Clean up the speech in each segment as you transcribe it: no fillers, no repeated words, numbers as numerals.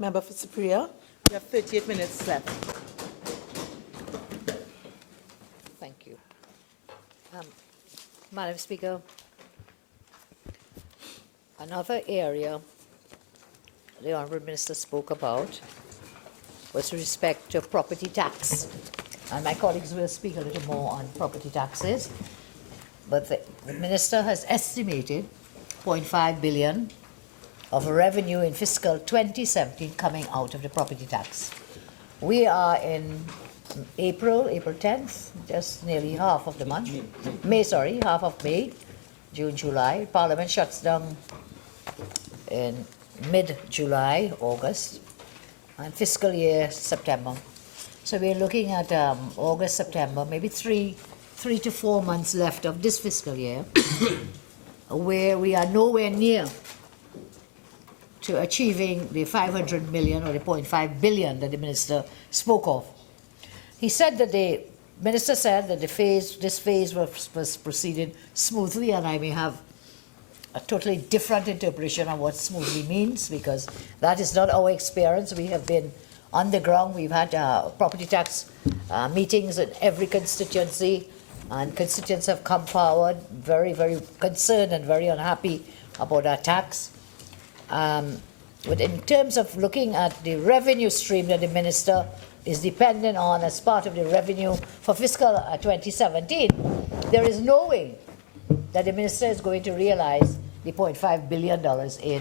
Member for Siparia, you have 38 minutes left. Thank you. Madam Speaker, another area the Honourable Minister spoke about was with respect to property tax. And my colleagues will speak a little more on property taxes. But the Minister has estimated 0.5 billion of revenue in fiscal 2017 coming out of the property tax. We are in April 10th, just nearly half of the month. Half of May, June, July. Parliament shuts down in mid-July, August, and fiscal year September. So we're looking at August, September, maybe three to 4 months left of this fiscal year, where we are nowhere near to achieving the 500 million or the 0.5 billion that the minister spoke of. He said that the minister said that this phase was proceeding smoothly, and I may have a totally different interpretation of what smoothly means, because that is not our experience. We have been on the ground. We've had property tax meetings in every constituency, and constituents have come forward very, very concerned and very unhappy about our tax. But in terms of looking at the revenue stream that the minister is dependent on as part of the revenue for fiscal 2017, there is no way that the minister is going to realize the $0.5 billion in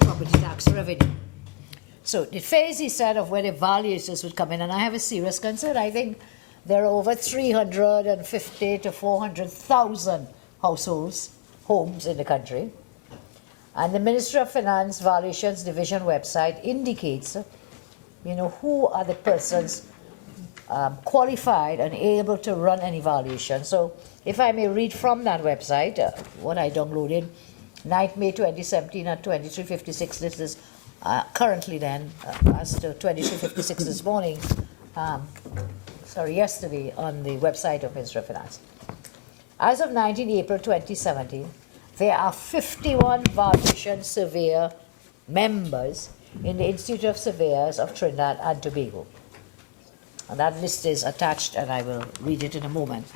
property tax revenue. So the phase, he said, of where the valuations would come in, and I have a serious concern. I think there are over 350 to 400,000 households, homes in the country. And the Ministry of Finance Valuations Division website indicates, who are the persons qualified and able to run an evaluation. So if I may read from that website, what I downloaded, 9th May 2017 at 23:56, this is currently then, as to 23:56 this morning, yesterday on the website of Ministry of Finance. As of 19 April 2017, there are 51 valuation surveyor members in the Institute of Surveyors of Trinidad and Tobago. And that list is attached, and I will read it in a moment.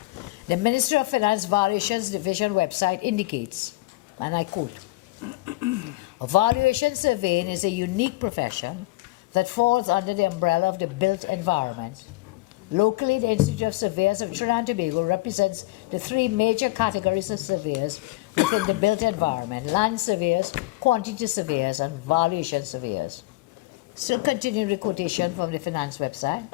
The Ministry of Finance Valuations Division website indicates, and I quote, "Valuation surveying is a unique profession that falls under the umbrella of the built environment. Locally, the Institute of Surveyors of Trinidad and Tobago represents the three major categories of surveyors within the built environment: land surveyors, quantity surveyors, and valuation surveyors." Still continuing the quotation from the finance website.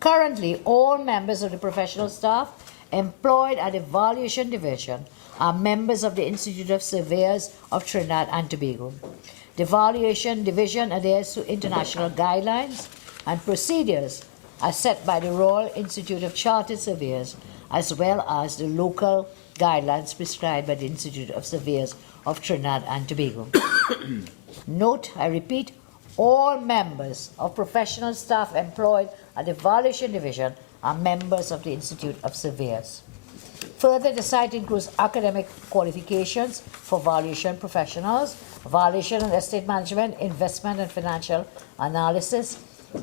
"Currently, all members of the professional staff employed at the Valuation Division are members of the Institute of Surveyors of Trinidad and Tobago. The Valuation Division adheres to international guidelines and procedures as set by the Royal Institute of Chartered Surveyors, as well as the local guidelines prescribed by the Institute of Surveyors of Trinidad and Tobago." Note, I repeat, all members of professional staff employed at the Valuation Division are members of the Institute of Surveyors. Further, the site includes academic qualifications for valuation professionals, valuation and estate management, investment and financial analysis,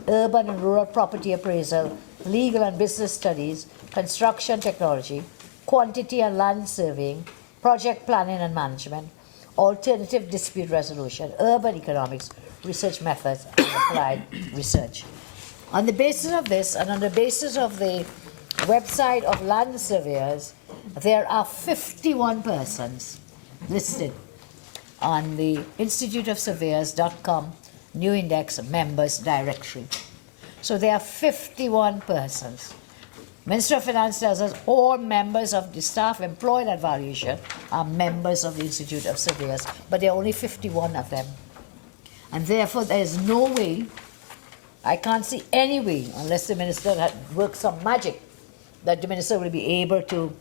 urban and rural property appraisal, legal and business studies, construction technology, quantity and land surveying, project planning and management, alternative dispute resolution, urban economics, research methods, and applied research. On the basis of this, and on the basis of the website of land surveyors, there are 51 persons listed on the instituteofsurveyors.com New Index Members Directory. So there are 51 persons. Minister of Finance tells us all members of the staff employed at valuation are members of the Institute of Surveyors, but there are only 51 of them. And therefore, there is no way, I can't see any way, unless the minister had worked some magic, that the minister will be able to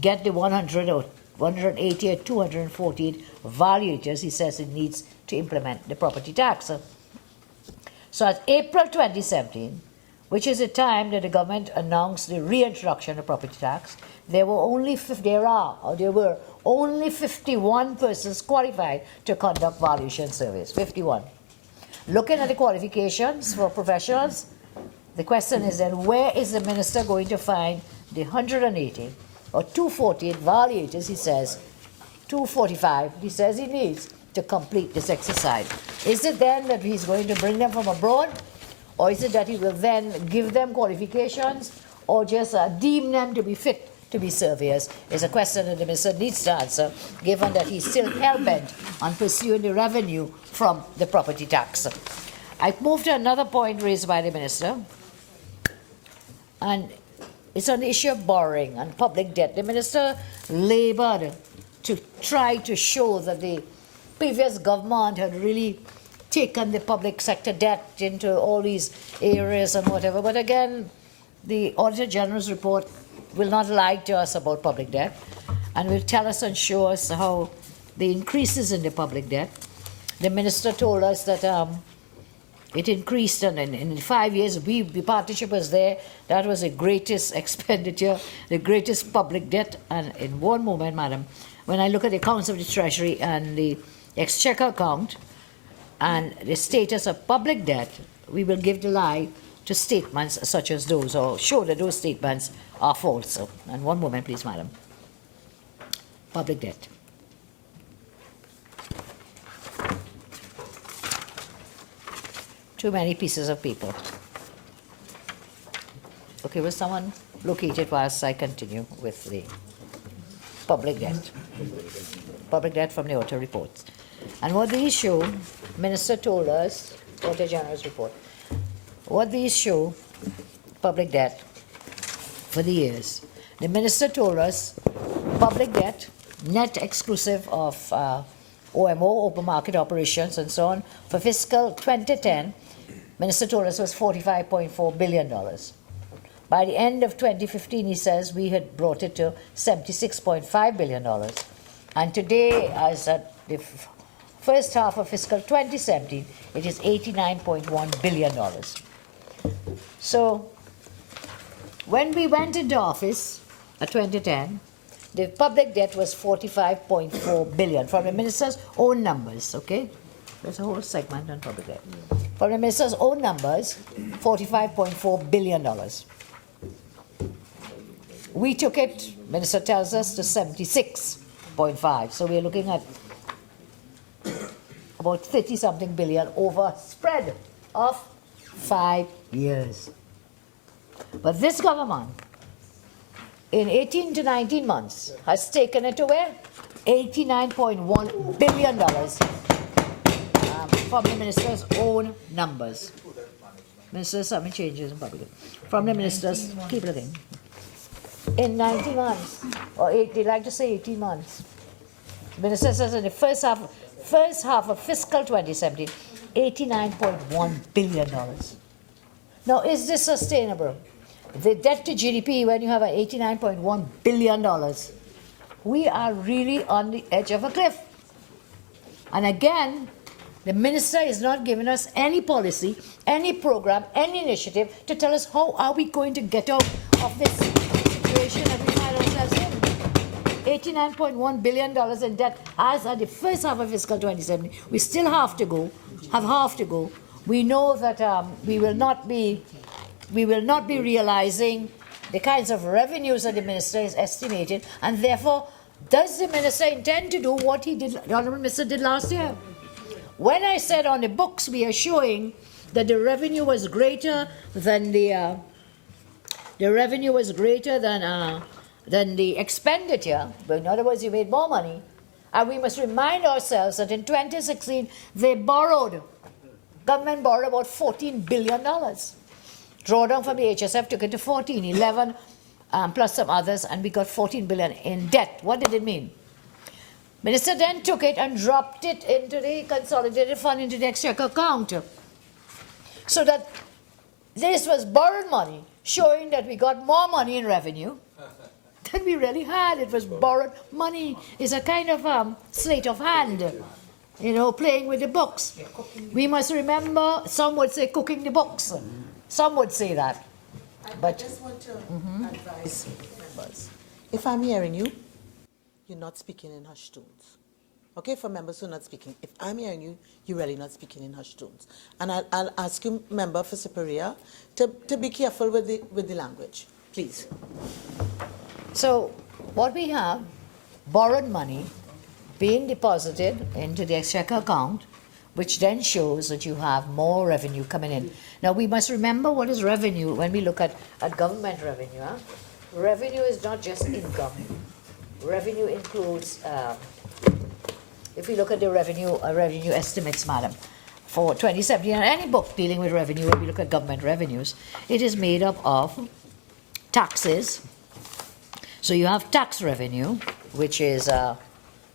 get the 100 or 180 or 248 valuators he says it needs to implement the property tax. So at April 2017, which is the time that the government announced the reintroduction of property tax, there were only 51 persons qualified to conduct valuation surveys, 51. Looking at the qualifications for professionals, the question is then, where is the minister going to find the 180 or 248 valiators, he says, 245, he says he needs to complete this exercise? Is it then that he's going to bring them from abroad? Or is it that he will then give them qualifications or just deem them to be fit to be surveyors? Is a question that the minister needs to answer, given that he's still hell-bent on pursuing the revenue from the property tax. I move to another point raised by the minister, and it's on the issue of borrowing and public debt. The minister labored to try to show that the previous government had really taken the public sector debt into all these areas and whatever. But again, the Auditor General's report will not lie to us about public debt and will tell us and show us how the increases in the public debt. The minister told us that it increased, and in 5 years, the partnership was there. That was the greatest expenditure, the greatest public debt. And in one moment, madam, when I look at the accounts of the Treasury and the Exchequer account and the status of public debt, we will give the lie to statements such as those, or show that those statements are false. And one moment, please, madam. Public debt. Too many pieces of paper. Okay, will someone locate it whilst I continue with the public debt? Public debt from the auto reports. And what these show, Minister told us, Auditor General's report, what these show, public debt for the years. The minister told us public debt, net exclusive of OMO, open market operations and so on, for fiscal 2010, minister told us was $45.4 billion. By the end of 2015, he says, we had brought it to $76.5 billion. And today, as at the first half of fiscal 2017, it is $89.1 billion. So, when we went into office at 2010, the public debt was $45.4 billion from the minister's own numbers, okay? There's a whole segment on public debt. From the minister's own numbers, $45.4 billion. We took it, minister tells us, to 76.5. So we're looking at about 30-something billion over a spread of 5 years. But this government, in 18 to 19 months, has taken it to where? $89.1 billion from the minister's own numbers. Minister, something changes in public. From the minister's, keep looking. In 90 months, or they like to say 18 months. The minister says in the first half of fiscal 2017, $89.1 billion. Now, is this sustainable? The debt to GDP, when you have an $89.1 billion, we are really on the edge of a cliff. And again, the minister is not giving us any policy, any program, any initiative to tell us how are we going to get out of this situation that we find ourselves in. $89.1 billion in debt as at the first half of fiscal 2017. We still have half to go. We know that we will not be realizing the kinds of revenues that the minister is estimating, and therefore, does the minister intend to do what he did, the Honourable Minister did last year? When I said on the books we are showing that the revenue was greater than the expenditure, but in other words, you made more money, and we must remind ourselves that in 2016 government borrowed about $14 billion. Drawdown from the HSF took it to 14, 11, plus some others, and we got $14 billion in debt. What did it mean? Minister then took it and dropped it into the consolidated fund, into the exchequer account. So that this was borrowed money, showing that we got more money in revenue than we really had. It was borrowed money. It's a kind of sleight of hand, playing with the books. We must remember, some would say cooking the books. Some would say that. I just want to advise members. If I'm hearing you, you're not speaking in hushed tones. Okay, for members who are not speaking. If I'm hearing you, you're really not speaking in hushed tones. And I'll ask you, member for Siparia, to be careful with the language, please. So what we have, borrowed money being deposited into the exchequer account, which then shows that you have more revenue coming in. Now we must remember what is revenue when we look at government revenue. Huh? Revenue is not just income. Revenue includes, if we look at the revenue estimates, madam, for 2017, and any book dealing with revenue, when we look at government revenues, it is made up of taxes. So you have tax revenue, which is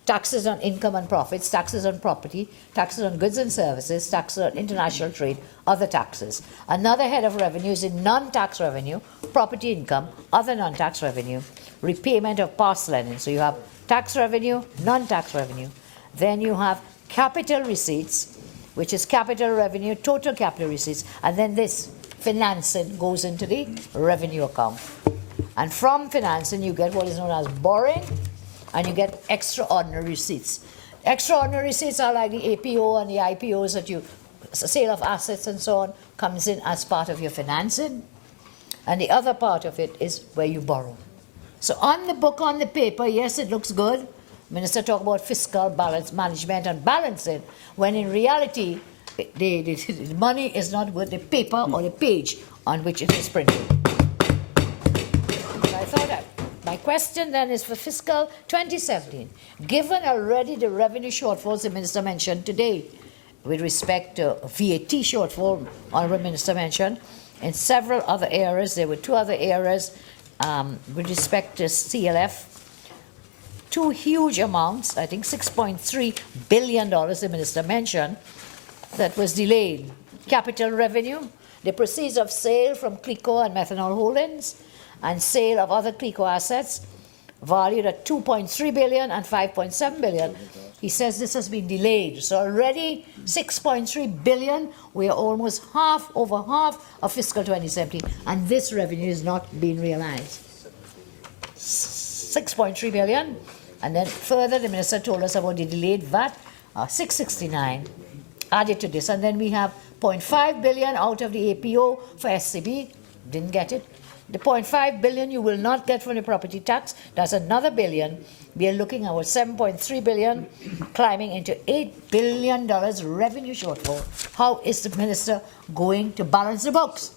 taxes on income and profits, taxes on property, taxes on goods and services, taxes on international trade, other taxes. Another head of revenue is in non-tax revenue, property income, other non-tax revenue, repayment of past lending. So you have tax revenue, non-tax revenue. Then you have capital receipts, which is capital revenue, total capital receipts, and then this financing goes into the revenue account. And from financing, you get what is known as borrowing, and you get extraordinary receipts. Extraordinary receipts are like the APO and the IPOs that you, sale of assets and so on, comes in as part of your financing. And the other part of it is where you borrow. So on the book, on the paper, yes, it looks good. Minister talk about fiscal balance management and balancing, when in reality, the money is not worth the paper or the page on which it is printed. So I thought that my question then is for fiscal 2017. Given already the revenue shortfalls the minister mentioned today, with respect to VAT shortfall, Honourable Minister mentioned, in several other areas, there were two other areas with respect to CLF. Two huge amounts, I think $6.3 billion the minister mentioned, that was delayed. Capital revenue, the proceeds of sale from Crichlow and Methanol Holdings, and sale of other Crichlow assets, valued at $2.3 billion and $5.7 billion. He says this has been delayed. So already $6.3 billion, we are almost over half of fiscal 2017, and this revenue is not being realized. $6.3 billion. And then further, the minister told us about the delayed VAT, 669 added to this. And then we have $0.5 billion out of the APO for SCB, didn't get it. The $0.5 billion you will not get from the property tax, that's another billion. We are looking at $7.3 billion, climbing into $8 billion revenue shortfall. How is the minister going to balance the books?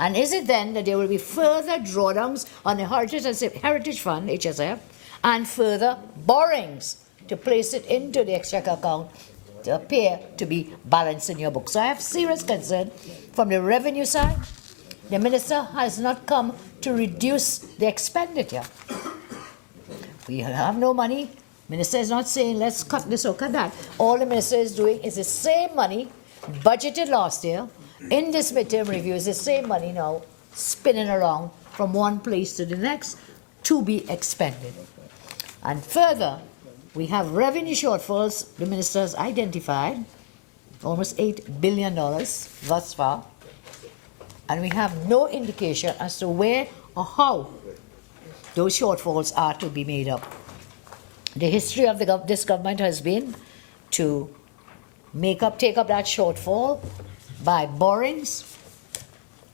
And is it then that there will be further drawdowns on the Heritage Fund, HSF, and further borrowings to place it into the exchequer account to appear to be balanced in your books? So I have serious concern from the revenue side. The minister has not come to reduce the expenditure. We have no money. Minister is not saying let's cut this or cut that. All the minister is doing is the same money budgeted last year in this midterm review, is the same money now spinning around from one place to the next to be expended. And further, we have revenue shortfalls the minister has identified, almost $8 billion thus far, and we have no indication as to where or how those shortfalls are to be made up. The history of this government has been to take up that shortfall by borrowings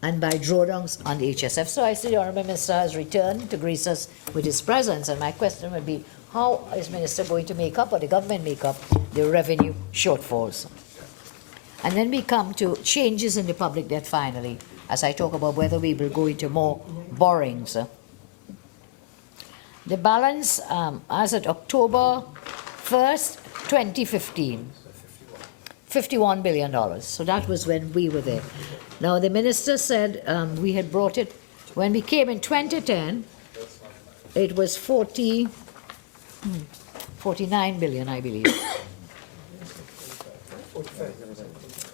and by drawdowns on the HSF. So I see the Honourable Minister has returned to grace us with his presence, and my question would be, how is Minister going to make up, or the government make up, the revenue shortfalls? And then we come to changes in the public debt finally, as I talk about whether we will go into more borrowings. The balance as at October 1st, 2015, $51 billion. So that was when we were there. Now, the minister said we had brought it, when we came in 2010, it was 49 billion, I believe.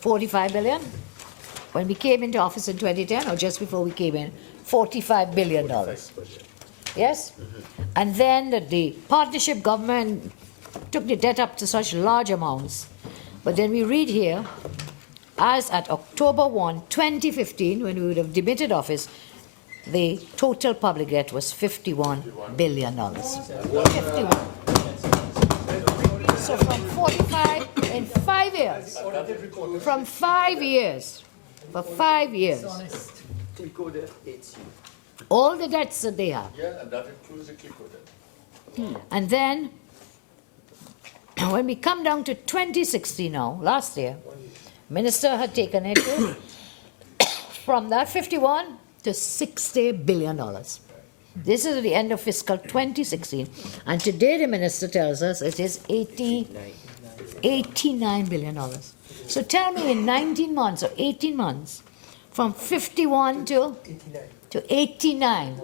45 billion. When we came into office in 2010, or just before we came in, $45 billion. Yes? And then the partnership government took the debt up to such large amounts. But then we read here, as at October 1, 2015, when we would have demitted office, the total public debt was $51 billion. 51. So from 45 in 5 years. From 5 years. For 5 years. Clico debt, it's All the debts that they have. Yeah, and that includes the Clico debt. And then, when we come down to 2016 now, last year, Minister had taken it to, from that 51 to $60 billion. This is at the end of fiscal 2016. And today the Minister tells us it is $89 billion. So tell me in 19 months or 18 months, from 51 to 89.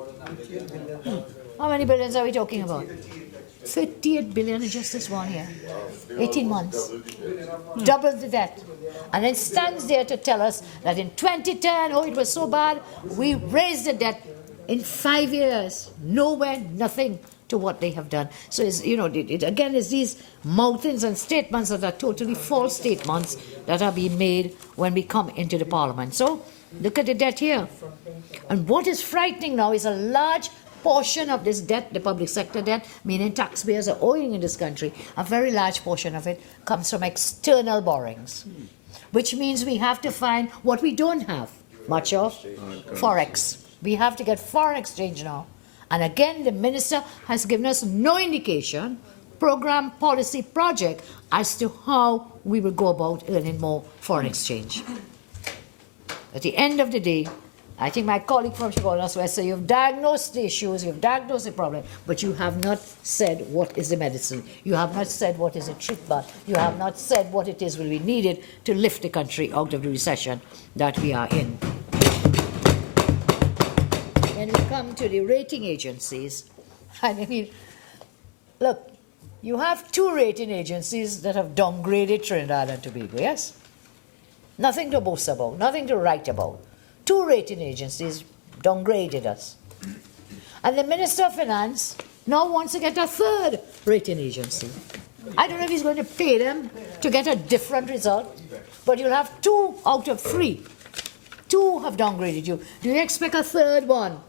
How many billions are we talking about? 58 billion in just this 1 year. 18 months. Double the debt. And then stands there to tell us that in 2010, oh, it was so bad, we raised the debt in 5 years. Nowhere, nothing to what they have done. So, it's, you know, it again is these mouthings and statements that are totally false statements that are being made when we come into the parliament. So, look at the debt here. And what is frightening now is a large portion of this debt, the public sector debt, meaning taxpayers are owing in this country, a very large portion of it comes from external borrowings, which means we have to find what we don't have much of, forex. We have to get foreign exchange now. And again, the minister has given us no indication, program, policy, project, as to how we will go about earning more foreign exchange. At the end of the day, I think my colleague from Chicago West said, you've diagnosed the issues, you've diagnosed the problem, but you have not said what is the medicine. You have not said what is the treatment. You have not said what it is will be needed to lift the country out of the recession that we are in. When we come to the rating agencies, I mean, look, you have 2 rating agencies that have downgraded Trinidad and Tobago, yes? Nothing to boast about, nothing to write about. 2 rating agencies downgraded us. And the Minister of Finance now wants to get a 3rd rating agency. I don't know if he's going to pay them to get a different result, but you'll have 2 out of 3. 2 have downgraded you. Do you expect a 3rd one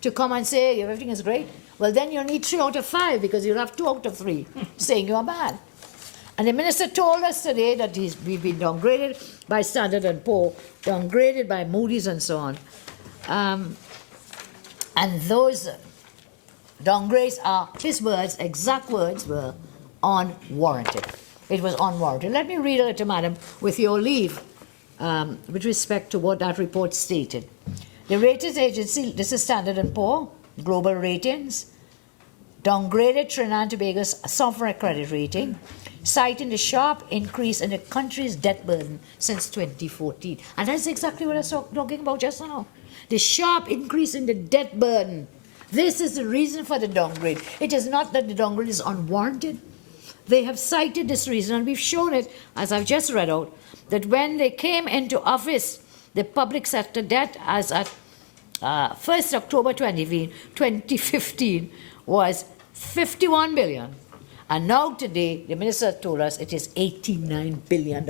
to come and say everything is great? Well, then you'll need 3 out of 5 because you'll have 2 out of 3 saying you are bad. And the minister told us today that we've been downgraded by Standard & Poor, downgraded by Moody's and so on. And those downgrades are, his words, exact words were unwarranted. It was unwarranted. Let me read a letter, madam, with your leave, with respect to what that report stated. The ratings agency, this is Standard & Poor, Global Ratings, downgraded Trinidad and Tobago's sovereign credit rating, citing the sharp increase in the country's debt burden since 2014. And that's exactly what I was talking about just now. The sharp increase in the debt burden. This is the reason for the downgrade. It is not that the downgrade is unwarranted. They have cited this reason, and we've shown it, as I've just read out, that when they came into office, the public sector debt as at 1st October 2015 was 51 billion. And now today, the minister told us it is $89 billion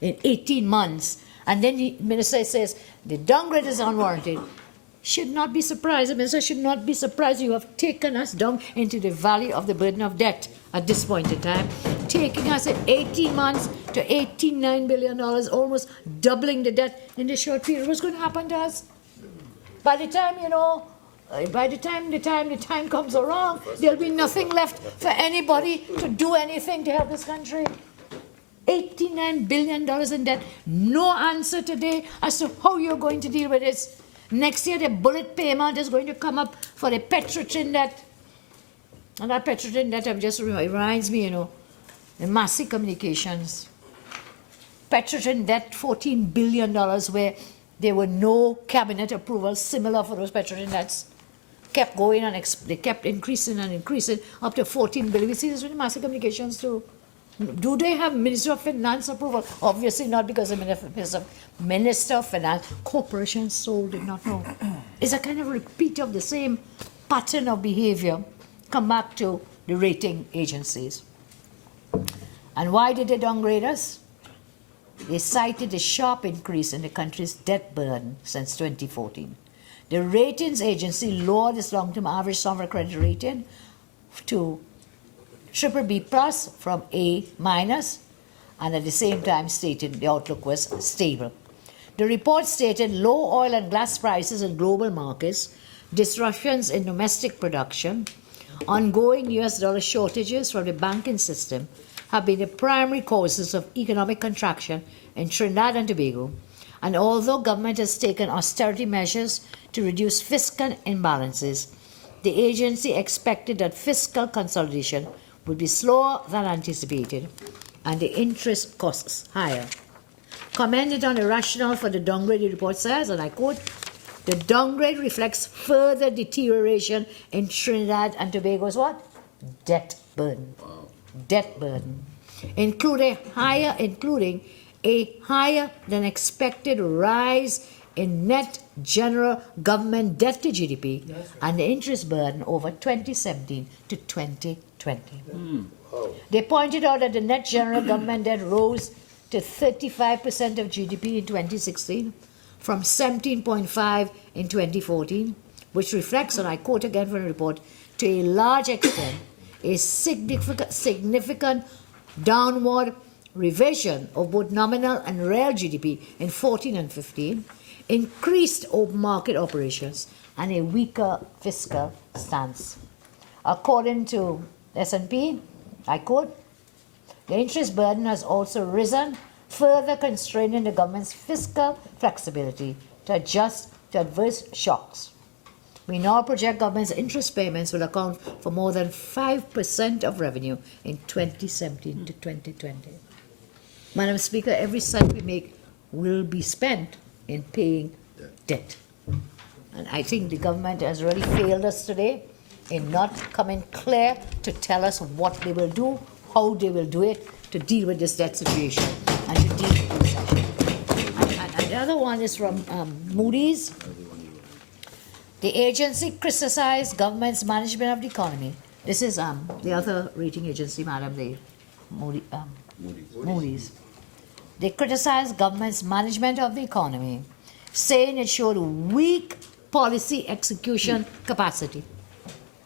in 18 months. And then the minister says the downgrade is unwarranted. Should not be surprised. The minister should not be surprised. You have taken us down into the valley of the burden of debt at this point in time, taking us in 18 months to $89 billion, almost doubling the debt in this short period. What's going to happen to us? By the time, you know, by the time the time comes around, there'll be nothing left for anybody to do anything to help this country. $89 billion in debt. No answer today as to how you're going to deal with this. Next year, the bullet payment is going to come up for the Petrotrin debt. And that Petrotrin debt just reminds me, you know, the Massey Communications. Petrotrin debt, $14 billion, where there were no cabinet approvals similar for those Petrotrin debts. Kept going and they kept increasing and increasing up to 14 billion. We see this with Massive Communications too. Do they have Minister of Finance approval? Obviously not, because the Minister of Finance, corporations sold did not know. It's a kind of repeat of the same pattern of behavior. Come back to the rating agencies. And why did they downgrade us? They cited a sharp increase in the country's debt burden since 2014. The ratings agency lowered its long-term average sovereign credit rating to BBB plus from A minus, and at the same time stated the outlook was stable. The report stated low oil and gas prices in global markets, disruptions in domestic production, ongoing US dollar shortages from the banking system have been the primary causes of economic contraction in Trinidad and Tobago, and although government has taken austerity measures to reduce fiscal imbalances, the agency expected that fiscal consolidation would be slower than anticipated and the interest costs higher. Commented on the rationale for the downgrade, the report says, and I quote, the downgrade reflects further deterioration in Trinidad and Tobago's what? Debt burden. Wow. Debt burden. Including a higher than expected rise in net general government debt to GDP and the interest burden over 2017 to 2020. They pointed out that the net general government debt rose to 35% of GDP in 2016 from 17.5% in 2014, which reflects, and I quote again from the report, to a large extent, a significant downward revision of both nominal and real GDP in 14 and 15, increased open market operations, and a weaker fiscal stance. According to S&P, I quote, the interest burden has also risen, further constraining the government's fiscal flexibility to adjust to adverse shocks. We now project government's interest payments will account for more than 5% of revenue in 2017 to 2020. Madam Speaker, every cent we make will be spent in paying debt. And I think the government has really failed us today in not coming clear to tell us what they will do, how they will do it to deal with this debt situation and to deal with the recession. And the other one is from Moody's. The agency criticized government's management of the economy. This is the other rating agency, Madam, Moody's. They criticized government's management of the economy, saying it showed weak policy execution capacity.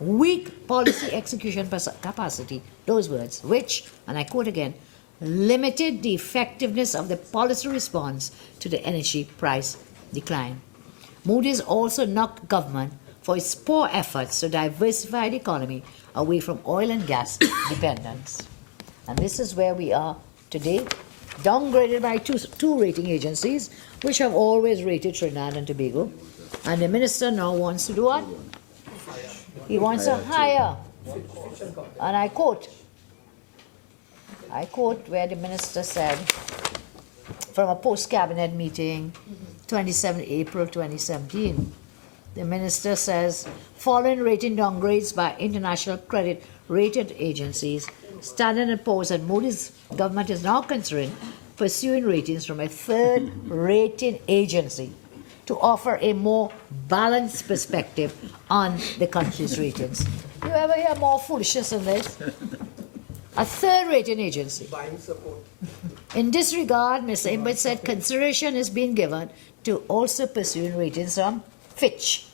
Weak policy execution capacity, those words, which, and I quote again, limited the effectiveness of the policy response to the energy price decline. Moody's also knocked government for its poor efforts to diversify the economy away from oil and gas dependence. And this is where we are today, downgraded by two rating agencies, which have always rated Trinidad and Tobago. And the minister now wants to do what? He wants a higher. And I quote where the minister said, from a post-cabinet meeting, 27 April 2017, the minister says, following rating downgrades by international credit rated agencies, Standard & Poor's and Moody's government is now considering pursuing ratings from a third rating agency to offer a more balanced perspective on the country's ratings. You ever hear more foolishness than this? A third rating agency. Buying support. In this regard, Mr. Imbert said consideration is being given to also pursuing ratings from Fitch.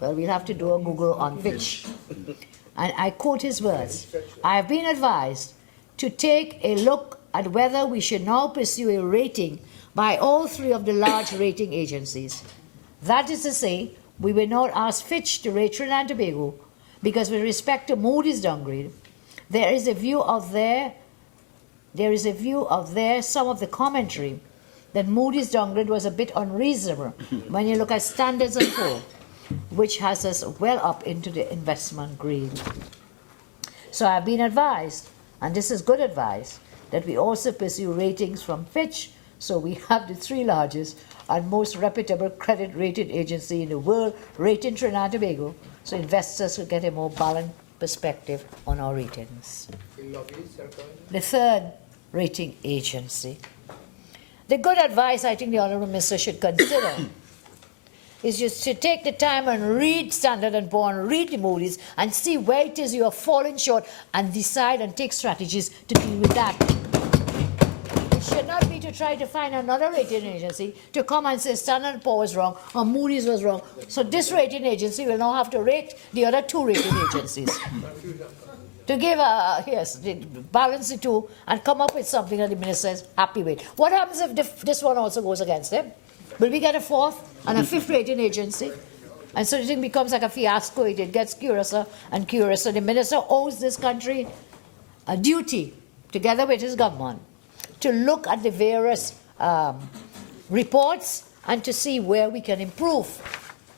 Well, we'll have to do a Google on Fitch. And I quote his words, I have been advised to take a look at whether we should now pursue a rating by all three of the large rating agencies. That is to say, we will not ask Fitch to rate Trinidad and Tobago because with respect to Moody's downgrade, there is a view of there, some of the commentary that Moody's downgrade was a bit unreasonable when you look at Standard & Poor's, which has us well up into the investment grade. So I've been advised, and this is good advice, that we also pursue ratings from Fitch, so we have the three largest and most reputable credit rated agency in the world rating Trinidad and Tobago, so investors will get a more balanced perspective on our ratings. The third rating agency. The good advice I think the Honourable Minister should consider is just to take the time and read Standard & Poor's and read the Moody's and see where it is you are falling short and decide and take strategies to deal with that. It should not be to try to find another rating agency to come and say Standard & Poor's was wrong or Moody's was wrong. So this rating agency will now have to rate the other two rating agencies. to give balance the two and come up with something that the minister is happy with. What happens if this one also goes against him? Will we get a fourth and a fifth rating agency? And so the thing becomes like a fiasco. It gets curiouser and curiouser. The minister owes this country a duty, together with his government, to look at the various reports and to see where we can improve,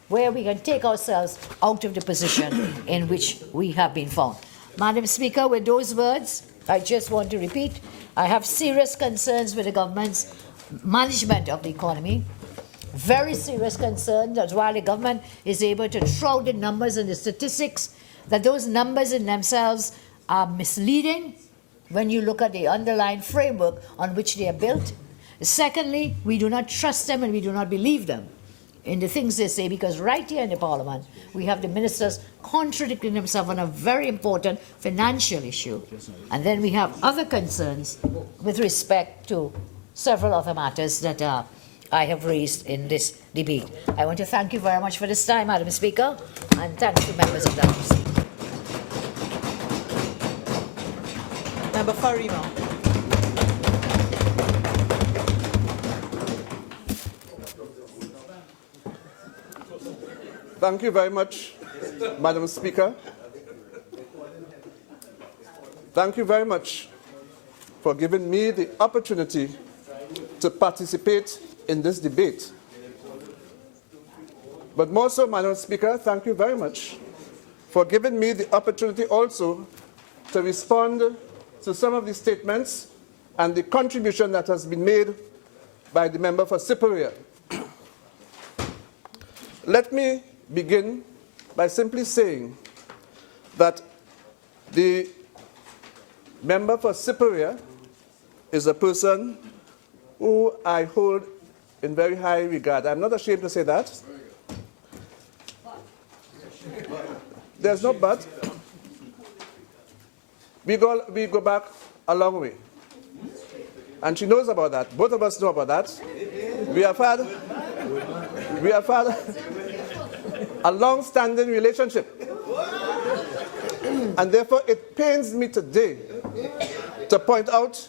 where we can take ourselves out of the position in which we have been found. Madam Speaker, with those words, I just want to repeat, I have serious concerns with the government's management of the economy. Very serious concerns that while the government is able to throw out the numbers and the statistics, that those numbers in themselves are misleading when you look at the underlying framework on which they are built. Secondly, we do not trust them and we do not believe them in the things they say, because right here in the Parliament, we have the ministers contradicting themselves on a very important financial issue. And then we have other concerns with respect to several other matters that I have raised in this debate. I want to thank you very much for this time, Madam Speaker, and thanks to members of the House. Member for Arima. Thank you very much, Madam Speaker. Thank you very much for giving me the opportunity to participate in this debate. But more so, Madam Speaker, thank you very much for giving me the opportunity also to respond to some of the statements and the contribution that has been made by the member for Siparia. Let me begin by simply saying that the member for Siparia is a person who I hold in very high regard. I'm not ashamed to say that. There's no but. We go back a long way. And she knows about that. Both of us know about that. We have had a long-standing relationship. And therefore, it pains me today to point out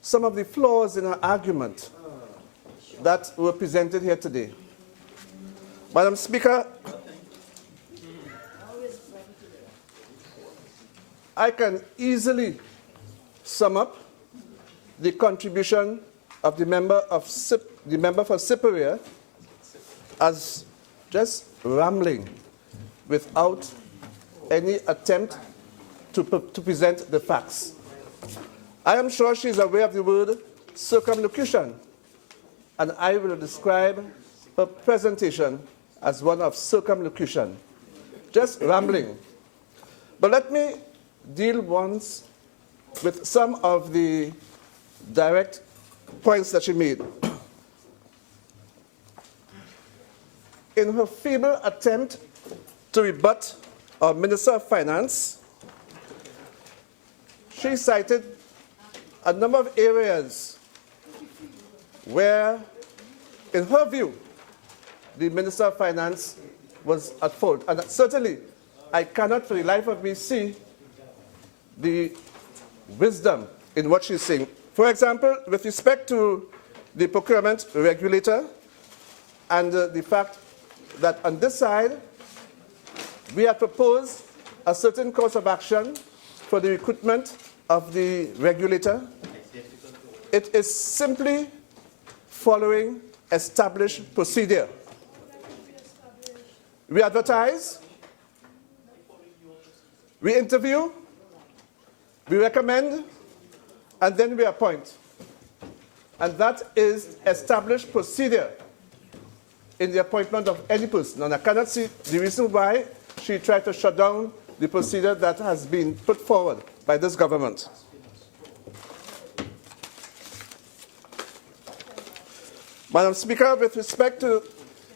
some of the flaws in her argument that were presented here today. Madam Speaker, I can easily sum up the contribution of the member for Siparia as just rambling without any attempt to present the facts. I am sure she is aware of the word circumlocution, and I will describe her presentation as one of circumlocution, just rambling. But let me deal once with some of the direct points that she made. In her feeble attempt to rebut our Minister of Finance, she cited a number of areas where, in her view, the Minister of Finance was at fault. And certainly, I cannot for the life of me see the wisdom in what she's saying. For example, with respect to the procurement regulator and the fact that on this side, we have proposed a certain course of action for the recruitment of the regulator. It is simply following established procedure. We advertise, we interview, we recommend, and then we appoint. And that is established procedure in the appointment of any person. And I cannot see the reason why she tried to shut down the procedure that has been put forward by this government. Madam Speaker, with respect to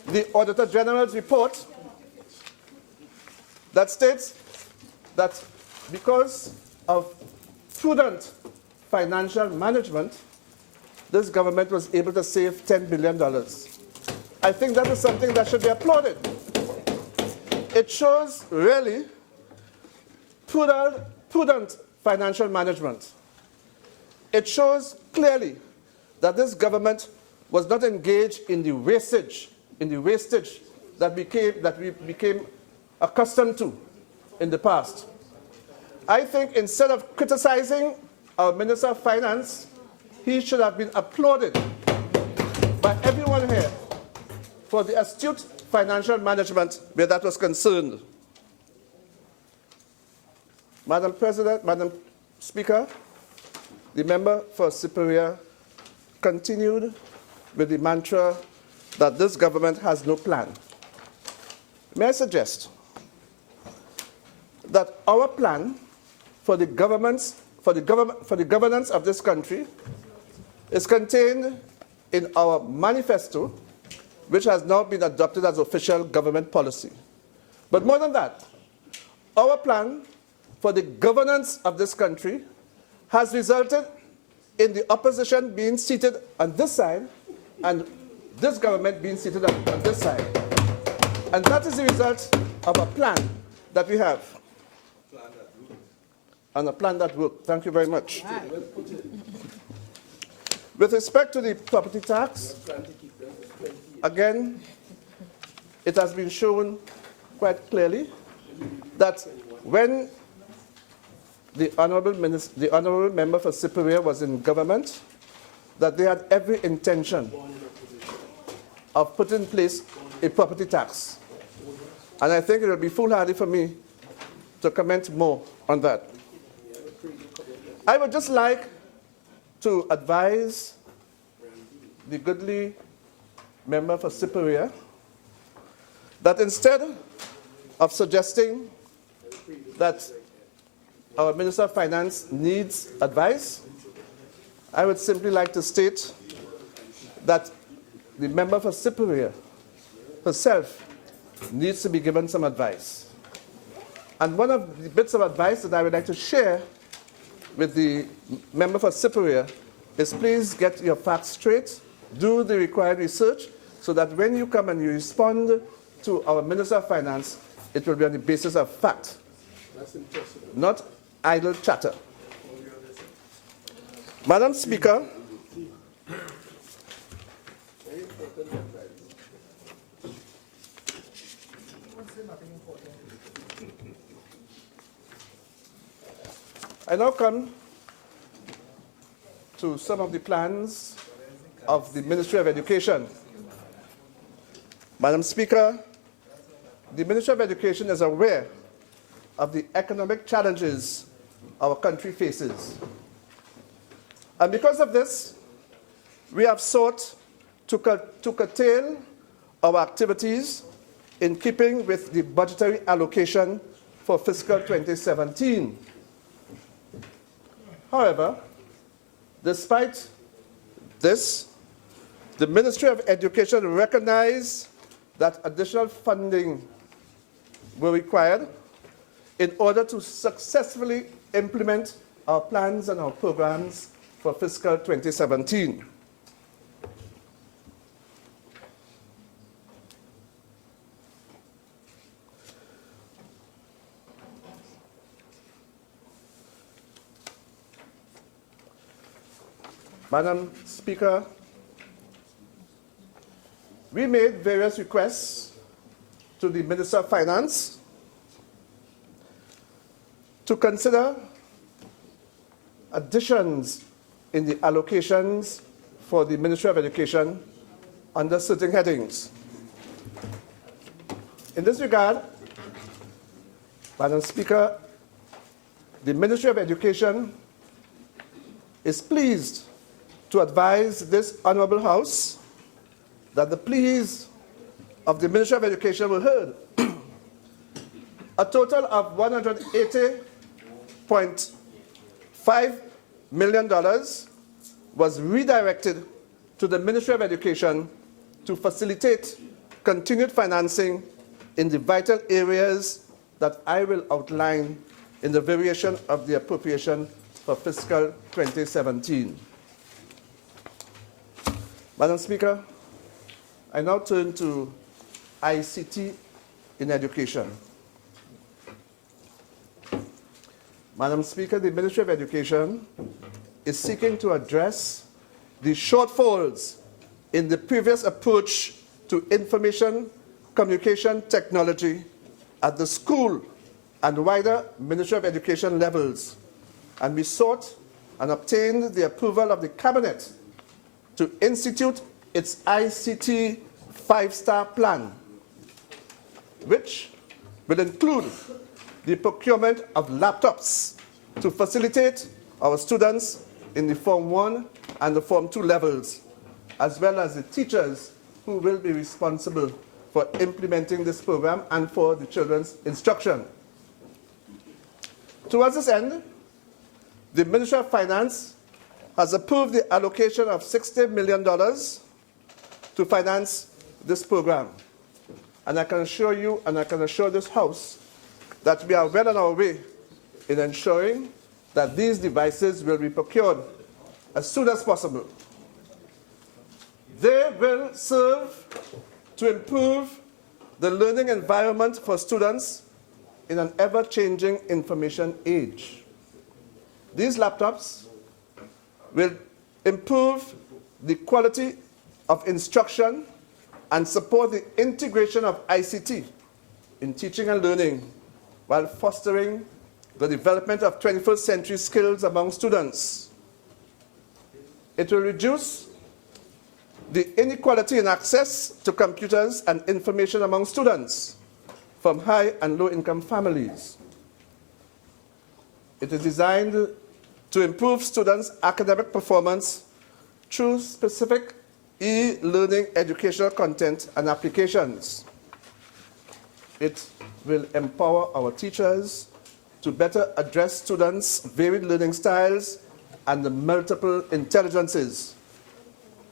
the Auditor General's report that states that because of prudent financial management, this government was able to save $10 billion. I think that is something that should be applauded. It shows really prudent prudent financial management. It shows clearly that this government was not engaged in the wastage that we became accustomed to in the past. I think instead of criticizing our Minister of Finance, he should have been applauded by everyone here for the astute financial management where that was concerned. Madam President, Madam Speaker, the member for Siparia continued with the mantra that this government has no plan. May I suggest that our plan for the governance of this country is contained in our manifesto, which has now been adopted as official government policy. But more than that, our plan for the governance of this country has resulted in the opposition being seated on this side and this government being seated on this side. And that is the result of a plan that we have. And a plan that works. Thank you very much. With respect to the property tax, again, it has been shown quite clearly that when the honourable member for Siparia was in government, that they had every intention of putting in place a property tax. And I think it will be foolhardy for me to comment more on that. I would just like to advise the goodly member for Siparia that instead of suggesting that our Minister of Finance needs advice, I would simply like to state that the member for Siparia herself needs to be given some advice. And one of the bits of advice that I would like to share with the member for Siparia is please get your facts straight, do the required research, so that when you come and you respond to our Minister of Finance, it will be on the basis of fact, not idle chatter. Madam Speaker, I now come to some of the plans of the Ministry of Education. Madam Speaker, the Ministry of Education is aware of the economic challenges our country faces. And because of this, we have sought to curtail our activities in keeping with the budgetary allocation for fiscal 2017. However, despite this, the Ministry of Education recognized that additional funding were required in order to successfully implement our plans and our programs for fiscal 2017. Madam Speaker, we made various requests to the Minister of Finance to consider additions in the allocations for the Ministry of Education under certain headings. In this regard, Madam Speaker, the Ministry of Education is pleased to advise this Honourable House that the pleas of the Ministry of Education were heard. A total of $180.5 million was redirected to the Ministry of Education to facilitate continued financing in the vital areas that I will outline in the variation of the appropriation for fiscal 2017. Madam Speaker, I now turn to ICT in education. Madam Speaker, the Ministry of Education is seeking to address the shortfalls in the previous approach to information communication technology at the school and wider Ministry of Education levels. And we sought and obtained the approval of the Cabinet to institute its ICT 5-star plan, which will include the procurement of laptops to facilitate our students in the Form 1 and the Form 2 levels, as well as the teachers who will be responsible for implementing this program and for the children's instruction. Towards this end, the Ministry of Finance has approved the allocation of $60 million to finance this program. And I can assure you, and I can assure this House, that we are well on our way in ensuring that these devices will be procured as soon as possible. They will serve to improve the learning environment for students in an ever-changing information age. These laptops will improve the quality of instruction and support the integration of ICT in teaching and learning while fostering the development of 21st century skills among students. It will reduce the inequality in access to computers and information among students from high and low income families. It is designed to improve students' academic performance through specific e-learning educational content and applications. It will empower our teachers to better address students' varied learning styles and the multiple intelligences.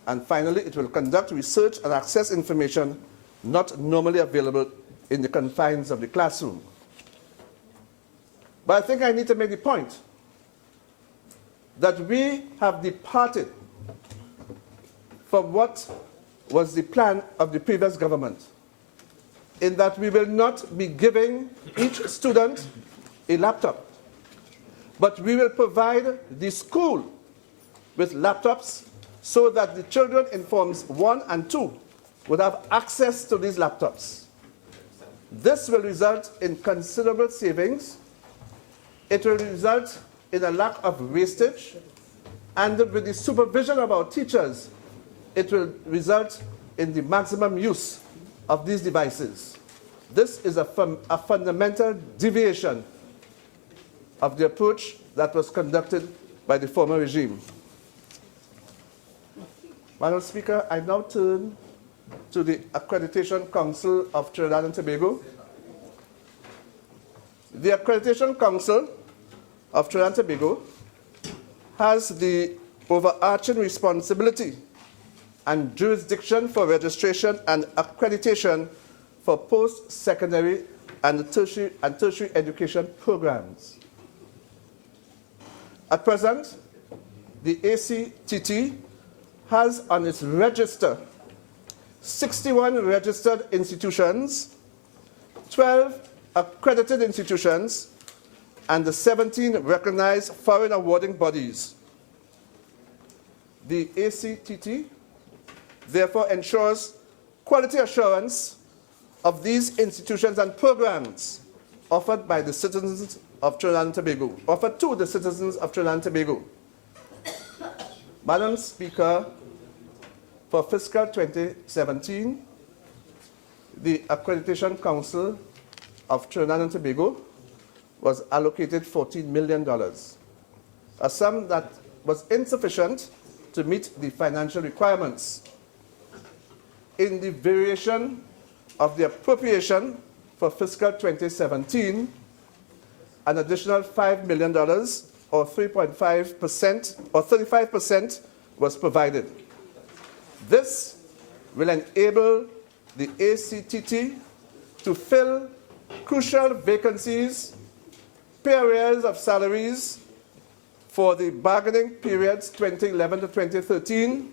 And finally, it will conduct research and access information not normally available in the confines of the classroom. But I think I need to make the point that we have departed from what was the plan of the previous government, in that we will not be giving each student a laptop, but we will provide the school with laptops so that the children in Forms 1 and 2 would have access to these laptops. This will result in considerable savings. It will result in a lack of wastage, and with the supervision of our teachers, it will result in the maximum use of these devices. This is a fundamental deviation of the approach that was conducted by the former regime. Madam Speaker, I now turn to the Accreditation Council of Trinidad and Tobago. The Accreditation Council of Trinidad and Tobago has the overarching responsibility and jurisdiction for registration and accreditation for post-secondary and tertiary education programs. At present, the ACTT has on its register 61 registered institutions, 12 accredited institutions, and the 17 recognized foreign awarding bodies. The ACTT therefore ensures quality assurance of these institutions and programs offered by the citizens of Trinidad and Tobago, offered to the citizens of Trinidad and Tobago. Madam Speaker, for fiscal 2017, the Accreditation Council of Trinidad and Tobago was allocated $14 million, a sum that was insufficient to meet the financial requirements. In the variation of the appropriation for fiscal 2017, an additional $5 million, or 3.5%, or 35% was provided. This will enable the ACTT to fill crucial vacancies, pay arrears of salaries for the bargaining periods 2011 to 2013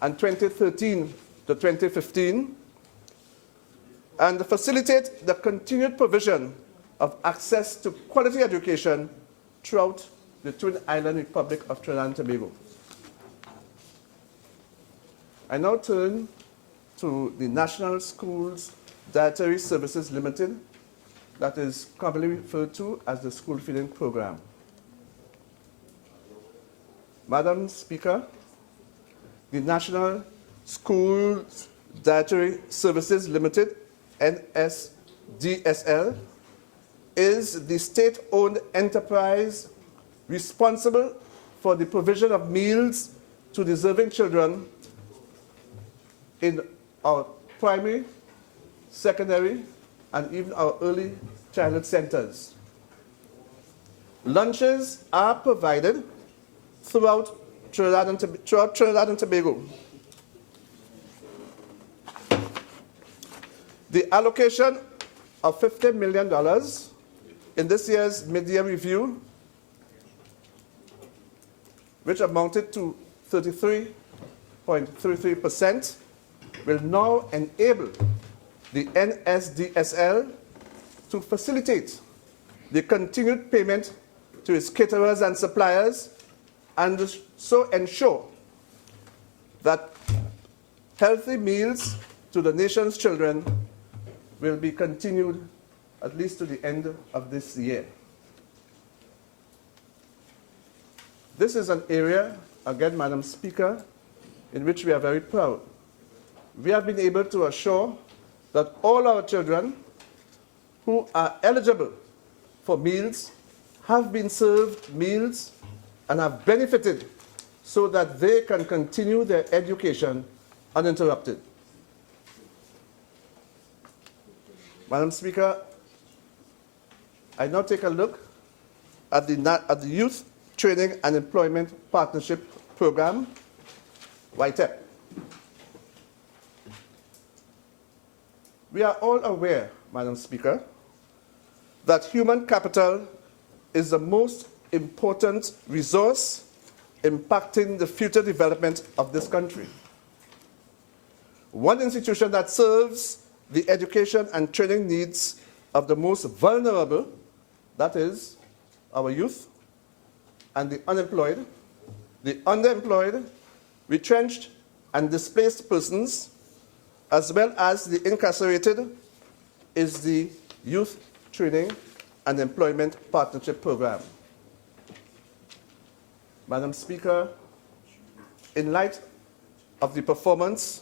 and 2013 to 2015, and facilitate the continued provision of access to quality education throughout the Twin Island Republic of Trinidad and Tobago. I now turn to the National Schools Dietary Services Limited, that is commonly referred to as the School Feeding Program. Madam Speaker, the National Schools Dietary Services Limited, NSDSL, is the state-owned enterprise responsible for the provision of meals to deserving children in our primary, secondary, and even our early childhood centers. Lunches are provided throughout Trinidad and Tobago. The allocation of $50 million in this year's mid-year review, which amounted to 33.33%, will now enable the NSDSL to facilitate the continued payment to its caterers and suppliers, and so ensure that healthy meals to the nation's children will be continued at least to the end of this year. This is an area, again, Madam Speaker, in which we are very proud. We have been able to assure that all our children who are eligible for meals have been served meals and have benefited so that they can continue their education uninterrupted. Madam Speaker, I now take a look at the Youth Training and Employment Partnership Program, YTEP. We are all aware, Madam Speaker, that human capital is the most important resource impacting the future development of this country. One institution that serves the education and training needs of the most vulnerable, that is, our youth, and the unemployed, the underemployed, retrenched, and displaced persons, as well as the incarcerated, is the Youth Training and Employment Partnership Program. Madam Speaker, in light of the performance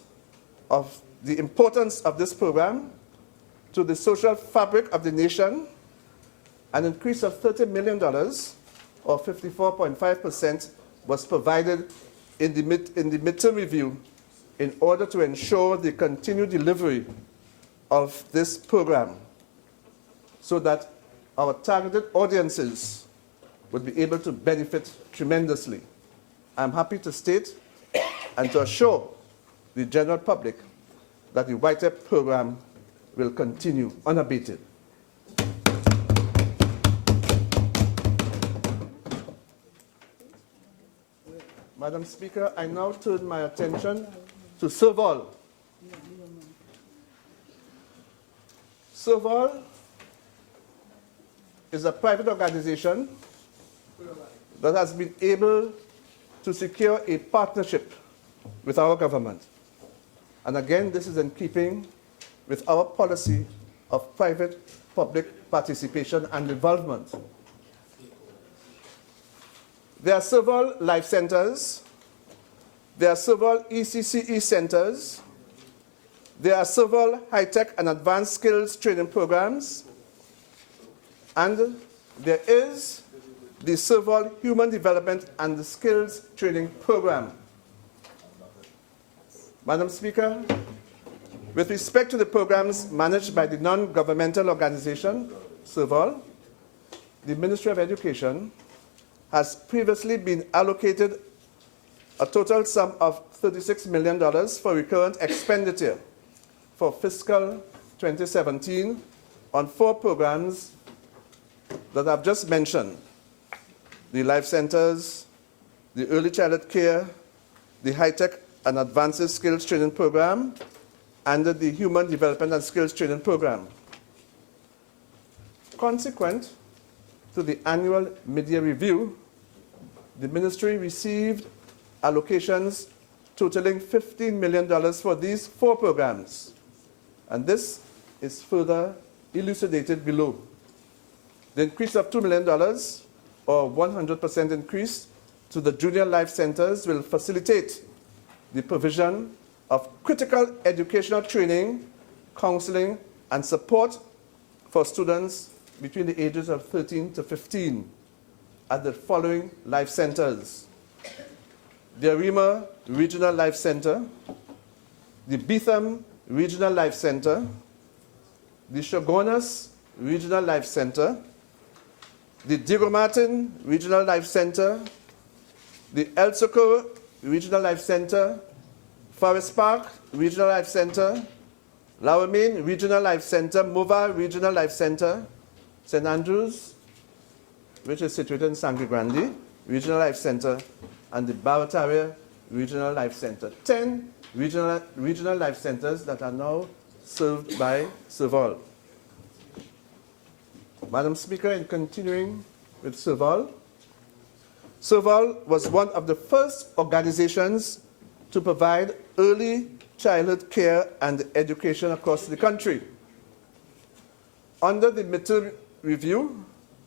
of the importance of this program to the social fabric of the nation, an increase of $30 million, or 54.5%, was provided in the midterm review in order to ensure the continued delivery of this program so that our targeted audiences would be able to benefit tremendously. I'm happy to state and to assure the general public that the YTEP program will continue unabated. Madam Speaker, I now turn my attention to Serval. Serval is a private organization that has been able to secure a partnership with our government. And again, this is in keeping with our policy of private-public participation and involvement. There are several life centers. There are several ECCE centers. There are several high-tech and advanced skills training programs. And there is the several human development and the skills training program. Madam Speaker, with respect to the programs managed by the non-governmental organization, Serval, the Ministry of Education has previously been allocated a total sum of $36 million for recurrent expenditure for fiscal 2017 on 4 programs that I've just mentioned: the life centers, the early childhood care, the high-tech and advanced skills training program, and the human development and skills training program. Consequent to the annual mid-year review, the ministry received allocations totaling $15 million for these 4 programs. And this is further elucidated below. The increase of $2 million, or 100% increase, to the junior life centers will facilitate the provision of critical educational training, counseling, and support for students between the ages of 13 to 15 at the following life centers: the Arima Regional Life Center, the Betham Regional Life Center, the Shogunas Regional Life Center, the Digomartin Regional Life Center, the El Socorro Regional Life Center, Forest Park Regional Life Center, Lower Main Regional Life Center, Mova Regional Life Center, St. Andrews, which is situated in Sangre Grande Regional Life Center, and the Barataria Regional Life Center. 10 regional life centers that are now served by Serval. Madam Speaker, in continuing with Serval, Serval was one of the first organizations to provide early childhood care and education across the country. Under the midterm review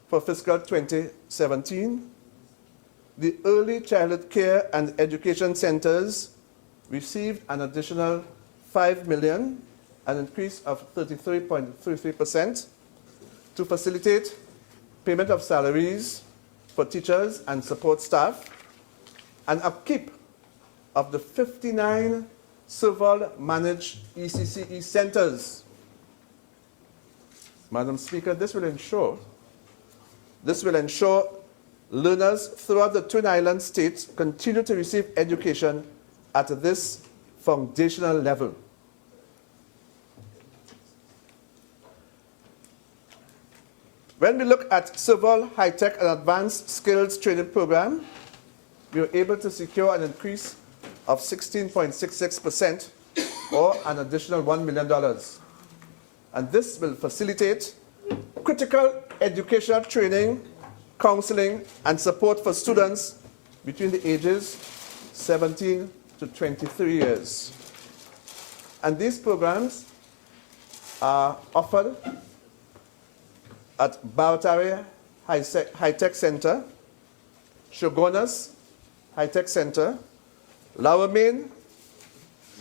for fiscal 2017, the early childhood care and education centers received an additional $5 million, an increase of 33.33%, to facilitate payment of salaries for teachers and support staff, and upkeep of the 59 Serval-managed ECCE centers. Madam Speaker, this will ensure learners throughout the Twin Islands states continue to receive education at this foundational level. When we look at Serval High-Tech and Advanced Skills Training Program, we were able to secure an increase of 16.66%, or an additional $1 million. And this will facilitate critical educational training, counseling, and support for students between the ages 17 to 23 years. And these programs are offered at Barataria High-Tech Center, Shogunas High-Tech Center, Lower Main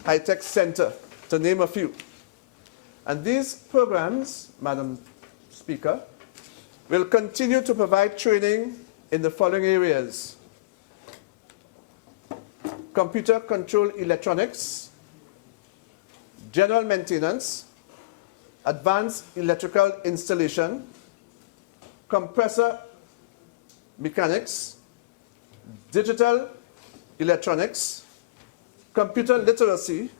High-Tech Center, to name a few. And these programs, Madam Speaker, will continue to provide training in the following areas: computer control electronics, general maintenance, advanced electrical installation, compressor mechanics, digital electronics, computer literacy,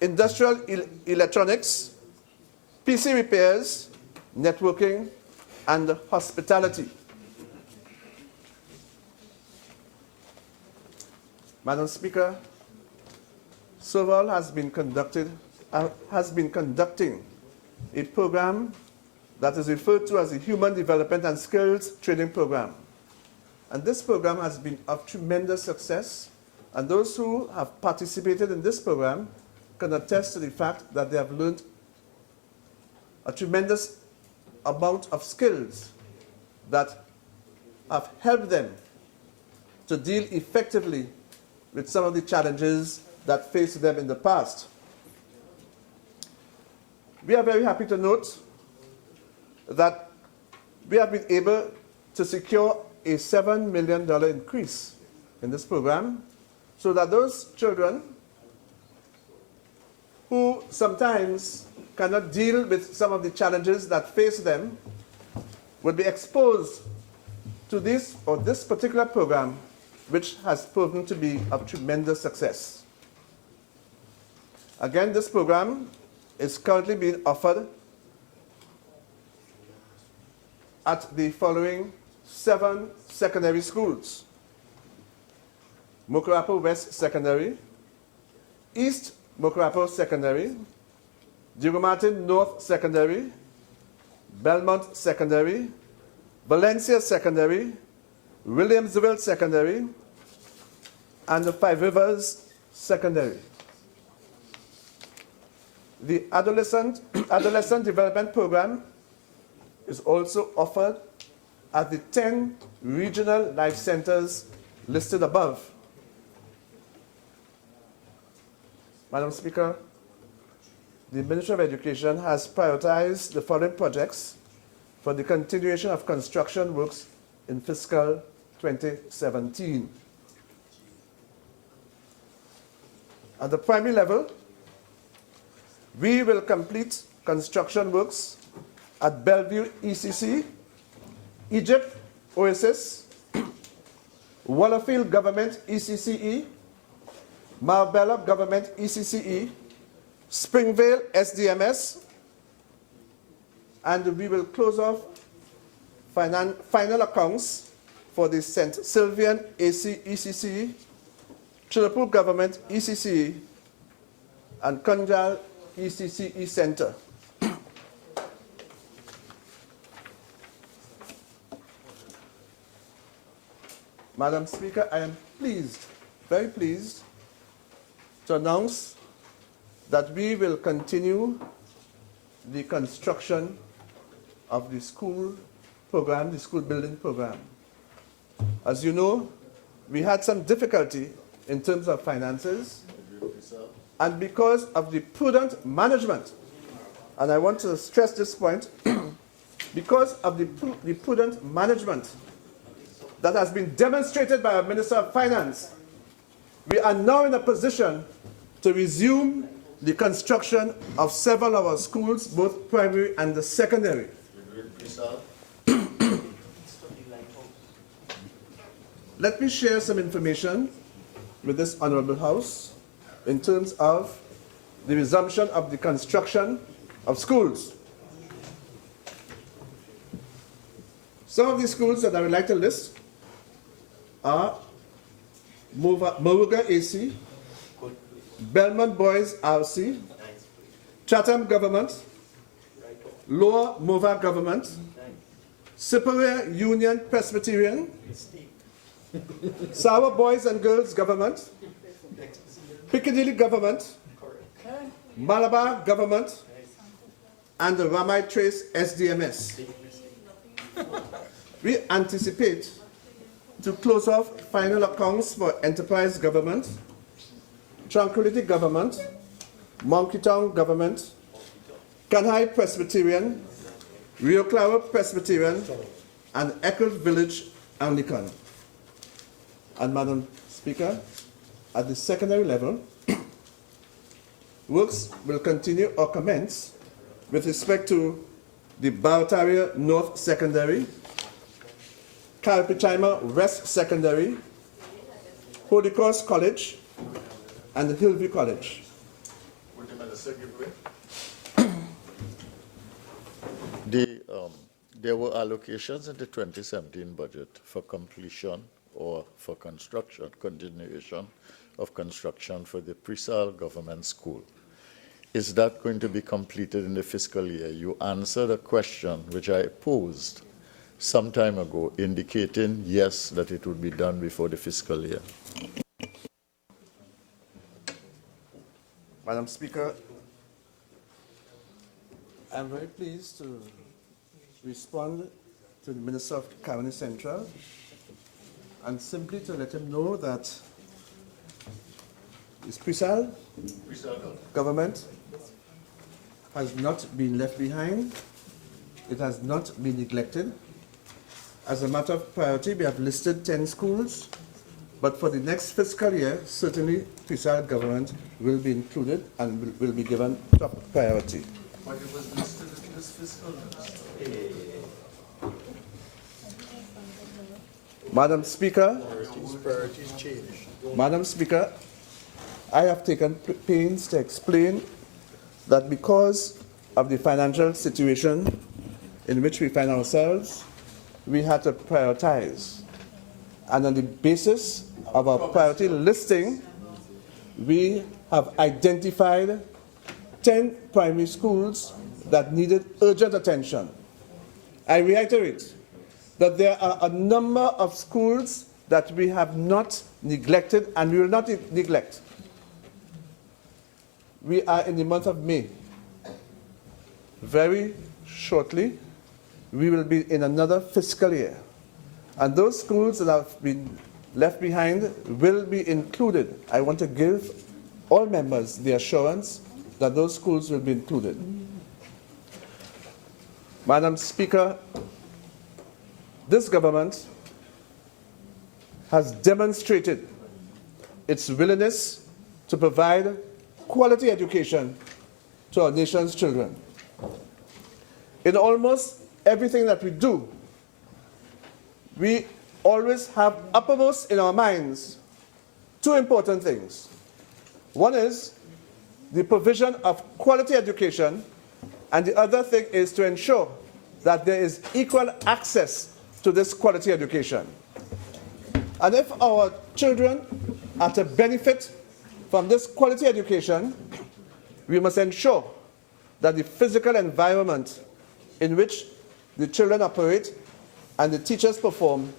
industrial electronics, PC repairs, networking, and hospitality. Madam Speaker, Serval has been conducting a program that is referred to as the Human Development and Skills Training Program. And this program has been of tremendous success, and those who have participated in this program can attest to the fact that they have learned a tremendous amount of skills that have helped them to deal effectively with some of the challenges that faced them in the past. We are very happy to note that we have been able to secure a $7 million increase in this program, so that those children who sometimes cannot deal with some of the challenges that face them will be exposed to this particular program, which has proven to be of tremendous success. Again, this program is currently being offered at the following 7 secondary schools: Mokarapo West Secondary, East Mokarapo Secondary, Digomartin North Secondary, Belmont Secondary, Valencia Secondary, Williamsville Secondary, and the Five Rivers Secondary. The Adolescent Development Program is also offered at the 10 regional life centers listed above. Madam Speaker, the Ministry of Education has prioritized the following projects for the continuation of construction works in fiscal 2017. At the primary level, we will complete construction works at Bellevue ECC, Egypt Oasis, Wallerfield Government ECCE, Marbella Government ECCE, Springvale SDMS, and we will close off final accounts for the St. Sylvian AC ECCE, Chilapur Government ECCE, and Kunjal ECCE Center. Madam Speaker, I am pleased, very pleased, to announce that we will continue the construction of the school program, the school building program. As you know, we had some difficulty in terms of finances, and because of the prudent management, and I want to stress this point, because of the prudent management that has been demonstrated by our Minister of Finance, we are now in a position to resume the construction of several of our schools, both primary and the secondary. Let me share some information with this Honorable House in terms of the resumption of the construction of schools. Some of the schools that I would like to list are Moruga AC, Belmont Boys RC, Chatham Government, Lower Mova Government, Siparia Union Presbyterian, Sour Boys and Girls Government, Piccadilly Government, Malabar Government, and the Ramai Trace SDMS. We anticipate to close off final accounts for Enterprise Government, Tranquility Government, Monkey Town Government, Kanhai Presbyterian, Rio Claro Presbyterian, and Eccles Village Anglican. And Madam Speaker, at the secondary level, works will continue or commence with respect to the Barataria North Secondary, Karapichaima West Secondary, Holy Cross College, and Hillview College. There were allocations in the 2017 budget for completion or for construction, continuation of construction for the Persad Government School. Is that going to be completed in the fiscal year? You answered a question which I posed some time ago, indicating yes, that it would be done before the fiscal year. Madam Speaker, I'm very pleased to respond to the Minister of Caroni Central and simply to let him know that this Persad government has not been left behind. It has not been neglected. As a matter of priority, we have listed 10 schools, but for the next fiscal year, certainly Persad government will be included and will be given top priority. But it was listed in this fiscal year. Madam Speaker, Priorities changed. Madam Speaker, I have taken pains to explain that because of the financial situation in which we find ourselves, we had to prioritize. And on the basis of our priority listing, we have identified 10 primary schools that needed urgent attention. I reiterate, that there are a number of schools that we have not neglected and we will not neglect. We are in the month of May. Very shortly, we will be in another fiscal year. And those schools that have been left behind will be included. I want to give all members the assurance that those schools will be included. Madam Speaker, this government has demonstrated its willingness to provide quality education to our nation's children. In almost everything that we do, we always have uppermost in our minds two important things. One is the provision of quality education, and the other thing is to ensure that there is equal access to this quality education. And if our children are to benefit from this quality education, we must ensure that the physical environment in which the children operate and the teachers perform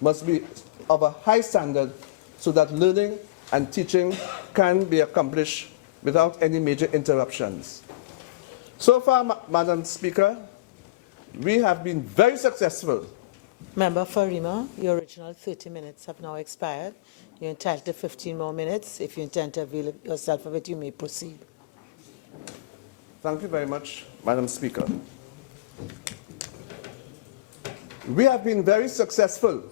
must be of a high standard so that learning and teaching can be accomplished without any major interruptions. So far, Madam Speaker, we have been very successful. Member for Arima, your original 30 minutes have now expired. You're entitled to 15 more minutes. If you intend to avail yourself of it, you may proceed. Thank you very much, Madam Speaker. We have been very successful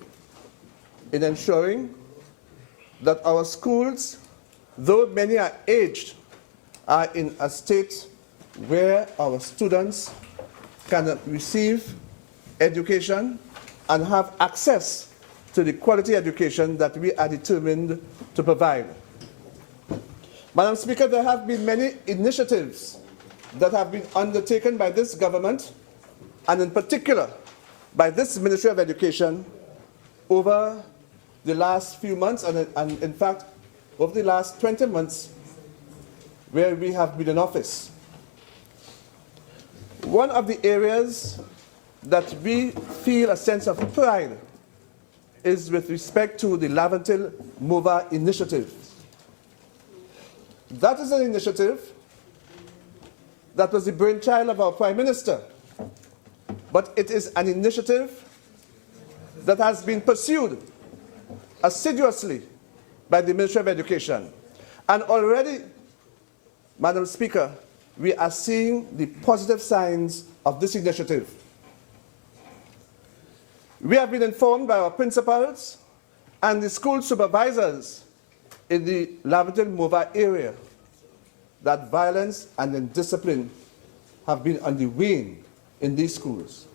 in ensuring that our schools, though many are aged, are in a state where our students can receive education and have access to the quality education that we are determined to provide. Madam Speaker, there have been many initiatives that have been undertaken by this government, and in particular by this Ministry of Education, over the last few months, and in fact, over the last 20 months, where we have been in office. One of the areas that we feel a sense of pride is with respect to the Laventil MOVA initiative. That is an initiative that was the brainchild of our Prime Minister, but it is an initiative that has been pursued assiduously by the Ministry of Education. And already, Madam Speaker, we are seeing the positive signs of this initiative. We have been informed by our principals and the school supervisors in the Laventil MOVA area that violence and indiscipline have been on the wane in these schools.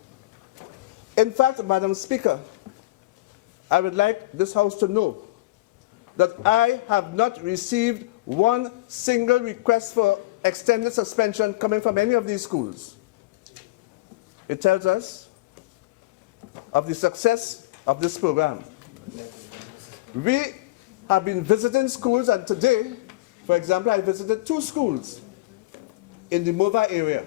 In fact, Madam Speaker, I would like this House to know that I have not received one single request for extended suspension coming from any of these schools. It tells us of the success of this program. We have been visiting schools, and today, for example, I visited 2 schools in the MOVA area.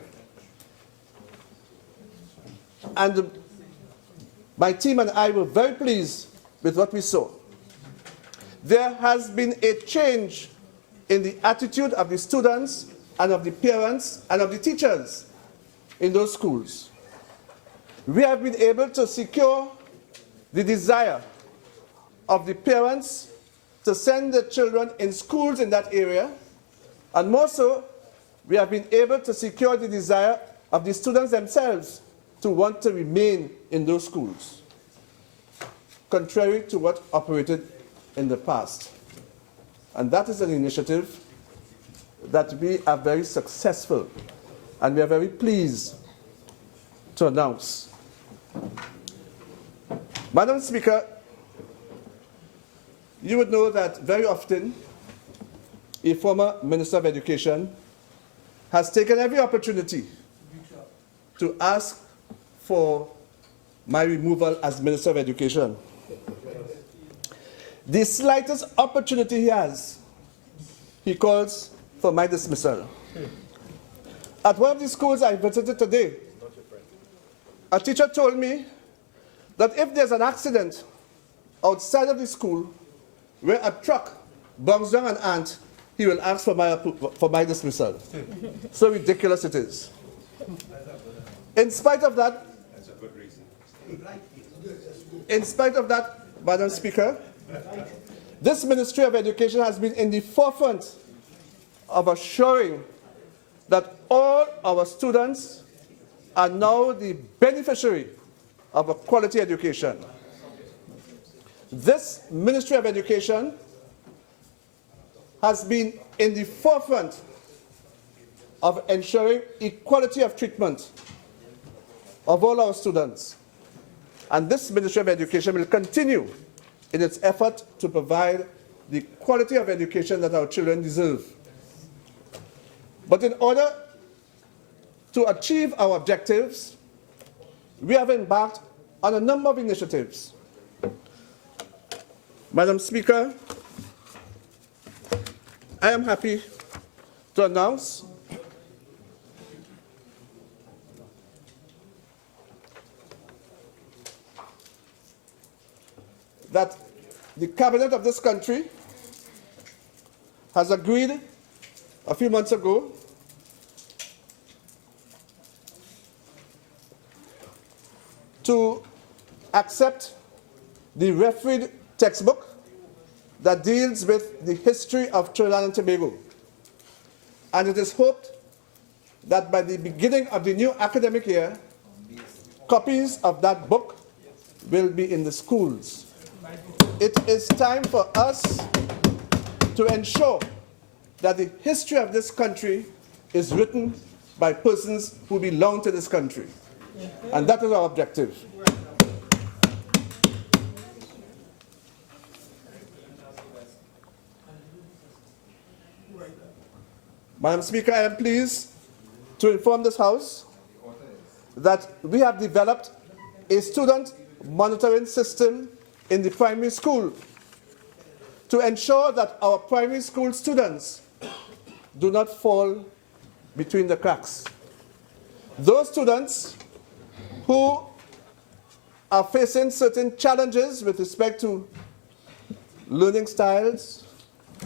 And my team and I were very pleased with what we saw. There has been a change in the attitude of the students and of the parents and of the teachers in those schools. We have been able to secure the desire of the parents to send their children in schools in that area, and more so, we have been able to secure the desire of the students themselves to want to remain in those schools, contrary to what operated in the past. And that is an initiative that we are very successful, and we are very pleased to announce. Madam Speaker, you would know that very often a former Minister of Education has taken every opportunity to ask for my removal as Minister of Education. The slightest opportunity he has, he calls for my dismissal. At one of the schools I visited today, a teacher told me that if there's an accident outside of the school where a truck bungs down an ant, he will ask for my dismissal. So ridiculous it is. In spite of that, Madam Speaker, this Ministry of Education has been in the forefront of assuring that all our students are now the beneficiary of a quality education. This Ministry of Education has been in the forefront of ensuring equality of treatment of all our students. And this Ministry of Education will continue in its effort to provide the quality of education that our children deserve. But in order to achieve our objectives, we have embarked on a number of initiatives. Madam Speaker, I am happy to announce that the cabinet of this country has agreed a few months ago to accept the refereed textbook that deals with the history of Trinidad and Tobago. And it is hoped that by the beginning of the new academic year, copies of that book will be in the schools. It is time for us to ensure that the history of this country is written by persons who belong to this country. And that is our objective. Madam Speaker, I am pleased to inform this House that we have developed a student monitoring system in the primary school to ensure that our primary school students do not fall between the cracks. Those students who are facing certain challenges with respect to learning styles,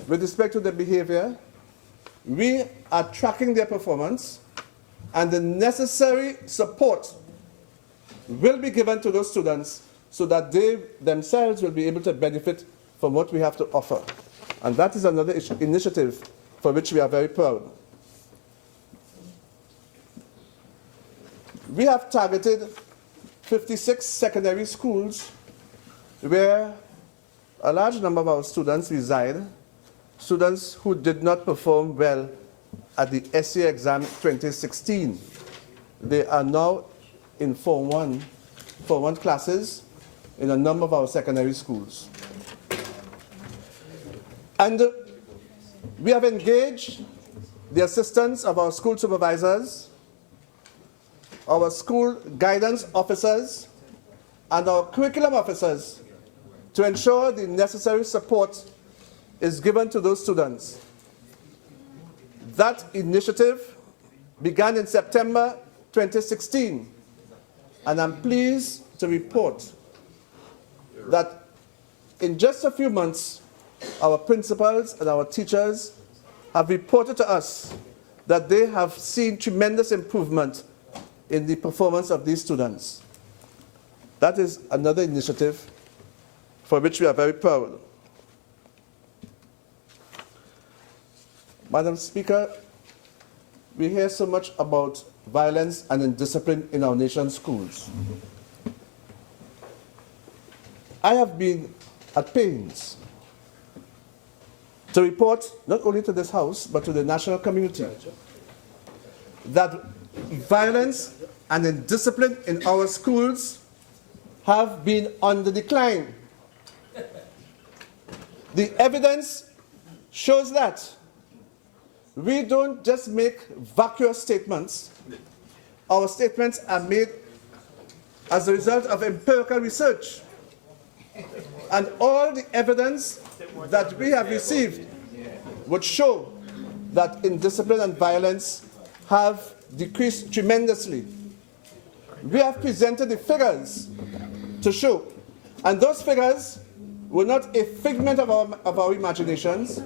with respect to their behavior, we are tracking their performance, and the necessary support will be given to those students so that they themselves will be able to benefit from what we have to offer. And that is another initiative for which we are very proud. We have targeted 56 secondary schools where a large number of our students reside, students who did not perform well at the SCA exam 2016. They are now in Form 1 classes in a number of our secondary schools. And we have engaged the assistance of our school supervisors, our school guidance officers, and our curriculum officers to ensure the necessary support is given to those students. That initiative began in September 2016, and I'm pleased to report that in just a few months, our principals and our teachers have reported to us that they have seen tremendous improvement in the performance of these students. That is another initiative for which we are very proud. Madam Speaker, we hear so much about violence and indiscipline in our nation's schools. I have been at pains to report, not only to this House, but to the national community, that violence and indiscipline in our schools have been on the decline. The evidence shows that. We don't just make vacuous statements. Our statements are made as a result of empirical research. And all the evidence that we have received would show that indiscipline and violence have decreased tremendously. We have presented the figures to show. And those figures were not a figment of our imaginations.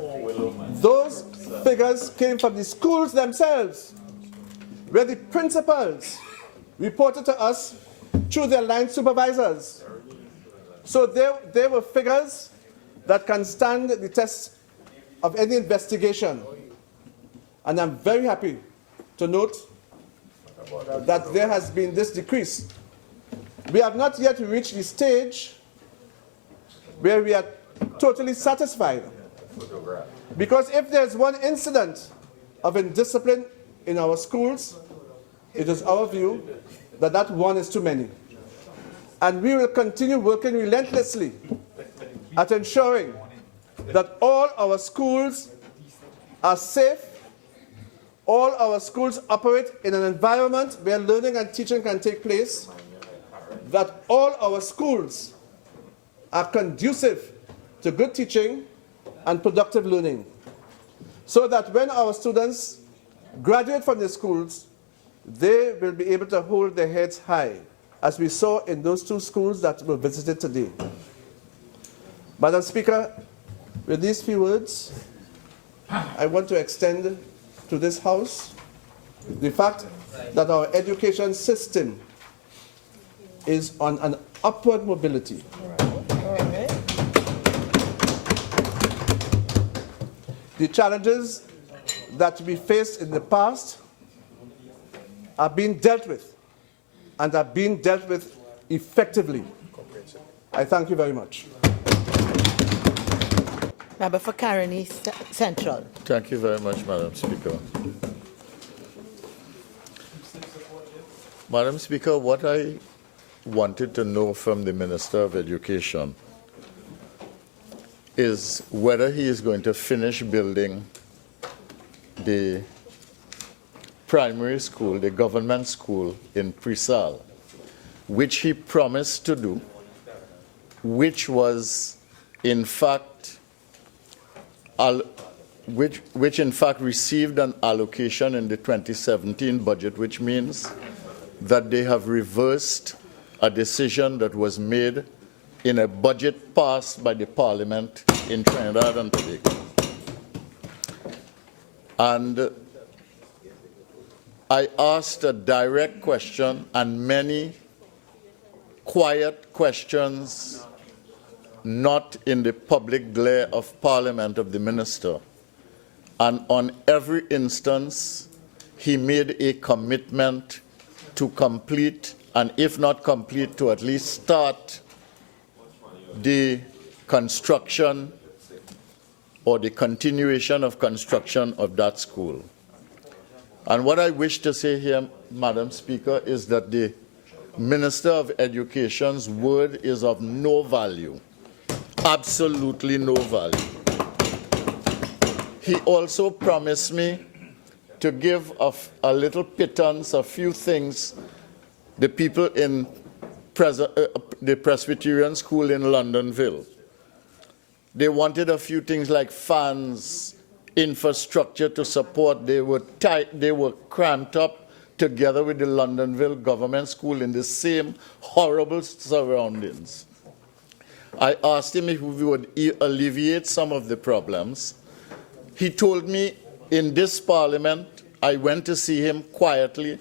Those figures came from the schools themselves, where the principals reported to us through their line supervisors. So they were figures that can stand the test of any investigation. And I'm very happy to note that there has been this decrease. We have not yet reached the stage where we are totally satisfied. Because if there's one incident of indiscipline in our schools, it is our view that that one is too many. And we will continue working relentlessly at ensuring that all our schools are safe, all our schools operate in an environment where learning and teaching can take place, that all our schools are conducive to good teaching and productive learning, so that when our students graduate from the schools, they will be able to hold their heads high, as we saw in those two schools that were visited today. Madam Speaker, with these few words, I want to extend to this House the fact that our education system is on an upward mobility. The challenges that we faced in the past are being dealt with, and are being dealt with effectively. I thank you very much. Member for Caroni Central. Thank you very much, Madam Speaker. Madam Speaker, what I wanted to know from the Minister of Education is whether he is going to finish building the primary school, the government school in Persad, which he promised to do, which was in fact which in fact received an allocation in the 2017 budget, which means that they have reversed a decision that was made in a budget passed by the Parliament in Trinidad and Tobago. And I asked a direct question and many quiet questions, not in the public glare of Parliament of the Minister. And on every instance, he made a commitment to complete, and if not complete, to at least start the construction or the continuation of construction of that school. And what I wish to say here, Madam Speaker, is that the Minister of Education's word is of no value, absolutely no value. He also promised me to give a little pittance, a few things, the people in the Presbyterian school in Londonville. They wanted a few things like fans, infrastructure to support. They were tight, they were cramped up together with the Londonville government school in the same horrible surroundings. I asked him if we would alleviate some of the problems. He told me in this Parliament, I went to see him quietly.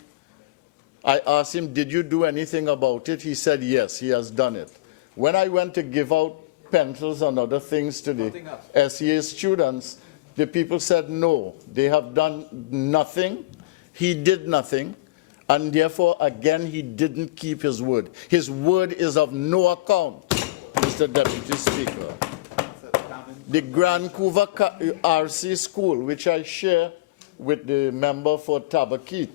I asked him, did you do anything about it? He said, yes, he has done it. When I went to give out pencils and other things to the SEA students, the people said, no, they have done nothing. He did nothing. And therefore, again, he didn't keep his word. His word is of no account, Mr. Deputy Speaker. The Grand Couva RC School, which I share with the member for Tabakit.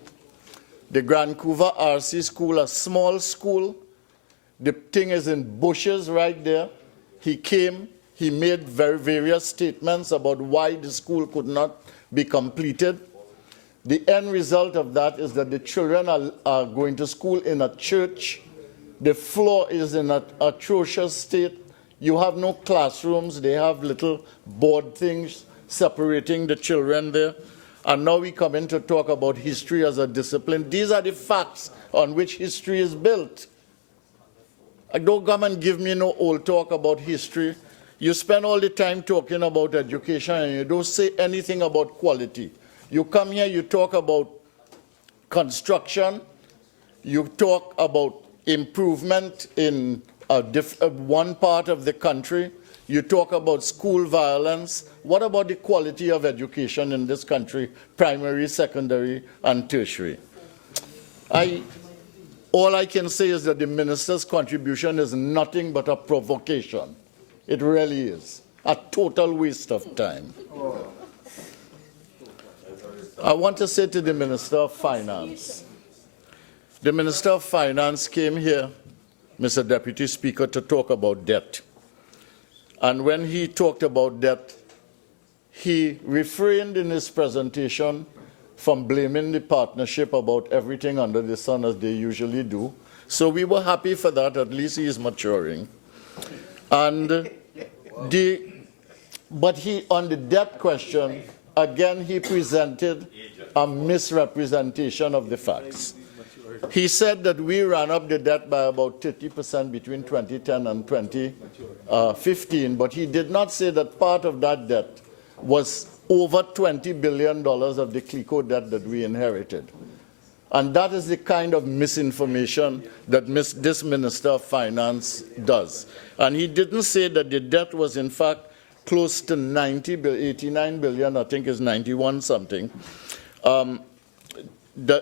The Grand Couva RC School, a small school. The thing is in bushes right there. He came, he made various statements about why the school could not be completed. The end result of that is that the children are going to school in a church. The floor is in an atrocious state. You have no classrooms. They have little board things separating the children there. And now we come in to talk about history as a discipline. These are the facts on which history is built. Don't come and give me no old talk about history. You spend all the time talking about education and you don't say anything about quality. You come here, you talk about construction, you talk about improvement in one part of the country, you talk about school violence. What about the quality of education in this country, primary, secondary, and tertiary? All I can say is that the minister's contribution is nothing but a provocation. It really is. A total waste of time. I want to say to the Minister of Finance. The Minister of Finance came here, Mr. Deputy Speaker, to talk about debt. And when he talked about debt, he refrained in his presentation from blaming the partnership about everything under the sun as they usually do. So we were happy for that. At least he is maturing. And but he, on the debt question, again, he presented a misrepresentation of the facts. He said that we ran up the debt by about 30% between 2010 and 2015, but he did not say that part of that debt was over $20 billion of the CLICO debt that we inherited. And that is the kind of misinformation that this Minister of Finance does. And he didn't say that the debt was, in fact, close to 89 billion, I think is 91 something,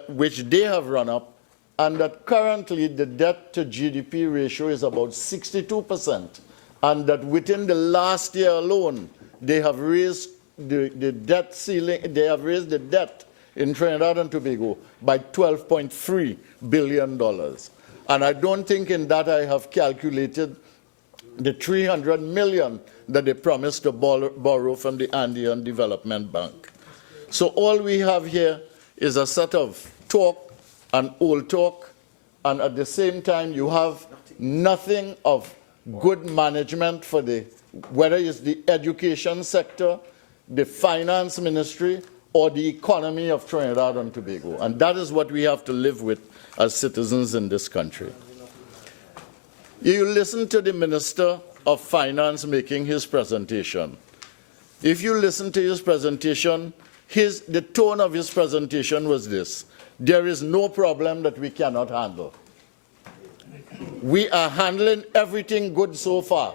which they have run up, and that currently the debt to GDP ratio is about 62%, and that within the last year alone, they have raised the debt ceiling, they have raised the debt in Trinidad and Tobago by $12.3 billion. And I don't think in that I have calculated the $300 million that they promised to borrow from the Andean Development Bank. So all we have here is a set of talk and old talk, and at the same time you have nothing of good management for whether it's the education sector, the finance ministry, or the economy of Trinidad and Tobago. And that is what we have to live with as citizens in this country. You listen to the Minister of Finance making his presentation. If you listen to his presentation, the tone of his presentation was this: there is no problem that we cannot handle. We are handling everything good so far.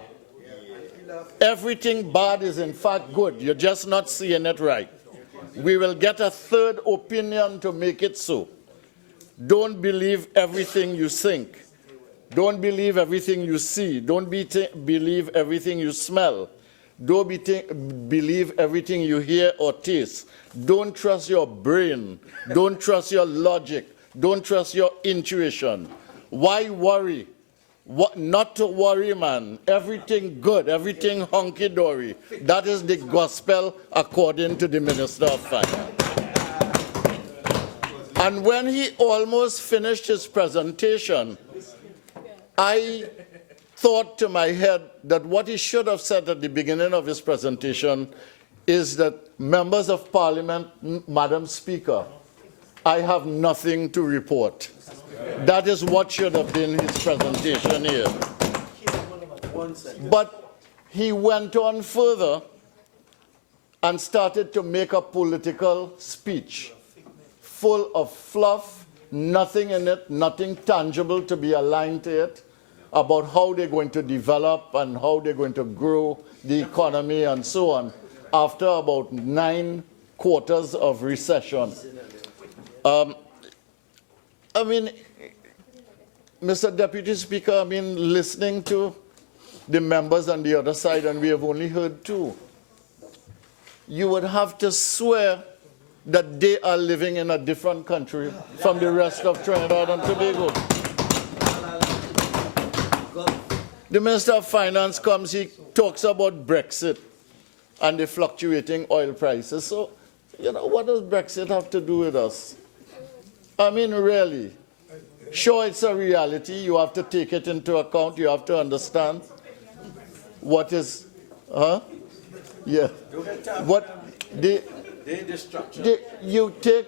Everything bad is in fact good. You're just not seeing it right. We will get a third opinion to make it so. Don't believe everything you think. Don't believe everything you see. Don't believe everything you smell. Don't believe everything you hear or taste. Don't trust your brain. Don't trust your logic. Don't trust your intuition. Why worry? Not to worry, man. Everything good, everything hunky-dory. That is the gospel according to the Minister of Finance. And when he almost finished his presentation, I thought to my head that what he should have said at the beginning of his presentation is that, members of Parliament, Madam Speaker, I have nothing to report. That is what should have been his presentation here. But he went on further and started to make a political speech full of fluff, nothing in it, nothing tangible to be aligned to it, about how they're going to develop and how they're going to grow the economy and so on, after about 9 quarters of recession. I mean, Mr. Deputy Speaker, I mean, listening to the members on the other side, and we have only heard 2, you would have to swear that they are living in a different country from the rest of Trinidad and Tobago. The Minister of Finance comes, he talks about Brexit and the fluctuating oil prices. So, you know, what does Brexit have to do with us? I mean, really. Sure, it's a reality. You have to take it into account. You have to understand what is, yeah. What you take,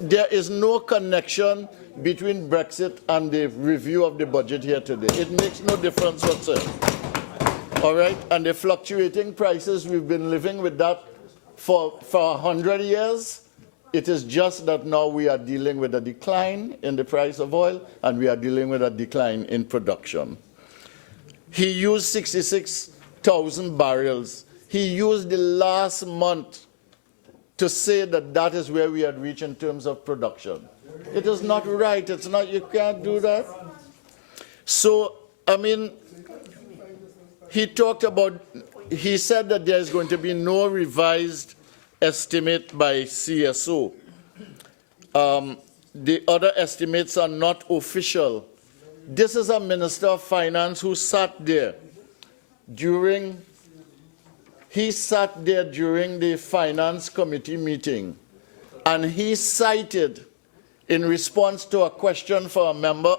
there is no connection between Brexit and the review of the budget here today. It makes no difference whatsoever. All right? And the fluctuating prices, we've been living with that for 100 years. It is just that now we are dealing with a decline in the price of oil, and we are dealing with a decline in production. He used 66,000 barrels. He used the last month to say that that is where we had reached in terms of production. It is not right. It's not, you can't do that. So, I mean, he said that there is going to be no revised estimate by CSO. The other estimates are not official. This is a Minister of Finance who sat there during the Finance Committee meeting, and he cited, in response to a question for a member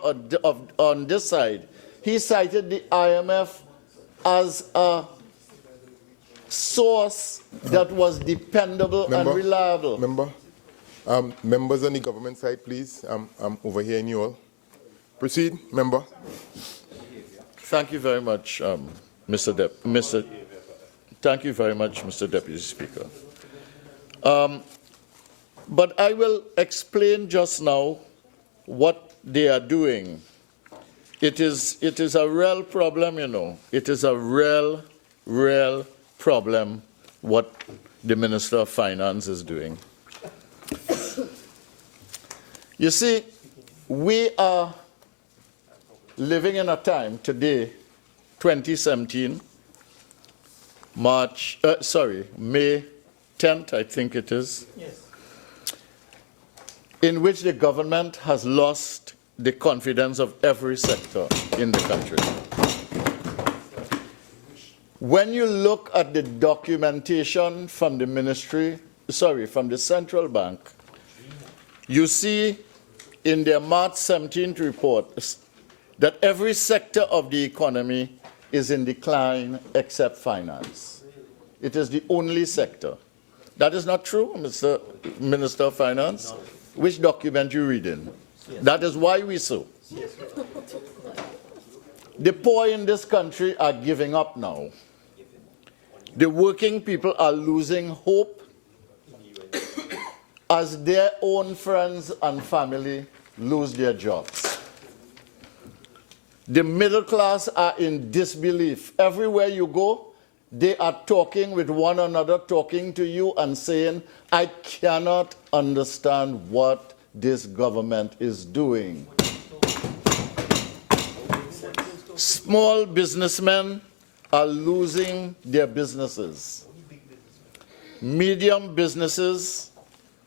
on this side, he cited the IMF as a source that was dependable and reliable. Members on the government side, please. I'm over here in you all. Proceed, member. Thank you very much, Thank you very much, Mr. Deputy Speaker. But I will explain just now what they are doing. It is a real problem, you know. It is a real problem what the Minister of Finance is doing. You see, we are living in a time today, 2017, May 10th, I think it is, yes, in which the government has lost the confidence of every sector in the country. When you look at the documentation from the from the central bank, you see in their March 17th report that every sector of the economy is in decline except finance. It is the only sector. That is not true, Mr. Minister of Finance. Which document you reading? Yes. That is why we sue. Yes. The poor in this country are giving up now. The working people are losing hope as their own friends and family lose their jobs. The middle class are in disbelief. Everywhere you go, they are talking with one another, talking to you and saying, I cannot understand what this government is doing. Small businessmen are losing their businesses. Medium businesses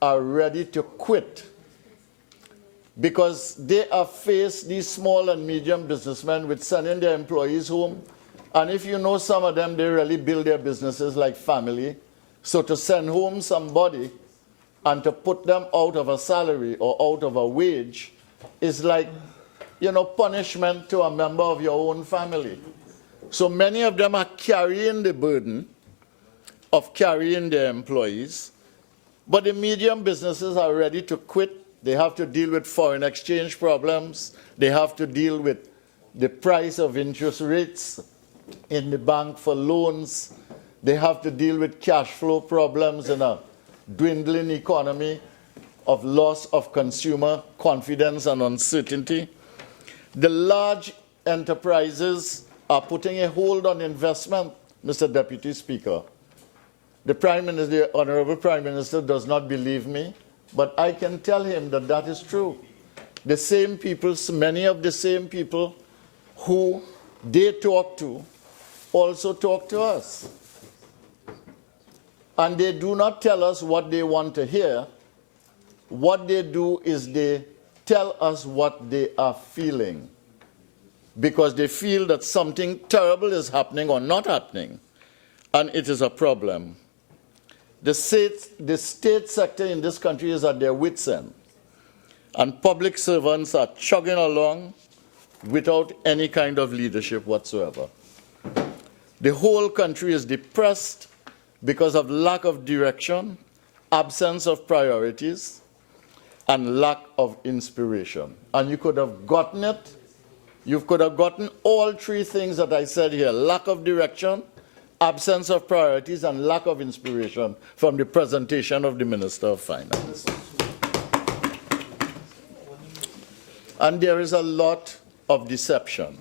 are ready to quit because they are faced, these small and medium businessmen, with sending their employees home. And if you know some of them, they really build their businesses like family. So to send home somebody and to put them out of a salary or out of a wage is like, you know, punishment to a member of your own family. So many of them are carrying the burden of carrying their employees. But the medium businesses are ready to quit. They have to deal with foreign exchange problems. They have to deal with the price of interest rates in the bank for loans. They have to deal with cash flow problems in a dwindling economy of loss of consumer confidence and uncertainty. The large enterprises are putting a hold on investment, Mr. Deputy Speaker. The Prime Minister, the Honorable Prime Minister, does not believe me, but I can tell him that that is true. The same people, many of the same people who they talk to also talk to us. And they do not tell us what they want to hear. What they do is they tell us what they are feeling, because they feel that something terrible is happening or not happening, and it is a problem. The state sector in this country is at their wits' end, and public servants are chugging along without any kind of leadership whatsoever. The whole country is depressed because of lack of direction, absence of priorities, and lack of inspiration. And you could have gotten it. You could have gotten all three things that I said here: lack of direction, absence of priorities, and lack of inspiration from the presentation of the Minister of Finance. And there is a lot of deception.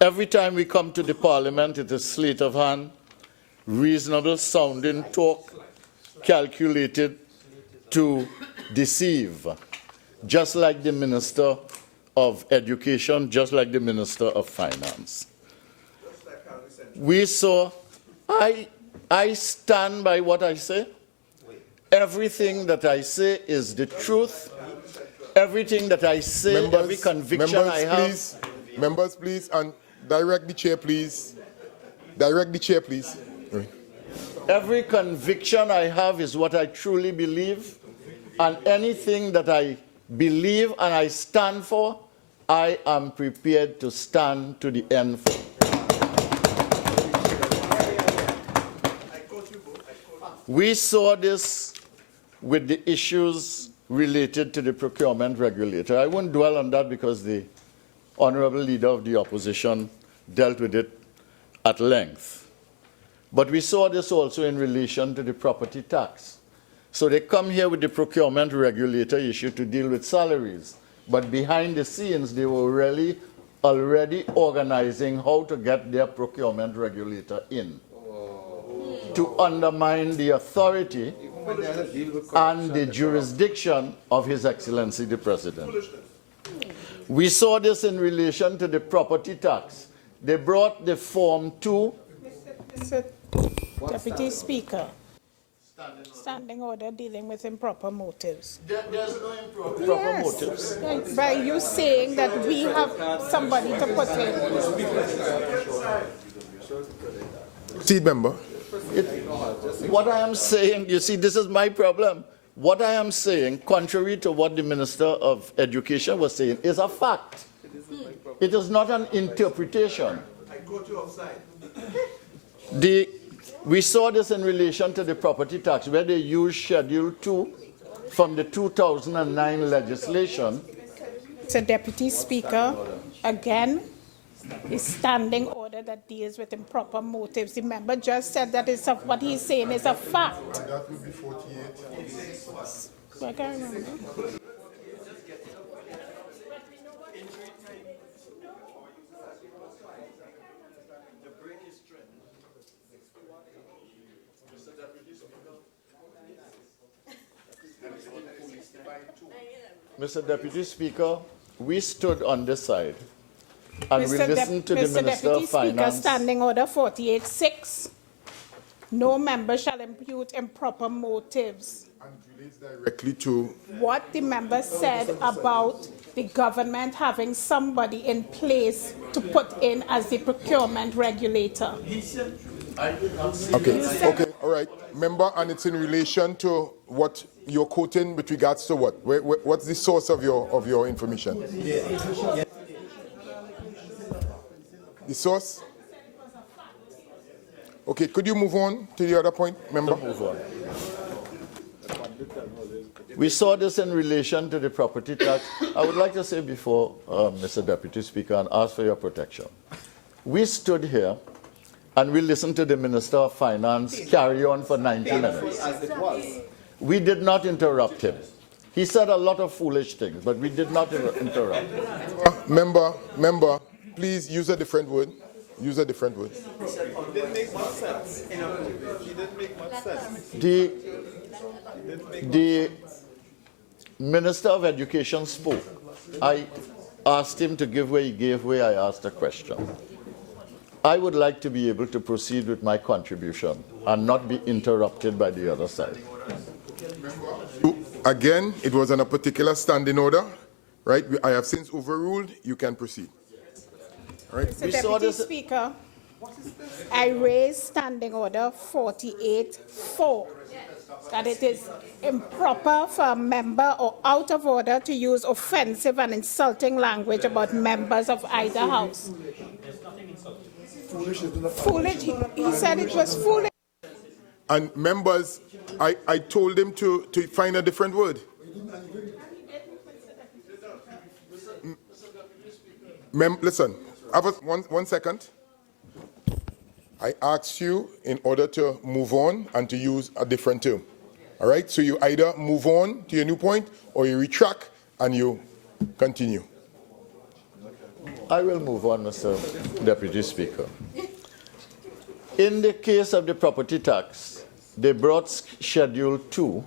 Every time we come to the Parliament, it is sleight of hand, reasonable sounding talk, calculated to deceive, just like the Minister of Education, just like the Minister of Finance. We saw, I stand by what I say. Everything that I say is the truth. Everything that I say, every conviction I have. Members, please, and direct the chair, please. Direct the chair, please. Every conviction I have is what I truly believe, and anything that I believe and I stand for, I am prepared to stand to the end for. We saw this with the issues related to the procurement regulator. I won't dwell on that because the Honorable Leader of the Opposition dealt with it at length. But we saw this also in relation to the property tax. So they come here with the procurement regulator issue to deal with salaries. But behind the scenes, they were really already organizing how to get their procurement regulator in, to undermine the authority and the jurisdiction of His Excellency the President. We saw this in relation to the property tax. They brought the Form 2. Mr. Deputy Speaker, standing order dealing with improper motives. There's no improper motives. By you saying that we have somebody to put in. Proceed, member. What I am saying, you see, this is my problem. What I am saying, contrary to what the Minister of Education was saying, is a fact. It is not an interpretation. I got you offside. We saw this in relation to the property tax, where they used Schedule 2 from the 2009 legislation. Mr. Deputy Speaker, again, is standing order that deals with improper motives. The member just said that is what he's saying is a fact. That would be 48. I can't remember. Mr. Deputy Speaker, we stood on this side and we listened to the Mr. Minister Deputy of Finance. Speaker, standing order 48.6. No member shall impute improper motives. And relates directly to What the member said about the government having somebody in place to put in as the procurement regulator. Okay, all right. Member, and it's in relation to what you're quoting with regards to what? What's the source of your information? The source? Okay, could you move on to the other point, member? Move on. We saw this in relation to the property tax. I would like to say before, Mr. Deputy Speaker, and ask for your protection. We stood here and we listened to the Minister of Finance carry on for 90 minutes. We did not interrupt him. He said a lot of foolish things, but we did not interrupt. Member, please use a different word. Use a different word. It didn't make much sense. He didn't make much sense. The Minister of Education spoke. I asked him to give way, he gave way, I asked a question. I would like to be able to proceed with my contribution and not be interrupted by the other side. Again, it was on a particular standing order, right? I have since overruled. You can proceed. All right. Mr. Deputy Speaker, I raised standing order 48.4, that it is improper for a member or out of order to use offensive and insulting language about members of either house. Foolish, he said it was foolish. And members, I told them to find a different word. Listen, have one second. I asked you in order to move on and to use a different term. All right? So you either move on to your new point or you retract and you continue. I will move on, Mr. Deputy Speaker. In the case of the property tax, they brought Schedule 2,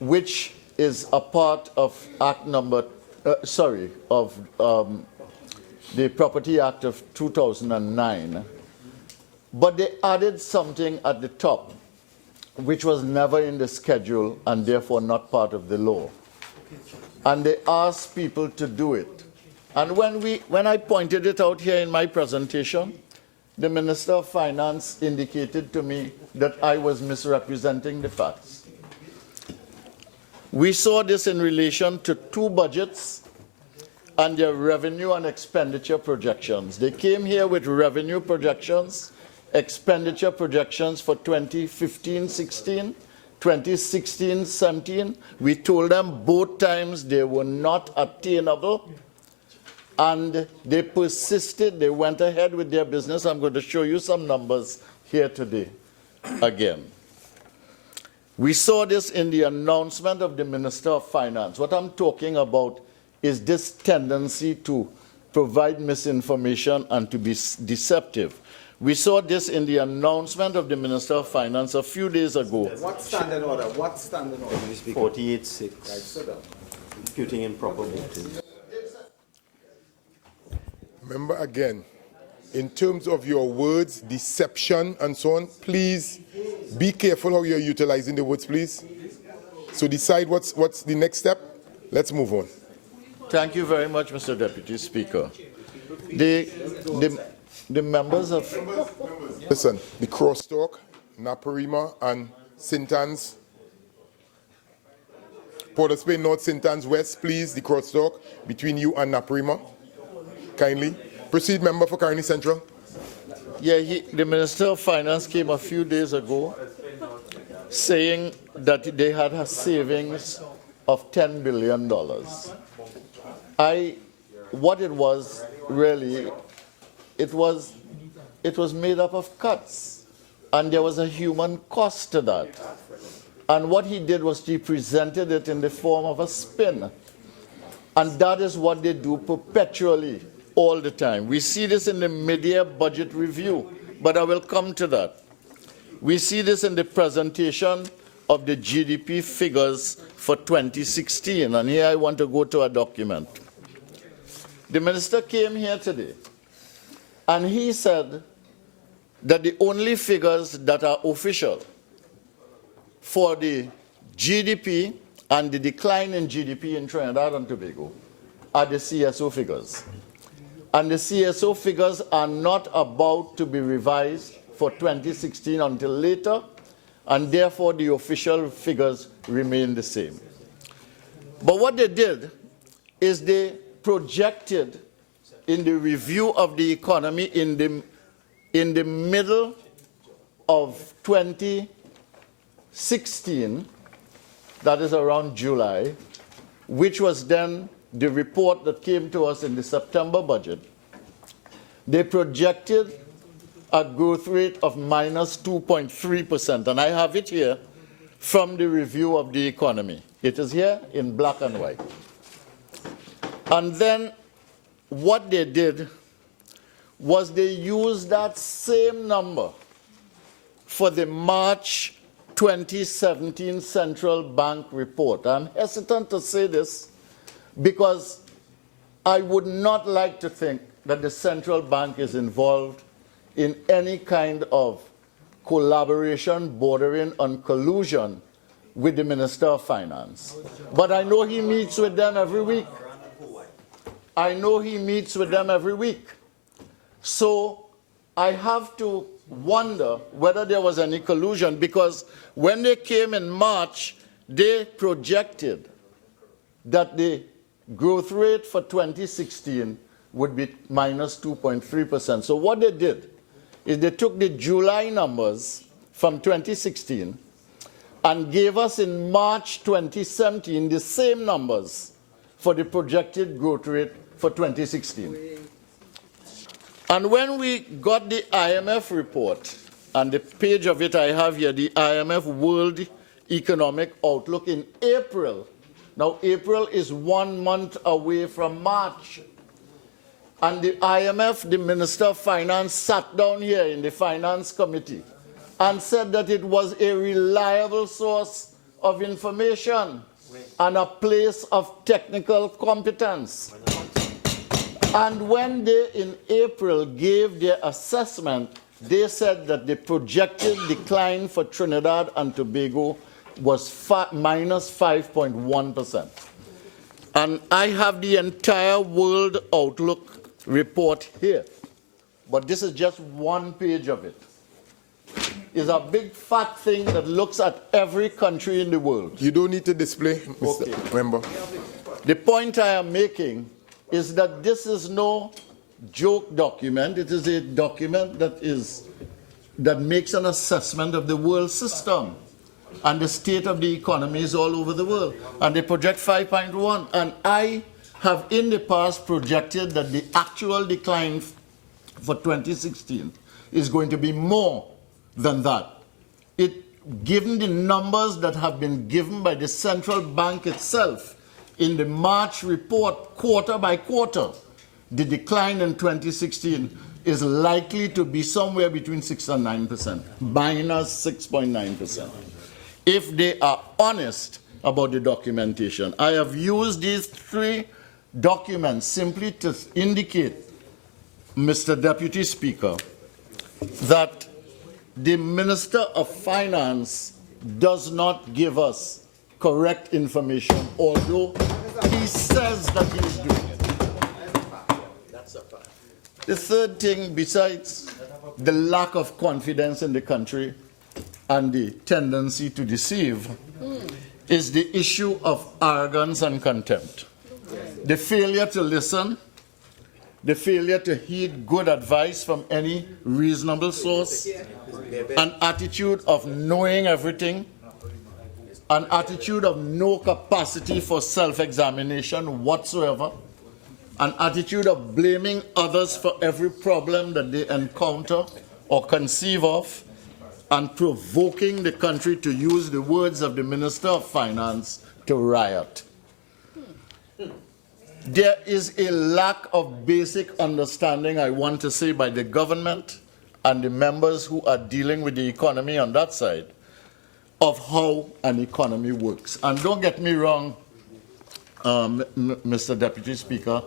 which is a part of Act number, the Property Act of 2009. But they added something at the top, which was never in the schedule and therefore not part of the law. And they asked people to do it. And when I pointed it out here in my presentation, the Minister of Finance indicated to me that I was misrepresenting the facts. We saw this in relation to two budgets and their revenue and expenditure projections. They came here with revenue projections, expenditure projections for 2015-16, 2016-17. We told them both times they were not attainable. And they persisted, they went ahead with their business. I'm going to show you some numbers here today again. We saw this in the announcement of the Minister of Finance. What I'm talking about is this tendency to provide misinformation and to be deceptive. We saw this in the announcement of the Minister of Finance a few days ago. What standing order? What standing order? 48.6. Imputing improper motives. Remember again, in terms of your words, deception and so on, please be careful how you're utilizing the words, please. So decide what's the next step. Let's move on. Thank you very much, Mr. Deputy Speaker. The members of... Listen, the crosstalk, Naparima and St-Anne's, Port of Spain North, St-Anne's West, please, the crosstalk between you and Naparima. Kindly. Proceed, member for Caroni Central. Yeah, the Minister of Finance came a few days ago saying that they had a savings of $10 billion. What it was really, it was made up of cuts, and there was a human cost to that. And what he did was he presented it in the form of a spin. And that is what they do perpetually, all the time. We see this in the mid-year budget review, but I will come to that. We see this in the presentation of the GDP figures for 2016, and here I want to go to a document. The minister came here today, and he said that the only figures that are official for the GDP and the decline in GDP in Trinidad and Tobago are the CSO figures. And the CSO figures are not about to be revised for 2016 until later, and therefore the official figures remain the same. But what they did is they projected in the review of the economy in the middle of 2016, that is around July, which was then the report that came to us in the September budget. They projected a growth rate of minus 2.3%, and I have it here from the review of the economy. It is here in black and white. And then what they did was they used that same number for the March 2017 Central Bank report. I'm hesitant to say this because I would not like to think that the central bank is involved in any kind of collaboration bordering on collusion with the Minister of Finance. But I know he meets with them every week. I know he meets with them every week. So I have to wonder whether there was any collusion, because when they came in March, they projected that the growth rate for 2016 would be minus 2.3%. So what they did is they took the July numbers from 2016 and gave us in March 2017 the same numbers for the projected growth rate for 2016. And when we got the IMF report, and the page of it I have here, the IMF World Economic Outlook in April. Now, April is 1 month away from March. And the IMF, the Minister of Finance, sat down here in the Finance Committee and said that it was a reliable source of information and a place of technical competence. And when they, in April, gave their assessment, they said that the projected decline for Trinidad and Tobago was minus 5.1%. And I have the entire World Outlook report here. But this is just one page of it. It's a big fat thing that looks at every country in the world. You don't need to display, Mr. Member. The point I am making is that this is no joke document. It is a document that makes an assessment of the world system and the state of the economies all over the world. And they project 5.1. And I have in the past projected that the actual decline for 2016 is going to be more than that. Given the numbers that have been given by the central bank itself in the March report, quarter by quarter, the decline in 2016 is likely to be somewhere between 6 and 9%, minus 6.9%. If they are honest about the documentation, I have used these three documents simply to indicate, Mr. Deputy Speaker, that the Minister of Finance does not give us correct information, although he says that he is doing it. That's a fact. The third thing, besides the lack of confidence in the country and the tendency to deceive, is the issue of arrogance and contempt. The failure to listen, the failure to heed good advice from any reasonable source, an attitude of knowing everything, an attitude of no capacity for self-examination whatsoever, an attitude of blaming others for every problem that they encounter or conceive of, and provoking the country, to use the words of the Minister of Finance, to riot. There is a lack of basic understanding, I want to say, by the government and the members who are dealing with the economy on that side, of how an economy works. And don't get me wrong, Mr. Deputy Speaker,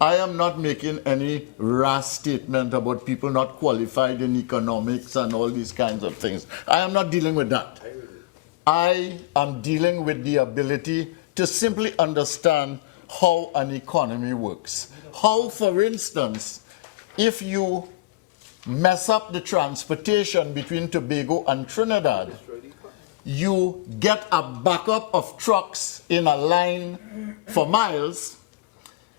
I am not making any rash statement about people not qualified in economics and all these kinds of things. I am not dealing with that. I am dealing with the ability to simply understand how an economy works. How, for instance, if you mess up the transportation between Tobago and Trinidad, you get a backup of trucks in a line for miles,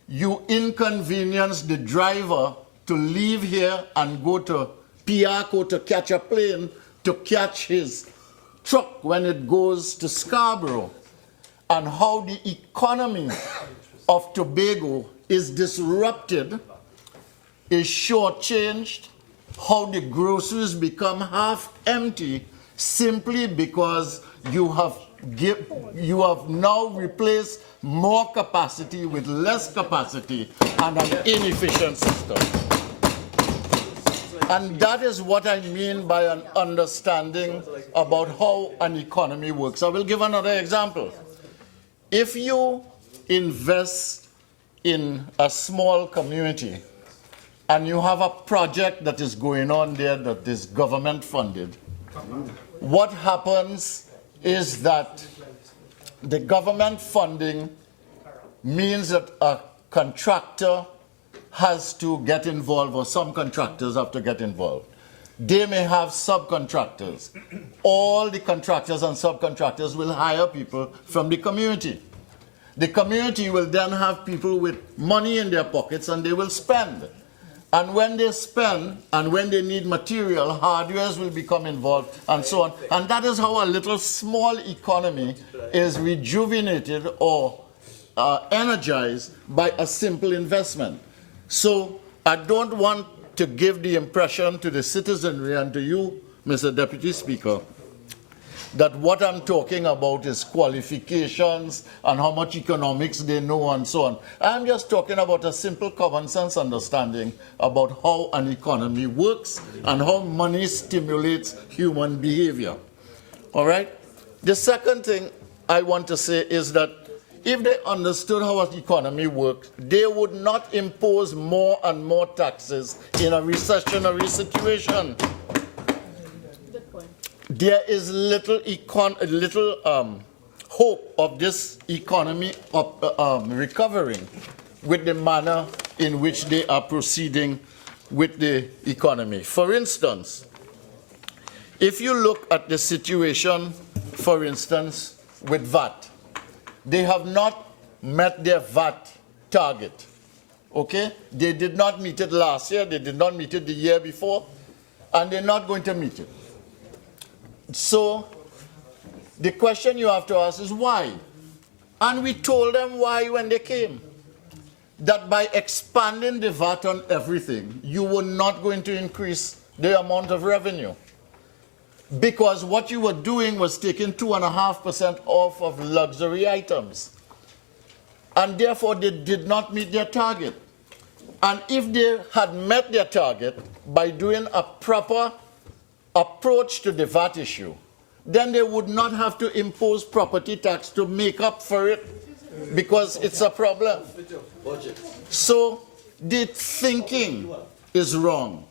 you inconvenience the driver to leave here and go to Piaco to catch a plane to catch his truck when it goes to Scarborough, and how the economy of Tobago is disrupted, is shortchanged, how the groceries become half empty simply because you have now replaced more capacity with less capacity and an inefficient system. And that is what I mean by an understanding about how an economy works. I will give another example. If you invest in a small community and you have a project that is going on there that is government funded, what happens is that the government funding means that a contractor has to get involved, or some contractors have to get involved. They may have subcontractors. All the contractors and subcontractors will hire people from the community. The community will then have people with money in their pockets and they will spend. And when they spend and when they need material, hardwares will become involved and so on. And that is how a little small economy is rejuvenated or energized by a simple investment. So I don't want to give the impression to the citizenry and to you, Mr. Deputy Speaker, that what I'm talking about is qualifications and how much economics they know and so on. I'm just talking about a simple common sense understanding about how an economy works and how money stimulates human behavior. All right? The second thing I want to say is that if they understood how an economy works, they would not impose more and more taxes in a recessionary situation. There is little hope of this economy recovering with the manner in which they are proceeding with the economy. For instance, if you look at the situation, for instance, with VAT, they have not met their VAT target. Okay? They did not meet it last year, they did not meet it the year before, and they're not going to meet it. So the question you have to ask is why? And we told them why when they came. That by expanding the VAT on everything, you were not going to increase the amount of revenue. Because what you were doing was taking 2.5% off of luxury items. And therefore, they did not meet their target. And if they had met their target by doing a proper approach to the VAT issue, then they would not have to impose property tax to make up for it because it's a problem. So the thinking is wrong.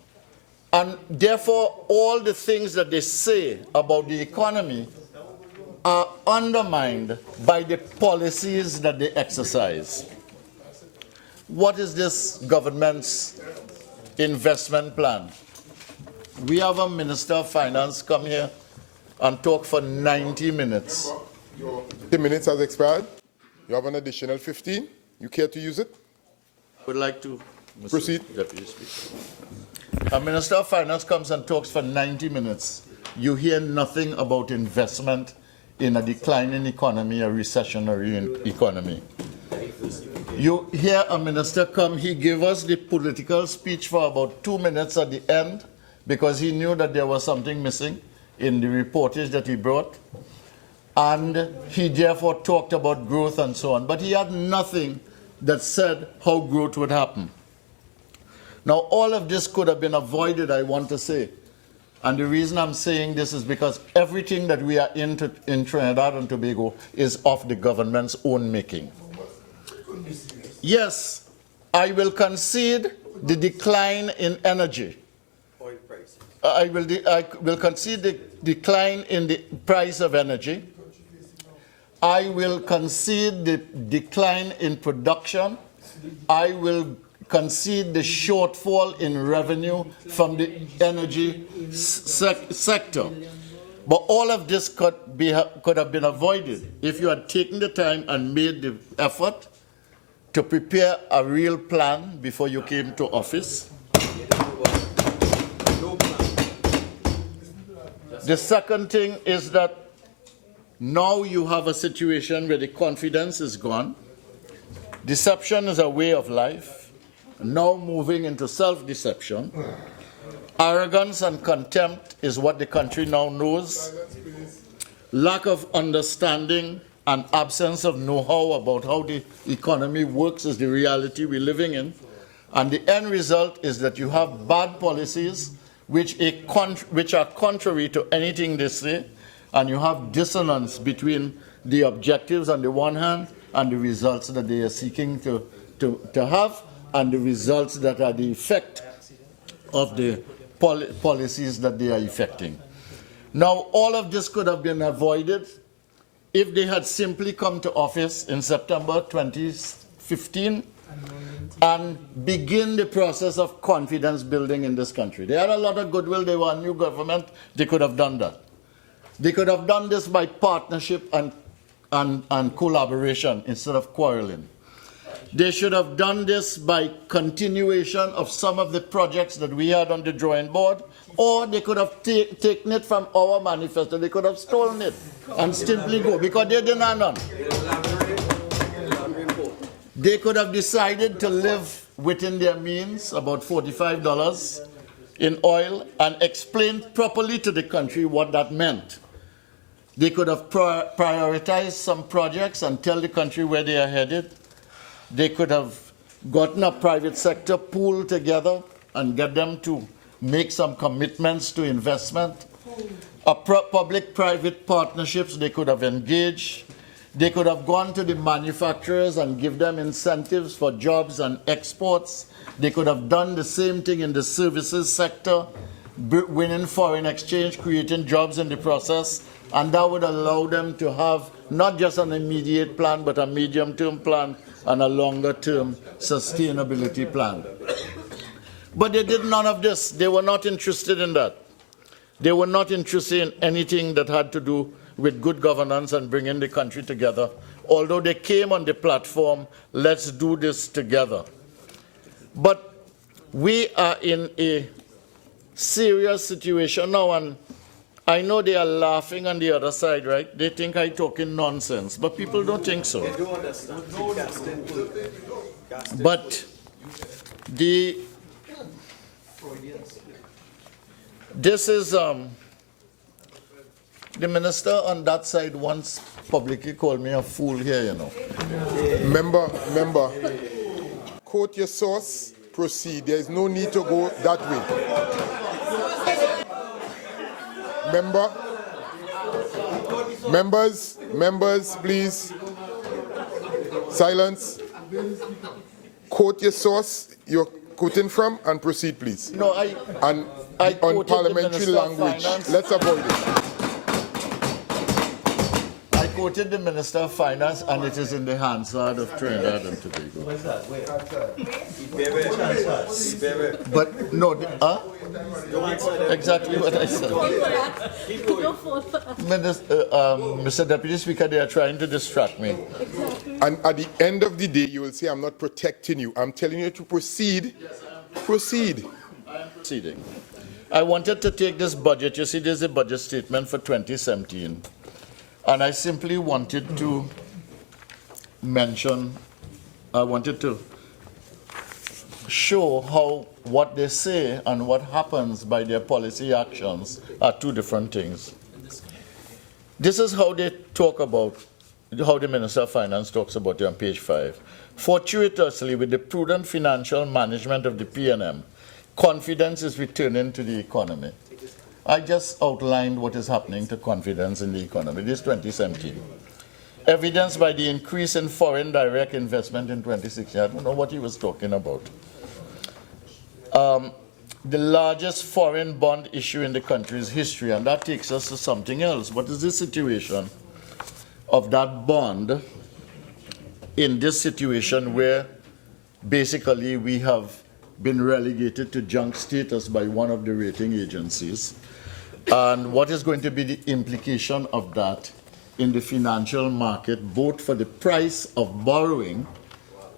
And therefore, all the things that they say about the economy are undermined by the policies that they exercise. What is this government's investment plan? We have a Minister of Finance come here and talk for 90 minutes. The minutes has expired. You have an additional 15. You care to use it? I would like to, Mr. Proceed. Deputy Speaker. A Minister of Finance comes and talks for 90 minutes. You hear nothing about investment in a declining economy, a recessionary economy. You hear a minister come, he gave us the political speech for about 2 minutes at the end because he knew that there was something missing in the reportage that he brought. And he therefore talked about growth and so on. But he had nothing that said how growth would happen. Now, all of this could have been avoided, I want to say. And the reason I'm saying this is because everything that we are into in Trinidad and Tobago is of the government's own making. Yes, I will concede the decline in energy. I will concede the decline in the price of energy. I will concede the decline in production. I will concede the shortfall in revenue from the energy sector. But all of this could have been avoided if you had taken the time and made the effort to prepare a real plan before you came to office. The second thing is that now you have a situation where the confidence is gone. Deception is a way of life. Now moving into self-deception. Arrogance and contempt is what the country now knows. Lack of understanding and absence of know-how about how the economy works is the reality we're living in. And the end result is that you have bad policies which are contrary to anything they say, and you have dissonance between the objectives on the one hand and the results that they are seeking to have, and the results that are the effect of the policies that they are effecting. Now, all of this could have been avoided if they had simply come to office in September 2015 and begin the process of confidence building in this country. They had a lot of goodwill. They were a new government. They could have done that. They could have done this by partnership and collaboration instead of quarreling. They should have done this by continuation of some of the projects that we had on the drawing board, or they could have taken it from our manifesto. They could have stolen it and simply go, because they didn't have none. They could have decided to live within their means, about $45 in oil, and explained properly to the country what that meant. They could have prioritized some projects and tell the country where they are headed. They could have gotten a private sector pool together and get them to make some commitments to investment. Public-private partnerships they could have engaged. They could have gone to the manufacturers and give them incentives for jobs and exports. They could have done the same thing in the services sector, winning foreign exchange, creating jobs in the process, and that would allow them to have not just an immediate plan, but a medium-term plan and a longer-term sustainability plan. But they did none of this. They were not interested in that. They were not interested in anything that had to do with good governance and bringing the country together, although they came on the platform, let's do this together. But we are in a serious situation now, and I know they are laughing on the other side, right? They think I'm talking nonsense, but people don't think so. They don't understand. But this is the minister on that side once publicly called me a fool here, you know. Member, quote your source, proceed. There is no need to go that way. Members, please. Silence. Quote your source you're quoting from and proceed, please. No, I on quoted parliamentary the Minister of language. Finance. Let's avoid it. I quoted the Minister of Finance, and it is in the Hansard of Trinidad and Tobago. What's that? Wait. But no, exactly what I said. Mr. Deputy Speaker, they are trying to distract me. And at the end of the day, you will say, I'm not protecting you. I'm telling you to proceed. Proceed. I am proceeding. I wanted to take this budget. You see, there's a budget statement for 2017. And I simply wanted to show how what they say and what happens by their policy actions are two different things. This is how they talk about, how the Minister of Finance talks about it on page 5. Fortuitously, with the prudent financial management of the PNM, confidence is returning to the economy. I just outlined what is happening to confidence in the economy. This is 2017. Evidenced by the increase in foreign direct investment in 2016. I don't know what he was talking about. The largest foreign bond issue in the country's history, and that takes us to something else. What is the situation of that bond in this situation where basically we have been relegated to junk status by one of the rating agencies? And what is going to be the implication of that in the financial market, both for the price of borrowing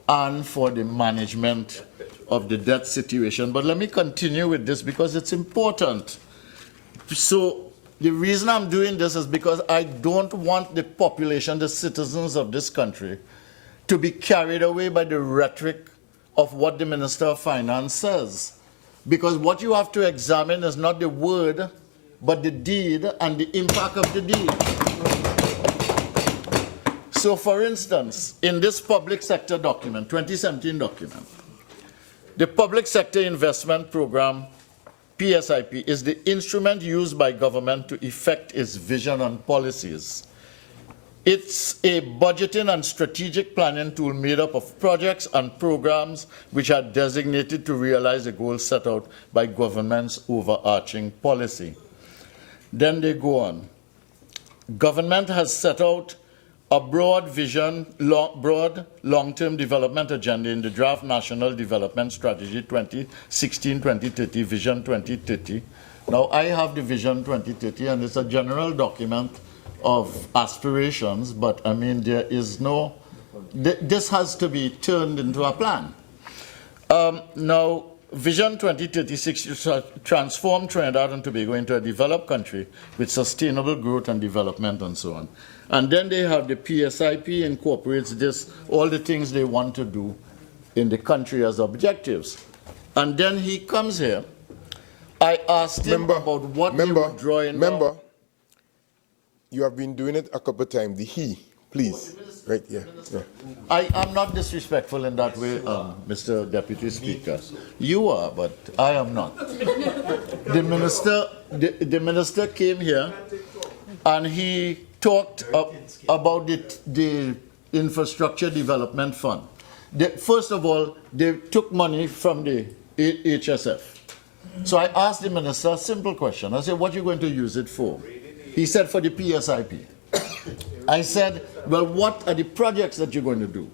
and for the management of the debt situation? But let me continue with this because it's important. So the reason I'm doing this is because I don't want the population, the citizens of this country, to be carried away by the rhetoric of what the Minister of Finance says. Because what you have to examine is not the word, but the deed and the impact of the deed. So for instance, in this public sector document, 2017 document, the Public Sector Investment Program, PSIP, is the instrument used by government to effect its vision and policies. It's a budgeting and strategic planning tool made up of projects and programs which are designated to realize the goals set out by government's overarching policy. Then they go on. Government has set out a broad vision, broad long-term development agenda in the draft National Development Strategy 2016-2030, Vision 2030. Now, I have the Vision 2030, and it's a general document of aspirations, but I mean, there is no this has to be turned into a plan. Now, Vision 2036 is to transform Trinidad and Tobago into a developed country with sustainable growth and development and so on. And then they have the PSIP incorporates this, all the things they want to do in the country as objectives. And then he comes here. I asked him about what they were drawing. Remember, you have been doing it a couple of times. The he, please. Right, yeah. I am not disrespectful in that way, Mr. Deputy Speaker. You are, but I am not. The minister came here and he talked about the Infrastructure Development Fund. First of all, they took money from the HSF. So I asked the minister a simple question. I said, what are you going to use it for? He said, for the PSIP. I said, well, what are the projects that you're going to do?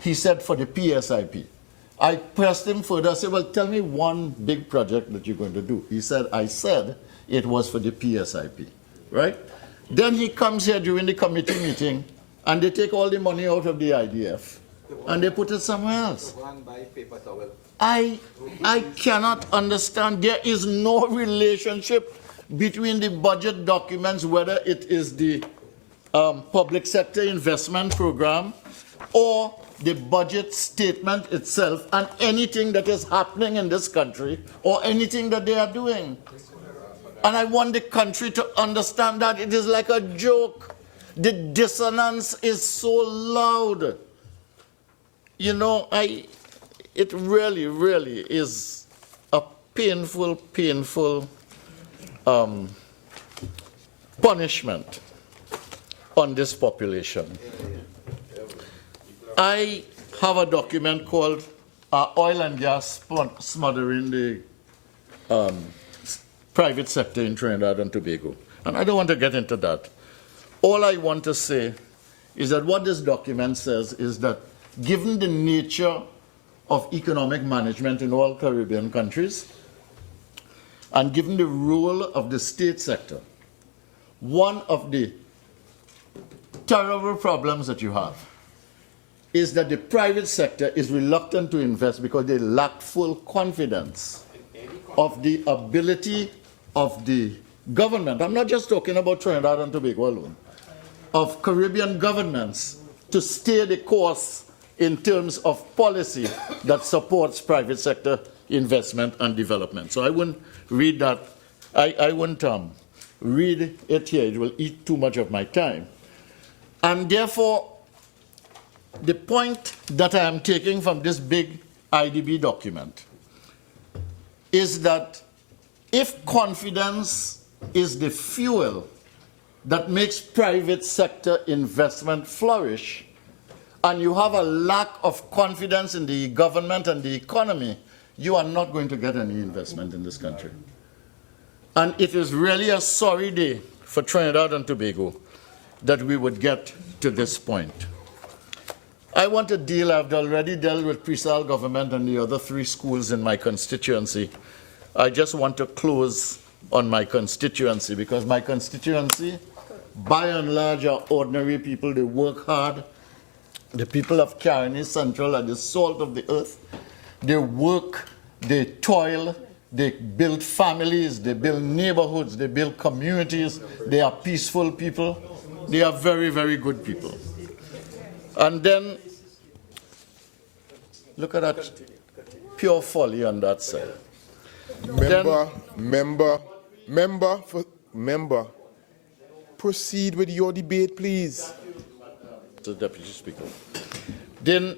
He said, for the PSIP. I pressed him further. I said, well, tell me one big project that you're going to do. He said, I said it was for the PSIP, right? Then he comes here during the committee meeting, and they take all the money out of the IDF, and they put it somewhere else. I cannot understand. There is no relationship between the budget documents, whether it is the public sector investment program or the budget statement itself, and anything that is happening in this country or anything that they are doing. And I want the country to understand that it is like a joke. The dissonance is so loud. You know, it really, really is a painful, painful punishment on this population. I have a document called Oil and Gas Smothering the Private Sector in Trinidad and Tobago. And I don't want to get into that. All I want to say is that what this document says is that given the nature of economic management in all Caribbean countries, and given the role of the state sector, one of the terrible problems that you have is that the private sector is reluctant to invest because they lack full confidence of the ability of the government. I'm not just talking about Trinidad and Tobago alone, of Caribbean governments to stay the course in terms of policy that supports private sector investment and development. So I wouldn't read that. I wouldn't read it here. It will eat too much of my time. And therefore, the point that I am taking from this big IDB document is that if confidence is the fuel that makes private sector investment flourish, and you have a lack of confidence in the government and the economy, you are not going to get any investment in this country. And it is really a sorry day for Trinidad and Tobago that we would get to this point. I want to deal, I've already dealt with Persad government and the other 3 schools in my constituency. I just want to close on my constituency, because my constituency, by and large, are ordinary people. They work hard. The people of Caroni Central are the salt of the earth. They work, they toil, they build families, they build neighborhoods, they build communities. They are peaceful people. They are very, very good people. And then, look at that pure folly on that side. Member, proceed with your debate, please. The Deputy Speaker. Then,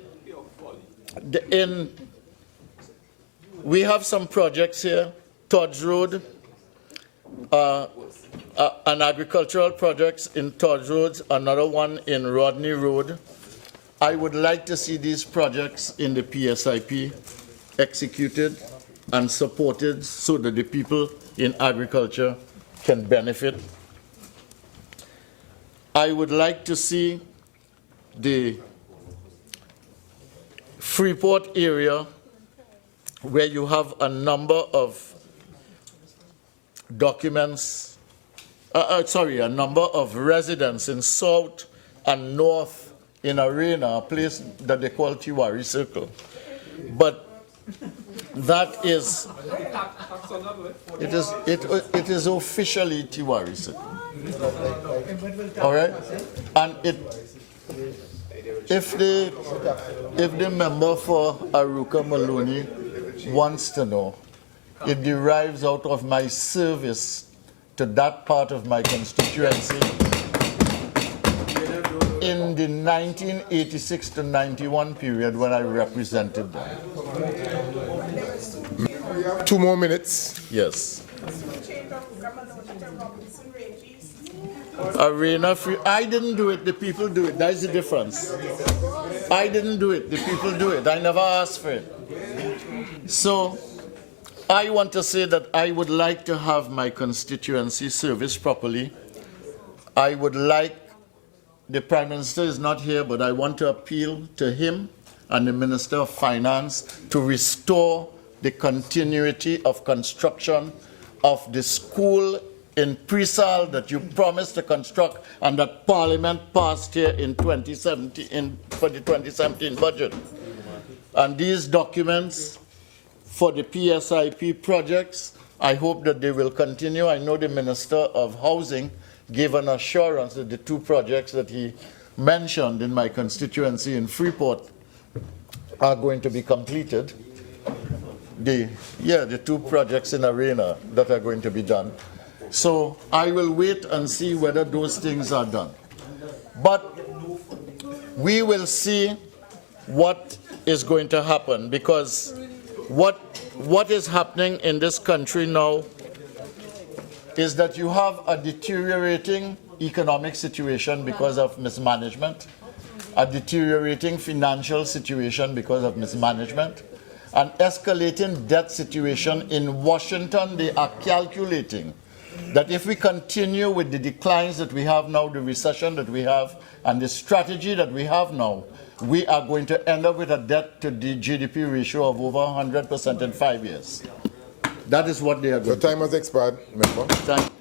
we have some projects here. Todd's Road, an agricultural projects in Todd's Road, another one in Rodney Road. I would like to see these projects in the PSIP executed and supported so that the people in agriculture can benefit. I would like to see the Freeport area where you have a number of documents, a number of residents in South and North in Arena, a place that they call Tewarie Circle. But that is, it is officially Tewarie Circle. All right? And if the member for Aruka Maloney wants to know, it derives out of my service to that part of my constituency in the 1986 to 91 period when I represented them. 2 more minutes. Yes. Arena free. I didn't do it, the people do it. That's the difference. I didn't do it, the people do it. I never asked for it. So I want to say that I would like to have my constituency serviced properly. I would like, the Prime Minister is not here, but I want to appeal to him and the Minister of Finance to restore the continuity of construction of the school in Presal that you promised to construct and that Parliament passed here in 2017 for the 2017 budget. And these documents for the PSIP projects, I hope that they will continue. I know the Minister of Housing gave an assurance that the 2 projects that he mentioned in my constituency in Freeport are going to be completed. The 2 projects in Arena that are going to be done. So I will wait and see whether those things are done. But we will see what is going to happen, because what is happening in this country now is that you have a deteriorating economic situation because of mismanagement, a deteriorating financial situation because of mismanagement, an escalating debt situation. In Washington, they are calculating that if we continue with the declines that we have now, the recession that we have, and the strategy that we have now, we are going to end up with a debt to the GDP ratio of over 100% in 5 years. That is what they are going to do. Your time has expired, member. Thank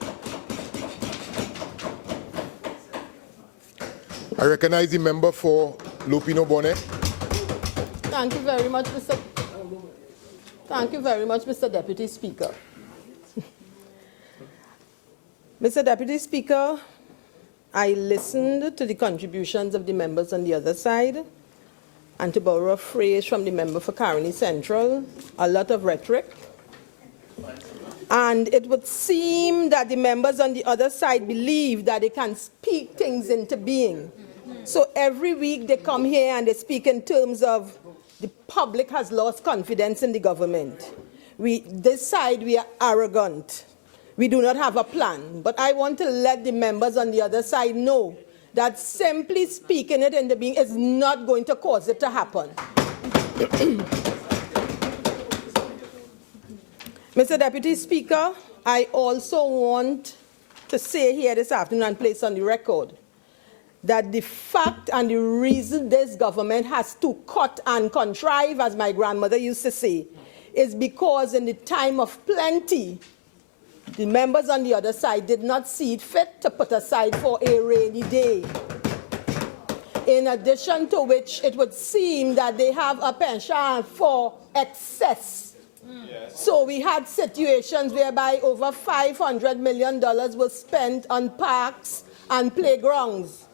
I recognize the member for Lopinot Bonnet. Thank you very much, Mr. Thank you very much, Mr. Deputy Speaker. Mr. Deputy Speaker, I listened to the contributions of the members on the other side, and to borrow a phrase from the member for Caroni Central, a lot of rhetoric. And it would seem that the members on the other side believe that they can speak things into being. So every week they come here and they speak in terms of the public has lost confidence in the government. This side, we are arrogant. We do not have a plan. But I want to let the members on the other side know that simply speaking it into being is not going to cause it to happen. Mr. Deputy Speaker, I also want to say here this afternoon and place on the record that the fact and the reason this government has to cut and contrive, as my grandmother used to say, is because in the time of plenty, the members on the other side did not see it fit to put aside for a rainy day. In addition to which, it would seem that they have a penchant for excess. Yes. So we had situations whereby over $500 million was spent on parks and playgrounds.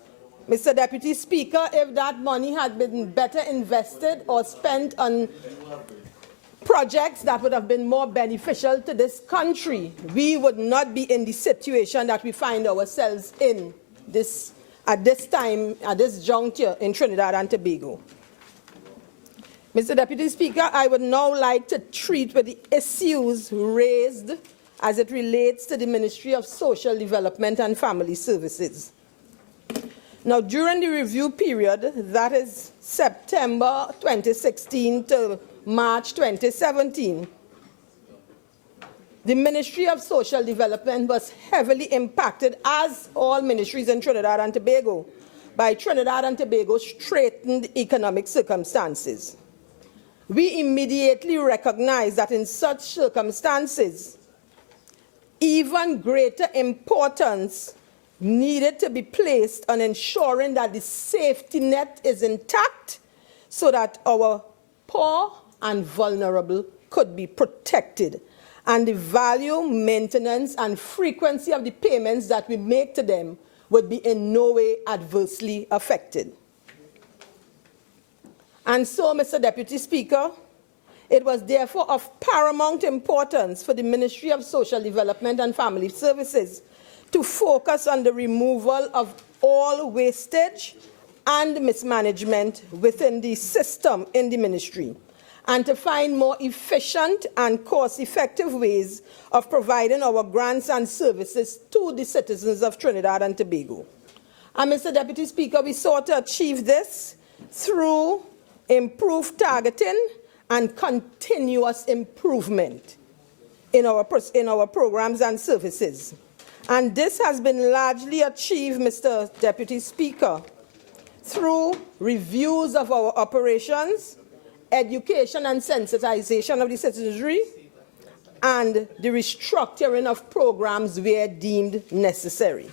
Mr. Deputy Speaker, if that money had been better invested or spent on projects that would have been more beneficial to this country, we would not be in the situation that we find ourselves in at this juncture in Trinidad and Tobago. Mr. Deputy Speaker, I would now like to treat with the issues raised as it relates to the Ministry of Social Development and Family Services. Now, during the review period, that is September 2016 to March 2017, the Ministry of Social Development was heavily impacted, as all ministries in Trinidad and Tobago, by Trinidad and Tobago's straitened economic circumstances. We immediately recognized that in such circumstances, even greater importance needed to be placed on ensuring that the safety net is intact so that our poor and vulnerable could be protected, and the value, maintenance, and frequency of the payments that we make to them would be in no way adversely affected. And so, Mr. Deputy Speaker, it was therefore of paramount importance for the Ministry of Social Development and Family Services to focus on the removal of all wastage and mismanagement within the system in the ministry, and to find more efficient and cost-effective ways of providing our grants and services to the citizens of Trinidad and Tobago. And Mr. Deputy Speaker, we sought to achieve this through improved targeting and continuous improvement in our programs and services. And this has been largely achieved, Mr. Deputy Speaker, through reviews of our operations, education and sensitization of the citizenry, and the restructuring of programs where deemed necessary.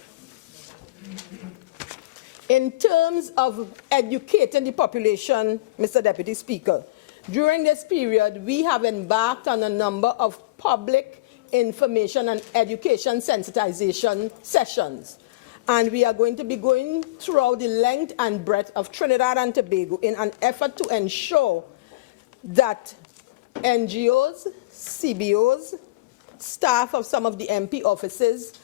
In terms of educating the population, Mr. Deputy Speaker, during this period, we have embarked on a number of public information and education sensitization sessions. And we are going to be going throughout the length and breadth of Trinidad and Tobago in an effort to ensure that NGOs, CBOs, staff of some of the MP offices,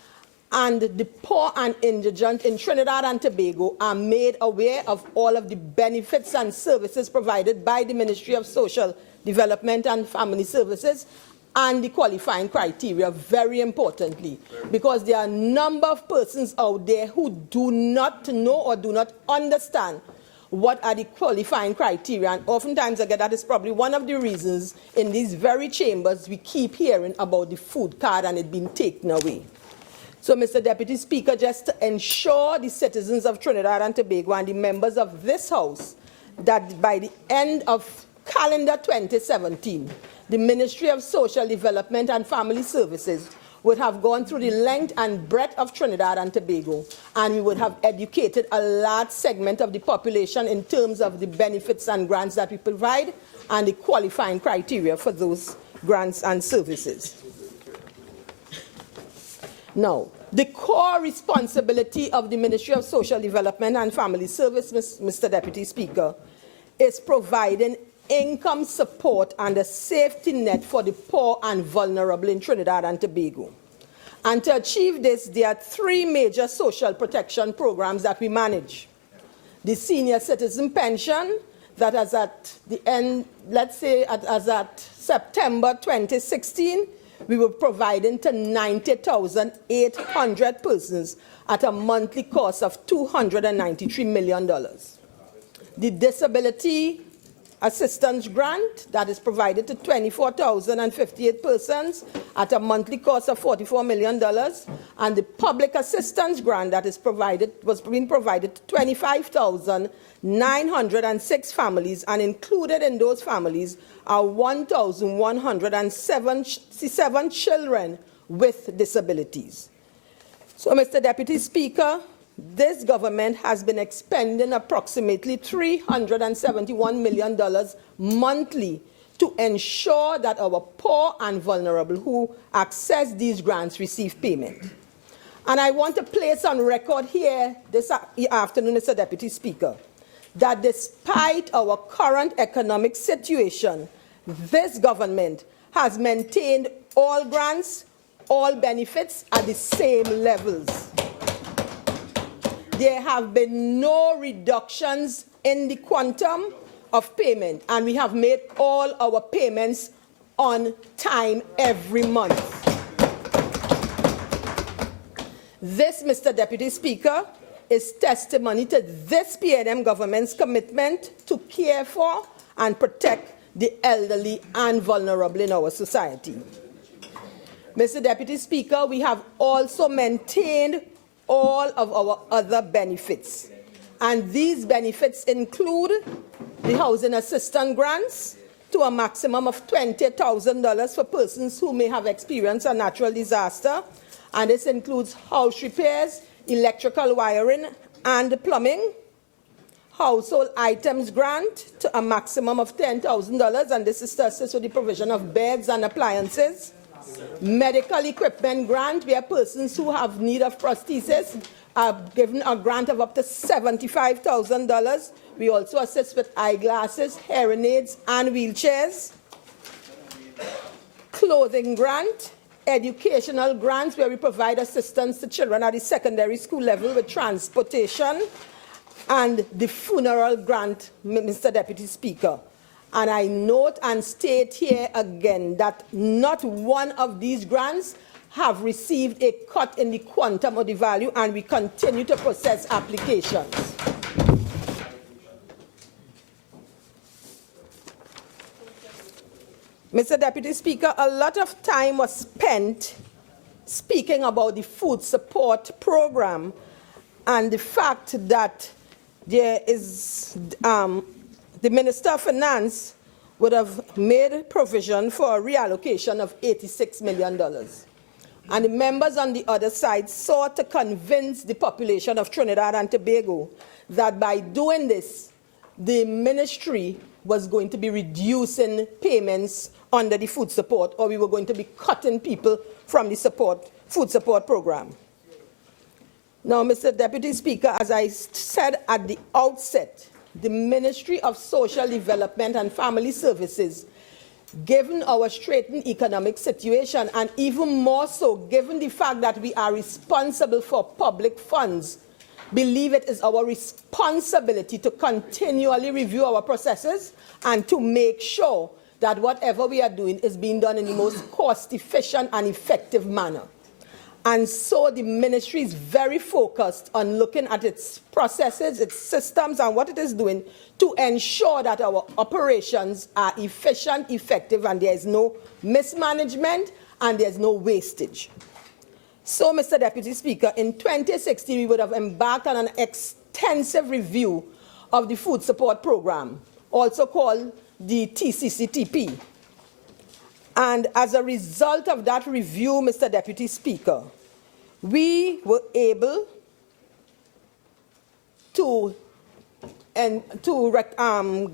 and the poor and indigent in Trinidad and Tobago are made aware of all of the benefits and services provided by the Ministry of Social Development and Family Services, and the qualifying criteria, very importantly, because there are a number of persons out there who do not know or do not understand what are the qualifying criteria. And oftentimes, again, that is probably one of the reasons in these very chambers we keep hearing about the food card and it being taken away. So, Mr. Deputy Speaker, just to ensure the citizens of Trinidad and Tobago and the members of this House that by the end of calendar 2017, the Ministry of Social Development and Family Services would have gone through the length and breadth of Trinidad and Tobago, and we would have educated a large segment of the population in terms of the benefits and grants that we provide and the qualifying criteria for those grants and services. Now, the core responsibility of the Ministry of Social Development and Family Services, Mr. Deputy Speaker, is providing income support and a safety net for the poor and vulnerable in Trinidad and Tobago. And to achieve this, there are three major social protection programs that we manage. The senior citizen pension, that is at the end, let's say as at September 2016, we were providing to 90,800 persons at a monthly cost of $293 million. The disability assistance grant that is provided to 24,058 persons at a monthly cost of $44 million, and the public assistance grant that is being provided to 25,906 families, and included in those families are 1,177 children with disabilities. So, Mr. Deputy Speaker, this government has been expending approximately $371 million monthly to ensure that our poor and vulnerable who access these grants receive payment. And I want to place on record here this afternoon, Mr. Deputy Speaker, that despite our current economic situation, this government has maintained all grants, all benefits at the same levels. There have been no reductions in the quantum of payment, and we have made all our payments on time every month. This, Mr. Deputy Speaker, is testimony to this PNM government's commitment to care for and protect the elderly and vulnerable in our society. Mr. Deputy Speaker, we have also maintained all of our other benefits. And these benefits include the housing assistance grants to a maximum of $20,000 for persons who may have experienced a natural disaster. And this includes house repairs, electrical wiring and plumbing, household items grant to a maximum of $10,000, and this is to assist with the provision of beds and appliances. Medical equipment grant, where persons who have need of prosthesis are given a grant of up to $75,000. We also assist with eyeglasses, hearing aids, and wheelchairs. Clothing grant, educational grants, where we provide assistance to children at the secondary school level with transportation, and the funeral grant, Mr. Deputy Speaker. And I note and state here again that not one of these grants have received a cut in the quantum or the value, and we continue to process applications. Mr. Deputy Speaker, a lot of time was spent speaking about the food support program and the fact that there is the Minister of Finance would have made provision for a reallocation of $86 million. And the members on the other side sought to convince the population of Trinidad and Tobago that by doing this, the ministry was going to be reducing payments under the food support, or we were going to be cutting people from the food support program. Now, Mr. Deputy Speaker, as I said at the outset, the Ministry of Social Development and Family Services, given our straitened economic situation, and even more so given the fact that we are responsible for public funds, believe it is our responsibility to continually review our processes and to make sure that whatever we are doing is being done in the most cost-efficient and effective manner. And so the ministry is very focused on looking at its processes, its systems, and what it is doing to ensure that our operations are efficient, effective, and there is no mismanagement and there's no wastage. So, Mr. Deputy Speaker, in 2016, we would have embarked on an extensive review of the food support program, also called the TCCTP. And as a result of that review, Mr. Deputy Speaker, we were able to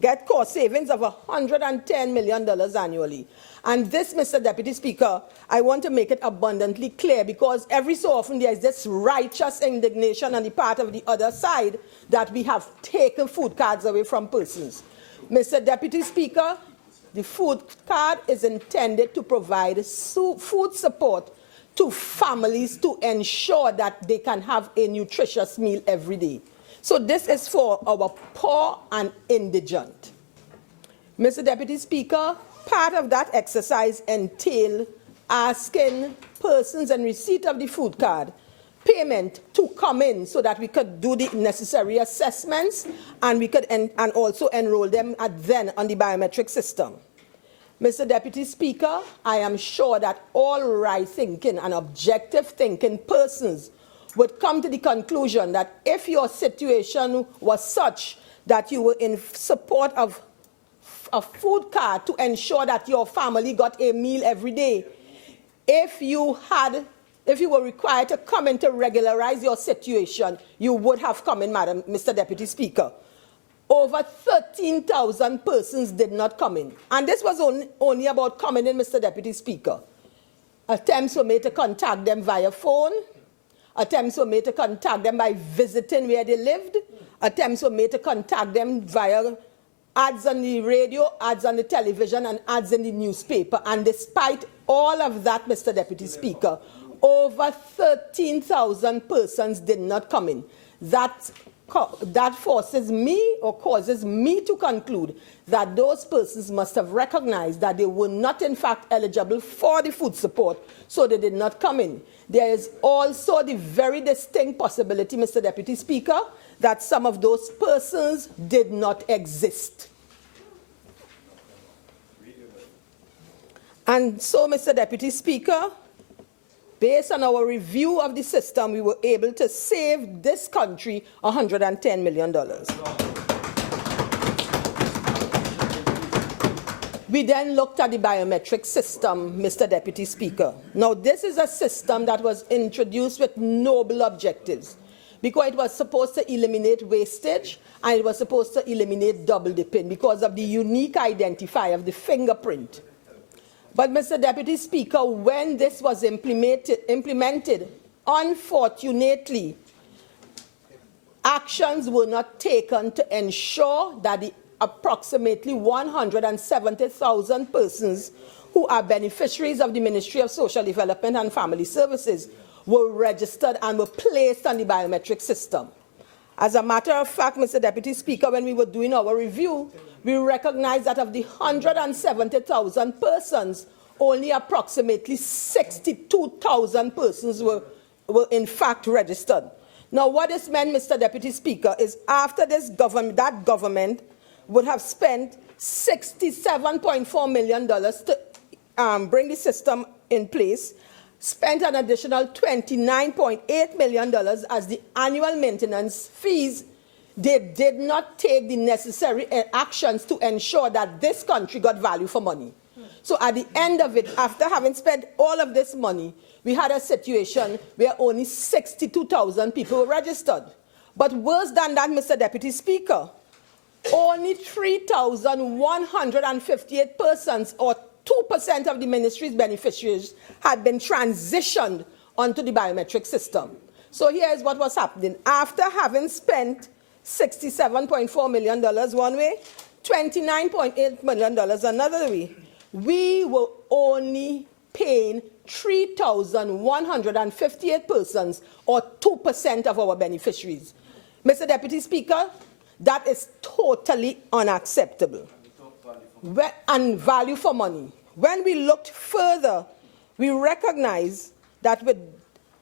get cost savings of $110 million annually. And this, Mr. Deputy Speaker, I want to make it abundantly clear, because every so often there is this righteous indignation on the part of the other side that we have taken food cards away from persons. Mr. Deputy Speaker, the food card is intended to provide food support to families to ensure that they can have a nutritious meal every day. So this is for our poor and indigent. Mr. Deputy Speaker, part of that exercise entailed asking persons in receipt of the food card payment to come in so that we could do the necessary assessments and we could and also enroll them then on the biometric system. Mr. Deputy Speaker, I am sure that all right-thinking and objective-thinking persons would come to the conclusion that if your situation was such that you were in support of a food card to ensure that your family got a meal every day, if you were required to come in to regularize your situation, you would have come in, Madam, Mr. Deputy Speaker. Over 13,000 persons did not come in. And this was only about coming in, Mr. Deputy Speaker. Attempts were made to contact them via phone. Attempts were made to contact them by visiting where they lived. Attempts were made to contact them via ads on the radio, ads on the television, and ads in the newspaper. And despite all of that, Mr. Deputy Speaker, over 13,000 persons did not come in. That forces me or causes me to conclude that those persons must have recognized that they were not in fact eligible for the food support, so they did not come in. There is also the very distinct possibility, Mr. Deputy Speaker, that some of those persons did not exist. And so, Mr. Deputy Speaker, based on our review of the system, we were able to save this country $110 million. We then looked at the biometric system, Mr. Deputy Speaker. Now, this is a system that was introduced with noble objectives. because it was supposed to eliminate wastage and it was supposed to eliminate double dipping because of the unique identifier of the fingerprint. But, Mr. Deputy Speaker, when this was implemented, unfortunately, actions were not taken to ensure that the approximately 170,000 persons who are beneficiaries of the Ministry of Social Development and Family Services were registered and were placed on the biometric system. As a matter of fact, Mr. Deputy Speaker, when we were doing our review, we recognized that of the 170,000 persons, only approximately 62,000 persons were in fact registered. Now, what this meant, Mr. Deputy Speaker, is after this government, that government would have spent $67.4 million to bring the system in place, spent an additional $29.8 million as the annual maintenance fees. They did not take the necessary actions to ensure that this country got value for money. So at the end of it, after having spent all of this money, we had a situation where only 62,000 people were registered. But worse than that, Mr. Deputy Speaker, only 3,158 persons, or 2% of the ministry's beneficiaries, had been transitioned onto the biometric system. So here's what was happening. After having spent $67.4 million one way, $29.8 million another way, we were only paying 3,158 persons, or 2% of our beneficiaries. Mr. Deputy Speaker, that is totally unacceptable. And value for money. When we looked further, we recognized that with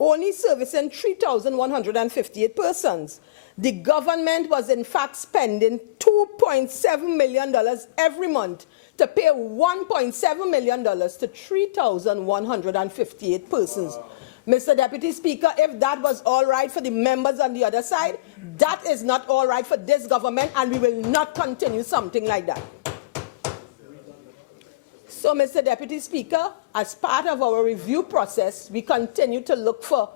only servicing 3,158 persons, the government was in fact spending $2.7 million every month to pay $1.7 million to 3,158 persons. Mr. Deputy Speaker, if that was all right for the members on the other side, that is not all right for this government, and we will not continue something like that. So, Mr. Deputy Speaker, as part of our review process, we continue to look for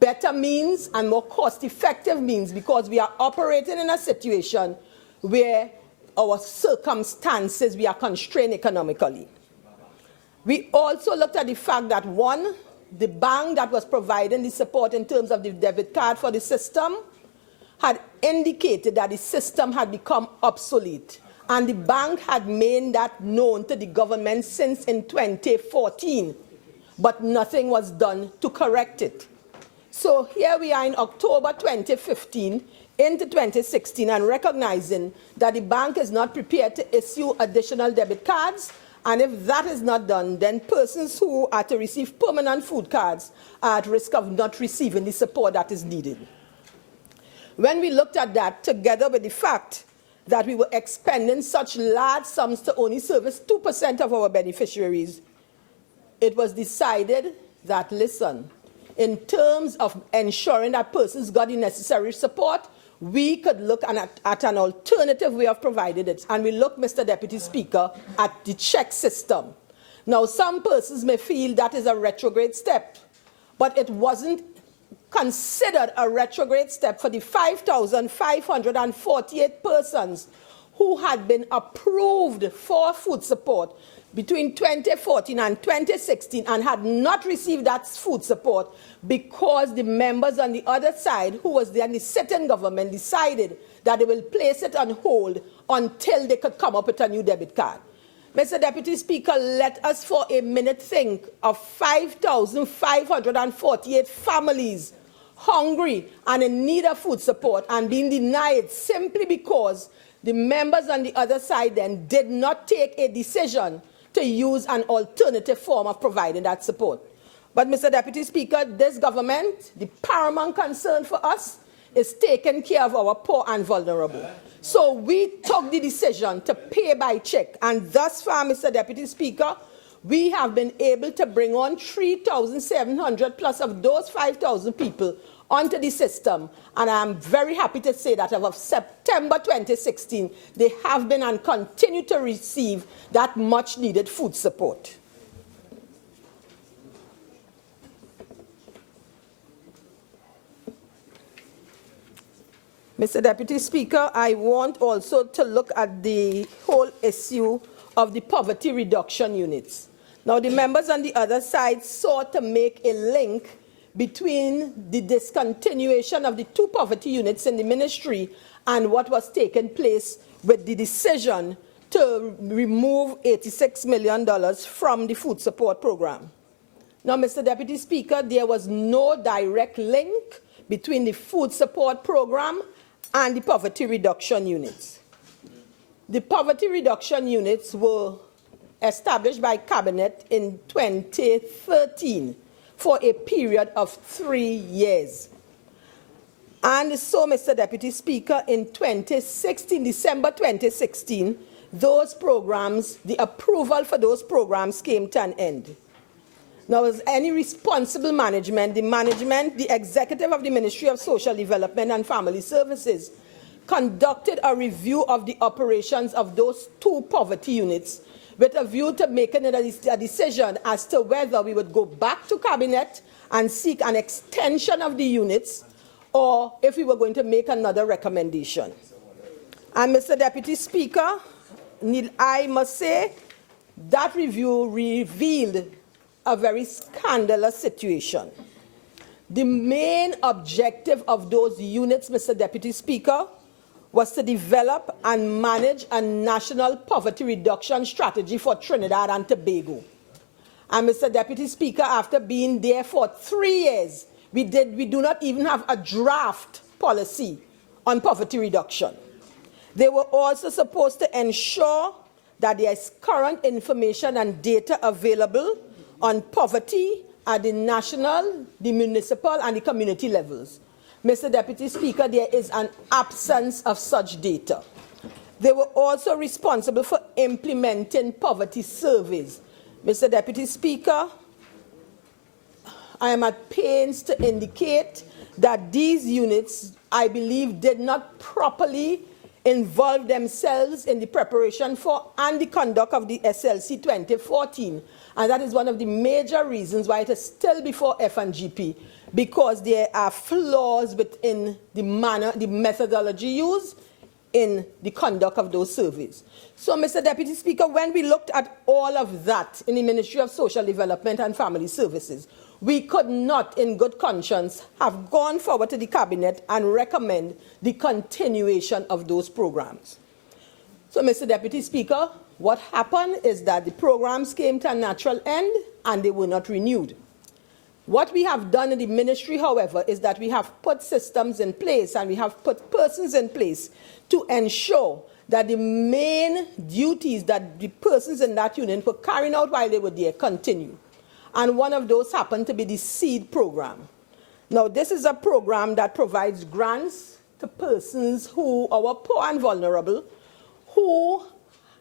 better means and more cost-effective means, because we are operating in a situation where our circumstances, we are constrained economically. We also looked at the fact that, one, the bank that was providing the support in terms of the debit card for the system had indicated that the system had become obsolete. And the bank had made that known to the government since in 2014, but nothing was done to correct it. So here we are in October 2015 into 2016, and recognizing that the bank is not prepared to issue additional debit cards, and if that is not done, then persons who are to receive permanent food cards are at risk of not receiving the support that is needed. When we looked at that, together with the fact that we were expending such large sums to only service 2% of our beneficiaries, it was decided that, listen, in terms of ensuring that persons got the necessary support, we could look at an alternative way of providing it. And we look, Mr. Deputy Speaker, at the check system. Now, some persons may feel that is a retrograde step, but it wasn't considered a retrograde step for the 5,548 persons who had been approved for food support between 2014 and 2016 and had not received that food support because the members on the other side, who was then the sitting government, decided that they will place it on hold until they could come up with a new debit card. Mr. Deputy Speaker, let us for a minute think of 5,548 families hungry and in need of food support and being denied simply because the members on the other side then did not take a decision to use an alternative form of providing that support. But, Mr. Deputy Speaker, this government, the paramount concern for us is taking care of our poor and vulnerable. So we took the decision to pay by check, and thus far, Mr. Deputy Speaker, we have been able to bring on 3,700 plus of those 5,000 people onto the system. And I'm very happy to say that as of September 2016, they have been and continue to receive that much needed food support. Mr. Deputy Speaker, I want also to look at the whole issue of the poverty reduction units. Now, the members on the other side sought to make a link between the discontinuation of the 2 poverty units in the ministry and what was taking place with the decision to remove $86 million from the food support program. Now, Mr. Deputy Speaker, there was no direct link between the food support program and the poverty reduction units. The poverty reduction units were established by Cabinet in 2013 for a period of 3 years. And so, Mr. Deputy Speaker, in 2016, December 2016, those programs, the approval for those programs came to an end. Now, as any responsible management, the executive of the Ministry of Social Development and Family Services conducted a review of the operations of those 2 poverty units with a view to making a decision as to whether we would go back to Cabinet and seek an extension of the units or if we were going to make another recommendation. And Mr. Deputy Speaker, I must say that review revealed a very scandalous situation. The main objective of those units, Mr. Deputy Speaker, was to develop and manage a national poverty reduction strategy for Trinidad and Tobago. And Mr. Deputy Speaker, after being there for 3 years, we do not even have a draft policy on poverty reduction. They were also supposed to ensure that there is current information and data available on poverty at the national, the municipal, and the community levels. Mr. Deputy Speaker, there is an absence of such data. They were also responsible for implementing poverty surveys. Mr. Deputy Speaker, I am at pains to indicate that these units, I believe, did not properly involve themselves in the preparation for and the conduct of the SLC 2014. And that is one of the major reasons why it is still before F&GP, because there are flaws within the methodology used in the conduct of those surveys. So, Mr. Deputy Speaker, when we looked at all of that in the Ministry of Social Development and Family Services, we could not, in good conscience, have gone forward to the Cabinet and recommend the continuation of those programs. So, Mr. Deputy Speaker, what happened is that the programs came to a natural end and they were not renewed. What we have done in the ministry, however, is that we have put systems in place and we have put persons in place to ensure that the main duties that the persons in that unit were carrying out while they were there continue. And one of those happened to be the SEED program. Now, this is a program that provides grants to persons who are poor and vulnerable, who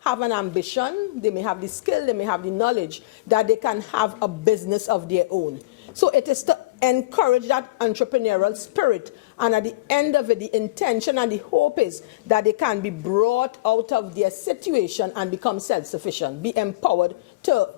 have an ambition, they may have the skill, they may have the knowledge, that they can have a business of their own. So it is to encourage that entrepreneurial spirit, and at the end of it, the intention and the hope is that they can be brought out of their situation and become self-sufficient, be empowered to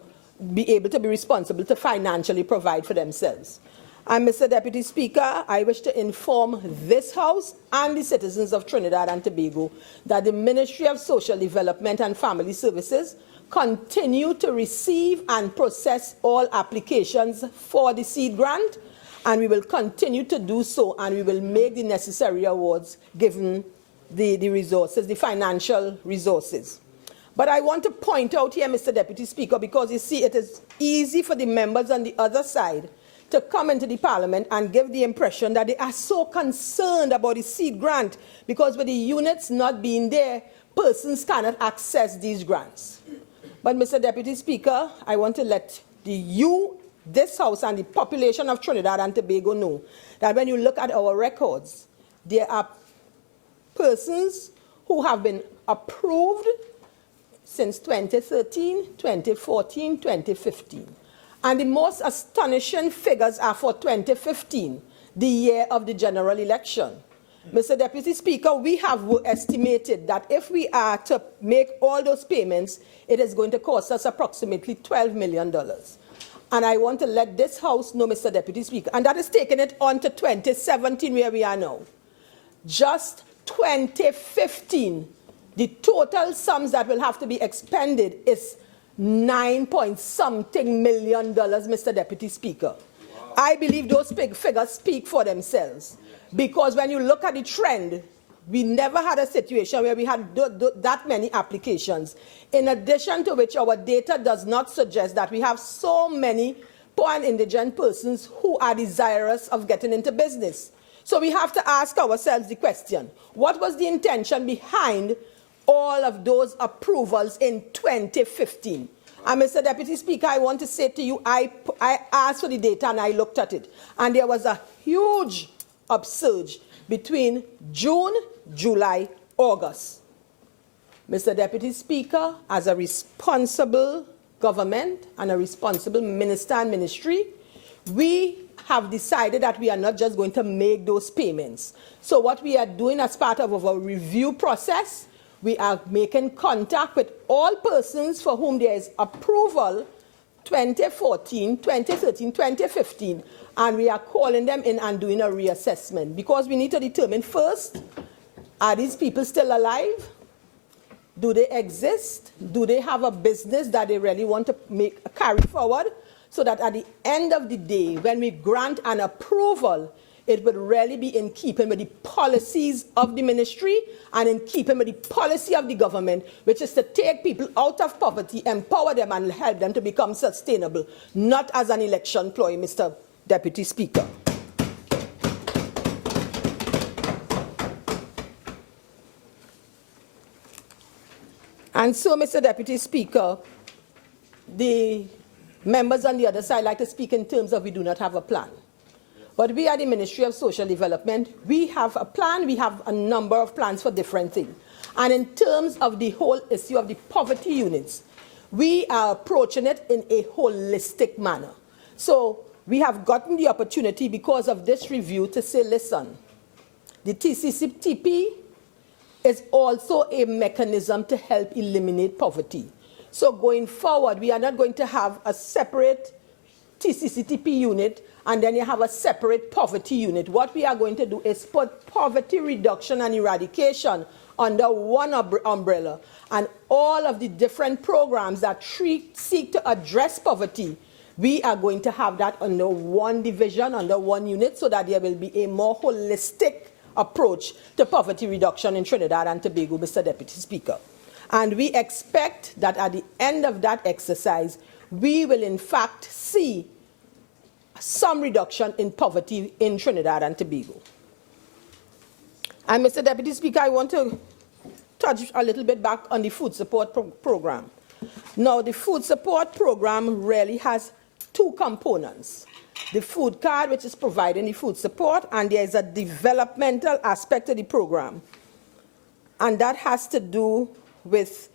be able to be responsible to financially provide for themselves. And Mr. Deputy Speaker, I wish to inform this House and the citizens of Trinidad and Tobago that the Ministry of Social Development and Family Services continue to receive and process all applications for the SEED grant, and we will continue to do so, and we will make the necessary awards given the resources, the financial resources. But I want to point out here, Mr. Deputy Speaker, because you see it is easy for the members on the other side to come into the Parliament and give the impression that they are so concerned about the SEED grant because with the units not being there, persons cannot access these grants. But, Mr. Deputy Speaker, I want to let this House and the population of Trinidad and Tobago know that when you look at our records, there are persons who have been approved since 2013, 2014, 2015. And the most astonishing figures are for 2015, the year of the general election. Mr. Deputy Speaker, we have estimated that if we are to make all those payments, it is going to cost us approximately $12 million. And I want to let this House know, Mr. Deputy Speaker, and that is taking it on to 2017 where we are now. Just 2015, the total sums that will have to be expended is 9-point-something million, Mr. Deputy Speaker. Wow. I believe those figures speak for themselves. Because when you look at the trend, we never had a situation where we had that many applications. In addition to which, our data does not suggest that we have so many poor and indigent persons who are desirous of getting into business. So we have to ask ourselves the question, what was the intention behind all of those approvals in 2015? And Mr. Deputy Speaker, I want to say to you, I asked for the data and I looked at it. And there was a huge upsurge between June, July, August. Mr. Deputy Speaker, as a responsible government and a responsible minister and ministry, we have decided that we are not just going to make those payments. So what we are doing as part of our review process, we are making contact with all persons for whom there is approval 2014, 2013, 2015, and we are calling them in and doing a reassessment because we need to determine first, are these people still alive? Do they exist? Do they have a business that they really want to carry forward? So that at the end of the day, when we grant an approval, it would really be in keeping with the policies of the ministry and in keeping with the policy of the government, which is to take people out of poverty, empower them and help them to become sustainable, not as an election ploy, Mr. Deputy Speaker. And so, Mr. Deputy Speaker, the members on the other side like to speak in terms of we do not have a plan. But we are the Ministry of Social Development. We have a plan. We have a number of plans for different things. And in terms of the whole issue of the poverty units, we are approaching it in a holistic manner. So we have gotten the opportunity because of this review to say, listen, the TCCTP is also a mechanism to help eliminate poverty. So going forward, we are not going to have a separate TCCTP unit and then you have a separate poverty unit. What we are going to do is put poverty reduction and eradication under one umbrella, and all of the different programs that seek to address poverty, we are going to have that under one division, under one unit, so that there will be a more holistic approach to poverty reduction in Trinidad and Tobago, Mr. Deputy Speaker. And we expect that at the end of that exercise, we will in fact see some reduction in poverty in Trinidad and Tobago. And Mr. Deputy Speaker, I want to touch a little bit back on the food support program. Now, the food support program really has two components. The food card, which is providing the food support, and there is a developmental aspect of the program. And that has to do with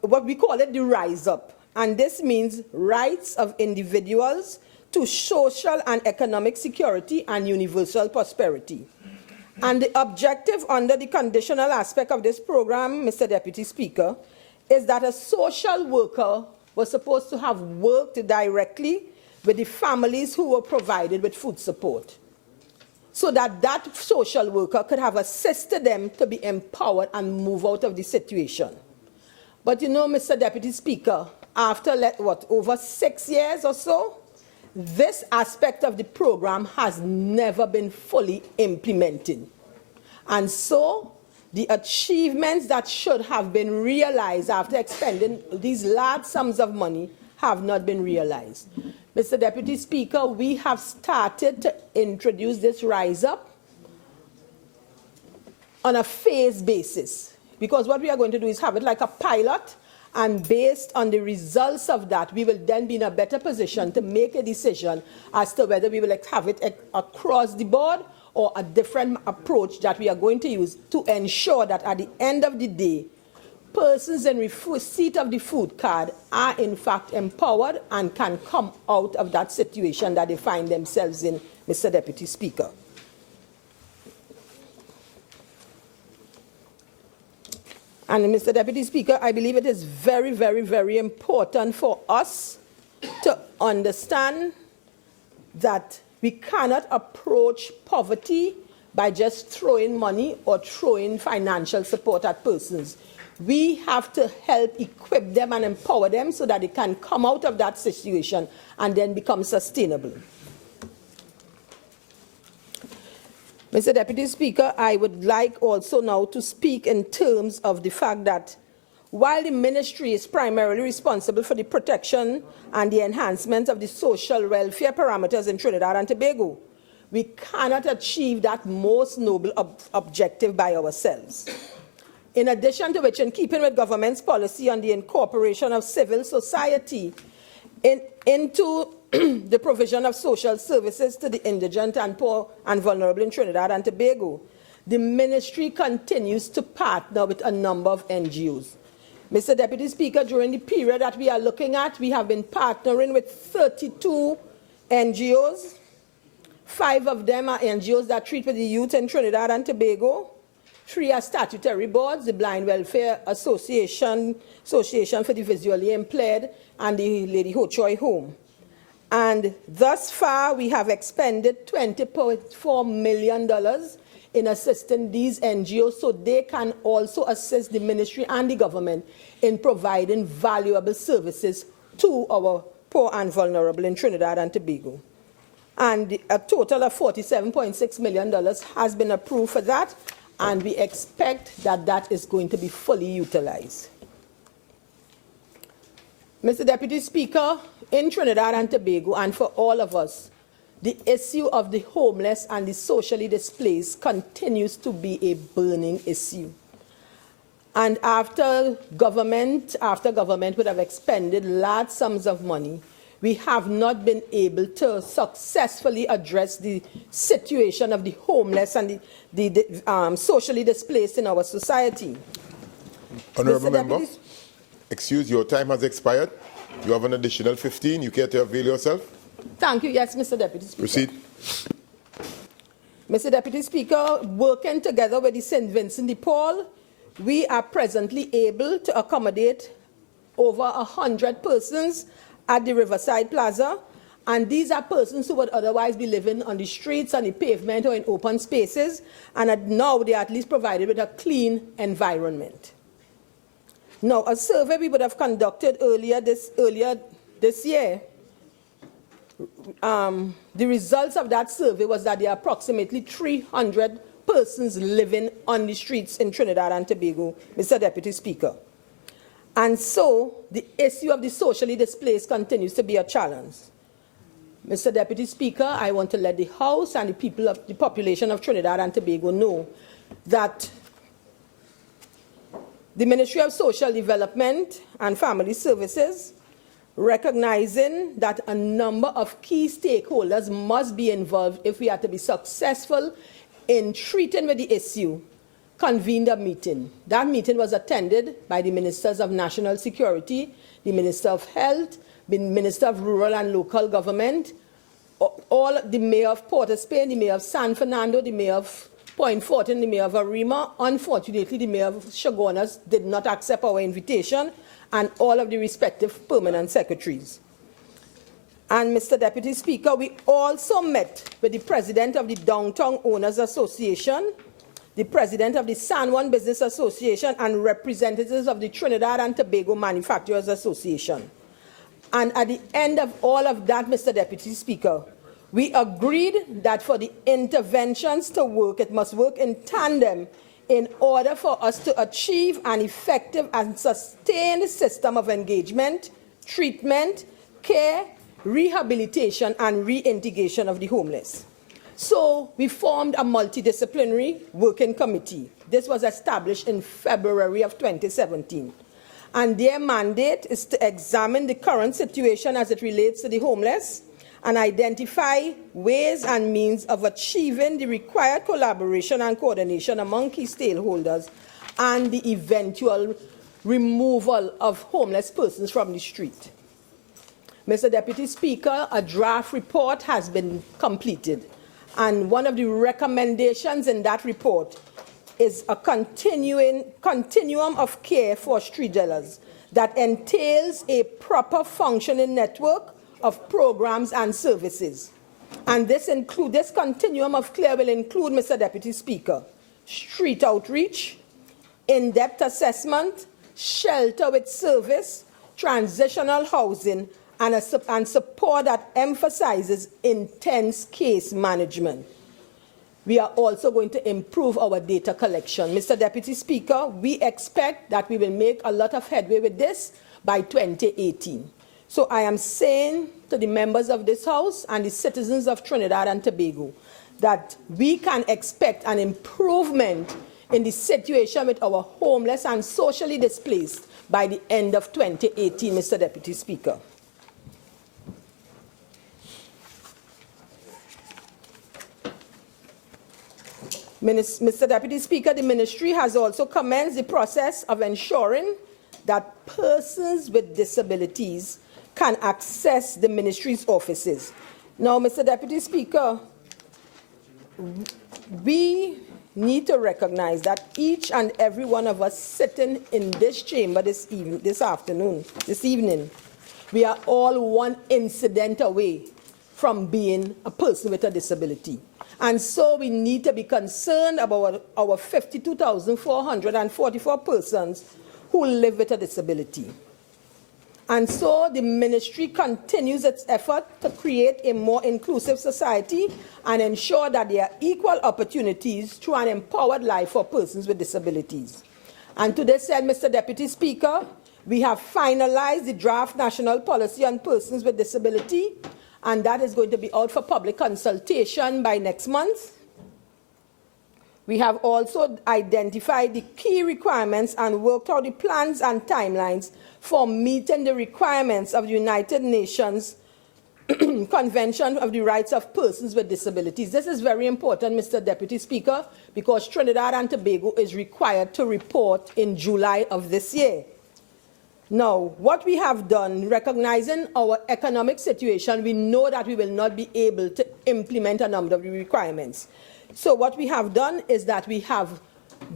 what we call it the Rise Up. And this means rights of individuals to social and economic security and universal prosperity. And the objective under the conditional aspect of this program, Mr. Deputy Speaker, is that a social worker was supposed to have worked directly with the families who were provided with food support, so that that social worker could have assisted them to be empowered and move out of the situation. But you know, Mr. Deputy Speaker, after over 6 years or so, this aspect of the program has never been fully implemented. And so the achievements that should have been realized after expending these large sums of money have not been realized. Mr. Deputy Speaker, we have started to introduce this Rise Up on a phase basis, because what we are going to do is have it like a pilot, and based on the results of that, we will then be in a better position to make a decision as to whether we will have it across the board or a different approach that we are going to use to ensure that at the end of the day, persons in receipt of the food card are in fact empowered and can come out of that situation that they find themselves in, Mr. Deputy Speaker. And Mr. Deputy Speaker, I believe it is very, very, very important for us to understand that we cannot approach poverty by just throwing money or throwing financial support at persons. We have to help equip them and empower them so that they can come out of that situation and then become sustainable. Mr. Deputy Speaker, I would like also now to speak in terms of the fact that while the ministry is primarily responsible for the protection and the enhancement of the social welfare parameters in Trinidad and Tobago, we cannot achieve that most noble objective by ourselves. In addition to which, in keeping with government's policy on the incorporation of civil society into the provision of social services to the indigent and poor and vulnerable in Trinidad and Tobago, the ministry continues to partner with a number of NGOs. Mr. Deputy Speaker, during the period that we are looking at, we have been partnering with 32 NGOs. 5 of them are NGOs that treat with the youth in Trinidad and Tobago. 3 are statutory boards, the Blind Welfare Association for the Visually Impaired, and the Lady Ho Choi Home. And thus far, we have expended $20.4 million in assisting these NGOs so they can also assist the ministry and the government in providing valuable services to our poor and vulnerable in Trinidad and Tobago. And a total of $47.6 million has been approved for that, and we expect that that is going to be fully utilized. Mr. Deputy Speaker, in Trinidad and Tobago, and for all of us, the issue of the homeless and the socially displaced continues to be a burning issue. And after government would have expended large sums of money, we have not been able to successfully address the situation of the homeless and the socially displaced in our society. Honourable Member, excuse, your time has expired. You have an additional 15. You care to avail yourself? Thank you. Yes, Mr. Deputy Speaker. Proceed. Mr. Deputy Speaker, working together with the St. Vincent de Paul, we are presently able to accommodate over 100 persons at the Riverside Plaza, and these are persons who would otherwise be living on the streets, on the pavement, or in open spaces, and now they are at least provided with a clean environment. Now, a survey we would have conducted earlier this year, the results of that survey was that there are approximately 300 persons living on the streets in Trinidad and Tobago, Mr. Deputy Speaker. And so the issue of the socially displaced continues to be a challenge. Mr. Deputy Speaker, I want to let the House and the people of the population of Trinidad and Tobago know that the Ministry of Social Development and Family Services, recognizing that a number of key stakeholders must be involved if we are to be successful in treating with the issue, convened a meeting. That meeting was attended by the Ministers of National Security, the Minister of Health, the Minister of Rural and Local Government, all the Mayor of Port of Spain, the Mayor of San Fernando, the Mayor of Point Fortin, the Mayor of Arima. Unfortunately, the Mayor of Chaguanas did not accept our invitation, and all of the respective permanent secretaries. And Mr. Deputy Speaker, we also met with the President of the Downtown Owners Association, the President of the San Juan Business Association, and representatives of the Trinidad and Tobago Manufacturers Association. And at the end of all of that, Mr. Deputy Speaker, we agreed that for the interventions to work, it must work in tandem in order for us to achieve an effective and sustained system of engagement, treatment, care, rehabilitation, and reintegration of the homeless. So we formed a multidisciplinary working committee. This was established in February of 2017. And their mandate is to examine the current situation as it relates to the homeless and identify ways and means of achieving the required collaboration and coordination among key stakeholders and the eventual removal of homeless persons from the street. Mr. Deputy Speaker, a draft report has been completed, and one of the recommendations in that report is a continuum of care for street dwellers that entails a proper functioning network of programs and services. And this continuum of care will include, Mr. Deputy Speaker, street outreach, in-depth assessment, shelter with service, transitional housing, and support that emphasizes intense case management. We are also going to improve our data collection. Mr. Deputy Speaker, we expect that we will make a lot of headway with this by 2018. So I am saying to the members of this House and the citizens of Trinidad and Tobago that we can expect an improvement in the situation with our homeless and socially displaced by the end of 2018, Mr. Deputy Speaker. Mr. Deputy Speaker, the Ministry has also commenced the process of ensuring that persons with disabilities can access the Ministry's offices. Now, Mr. Deputy Speaker, we need to recognize that each and every one of us sitting in this chamber this evening, we are all one incident away from being a person with a disability. And so we need to be concerned about our 52,444 persons who live with a disability. And so the Ministry continues its effort to create a more inclusive society and ensure that there are equal opportunities through an empowered life for persons with disabilities. And to this end, Mr. Deputy Speaker, we have finalized the draft national policy on persons with disability, and that is going to be out for public consultation by next month. We have also identified the key requirements and worked out the plans and timelines for meeting the requirements of the United Nations Convention of the Rights of Persons with Disabilities. This is very important, Mr. Deputy Speaker, because Trinidad and Tobago is required to report in July of this year. Now, what we have done, recognizing our economic situation, we know that we will not be able to implement a number of the requirements. So what we have done is that we have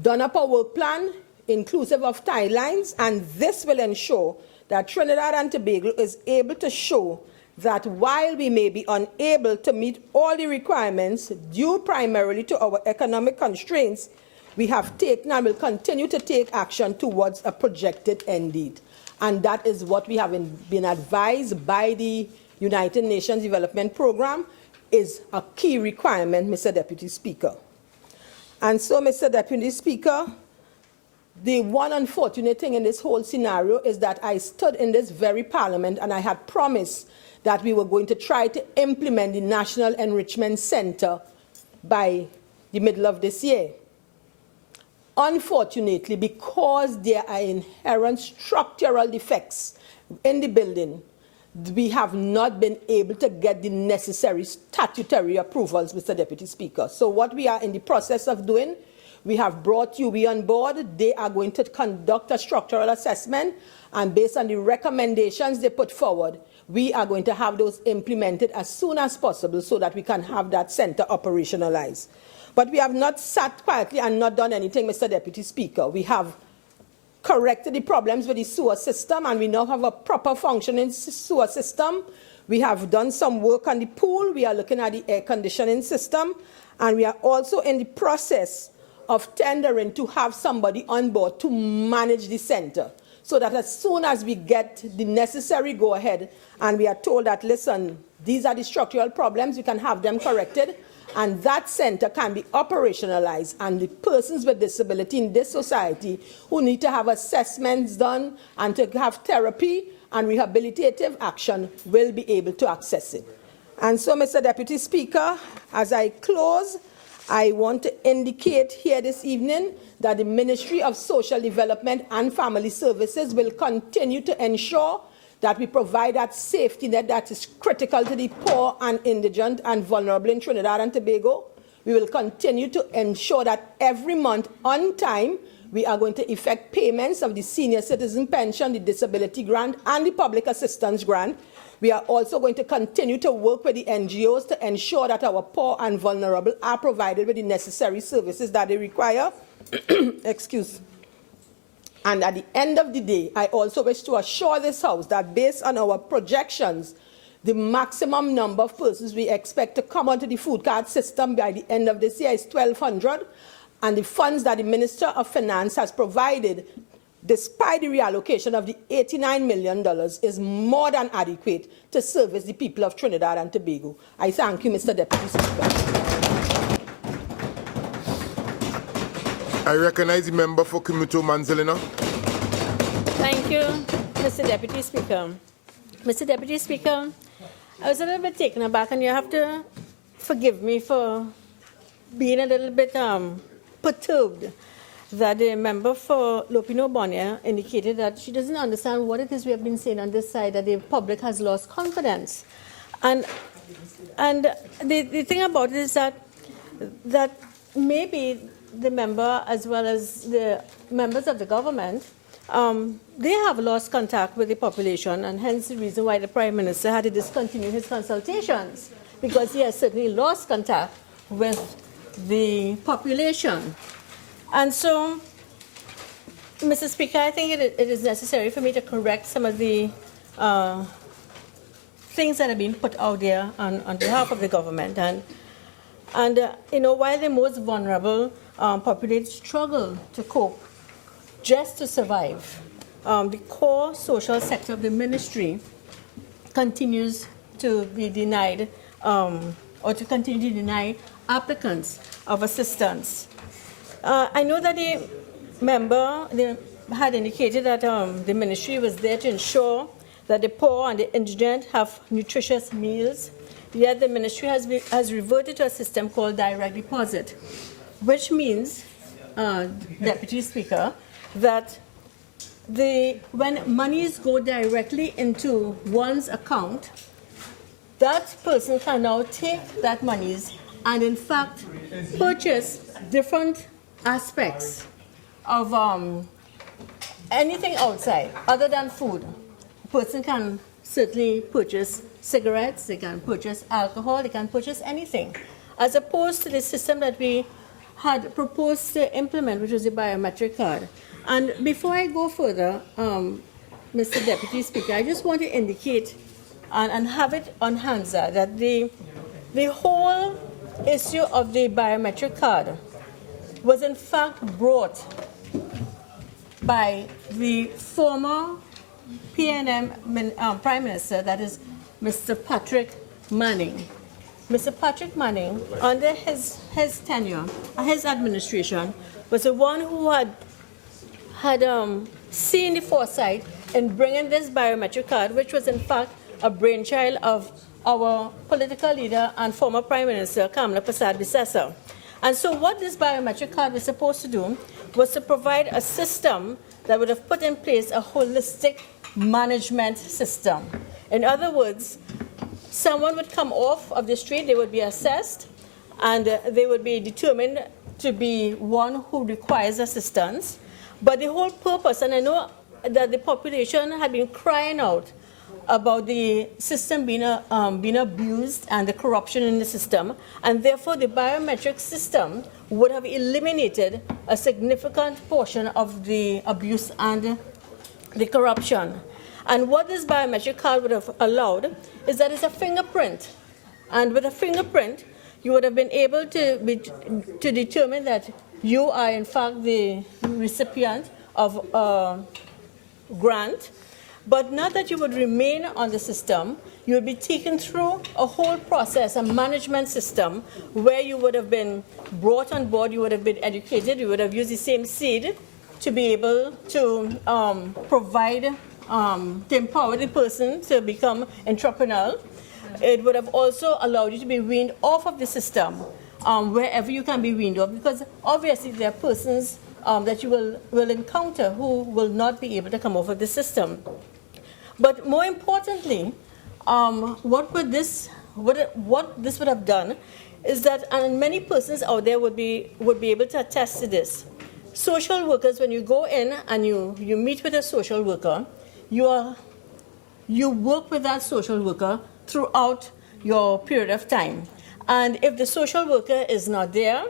done up a work plan inclusive of timelines, and this will ensure that Trinidad and Tobago is able to show that while we may be unable to meet all the requirements due primarily to our economic constraints, we have taken and will continue to take action towards a projected end date. And that is what we have been advised by the United Nations Development Program is a key requirement, Mr. Deputy Speaker. And so, Mr. Deputy Speaker, the one unfortunate thing in this whole scenario is that I stood in this very parliament and I had promised that we were going to try to implement the National Enrichment Center by the middle of this year. Unfortunately, because there are inherent structural defects in the building, we have not been able to get the necessary statutory approvals, Mr. Deputy Speaker. So what we are in the process of doing, we have brought UB on board. They are going to conduct a structural assessment, and based on the recommendations they put forward, we are going to have those implemented as soon as possible so that we can have that center operationalized. But we have not sat quietly and not done anything, Mr. Deputy Speaker. We have corrected the problems with the sewer system, and we now have a proper functioning sewer system. We have done some work on the pool. We are looking at the air conditioning system, and we are also in the process of tendering to have somebody on board to manage the center, so that as soon as we get the necessary go-ahead and we are told that, listen, these are the structural problems, we can have them corrected, and that center can be operationalized, and the persons with disability in this society who need to have assessments done and to have therapy and rehabilitative action will be able to access it. And so, Mr. Deputy Speaker, as I close, I want to indicate here this evening that the Ministry of Social Development and Family Services will continue to ensure that we provide that safety net that is critical to the poor and indigent and vulnerable in Trinidad and Tobago. We will continue to ensure that every month on time we are going to effect payments of the senior citizen pension, the disability grant, and the public assistance grant. We are also going to continue to work with the NGOs to ensure that our poor and vulnerable are provided with the necessary services that they require. Excuse. And at the end of the day, I also wish to assure this House that based on our projections, the maximum number of persons we expect to come onto the food card system by the end of this year is 1,200, and the funds that the Minister of Finance has provided, despite the reallocation of the $89 million, is more than adequate to service the people of Trinidad and Tobago. I thank you, Mr. Deputy Speaker. I recognize the member for Cumuto, Manzanilla. Thank you, Mr. Deputy Speaker. Mr. Deputy Speaker, I was a little bit taken aback, and you have to forgive me for being a little bit perturbed that the member for Lopinot indicated that she doesn't understand what it is we have been saying on this side, that the public has lost confidence. And the thing about it is that maybe the member, as well as the members of the government, they have lost contact with the population, and hence the reason why the Prime Minister had to discontinue his consultations, because he has certainly lost contact with the population. And so, Mr. Speaker, I think it is necessary for me to correct some of the things that have been put out there on behalf of the government. And you know, while the most vulnerable populations struggle to cope just to survive, the core social sector of the ministry continues to be denied or to continue to deny applicants of assistance. I know that the member had indicated that the ministry was there to ensure that the poor and the indigent have nutritious meals, yet the ministry has reverted to a system called direct deposit, which means, Deputy Speaker, that when monies go directly into one's account, that person can now take that monies and in fact purchase different aspects of anything outside other than food. A person can certainly purchase cigarettes, they can purchase alcohol, they can purchase anything, as opposed to the system that we had proposed to implement, which was the biometric card. And before I go further, Mr. Deputy Speaker, I just want to indicate and have it on hand that the whole issue of the biometric card was in fact brought by the former PNM Prime Minister, that is Mr. Patrick Manning. Mr. Patrick Manning, under his tenure, his administration, was the one who had seen the foresight in bringing this biometric card, which was in fact a brainchild of our political leader and former Prime Minister, Kamla Persad-Bissessar. And so what this biometric card was supposed to do was to provide a system that would have put in place a holistic management system. In other words, someone would come off of the street, they would be assessed, and they would be determined to be one who requires assistance. But the whole purpose, and I know that the population had been crying out about the system being abused and the corruption in the system, and therefore the biometric system would have eliminated a significant portion of the abuse and the corruption. And what this biometric card would have allowed is that it's a fingerprint, and with a fingerprint you would have been able to determine that you are in fact the recipient of a grant, but not that you would remain on the system. You would be taken through a whole process, a management system, where you would have been brought on board, you would have been educated, you would have used the same seed to be able to provide, to empower the person to become entrepreneurial. It would have also allowed you to be weaned off of the system wherever you can be weaned off, because obviously there are persons that you will encounter who will not be able to come off of the system. But more importantly, what this would have done is that, and many persons out there would be able to attest to this. Social workers, when you go in and you meet with a social worker, you work with that social worker throughout your period of time. And if the social worker is not there,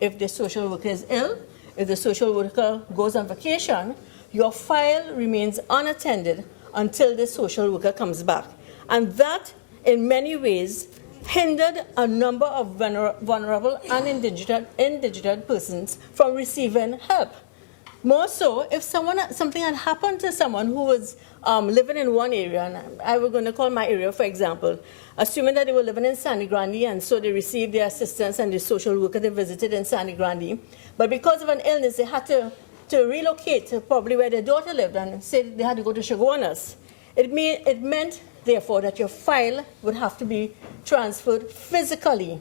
if the social worker is ill, if the social worker goes on vacation, your file remains unattended until the social worker comes back. And that in many ways, hindered a number of vulnerable and indigent persons from receiving help. More so, if something had happened to someone who was living in one area, and I was going to call my area, for example, assuming that they were living in Sangre Grande, and so they received their assistance and the social worker they visited in Sangre Grande, but because of an illness, they had to relocate to probably where their daughter lived and said they had to go to Chaguanas. It meant, therefore, that your file would have to be transferred physically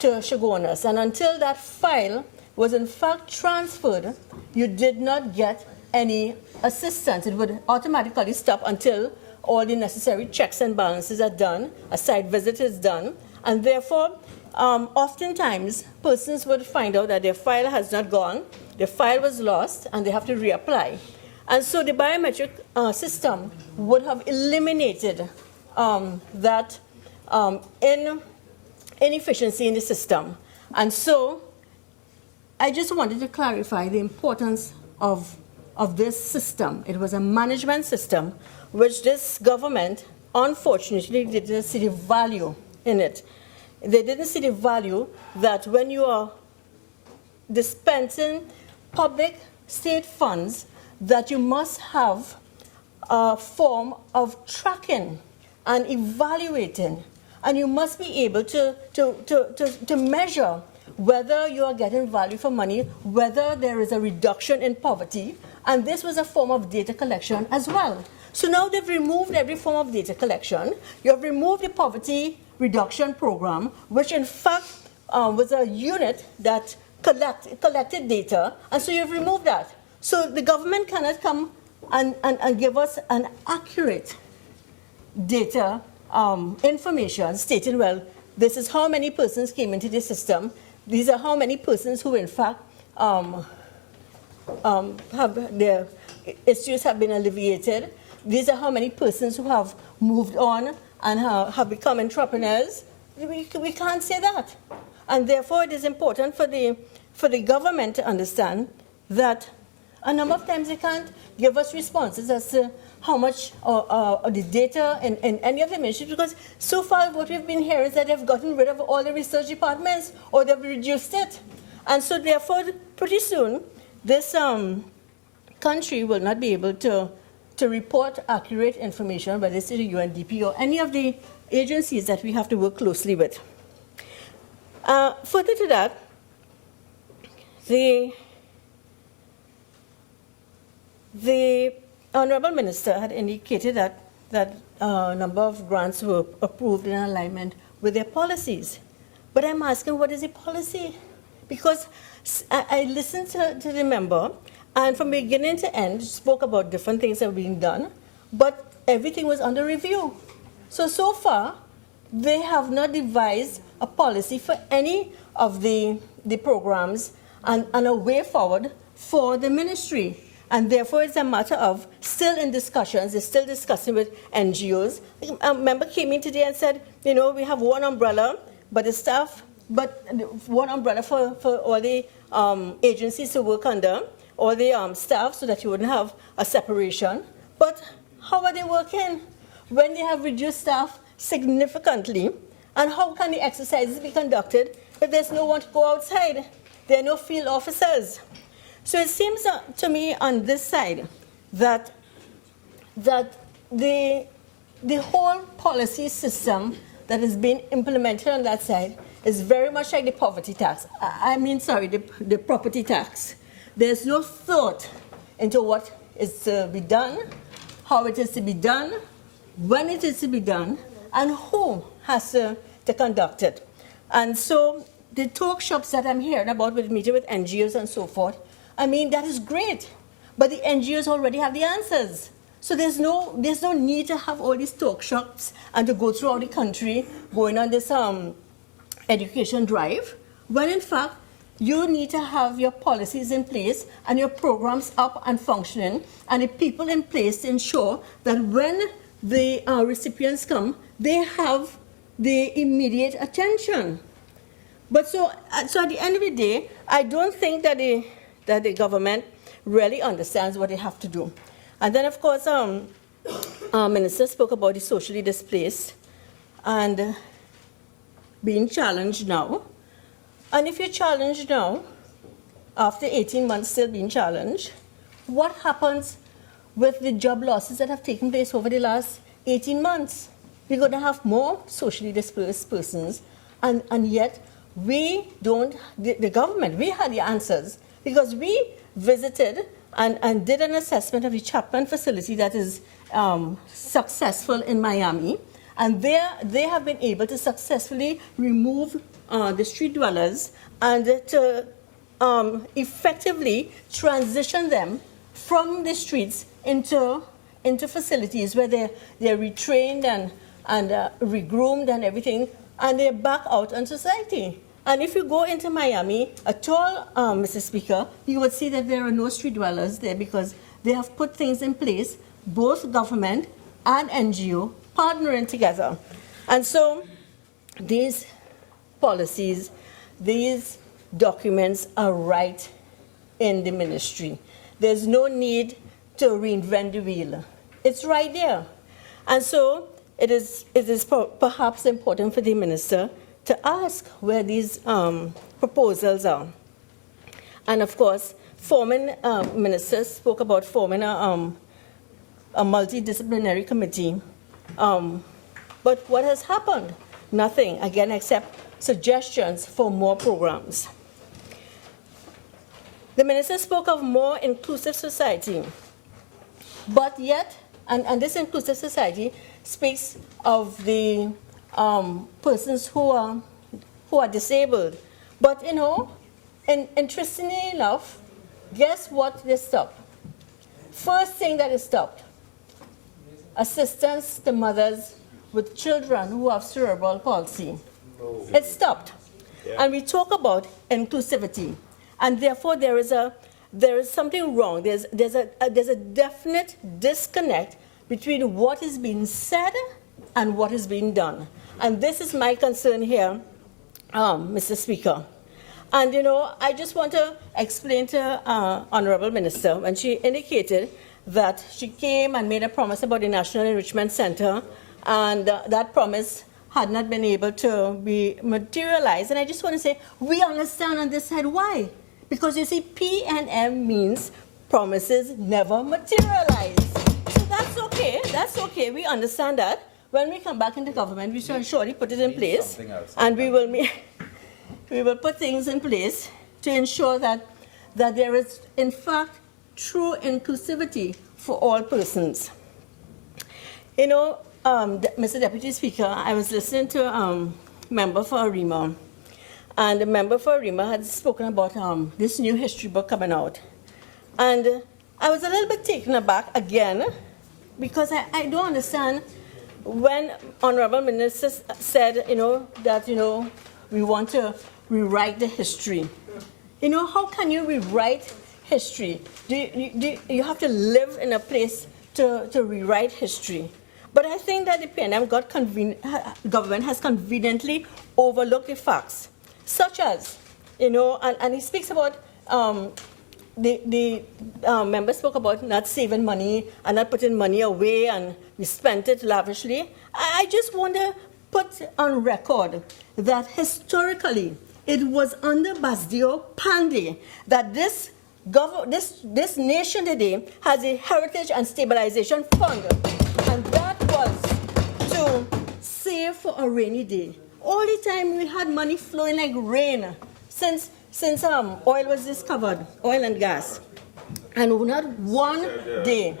to Chaguanas, and until that file was in fact transferred, you did not get any assistance. It would automatically stop until all the necessary checks and balances are done, a site visit is done, and therefore, oftentimes, persons would find out that their file has not gone, their file was lost, and they have to reapply. And so the biometric system would have eliminated that inefficiency in the system. And so I just wanted to clarify the importance of this system. It was a management system which this government, unfortunately, didn't see the value in it. They didn't see the value that when you are dispensing public state funds, that you must have a form of tracking and evaluating, and you must be able to measure whether you are getting value for money, whether there is a reduction in poverty, and this was a form of data collection as well. So now they've removed every form of data collection. You have removed the poverty reduction program, which in fact was a unit that collected data, and so you've removed that. So the government cannot come and give us an accurate data information stating, well, this is how many persons came into the system, these are how many persons who in fact have their issues have been alleviated, these are how many persons who have moved on and have become entrepreneurs. We can't say that. And therefore it is important for the government to understand that a number of times they can't give us responses as to how much the data in any of the ministries, because so far what we've been hearing is that they've gotten rid of all the research departments or they've reduced it. And so therefore, pretty soon, this country will not be able to report accurate information, whether it's the UNDP or any of the agencies that we have to work closely with. Further to that, the Honorable Minister had indicated that a number of grants were approved in alignment with their policies. But I'm asking, what is the policy? Because I listened to the member, and from beginning to end, spoke about different things that were being done, but everything was under review. So far, they have not devised a policy for any of the programs and a way forward for the ministry. And therefore, it's a matter of still in discussions, they're still discussing with NGOs. A member came in today and said, you know, we have one umbrella, but the staff, but one umbrella for all the agencies to work under, all the staff, so that you wouldn't have a separation. But how are they working when they have reduced staff significantly? And how can the exercises be conducted if there's no one to go outside? There are no field officers. So it seems to me on this side that the whole policy system that is being implemented on that side is very much like the poverty tax. The property tax. There's no thought into what is to be done, how it is to be done, when it is to be done, and who has to conduct it. And so the talk shops that I'm hearing about with meeting with NGOs and so forth, I mean, that is great, but the NGOs already have the answers. So there's no need to have all these talk shops and to go throughout the country going on this education drive, when in fact, you need to have your policies in place and your programs up and functioning, and the people in place to ensure that when the recipients come, they have the immediate attention. But so at the end of the day, I don't think that the government really understands what they have to do. And then, of course, our minister spoke about the socially displaced. and being challenged now. And if you're challenged now, after 18 months still being challenged, what happens with the job losses that have taken place over the last 18 months? We're going to have more socially displaced persons, and yet we don't, the government, we had the answers because we visited and did an assessment of the Chapman facility that is successful in Miami, and they have been able to successfully remove the street dwellers and to effectively transition them from the streets into facilities where they're retrained and regroomed and everything, and they're back out in society. And if you go into Miami at all, Mr. Speaker, you would see that there are no street dwellers there because they have put things in place, both government and NGO partnering together. And so these policies, these documents are right in the ministry. There's no need to reinvent the wheel. It's right there. And so it is perhaps important for the minister to ask where these proposals are. And of course, forming ministers spoke about forming a multidisciplinary committee. But what has happened? Nothing, again, except suggestions for more programs. The minister spoke of more inclusive society, but yet, and this inclusive society speaks of the persons who are disabled. But you know, interestingly enough, guess what they stopped? First thing that is stopped, assistance to mothers with children who have cerebral palsy. It stopped. Yeah. And we talk about inclusivity, and therefore there is something wrong. There's a definite disconnect between what is being said and what is being done. And this is my concern here, Mr. Speaker. And you know, I just want to explain to Honorable Minister when she indicated that she came and made a promise about the National Enrichment Center, and that promise had not been able to be materialized. And I just want to say, we understand on this side why. Because you see, P&M means promises never materialize. So that's okay, we understand that. When we come back into government, we shall surely put it in place, and we will put things in place to ensure that there is, in fact, true inclusivity for all persons. You know, Mr. Deputy Speaker, I was listening to member for Arima, and the member for Arima had spoken about this new history book coming out. And I was a little bit taken aback again, because I don't understand when Honorable Minister said, you know, that, you know, we want to rewrite the history. You know, how can you rewrite history? You have to live in a place to rewrite history. But I think that the PNM government has conveniently overlooked the facts, such as, you know, and he speaks about, the member spoke about not saving money and not putting money away, and we spent it lavishly. I just want to put on record that historically it was under Basdio Pandey that this nation today has a Heritage and Stabilization Fund, and that was to save for a rainy day. All the time we had money flowing like rain since oil was discovered, oil and gas. And not one day,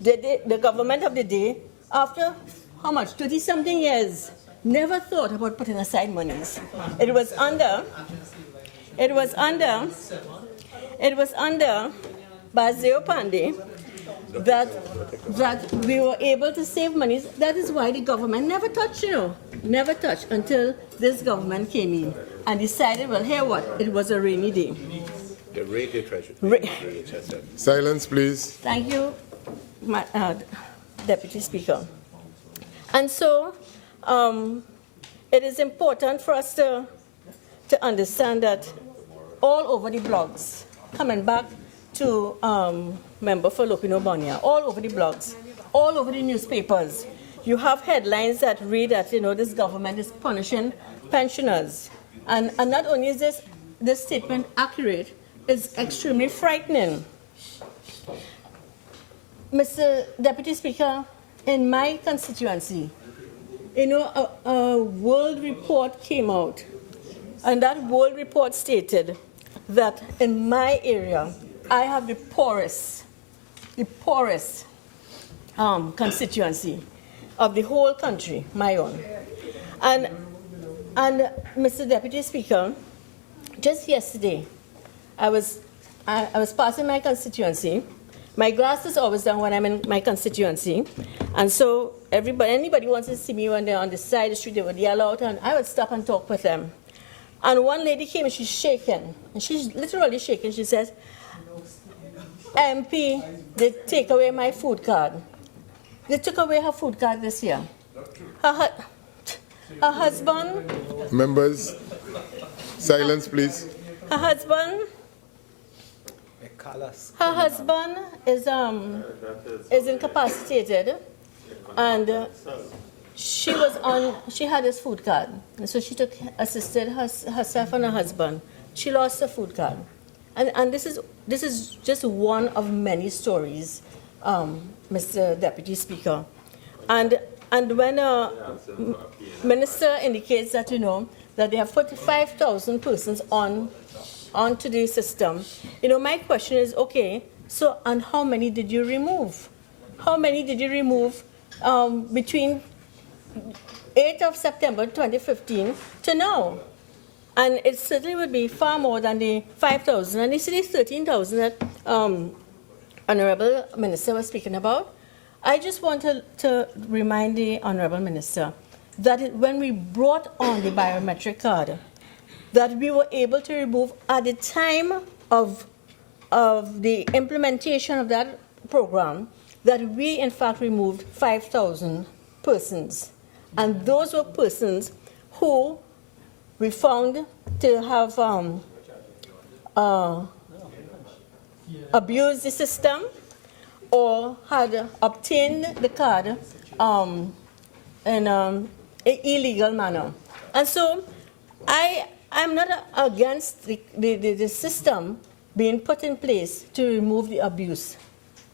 the government of the day, after how much, 20-something years, never thought about putting aside monies. It was under Basdio Pandey that we were able to save monies. That is why the government never touched, never touched until this government came in and decided, well, here what? It was a rainy day. The radio treasury. Silence, please. Thank you, Deputy Speaker. And so it is important for us to understand that all over the blogs, coming back to member for Lopinot, all over the blogs, all over the newspapers, you have headlines that read that, this government is punishing pensioners. And not only is this statement accurate, it's extremely frightening. Mr. Deputy Speaker, in my constituency, a world report came out, and that world report stated that in my area, I have the poorest constituency of the whole country, my own. And Mr. Deputy Speaker, just yesterday, I was passing my constituency. My glass is always down when I'm in my constituency, and so anybody wants to see me when they're on the side of the street, they would yell out, and I would stop and talk with them. And one lady came and she's shaking, and she's literally shaking. She says, "MP, they take away my food card. They took away her food card this year. Her husband." Members, silence, please. Her husband is incapacitated, and she had his food card, and so she assisted herself and her husband. She lost her food card, and this is just one of many stories, Mr. Deputy Speaker, and when a minister indicates that that they have 45,000 persons onto the system, my question is, okay, so and how many did you remove? How many did you remove between 8th of September 2015 to now? And it certainly would be far more than the 5,000. And this is the 13,000 that Honorable Minister was speaking about. I just want to remind the Honorable Minister that when we brought on the biometric card, that we were able to remove at the time of the implementation of that program, that we in fact removed 5,000 persons. And those were persons who we found to have abused the system or had obtained the card in an illegal manner. And so I'm not against the system being put in place to remove the abuse.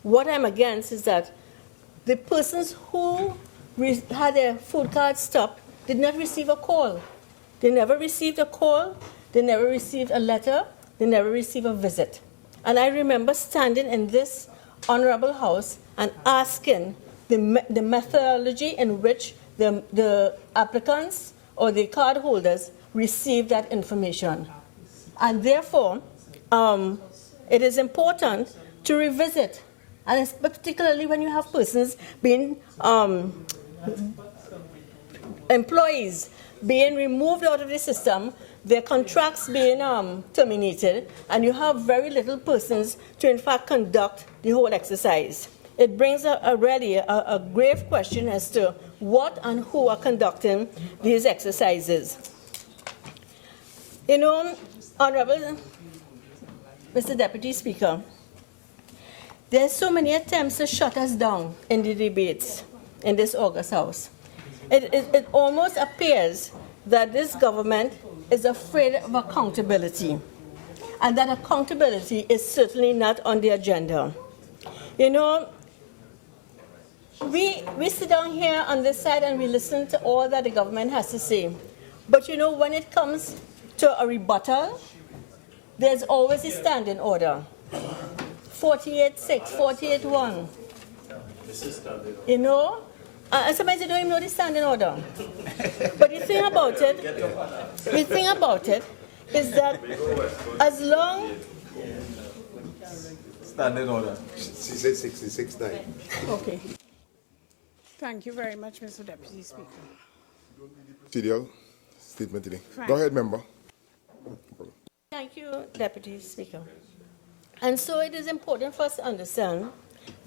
What I'm against is that the persons who had their food card stopped did not receive a call. They never received a call, they never received a letter, they never received a visit. And I remember standing in this honorable house and asking the methodology in which the applicants or the card holders receive that information. And therefore, it is important to revisit, and it's particularly when you have persons being employees being removed out of the system, their contracts being terminated, and you have very little persons to in fact conduct the whole exercise. It brings already a grave question as to what and who are conducting these exercises. Honorable Mr. Deputy Speaker, there's so many attempts to shut us down in the debates in this August House. It almost appears that this government is afraid of accountability, and that accountability is certainly not on the agenda. We sit down here on this side and we listen to all that the government has to say. But when it comes to a rebuttal, there's always a standing order. 48-6, 48-1. And sometimes you don't even know the standing order. But the thing about it is that as long... Standing order. She said 66-9. Okay. Thank you very much, Mr. Deputy Speaker. Studio statement today. Fine. Go ahead, member. Thank you, Deputy Speaker. And so it is important for us to understand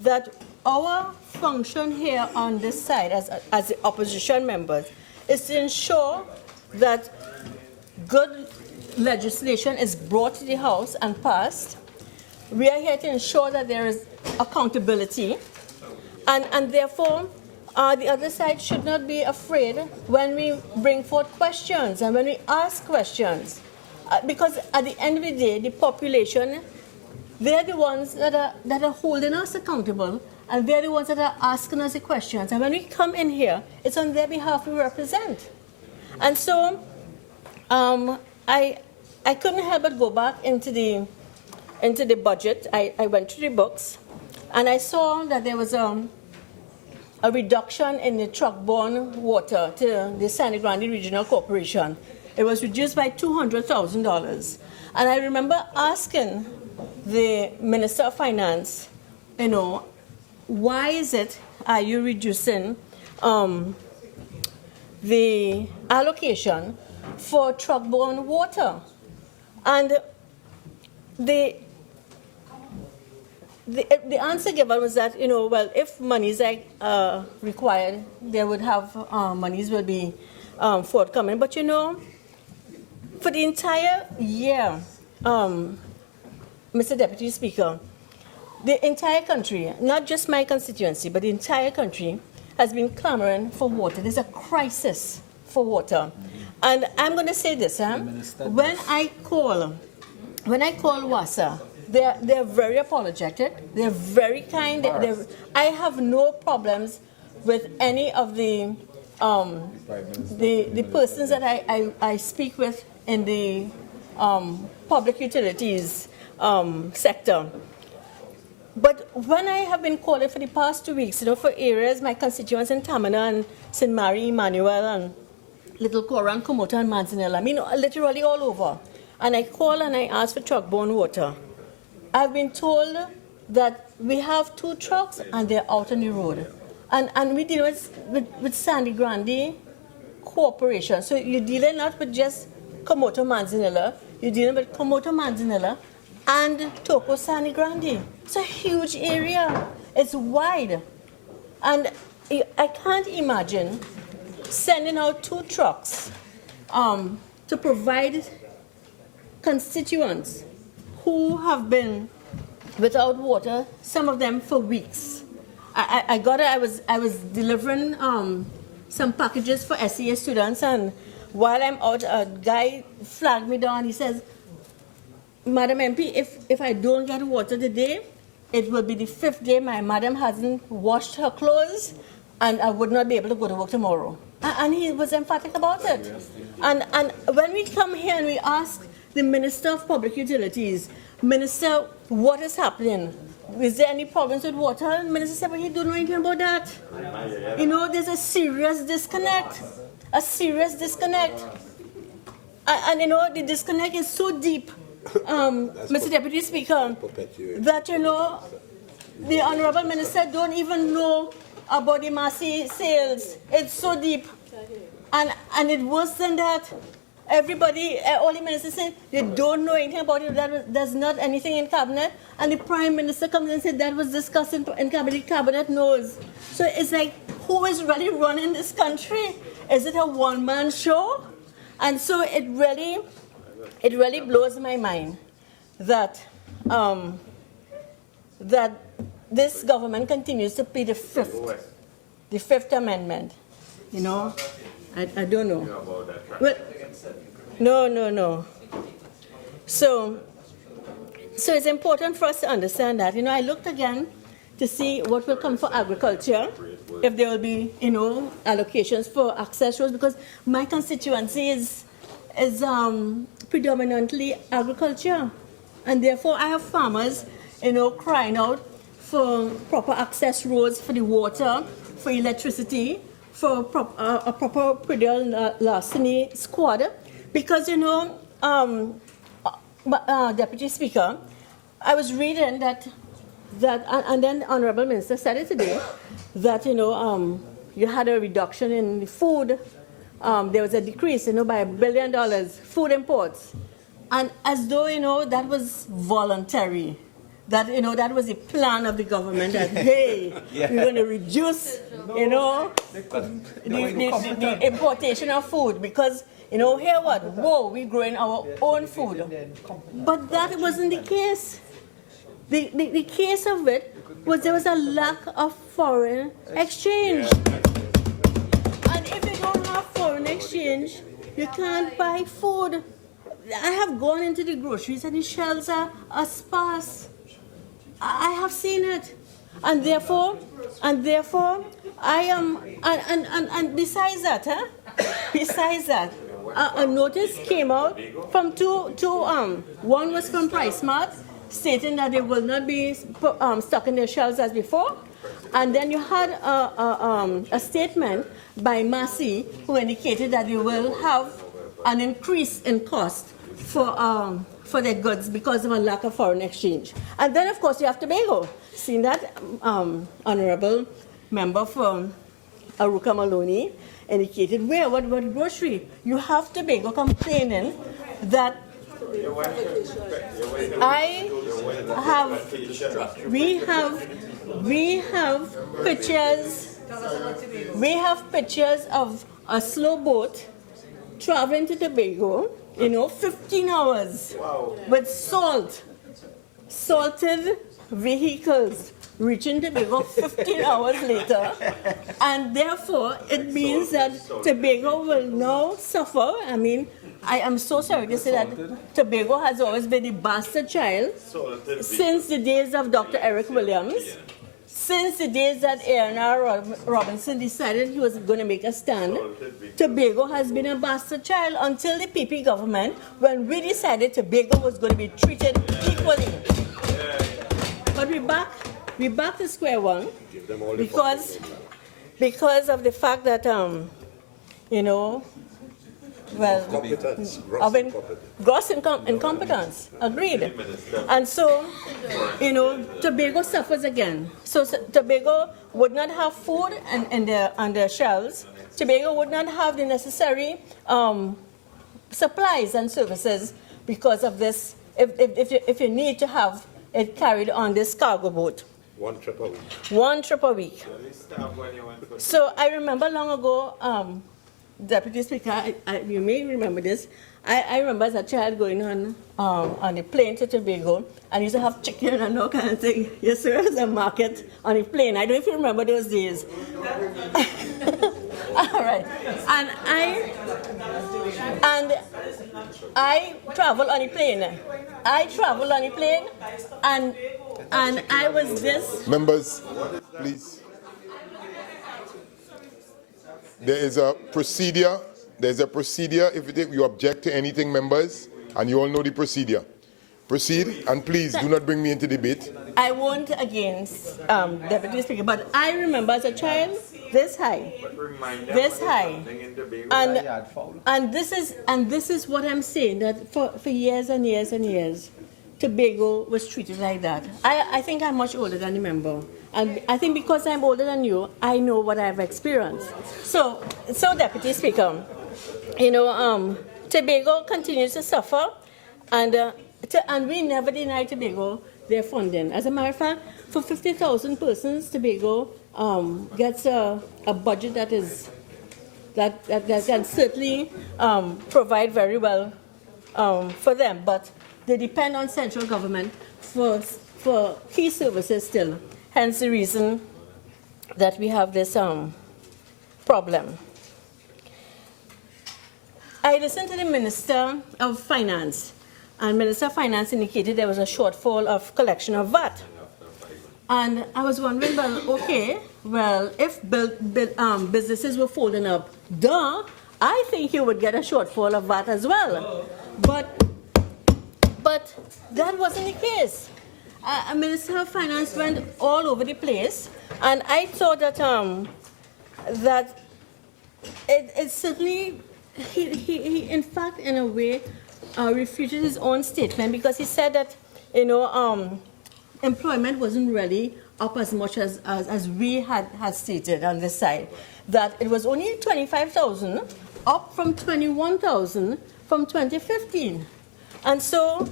that our function here on this side as the opposition members is to ensure that good legislation is brought to the House and passed. We are here to ensure that there is accountability, and therefore the other side should not be afraid when we bring forth questions and when we ask questions. Because at the end of the day, the population, they're the ones that are holding us accountable, and they're the ones that are asking us the questions. And when we come in here, it's on their behalf we represent. And so I couldn't help but go back into the budget. I went through the books, and I saw that there was a reduction in the truck-borne water to the Sangre Grande Regional Corporation. It was reduced by $200,000. And I remember asking the Minister of Finance, why is it are you reducing the allocation for truck-borne water? And the answer given was that, well, if monies are required, they would have, monies will be forthcoming. But, for the entire year, Mr. Deputy Speaker, the entire country, not just my constituency, but the entire country has been clamoring for water. There's a crisis for water. And I'm going to say this, when I call WASA, they're very apologetic, they're very kind, I have no problems with any of the persons that I speak with in the public utilities sector. But when I have been calling for the past 2 weeks, for areas, my constituents in Tamina and St. Mary, Emmanuel, and Little Cora, and Cumuto, and Manzanilla, literally all over. And I call and I ask for truck-borne water. I've been told that we have 2 trucks and they're out on the road. And we deal with Sangre Grande Corporation. So you're dealing not with just Cumuto, Manzanilla, you're dealing with Cumuto, Manzanilla, and Toco Sangre Grande. It's a huge area. It's wide. And I can't imagine sending out 2 trucks to provide constituents who have been without water, some of them for weeks. I was delivering some packages for SEA students, and while I'm out, a guy flagged me down. He says, Madam MP, if I don't get water today, it will be the 5th day my madam hasn't washed her clothes, and I would not be able to go to work tomorrow. And he was emphatic about it. And when we come here and we ask the Minister of Public Utilities, Minister, what is happening? Is there any problems with water? And the Minister said, well, he don't know anything about that. There's a serious disconnect. And the disconnect is so deep, Mr. Deputy Speaker, that, the Honorable Minister don't even know about the Massey sales. It's so deep. And it's worse than that. Everybody, all the ministers say they don't know anything about it, there's not anything in cabinet, and the Prime Minister comes and said that was discussed in cabinet, cabinet knows. So it's like, who is really running this country? Is it a one-man show? And so it really blows my mind that that this government continues to be the Fifth Amendment. I don't know. Well, no. So it's important for us to understand that. I looked again to see what will come for agriculture, if there will be, allocations for access roads, because my constituency is predominantly agriculture. And therefore, I have farmers, crying out for proper access roads for the water, for electricity, for a proper prudential larceny squad. Because, Deputy Speaker, I was reading that and then the Honorable Minister said it today, that, you had a reduction in the food. There was a decrease, by $1 billion, food imports. And as though, that was voluntary. That, that was the plan of the government, that, hey, we're going to reduce, the importation of food, because, here what? Whoa, we're growing our own food. But that wasn't the case. the case of it was there was a lack of foreign exchange. And if you don't have foreign exchange, you can't buy food. I have gone into the groceries and the shelves are sparse. I have seen it. And therefore, I am, and besides that, a notice came out from one was from PriceSmart, stating that they will not be stocking their shelves as before. And then you had a statement by Massey who indicated that you will have an increase in cost for their goods because of a lack of foreign exchange. And then, of course, you have Tobago. Seen that honorable member from Aruka Maloney indicated what grocery? You have Tobago complaining that we have pictures of a slow boat traveling to Tobago, 15 hours with salted vehicles reaching Tobago 15 hours later, and therefore it means that Tobago will now suffer. I mean, I am so sorry to say that Tobago has always been the bastard child since the days of Dr. Eric Williams, since the days that A&R Robinson decided he was going to make a stand. Tobago has been a bastard child until the PP government, when we decided Tobago was going to be treated equally. But we're back to square one because of the fact that, gross incompetence, agreed. And so, Tobago suffers again. So Tobago would not have food on their shelves. Tobago would not have the necessary supplies and services because of this, if you need to have it carried on this cargo boat. 1 trip a week. 1 trip a week. So I remember long ago, Deputy Speaker, you may remember this. I remember as a child going on the plane to Tobago and used to have chicken and all kind of thing. Yes, sir, there's a market on the plane. I don't know if you remember those days. All right. And I travel on the plane. And I was this. Members, please. There is a procedure. There's a procedure. If you object to anything, members, and you all know the procedure. Proceed, and please do not bring me into debate. I won't against Deputy Speaker, but I remember as a child, this high, and this is what I'm saying, that for years and years and years, Tobago was treated like that. I think I'm much older than the member. And I think because I'm older than you, I know what I've experienced. So Deputy Speaker, Tobago continues to suffer, and we never deny Tobago their funding. As a matter of fact, for 50,000 persons, Tobago gets a budget that can certainly provide very well for them, but they depend on central government for key services still. Hence the reason that we have this problem. I listened to the Minister of Finance, and Minister of Finance indicated there was a shortfall of collection of VAT. And I was wondering, if businesses were folding up, I think you would get a shortfall of VAT as well. But that wasn't the case. Minister of Finance went all over the place, and I thought that that it certainly he in fact in a way refuted his own statement, because he said that employment wasn't really up as much as we had stated on this side, that it was only 25,000, up from 21,000 from 2015, and so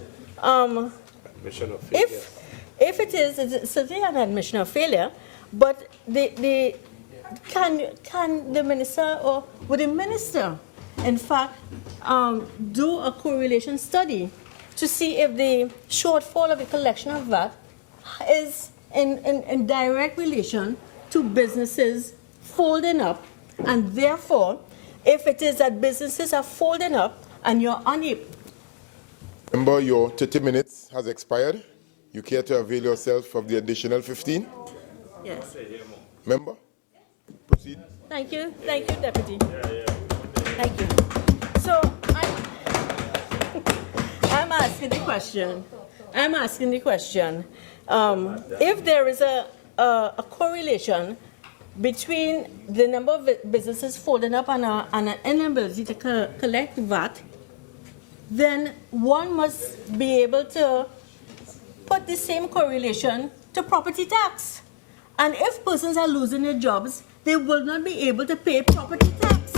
if it is, it's certainly an admission of failure, but can the minister, or would the minister, in fact, do a correlation study to see if the shortfall of the collection of VAT is in direct relation to businesses folding up, and therefore, if it is that businesses are folding up and you're unable. Remember, your 30 minutes has expired. You care to avail yourself of the additional 15? Yes. Member, proceed. Thank you, Deputy. Thank you. So I'm asking the question. If there is a correlation between the number of businesses folding up and an inability to collect VAT, then one must be able to put the same correlation to property tax. And if persons are losing their jobs, they will not be able to pay property tax.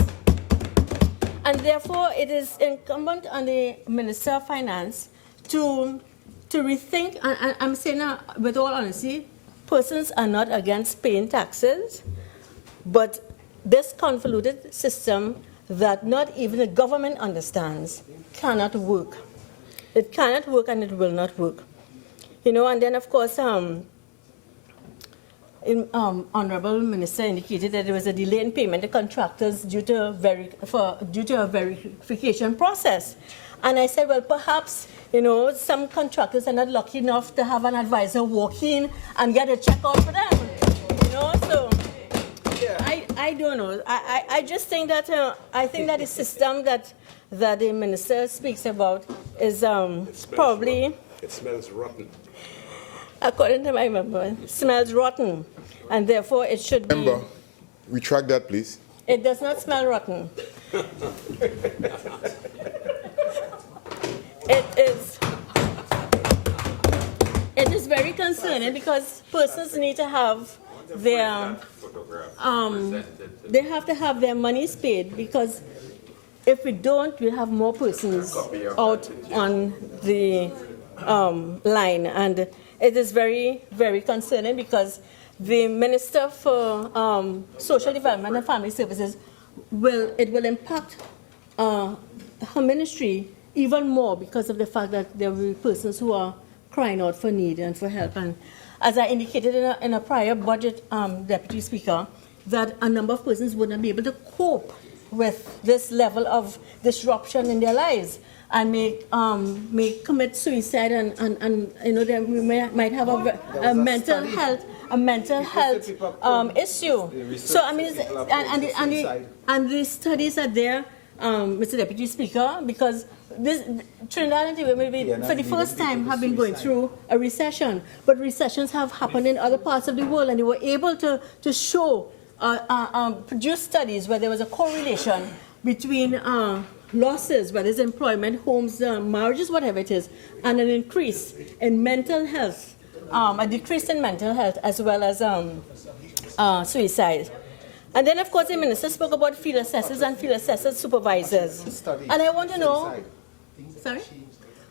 And therefore, it is incumbent on the Minister of Finance to rethink, and I'm saying with all honesty, persons are not against paying taxes, but this convoluted system that not even the government understands cannot work. It cannot work and it will not work. And then, of course, Honorable Minister indicated that there was a delay in payment to contractors due to a verification process. And I said, well, perhaps, some contractors are not lucky enough to have an advisor walk in and get a check out for them. So I don't know. I just think that the system that the minister speaks about is probably. It smells rotten. According to my member, smells rotten, and therefore it should be. Member, retract that, please. It does not smell rotten. It is very concerning because persons need to have their they have to have their monies paid, because if we don't, we'll have more persons out on the line, and it is very, very concerning because the Minister for Social Development and Family Services will impact her ministry even more because of the fact that there will be persons who are crying out for need and for help. And as I indicated in a prior budget, Deputy Speaker, that a number of persons would not be able to cope with this level of disruption in their lives and may commit suicide, and we might have a mental health issue. So I mean, and the studies are there, Mr. Deputy Speaker, because Trinidad and Tobago maybe for the first time have been going through a recession, but recessions have happened in other parts of the world, and they were able to show, produce studies where there was a correlation between losses, whether it's employment, homes, marriages, whatever it is, and an increase in mental health, a decrease in mental health, as well as suicide. And then, of course, the minister spoke about field assessors and field assessor supervisors. And I want to know, sorry,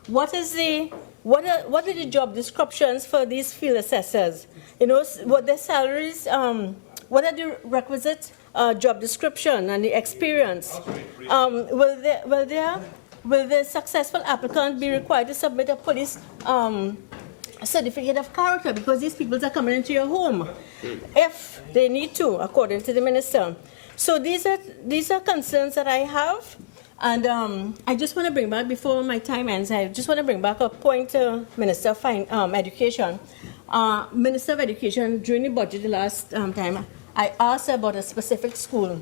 what are the job descriptions for these field assessors? What their salaries, what are the requisite job description and the experience? Will the successful applicant be required to submit a police certificate of character, because these people are coming into your home if they need to, according to the minister? So these are concerns that I have, and I just want to bring back, before my time ends, I just want to bring back a point to Minister of Education. Minister of Education, during the budget the last time, I asked about a specific school.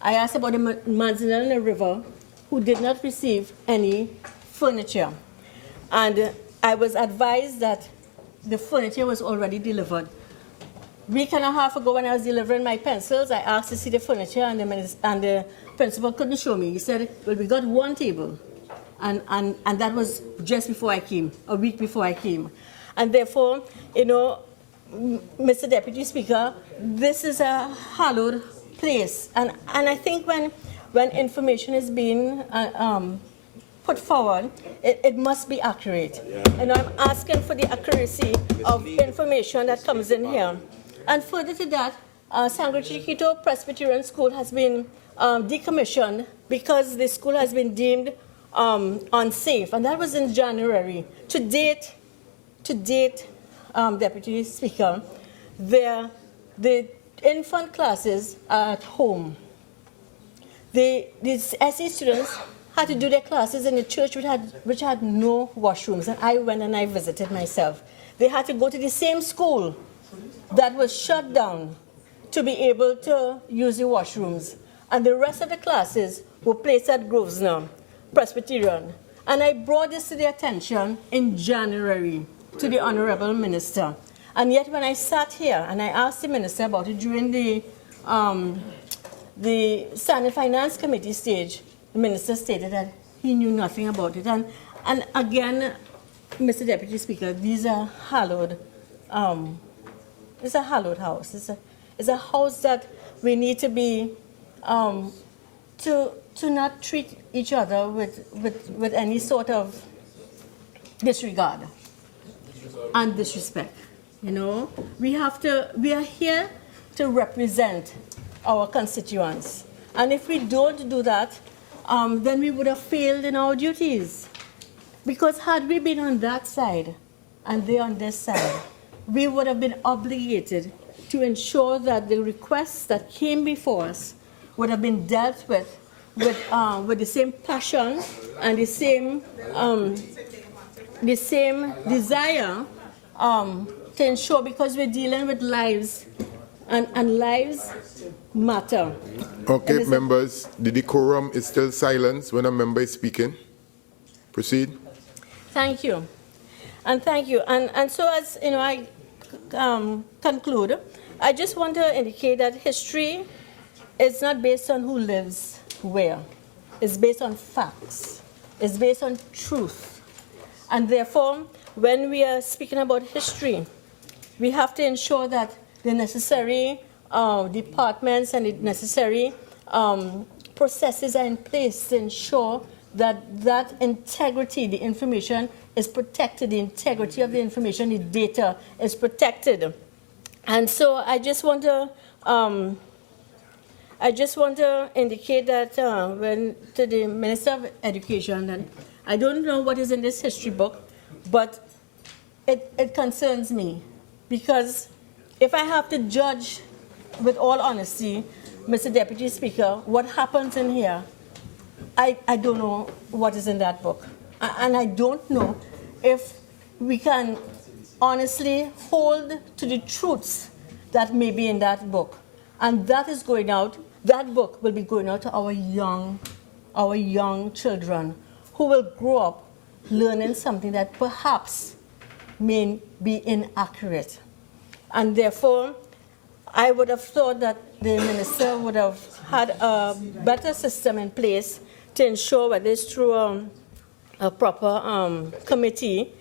I asked about the Manzanilla River, who did not receive any furniture. And I was advised that the furniture was already delivered. A week and a half ago, when I was delivering my pencils, I asked to see the furniture, and the principal couldn't show me. He said, well, we got one table. And that was just before I came, a week before I came. And therefore, Mr. Deputy Speaker, this is a hallowed place. And I think when information is being put forward, it must be accurate. Yeah. And I'm asking for the accuracy of information that comes in here. And further to that, Sangre Chiquito Presbyterian School has been decommissioned because the school has been deemed unsafe, and that was in January. To date, Deputy Speaker, the infant classes are at home. The SE students had to do their classes in a church which had no washrooms, and I went and I visited myself. They had to go to the same school that was shut down to be able to use the washrooms. And the rest of the classes were placed at Grosvenor Presbyterian. And I brought this to their attention in January to the Honorable Minister. And yet when I sat here and I asked the Minister about it during the Standing Finance Committee stage, the Minister stated that he knew nothing about it. And again, Mr. Deputy Speaker, these are hallowed, it's a hallowed house. It's a house that we need to be, to not treat each other with any sort of disregard and disrespect. You know, we are here to represent our constituents. And if we don't do that, then we would have failed in our duties. Because had we been on that side and they on this side, we would have been obligated to ensure that the requests that came before us would have been dealt with the same passion and the same desire to ensure, because we're dealing with lives, and lives matter. Okay, members, the decorum is still silence when a member is speaking. Proceed. Thank you. And thank you. And so as you know, I conclude, I just want to indicate that history is not based on who lives where. It's based on facts. It's based on truth. And therefore, when we are speaking about history, we have to ensure that the necessary departments and the necessary processes are in place to ensure that that integrity, the information is protected, the integrity of the information, the data is protected. And so I just want to indicate that when to the Minister of Education, and I don't know what is in this history book, but it concerns me, because if I have to judge with all honesty, Mr. Deputy Speaker, what happens in here, I don't know what is in that book. And I don't know if we can honestly hold to the truths that may be in that book. And that is going out, that book will be going out to our young children who will grow up learning something that perhaps may be inaccurate. And therefore, I would have thought that the minister would have had a better system in place to ensure, whether it's through a proper committee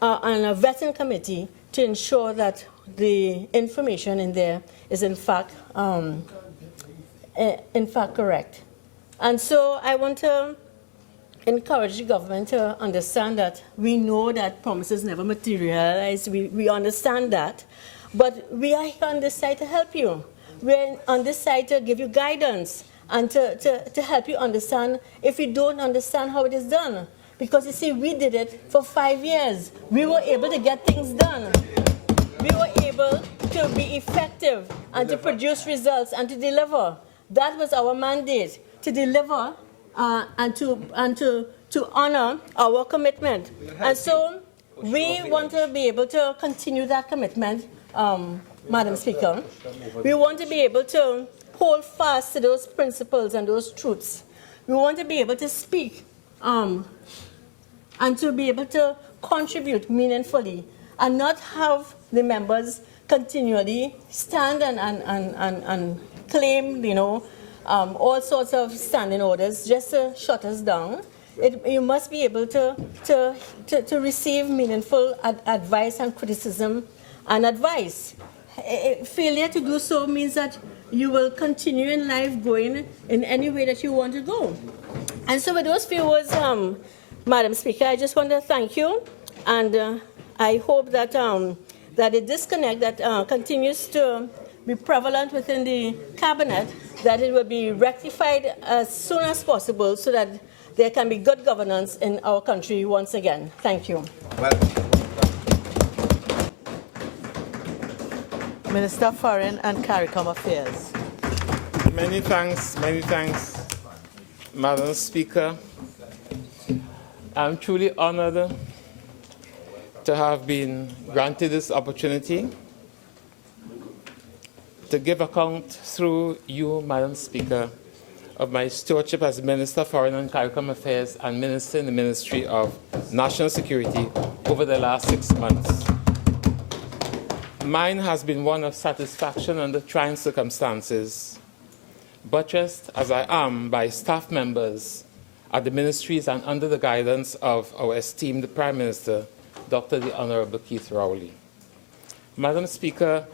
and a vetting committee, to ensure that the information in there is in fact correct. And so I want to encourage the government to understand that we know that promises never materialize. We understand that. But we are here on this side to help you. We're on this side to give you guidance and to help you understand if you don't understand how it is done. Because you see, we did it for 5 years. We were able to get things done. We were able to be effective and to produce results and to deliver. That was our mandate, to deliver and to honor our commitment. And so we want to be able to continue that commitment, Madam Speaker. We want to be able to hold fast to those principles and those truths. We want to be able to speak and to be able to contribute meaningfully and not have the members continually stand and claim, all sorts of standing orders just to shut us down. You must be able to receive meaningful advice and criticism and advice. Failure to do so means that you will continue in life going in any way that you want to go. And so with those few words, Madam Speaker, I just want to thank you, and I hope that that the disconnect that continues to be prevalent within the cabinet, that it will be rectified as soon as possible so that there can be good governance in our country once again. Thank you. Well, Minister of Foreign and CARICOM Affairs. Many thanks, Madam Speaker. I'm truly honored to have been granted this opportunity to give account through you, Madam Speaker, of my stewardship as Minister of Foreign and CARICOM Affairs and Minister in the Ministry of National Security over the last 6 months. Mine has been one of satisfaction under trying circumstances, buttressed as I am by staff members at the ministries and under the guidance of our esteemed Prime Minister, Dr. the Honorable Keith Rowley. Madam Speaker,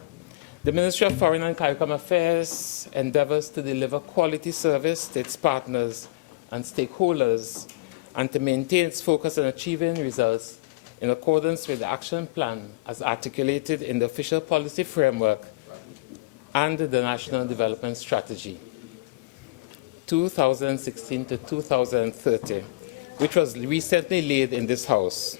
the Ministry of Foreign and CARICOM Affairs endeavors to deliver quality service to its partners and stakeholders and to maintain its focus on achieving results in accordance with the action plan as articulated in the official policy framework and the National Development Strategy 2016 to 2030, which was recently laid in this House.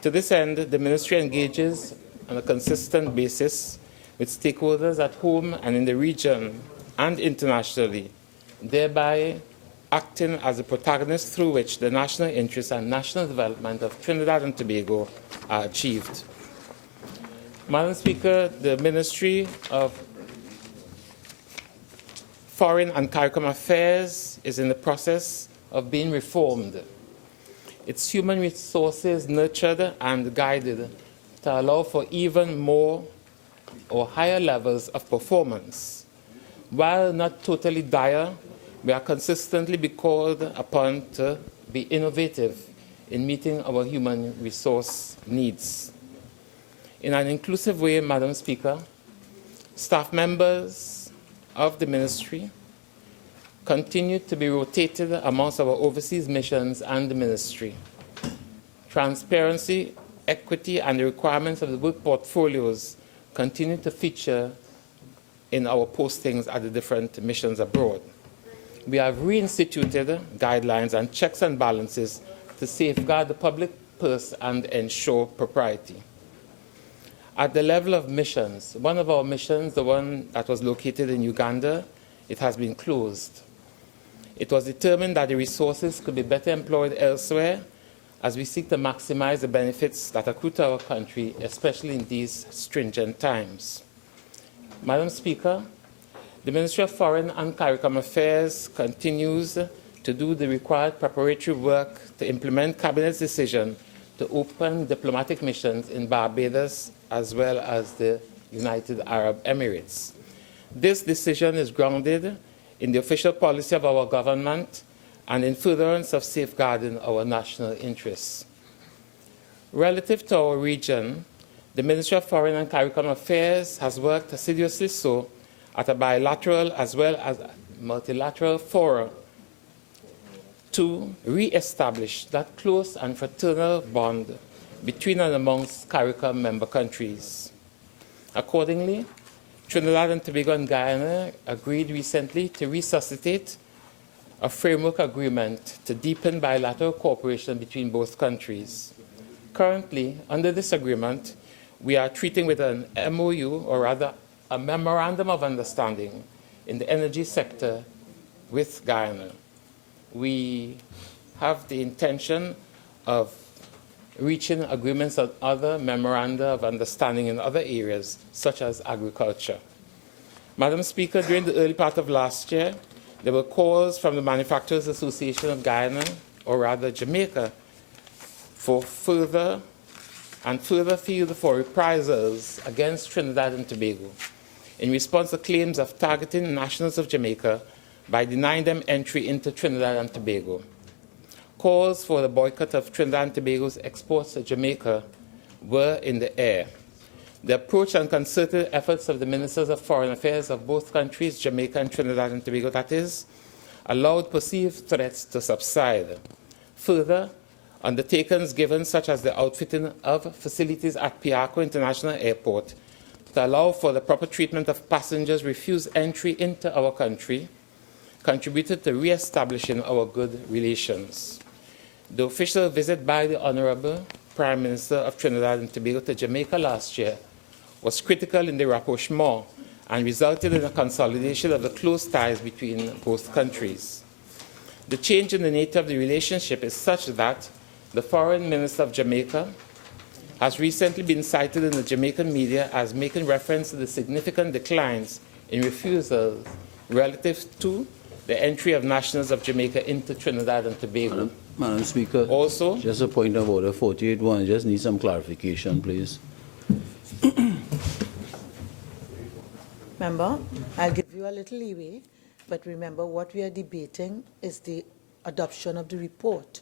To this end, the Ministry engages on a consistent basis with stakeholders at home and in the region and internationally, thereby acting as a protagonist through which the national interests and national development of Trinidad and Tobago are achieved. Madam Speaker, the Ministry of Foreign and CARICOM Affairs is in the process of being reformed. Its human resources nurtured and guided to allow for even more or higher levels of performance. While not totally dire, we are consistently be called upon to be innovative in meeting our human resource needs. In an inclusive way, Madam Speaker, staff members of the ministry continue to be rotated amongst our overseas missions and the ministry. Transparency, equity, and the requirements of the work portfolios continue to feature in our postings at the different missions abroad. We have reinstituted guidelines and checks and balances to safeguard the public purse and ensure propriety. At the level of missions, one of our missions, the one that was located in Uganda, it has been closed. It was determined that the resources could be better employed elsewhere as we seek to maximize the benefits that accrue to our country, especially in these stringent times. Madam Speaker, the Ministry of Foreign and CARICOM Affairs continues to do the required preparatory work to implement Cabinet's decision to open diplomatic missions in Barbados as well as the United Arab Emirates. This decision is grounded in the official policy of our government and in furtherance of safeguarding our national interests. Relative to our region, the Ministry of Foreign and CARICOM Affairs has worked assiduously so at a bilateral as well as multilateral fora to re-establish that close and fraternal bond between and amongst CARICOM member countries. Accordingly, Trinidad and Tobago and Guyana agreed recently to resuscitate a framework agreement to deepen bilateral cooperation between both countries. Currently, under this agreement, we are treating with an MOU, or rather a Memorandum of Understanding in the energy sector with Guyana. We have the intention of reaching agreements on other memoranda of understanding in other areas, such as agriculture. Madam Speaker, during the early part of last year, there were calls from the Manufacturers Association of Guyana, or rather Jamaica, for further field for reprisals against Trinidad and Tobago in response to claims of targeting nationals of Jamaica by denying them entry into Trinidad and Tobago. Calls for the boycott of Trinidad and Tobago's exports to Jamaica were in the air. The approach and concerted efforts of the Ministers of Foreign Affairs of both countries, Jamaica and Trinidad and Tobago, that is, allowed perceived threats to subside. Further, undertakings given such as the outfitting of facilities at Piarco International Airport to allow for the proper treatment of passengers refused entry into our country contributed to re-establishing our good relations. The official visit by the Honorable Prime Minister of Trinidad and Tobago to Jamaica last year was critical in the rapprochement and resulted in a consolidation of the close ties between both countries. The change in the nature of the relationship is such that the Foreign Minister of Jamaica has recently been cited in the Jamaican media as making reference to the significant declines in refusals relative to the entry of nationals of Jamaica into Trinidad and Tobago. Madam Speaker, also, just a point of order, 48.1, just need some clarification, please. Member, I'll give you a little leeway, but remember what we are debating is the adoption of the report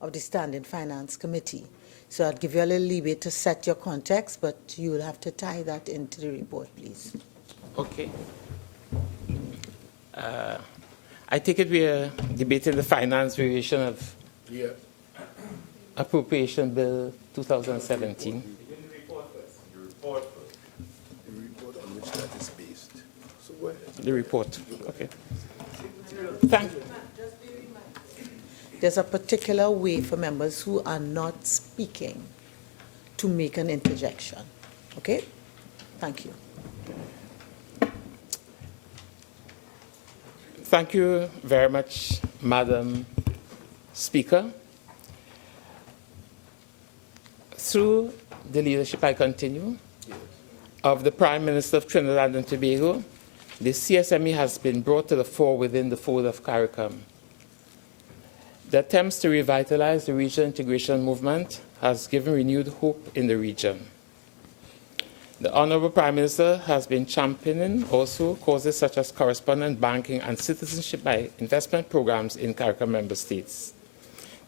of the Standing Finance Committee. So I'll give you a little leeway to set your context, but you will have to tie that into the report, please. Okay. I take it we are debating the finance variation of Appropriation Bill 2017. The report. Okay. Thank you. There's a particular way for members who are not speaking to make an interjection. Okay? Thank you. Thank you very much, Madam Speaker. Through the leadership, I continue, of the Prime Minister of Trinidad and Tobago, the CSME has been brought to the fore within the fold of CARICOM. The attempts to revitalize the regional integration movement has given renewed hope in the region. The Honourable Prime Minister has been championing also causes such as correspondent banking and citizenship by investment programs in CARICOM member states.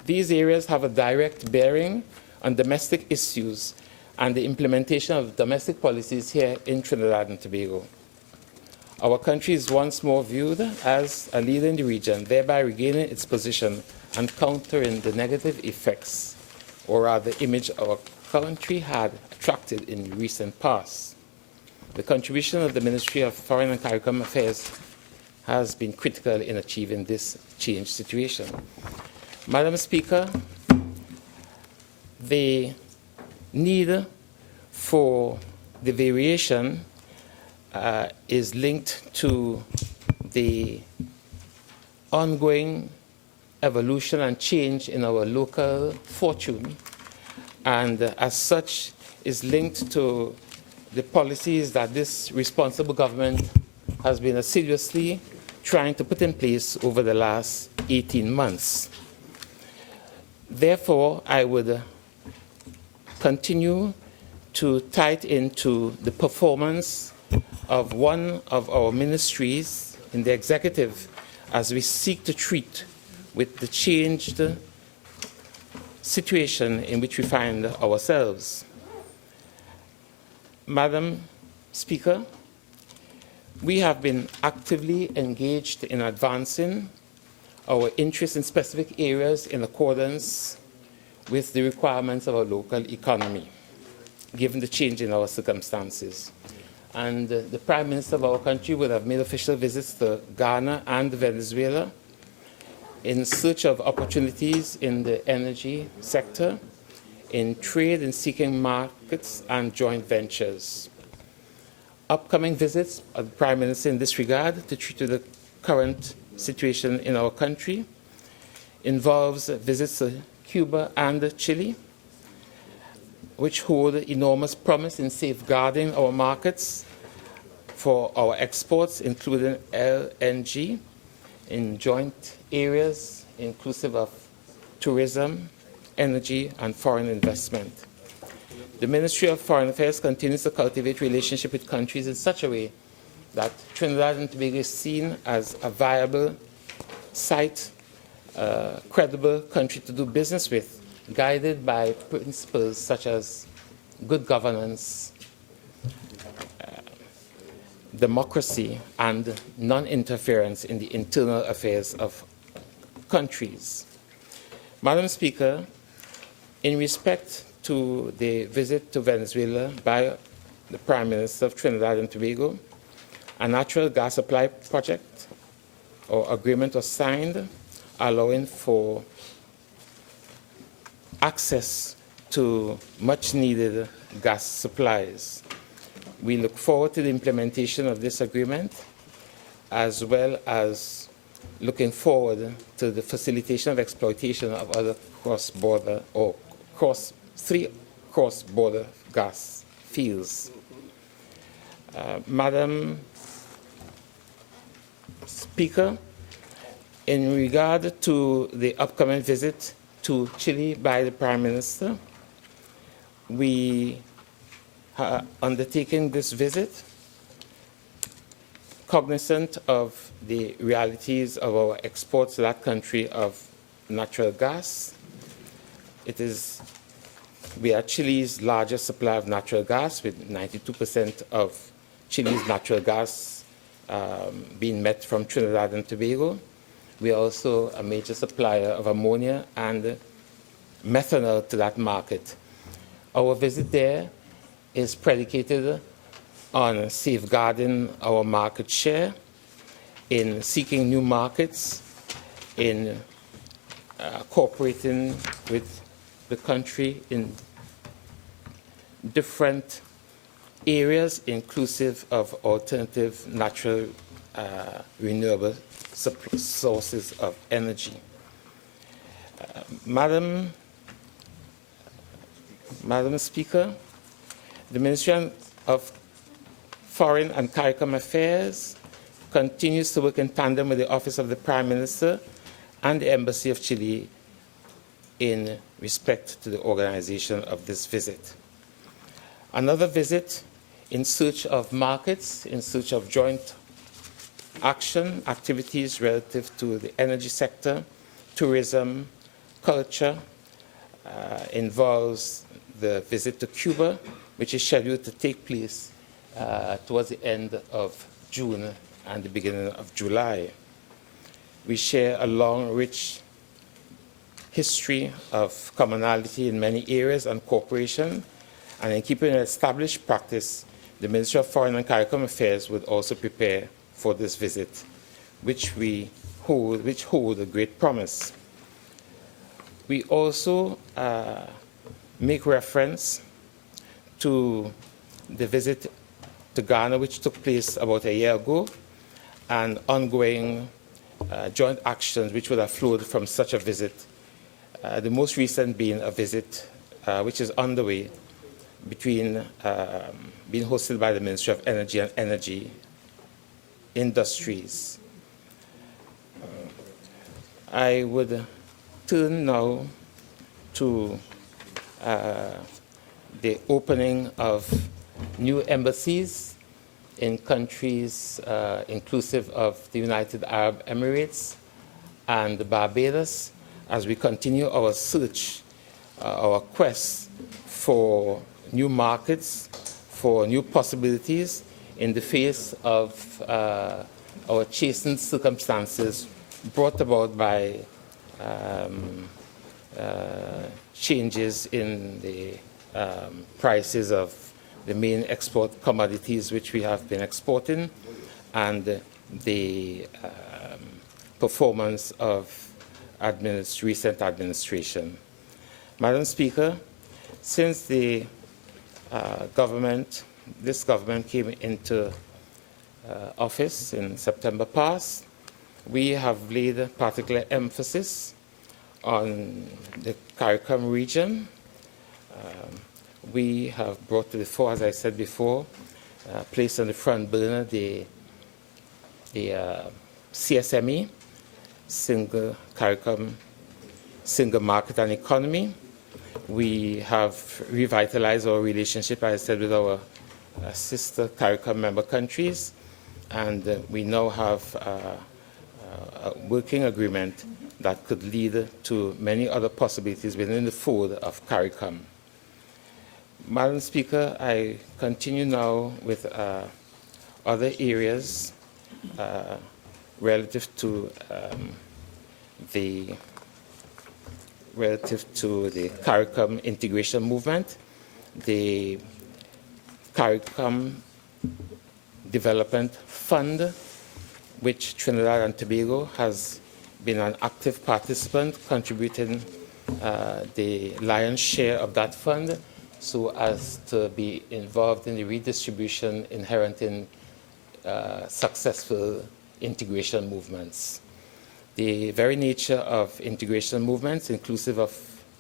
These areas have a direct bearing on domestic issues and the implementation of domestic policies here in Trinidad and Tobago. Our country is once more viewed as a leader in the region, thereby regaining its position and countering the negative effects, or rather image our country had attracted in recent past. The contribution of the Ministry of Foreign and CARICOM Affairs has been critical in achieving this changed situation. Madam Speaker, the need for the variation is linked to the ongoing evolution and change in our local fortune, and as such is linked to the policies that this responsible government has been assiduously trying to put in place over the last 18 months. Therefore, I would continue to tie it into the performance of one of our ministries in the executive as we seek to treat with the changed situation in which we find ourselves. Madam Speaker, we have been actively engaged in advancing our interests in specific areas in accordance with the requirements of our local economy, given the change in our circumstances. And the Prime Minister of our country would have made official visits to Ghana and Venezuela in search of opportunities in the energy sector, in trade and seeking markets and joint ventures. Upcoming visits of the Prime Minister in this regard to treat with the current situation in our country involves visits to Cuba and Chile, which hold enormous promise in safeguarding our markets for our exports, including LNG, in joint areas inclusive of tourism, energy, and foreign investment. The Ministry of Foreign Affairs continues to cultivate relationships with countries in such a way that Trinidad and Tobago is seen as a viable site, credible country to do business with, guided by principles such as good governance, democracy, and non-interference in the internal affairs of countries. Madam Speaker, in respect to the visit to Venezuela by the Prime Minister of Trinidad and Tobago, a natural gas supply project or agreement was signed allowing for access to much-needed gas supplies. We look forward to the implementation of this agreement, as well as looking forward to the facilitation of exploitation of other cross-border or three cross-border gas fields. Madam Speaker, in regard to the upcoming visit to Chile by the Prime Minister, we are undertaking this visit cognizant of the realities of our exports to that country of natural gas. We are Chile's largest supplier of natural gas, with 92% of Chile's natural gas being met from Trinidad and Tobago. We are also a major supplier of ammonia and methanol to that market. Our visit there is predicated on safeguarding our market share, in seeking new markets, in cooperating with the country in different areas, inclusive of alternative natural renewable sources of energy. Madam Speaker, the Ministry of Foreign and CARICOM Affairs continues to work in tandem with the Office of the Prime Minister and the Embassy of Chile in respect to the organization of this visit. Another visit in search of markets, in search of joint action, activities relative to the energy sector, tourism, culture, involves the visit to Cuba, which is scheduled to take place towards the end of June and the beginning of July. We share a long, rich history of commonality in many areas and cooperation, and in keeping an established practice, the Ministry of Foreign and CARICOM Affairs would also prepare for this visit, which hold a great promise. We also make reference to the visit to Ghana, which took place about a year ago, and ongoing joint actions which would have flowed from such a visit. The most recent being a visit which is underway being hosted by the Ministry of Energy and Energy Industries. I would turn now to the opening of new embassies in countries inclusive of the United Arab Emirates and Barbados, as we continue our search, our quest for new markets, for new possibilities in the face of our chastened circumstances brought about by changes in the prices of the main export commodities which we have been exporting, and the performance of recent administration. Madam Speaker, since this government came into office in September past, we have laid a particular emphasis on the CARICOM region. We have brought to the fore, as I said before, placed on the front burner the CSME, Single CARICOM, Single Market and Economy. We have revitalized our relationship, as I said, with our sister CARICOM member countries, and we now have a working agreement that could lead to many other possibilities within the fold of CARICOM. Madam Speaker, I continue now with other areas relative to the CARICOM integration movement. The CARICOM Development Fund, which Trinidad and Tobago has been an active participant, contributing the lion's share of that fund so as to be involved in the redistribution inherent in successful integration movements. The very nature of integration movements, inclusive of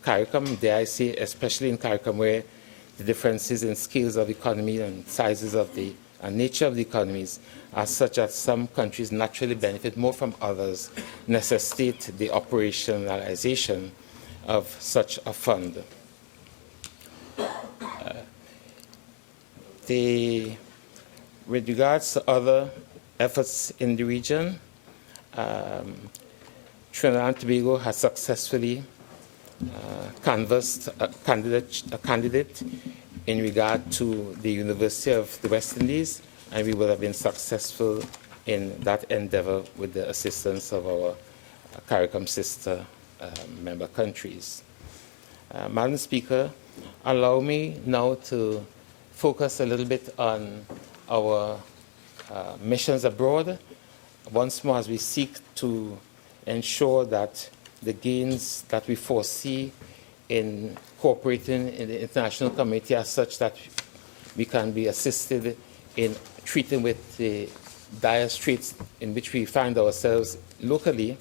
CARICOM, dare I say, especially in CARICOM, where the differences in scales of economy and sizes of the nature of the economies are such that some countries naturally benefit more from others, necessitate the operationalization of such a fund. With regards to other efforts in the region, Trinidad and Tobago has successfully canvassed a candidate in regard to the University of the West Indies, and we would have been successful in that endeavor with the assistance of our CARICOM sister member countries. Madam Speaker, allow me now to focus a little bit on our missions abroad, once more as we seek to ensure that the gains that we foresee in cooperating in the international community are such that we can be assisted in treating with the dire straits in which we find ourselves locally.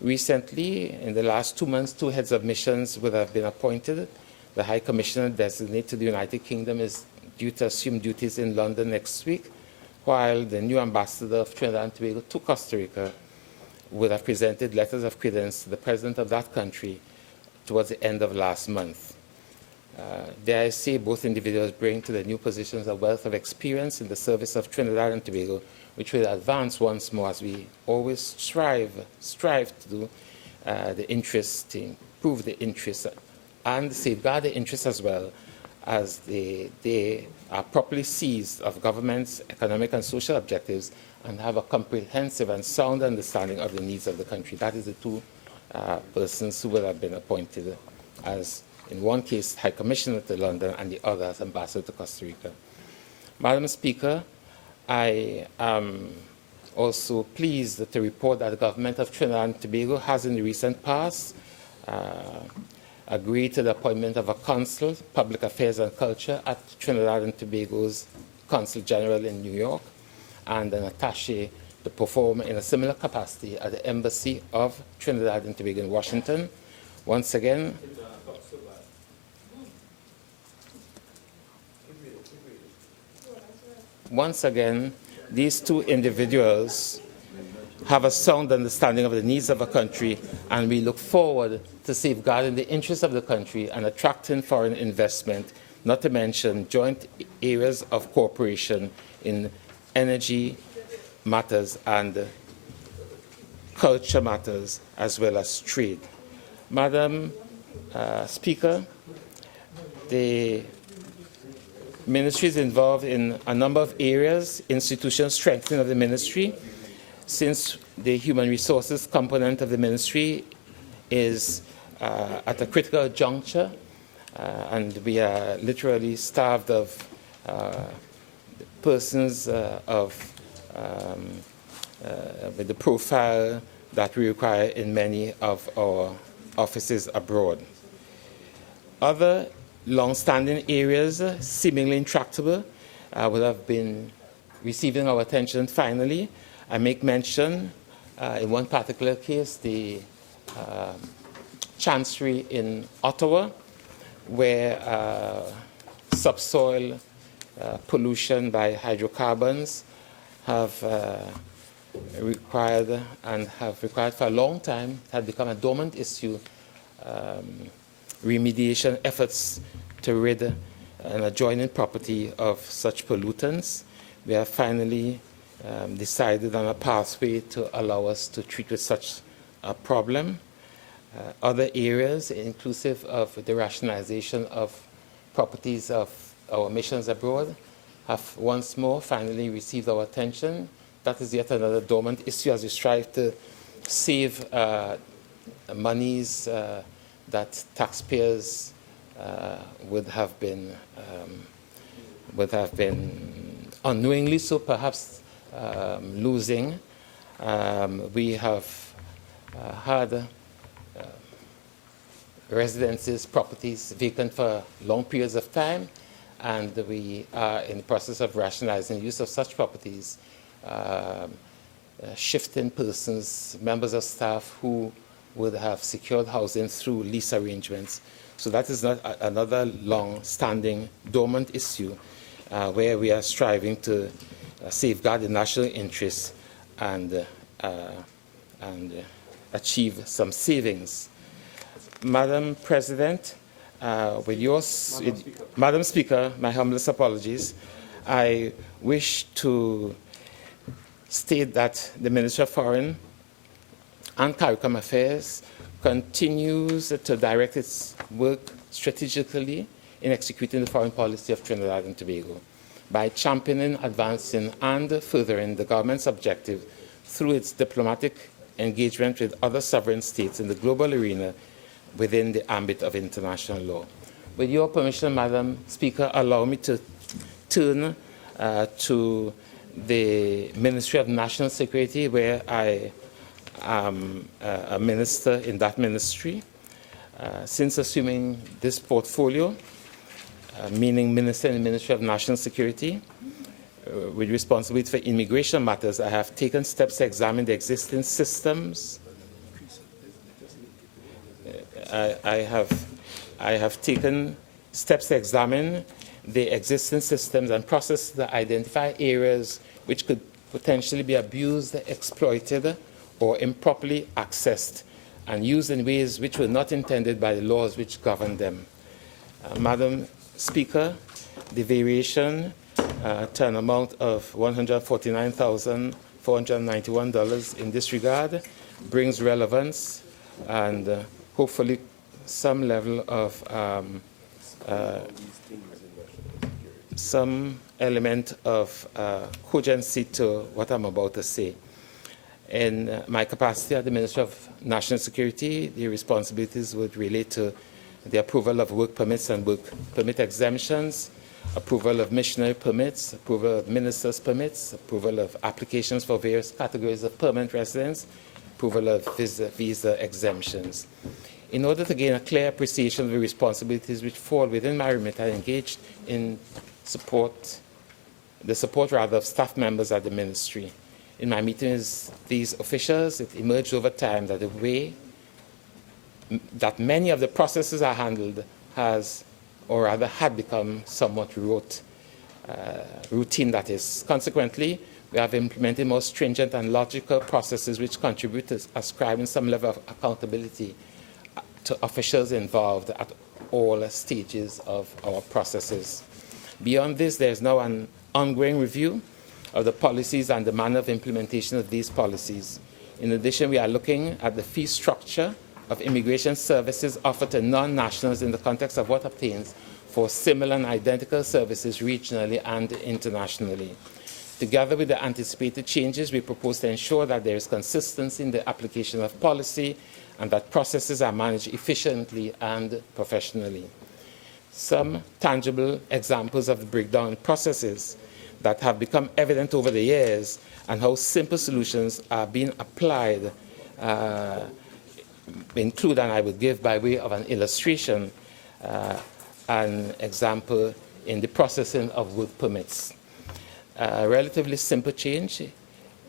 Recently, in the last 2 months, 2 heads of missions would have been appointed. The High Commissioner designate to the United Kingdom is due to assume duties in London next week, while the new ambassador of Trinidad and Tobago to Costa Rica would have presented letters of credence to the president of that country towards the end of last month. Dare I say, both individuals bring to the new positions a wealth of experience in the service of Trinidad and Tobago, which will advance once more, as we always strive to do, the interest, to improve the interest and safeguard the interests as well as they are properly seized of government's economic and social objectives and have a comprehensive and sound understanding of the needs of the country. That is the 2 persons who will have been appointed as, in one case, High Commissioner to London and the other as Ambassador to Costa Rica. Madam Speaker, I am also pleased to report that the government of Trinidad and Tobago has in the recent past agreed to the appointment of a consul, Public Affairs and Culture, at Trinidad and Tobago's Consul General in New York, and an attaché to perform in a similar capacity at the Embassy of Trinidad and Tobago in Washington. Once again, these 2 individuals have a sound understanding of the needs of a country, and we look forward to safeguarding the interests of the country and attracting foreign investment, not to mention joint areas of cooperation in energy matters and culture matters, as well as trade. Madam Speaker, the ministry is involved in a number of areas, institutional strengthening of the ministry, since the human resources component of the ministry is at a critical juncture, and we are literally starved of persons with the profile that we require in many of our offices abroad. Other long-standing areas, seemingly intractable, will have been receiving our attention finally. I make mention, in one particular case, the Chancery in Ottawa, where subsoil pollution by hydrocarbons have required for a long time, had become a dormant issue, remediation efforts to rid an adjoining property of such pollutants. We have finally decided on a pathway to allow us to treat with such a problem. Other areas, inclusive of the rationalization of properties of our missions abroad, have once more finally received our attention. That is yet another dormant issue as we strive to save monies that taxpayers would have been unknowingly so perhaps losing. We have had residences, properties vacant for long periods of time, and we are in the process of rationalizing the use of such properties, shifting persons, members of staff who would have secured housing through lease arrangements. So that is not another long-standing dormant issue where we are striving to safeguard the national interests and achieve some savings. Madam President, Madam Speaker, my humblest apologies. I wish to state that the Ministry of Foreign and CARICOM Affairs continues to direct its work strategically in executing the foreign policy of Trinidad and Tobago by championing, advancing, and furthering the government's objective through its diplomatic engagement with other sovereign states in the global arena within the ambit of international law. With your permission, Madam Speaker, allow me to turn to the Ministry of National Security, where I am a minister in that ministry. Since assuming this portfolio, meaning Minister in the Ministry of National Security, with responsibility for immigration matters, I have taken steps to examine the existing systems. I have taken steps to examine the existing systems and processes to identify areas which could potentially be abused, exploited, or improperly accessed and used in ways which were not intended by the laws which govern them. Madam Speaker, the variation to an amount of $149,491 in this regard brings relevance and hopefully some level of some element of cogency to what I'm about to say. In my capacity at the Ministry of National Security, the responsibilities would relate to the approval of work permits and work permit exemptions, approval of missionary permits, approval of ministers' permits, approval of applications for various categories of permanent residence, approval of visa exemptions. In order to gain a clear appreciation of the responsibilities which fall within my remit, I engaged in support of staff members at the ministry. In my meetings with these officials, it emerged over time that the way that many of the processes are handled has, or rather had become somewhat routine, that is. Consequently, we have implemented more stringent and logical processes which contribute to ascribing some level of accountability to officials involved at all stages of our processes. Beyond this, there is now an ongoing review of the policies and the manner of implementation of these policies. In addition, we are looking at the fee structure of immigration services offered to non-nationals in the context of what obtains for similar and identical services regionally and internationally. Together with the anticipated changes, we propose to ensure that there is consistency in the application of policy and that processes are managed efficiently and professionally. Some tangible examples of the breakdown in processes that have become evident over the years and how simple solutions are being applied include, and I will give by way of an illustration, an example in the processing of work permits. A relatively simple change.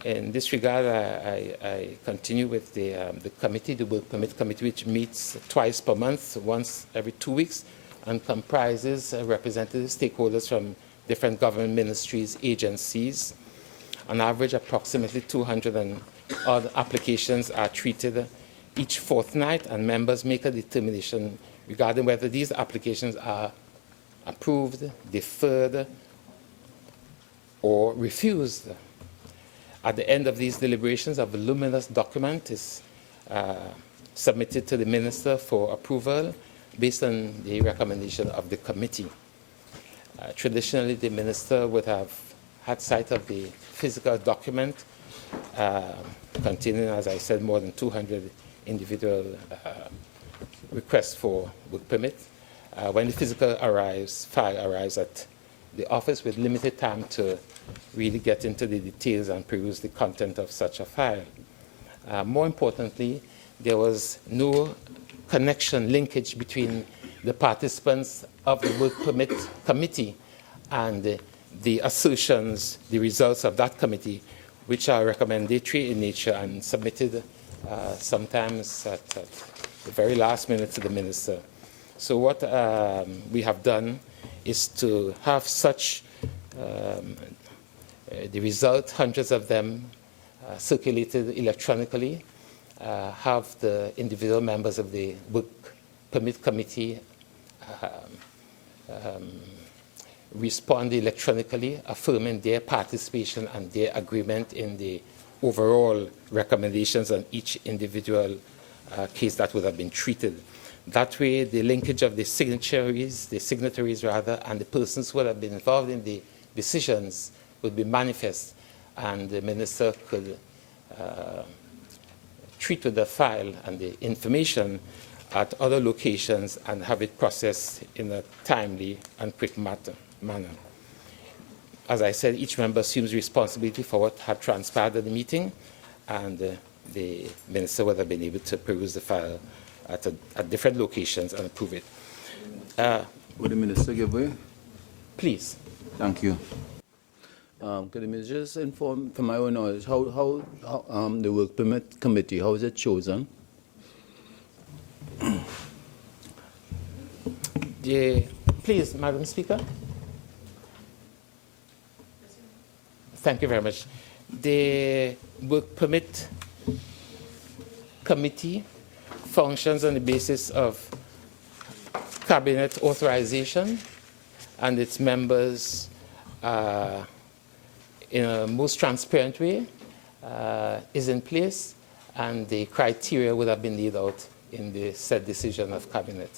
In this regard, I continue with the committee, the Work Permit Committee, which meets twice per month, once every 2 weeks, and comprises representative stakeholders from different government ministries, agencies. On average, approximately 200 and odd applications are treated each fortnight, and members make a determination regarding whether these applications are approved, deferred, or refused. At the end of these deliberations, a voluminous document is submitted to the minister for approval based on the recommendation of the committee. Traditionally, the minister would have had sight of the physical document containing, as I said, more than 200 individual requests for work permit. When the physical file arrives at the office with limited time to really get into the details and peruse the content of such a file. More importantly, there was no connection, linkage between the participants of the work permit committee and the assertions, the results of that committee, which are recommendatory in nature and submitted sometimes at the very last minute to the minister. So what we have done is to have such the result, hundreds of them circulated electronically, have the individual members of the work permit committee respond electronically, affirming their participation and their agreement in the overall recommendations on each individual case that would have been treated. That way, the linkage of the signatories, and the persons who would have been involved in the decisions would be manifest, and the minister could treat with the file and the information at other locations and have it processed in a timely and quick manner. As I said, each member assumes responsibility for what had transpired at the meeting, and the minister would have been able to peruse the file at different locations and approve it. Would the minister give way? Please. Thank you. Could the minister just inform, from my own knowledge, how the work permit committee, how is it chosen? Please, Madam Speaker. Thank you very much. The work permit committee functions on the basis of cabinet authorization, and its members in a most transparent way is in place, and the criteria would have been laid out in the said decision of cabinet.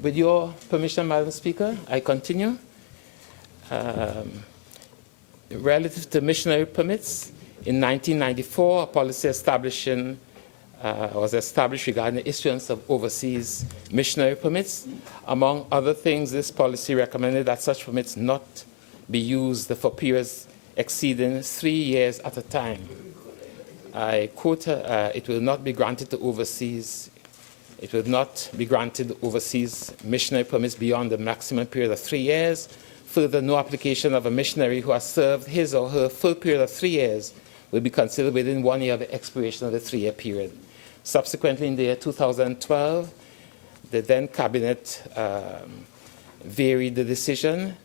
With your permission, Madam Speaker, I continue. Relative to missionary permits, in 1994, a policy was established regarding the issuance of overseas missionary permits. Among other things, this policy recommended that such permits not be used for periods exceeding 3 years at a time. I quote, it will not be granted to overseas. It will not be granted overseas missionary permits beyond the maximum period of 3 years. Further, no application of a missionary who has served his or her full period of 3 years will be considered within 1 year of the expiration of the 3-year period. Subsequently, in the year 2012, the then cabinet varied the decision,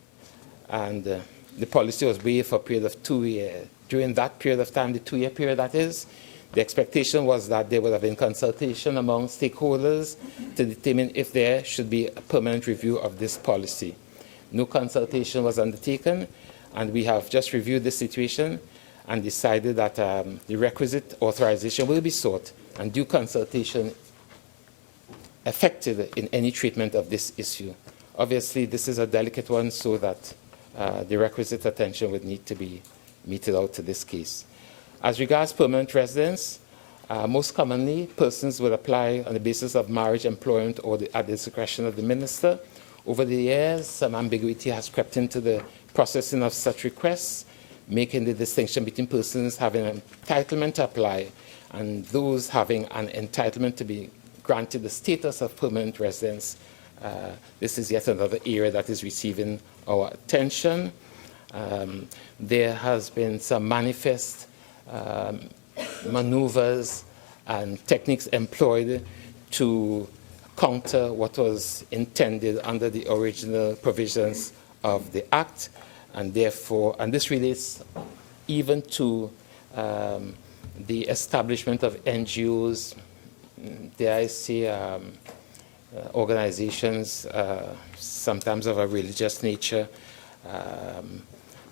and the policy was waived for a period of 2 years. During that period of time, the 2-year period that is, the expectation was that there would have been consultation among stakeholders to determine if there should be a permanent review of this policy. No consultation was undertaken, and we have just reviewed the situation and decided that the requisite authorization will be sought and due consultation effected in any treatment of this issue. Obviously, this is a delicate one, so that the requisite attention would need to be meted out to this case. As regards permanent residence, most commonly, persons would apply on the basis of marriage, employment, or at the discretion of the minister. Over the years, some ambiguity has crept into the processing of such requests, making the distinction between persons having an entitlement to apply and those having an entitlement to be granted the status of permanent residence. This is yet another area that is receiving our attention. There has been some manifest maneuvers and techniques employed to counter what was intended under the original provisions of the Act, and therefore, and this relates even to the establishment of NGOs, dare I say, organizations, sometimes of a religious nature,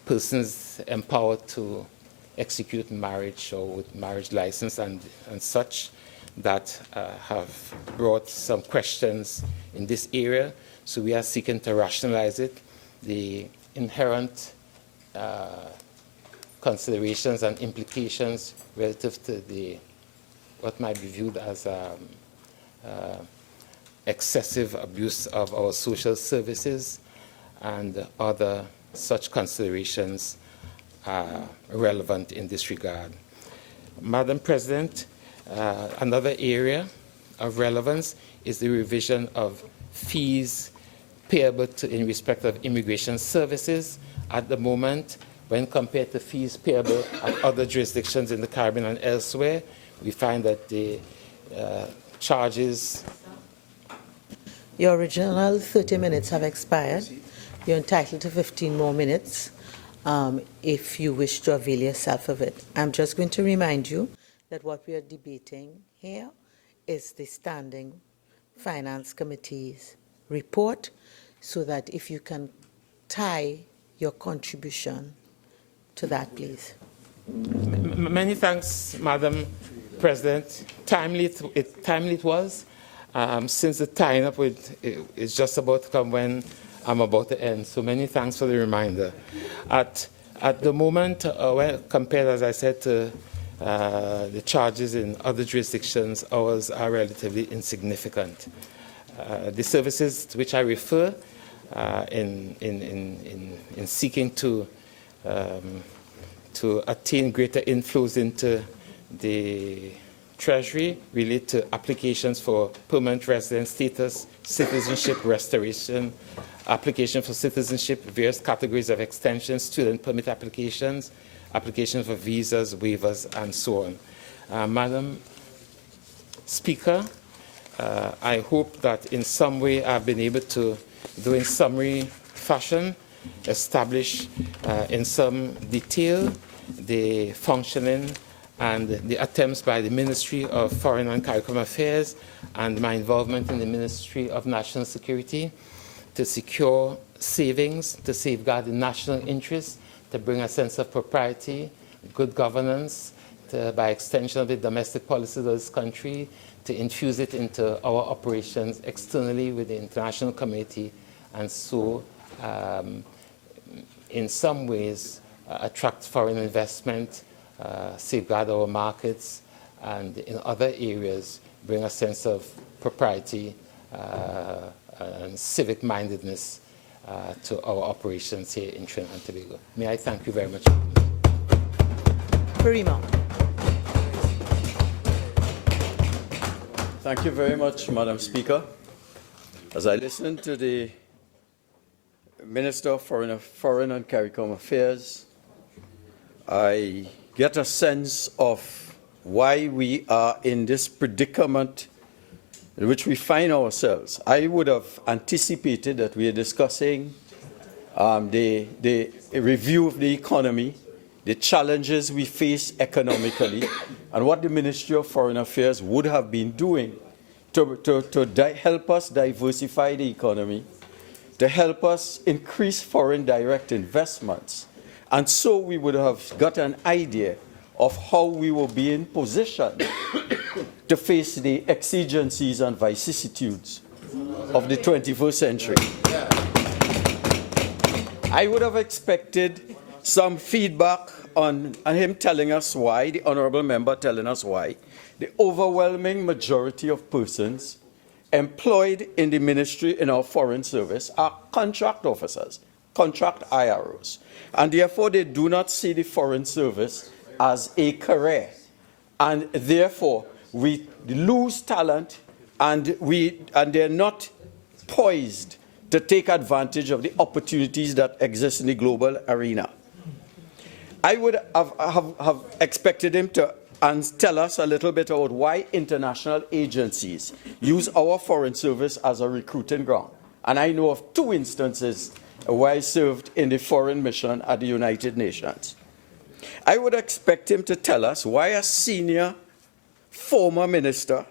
persons empowered to execute marriage or with marriage license and such, that have brought some questions in this area. So we are seeking to rationalize it. The inherent considerations and implications relative to what might be viewed as excessive abuse of our social services and other such considerations are relevant in this regard. Madam President, another area of relevance is the revision of fees payable in respect of immigration services. At the moment, when compared to fees payable at other jurisdictions in the Caribbean and elsewhere, we find that the charges... Your original 30 minutes have expired. You're entitled to 15 more minutes if you wish to avail yourself of it. I'm just going to remind you that what we are debating here is the Standing Finance Committee's report, so that if you can tie your contribution to that, please. Many thanks, Madam President. Timely it was, since the tying up is just about to come when I'm about to end. So many thanks for the reminder. At the moment, when compared, as I said, to the charges in other jurisdictions, ours are relatively insignificant. The services to which I refer in seeking to attain greater inflows into the Treasury relate to applications for permanent residence status, citizenship restoration, application for citizenship, various categories of extensions, student permit applications, applications for visas, waivers, and so on. Madam Speaker, I hope that in some way I've been able to, though in summary fashion, establish in some detail the functioning and the attempts by the Ministry of Foreign and CARICOM Affairs and my involvement in the Ministry of National Security to secure savings, to safeguard the national interest, to bring a sense of propriety, good governance, by extension of the domestic policy of this country, to infuse it into our operations externally with the international community, and so in some ways attract foreign investment, safeguard our markets, and in other areas bring a sense of propriety and civic mindedness to our operations here in Trinidad and Tobago. May I thank you very much. Arima. Thank you very much, Madam Speaker. As I listen to the Minister of Foreign and CARICOM Affairs, I get a sense of why we are in this predicament in which we find ourselves. I would have anticipated that we are discussing the review of the economy, the challenges we face economically, and what the Ministry of Foreign Affairs would have been doing to help us diversify the economy, to help us increase foreign direct investments. And so we would have got an idea of how we will be in position to face the exigencies and vicissitudes of the 21st century. I would have expected some feedback on him telling us why, the honourable member telling us why, the overwhelming majority of persons employed in the ministry in our foreign service are contract officers, contract IROs, and therefore they do not see the foreign service as a career, and therefore we lose talent, and they're not poised to take advantage of the opportunities that exist in the global arena. I would have expected him to tell us a little bit about why international agencies use our foreign service as a recruiting ground. And I know of 2 instances where I served in the foreign mission at the United Nations. I would expect him to tell us why a senior former minister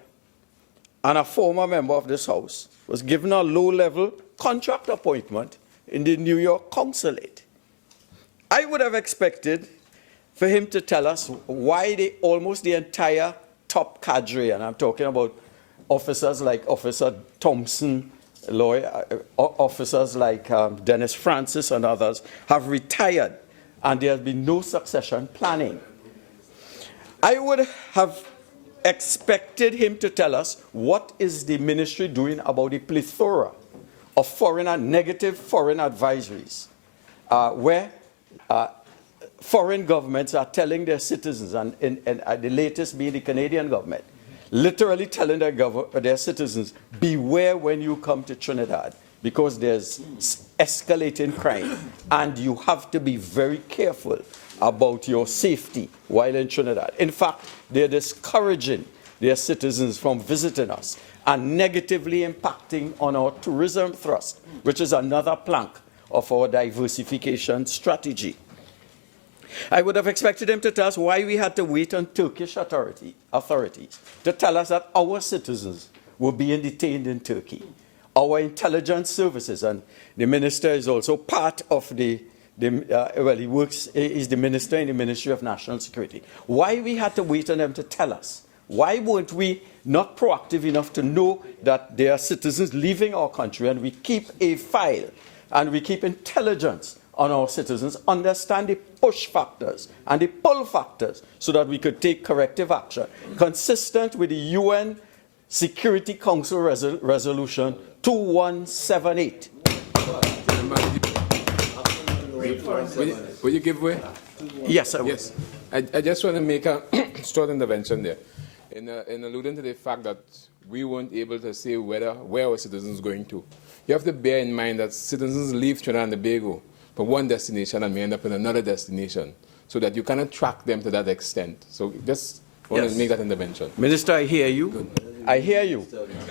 and a former member of this House was given a low-level contract appointment in the New York consulate. I would have expected for him to tell us why almost the entire top cadre, and I'm talking about officers like Officer Thompson, officers like Dennis Francis and others, have retired, and there has been no succession planning. I would have expected him to tell us what is the ministry doing about the plethora of negative foreign advisories, where foreign governments are telling their citizens, and the latest being the Canadian government, literally telling their citizens, beware when you come to Trinidad, because there's escalating crime, and you have to be very careful about your safety while in Trinidad. In fact, they're discouraging their citizens from visiting us and negatively impacting on our tourism thrust, which is another plank of our diversification strategy. I would have expected him to tell us why we had to wait on Turkish authorities to tell us that our citizens were being detained in Turkey. Our intelligence services, and the minister is also part of he is the minister in the Ministry of National Security. Why we had to wait on them to tell us? Why weren't we not proactive enough to know that there are citizens leaving our country, and we keep a file and we keep intelligence on our citizens, understand the push factors and the pull factors so that we could take corrective action consistent with the UN Security Council Resolution 2178. Will you give way? Yes, I will. Yes. I just want to make a short intervention there in alluding to the fact that we weren't able to say where our citizens are going to. You have to bear in mind that citizens leave Trinidad and Tobago for one destination and may end up in another destination, so that you cannot track them to that extent. So just want to make that intervention. Minister, I hear you. Good. I hear you.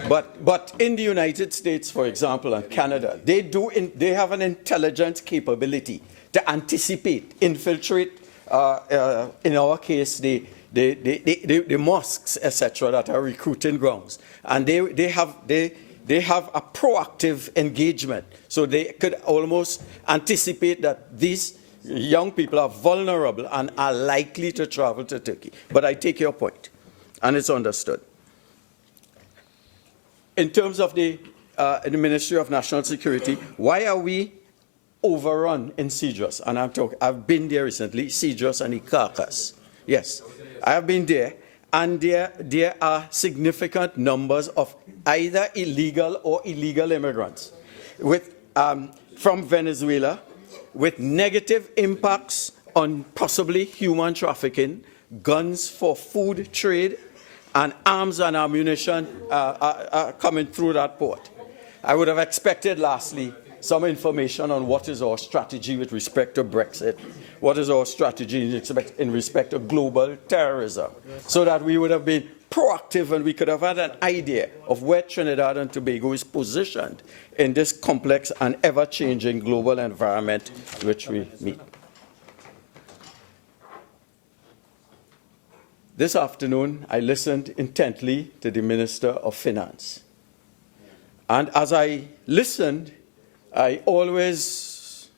But in the United States, for example, and Canada, they have an intelligence capability to anticipate, infiltrate, in our case, the mosques, etc., that are recruiting grounds. And they have a proactive engagement. So they could almost anticipate that these young people are vulnerable and are likely to travel to Turkey. But I take your point, and it's understood. In terms of the Ministry of National Security, why are we overrun in Cedros? And I've been there recently, Cedros and Icacos. Yes, I have been there. And there are significant numbers of either illegal or illegal immigrants from Venezuela, with negative impacts on possibly human trafficking, guns for food trade, and arms and ammunition coming through that port. I would have expected, lastly, some information on what is our strategy with respect to Brexit, what is our strategy in respect to global terrorism, so that we would have been proactive and we could have had an idea of where Trinidad and Tobago is positioned in this complex and ever-changing global environment which we meet. This afternoon, I listened intently to the Minister of Finance. And as I listened, I always,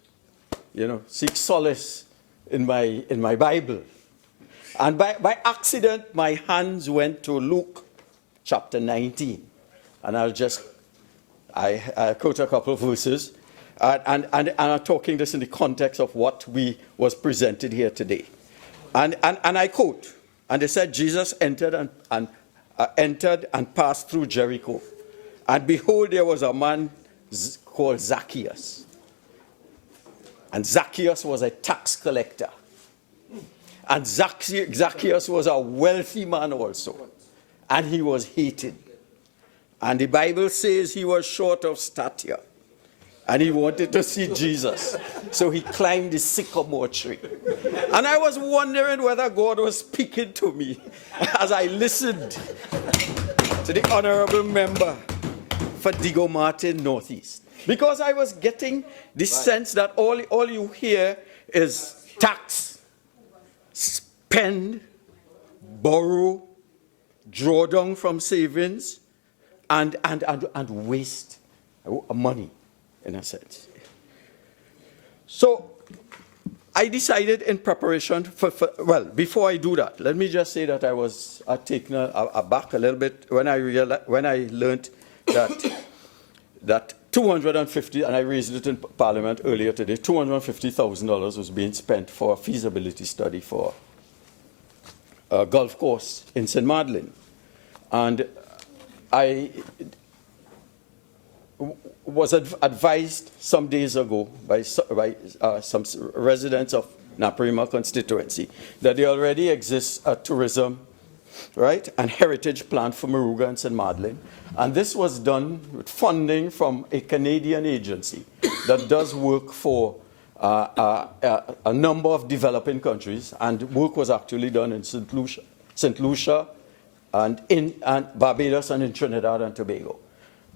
seek solace in my Bible. And by accident, my hands went to Luke chapter 19. And I quote a couple of verses. And I'm talking this in the context of what was presented here today. And I quote, and they said, Jesus entered and passed through Jericho. And behold, there was a man called Zacchaeus. And Zacchaeus was a tax collector. And Zacchaeus was a wealthy man also. And he was hated. And the Bible says he was short of stature. And he wanted to see Jesus. So he climbed the sycamore tree. And I was wondering whether God was speaking to me as I listened to the honorable member for Digo Martin Northeast. Because I was getting the sense that all you hear is tax, spend, borrow, draw down from savings, and waste money, in a sense. So I decided in preparation well, before I do that, let me just say that I was taken aback a little bit when I learned that $250, and I raised it in Parliament earlier today, $250,000 was being spent for a feasibility study for a golf course in St. Madeleine. And I was advised some days ago by some residents of Naparima constituency, that there already exists a tourism, right, and heritage plan for Moruga and St. Madeleine. And this was done with funding from a Canadian agency that does work for a number of developing countries, and work was actually done in St. Lucia and in Barbados and in Trinidad and Tobago.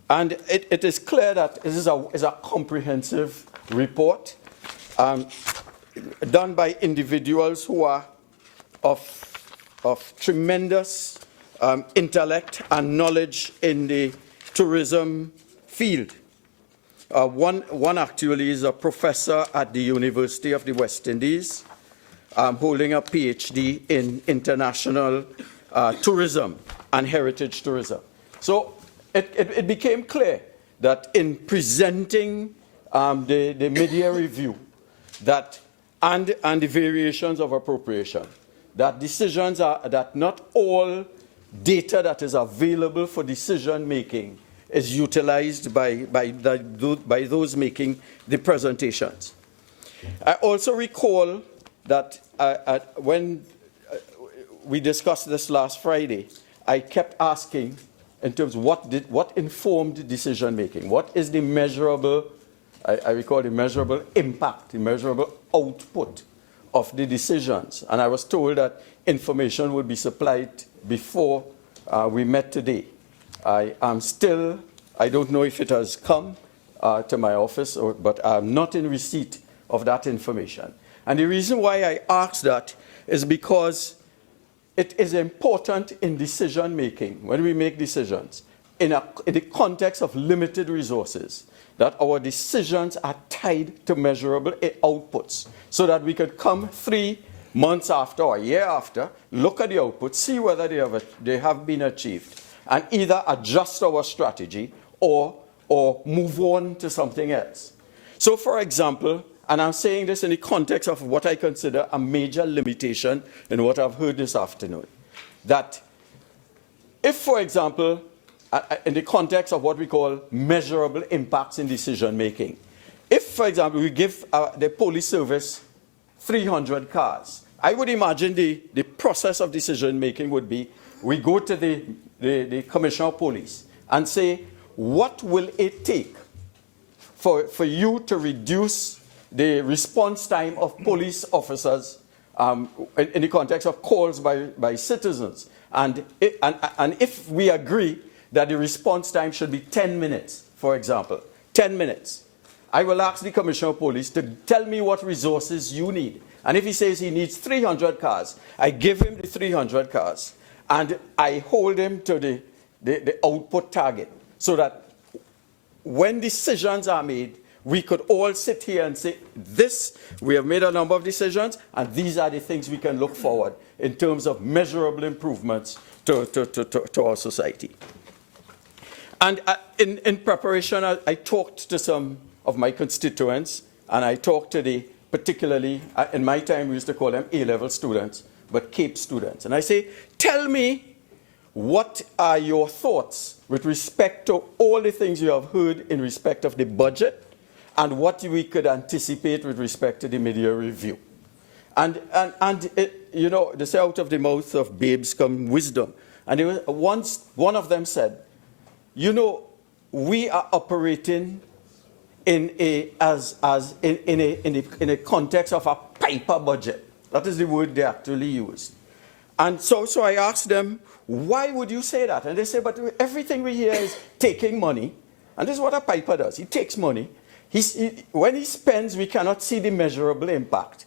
And it is clear that this is a comprehensive report done by individuals who are of tremendous intellect and knowledge in the tourism field. One actually is a professor at the University of the West Indies, holding a PhD in international tourism and heritage tourism. So it became clear that in presenting the mid-year review and the variations of appropriation, that decisions are that not all data that is available for decision making is utilized by those making the presentations. I also recall that when we discussed this last Friday, I kept asking in terms of what informed decision making, what is the measurable, I recall the measurable impact, the measurable output of the decisions. And I was told that information would be supplied before we met today. I don't know if it has come to my office, but I'm not in receipt of that information. And the reason why I ask that is because it is important in decision making, when we make decisions, in the context of limited resources, that our decisions are tied to measurable outputs, so that we could come 3 months after or a year after, look at the outputs, see whether they have been achieved, and either adjust our strategy or move on to something else. So, for example, and I'm saying this in the context of what I consider a major limitation in what I've heard this afternoon, that if, for example, in the context of what we call measurable impacts in decision making, if, for example, we give the police service 300 cars, I would imagine the process of decision making would be, we go to the Commissioner of Police and say, what will it take for you to reduce the response time of police officers in the context of calls by citizens? And if we agree that the response time should be 10 minutes, for example, 10 minutes, I will ask the Commissioner of Police to tell me what resources you need. And if he says he needs 300 cars, I give him the 300 cars, and I hold him to the output target, so that when decisions are made, we could all sit here and say, we have made a number of decisions, and these are the things we can look forward in terms of measurable improvements to our society. And in preparation, I talked to some of my constituents, and I talked to particularly, in my time we used to call them A-level students, but CAPE students. And I say, tell me, what are your thoughts with respect to all the things you have heard in respect of the budget, and what we could anticipate with respect to the mid-year review? And they say out of the mouth of babes come wisdom. And one of them said, we are operating in a context of a paper budget. That is the word they actually used. And so I asked them, why would you say that? And they say, but everything we hear is taking money. And this is what a piper does. He takes money. When he spends, we cannot see the measurable impact.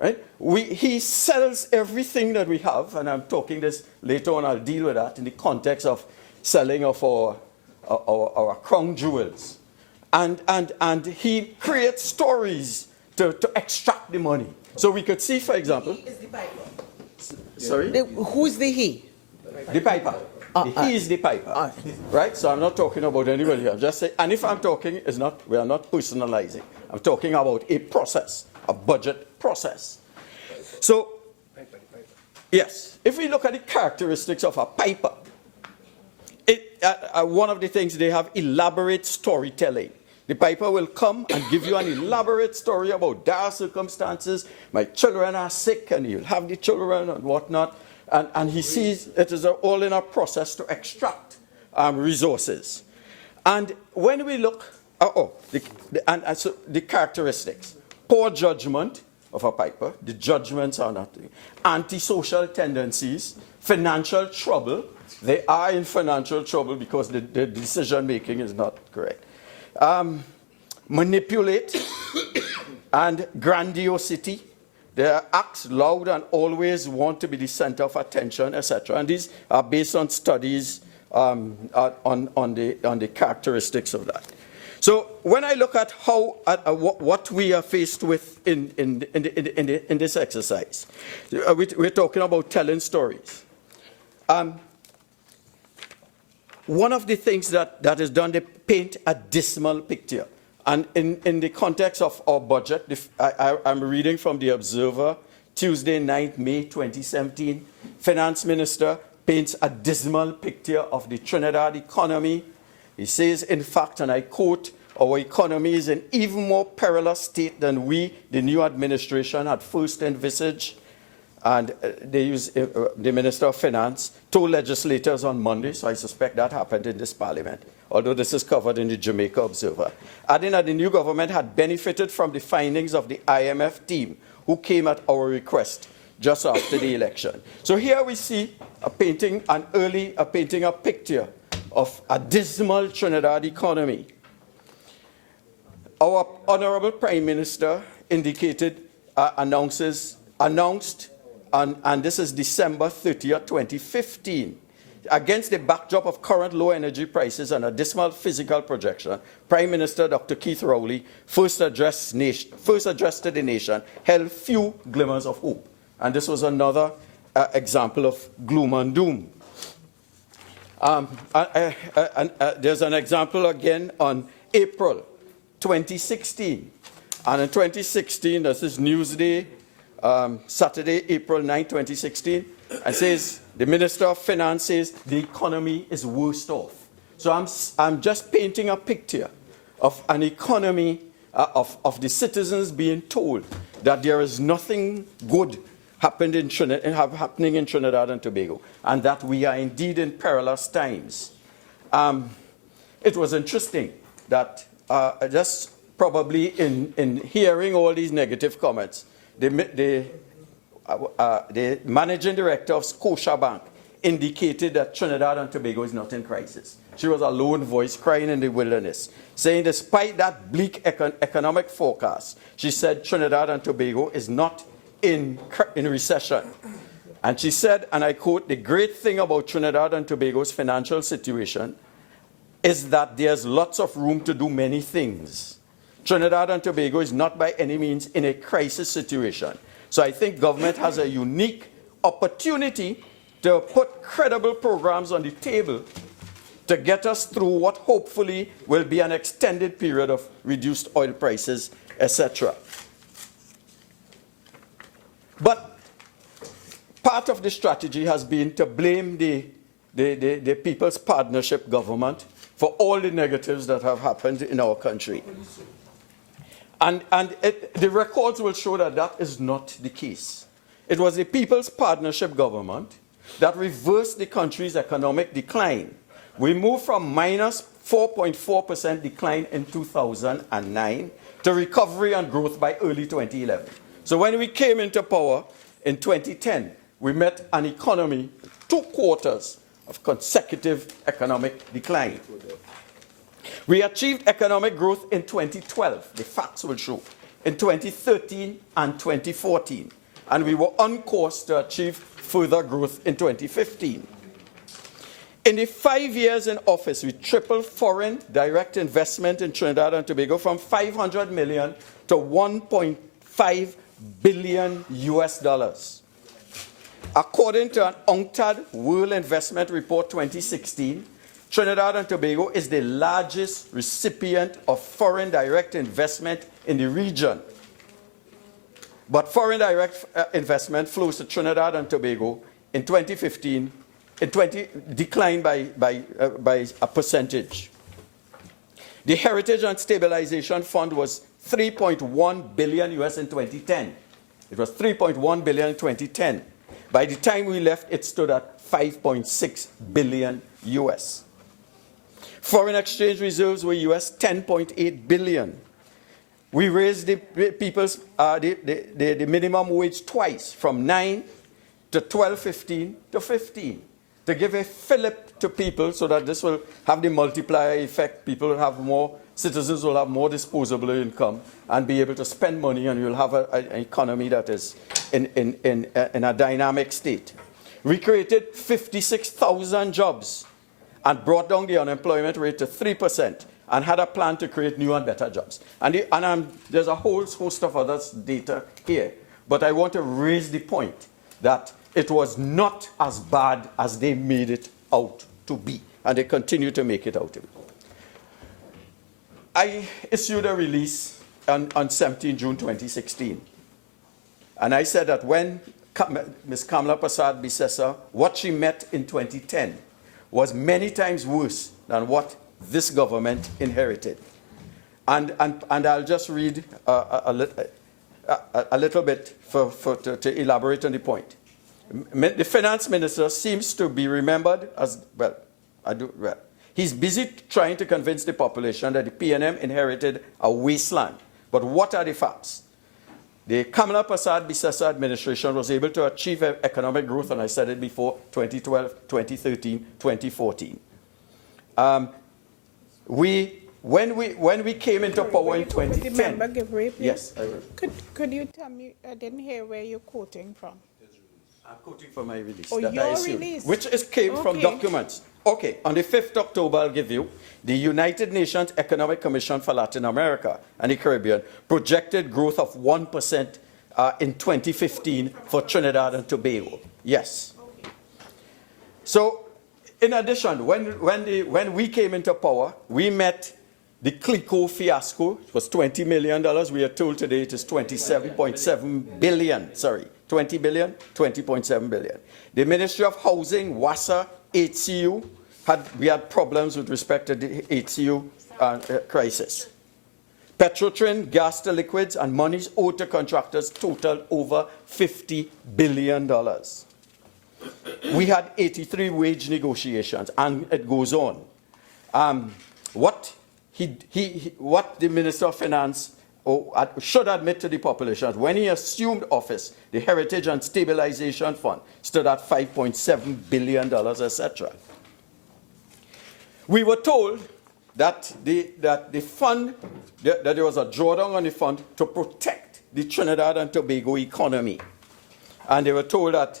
Right? He sells everything that we have, and I'm talking this later on, I'll deal with that in the context of selling of our crown jewels. And he creates stories to extract the money. So we could see, for example... He is the piper. Sorry? Who's the he? The piper. He is the piper. Right? So I'm not talking about anybody. I'm just saying, and if I'm talking, we are not personalizing. I'm talking about a process, a budget process. So, yes, if we look at the characteristics of a piper, one of the things, they have elaborate storytelling. The piper will come and give you an elaborate story about dire circumstances. My children are sick, and he'll have the children and whatnot. And he sees it is all in a process to extract resources. And when we look, so the characteristics, poor judgment of a piper, the judgments are not, antisocial tendencies, financial trouble. They are in financial trouble because the decision making is not correct. Manipulate and grandiosity. They act loud and always want to be the center of attention, etc. And these are based on studies on the characteristics of that. So when I look at how what we are faced with in this exercise, we're talking about telling stories. One of the things that is done, they paint a dismal picture. And in the context of our budget, I'm reading from the Observer, Tuesday, 9th May 2017. Finance Minister paints a dismal picture of the Trinidad economy. He says, in fact, and I quote, our economy is in even more perilous state than we, the new administration, had first envisaged. And the Minister of Finance told legislators on Monday, so I suspect that happened in this parliament, although this is covered in the Jamaica Observer, adding that the new government had benefited from the findings of the IMF team, who came at our request just after the election. So here we see a picture of a dismal Trinidad economy. Our Honorable Prime Minister announced, and this is December 30th, 2015, against the backdrop of current low energy prices and a dismal physical projection, Prime Minister Dr. Keith Rowley first addressed to the nation, held few glimmers of hope. And this was another example of gloom and doom. There's an example again on April 2016. And in 2016, this is Newsday, Saturday, April 9, 2016, and says, the Minister of Finance says the economy is worst off. So I'm just painting a picture of an economy of the citizens being told that there is nothing good happening in Trinidad and Tobago, and that we are indeed in perilous times. It was interesting that just probably in hearing all these negative comments, the managing director of Scotiabank indicated that Trinidad and Tobago is not in crisis. She was a lone voice crying in the wilderness, saying despite that bleak economic forecast, she said Trinidad and Tobago is not in recession. And she said, and I quote, the great thing about Trinidad and Tobago's financial situation is that there's lots of room to do many things. Trinidad and Tobago is not by any means in a crisis situation. So I think government has a unique opportunity to put credible programs on the table to get us through what hopefully will be an extended period of reduced oil prices, etc. But part of the strategy has been to blame the People's Partnership government for all the negatives that have happened in our country. And the records will show that that is not the case. It was the People's Partnership government that reversed the country's economic decline. We moved from minus 4.4% decline in 2009 to recovery and growth by early 2011. So when we came into power in 2010, we met an economy, 2 quarters of consecutive economic decline. We achieved economic growth in 2012, the facts will show, in 2013 and 2014, and we were on course to achieve further growth in 2015. In the 5 years in office, we tripled foreign direct investment in Trinidad and Tobago from $500 million to $1.5 billion US. According to an UNCTAD World Investment Report 2016, Trinidad and Tobago is the largest recipient of foreign direct investment in the region. But foreign direct investment flows to Trinidad and Tobago in 2015 declined by a percentage. The Heritage and Stabilization Fund was $3.1 billion US in 2010. It was $3.1 billion in 2010. By the time we left, it stood at $5.6 billion US. Foreign exchange reserves were US $10.8 billion. We raised the people's the minimum wage twice, from 9 to 12.15 to 15, to give a fillip to people so that this will have the multiplier effect. People will have more, citizens will have more disposable income and be able to spend money, and you'll have an economy that is in a dynamic state. We created 56,000 jobs and brought down the unemployment rate to 3%, and had a plan to create new and better jobs. And there's a whole host of other data here. But I want to raise the point that it was not as bad as they made it out to be, and they continue to make it out to be. I issued a release on 17 June 2016. And I said that when Ms. Kamla Persad-Bissessar, what she met in 2010 was many times worse than what this government inherited. And I'll just read a little bit to elaborate on the point. The finance minister seems to be remembered as, he's busy trying to convince the population that the PNM inherited a wasteland. But what are the facts? The Kamla Persad-Bissessar administration was able to achieve economic growth, and I said it before, 2012, 2013, 2014. When we came into power in 2010... Member give way, please? Yes, I will. Could you tell me, I didn't hear where you're quoting from. I'm quoting from my release. Oh, that your I issued, release? which came from documents. Okay, on the 5th October, I'll give you, the United Nations Economic Commission for Latin America and the Caribbean projected growth of 1% in 2015 for Trinidad and Tobago. Yes. So, in addition, when we came into power, we met the Crichlow fiasco. It was $20 million. We are told today it is 27.7 billion. Sorry, 20 billion, 20.7 billion. The Ministry of Housing, WASA, HCU, we had problems with respect to the HCU crisis. Petrotrin, gas to liquids, and monies owed to contractors totaled over $50 billion. We had 83 wage negotiations, and it goes on. What the Minister of Finance should admit to the population, when he assumed office, the Heritage and Stabilization Fund stood at $5.7 billion, etc. We were told that the fund, that there was a drawdown on the fund to protect the Trinidad and Tobago economy. And they were told that,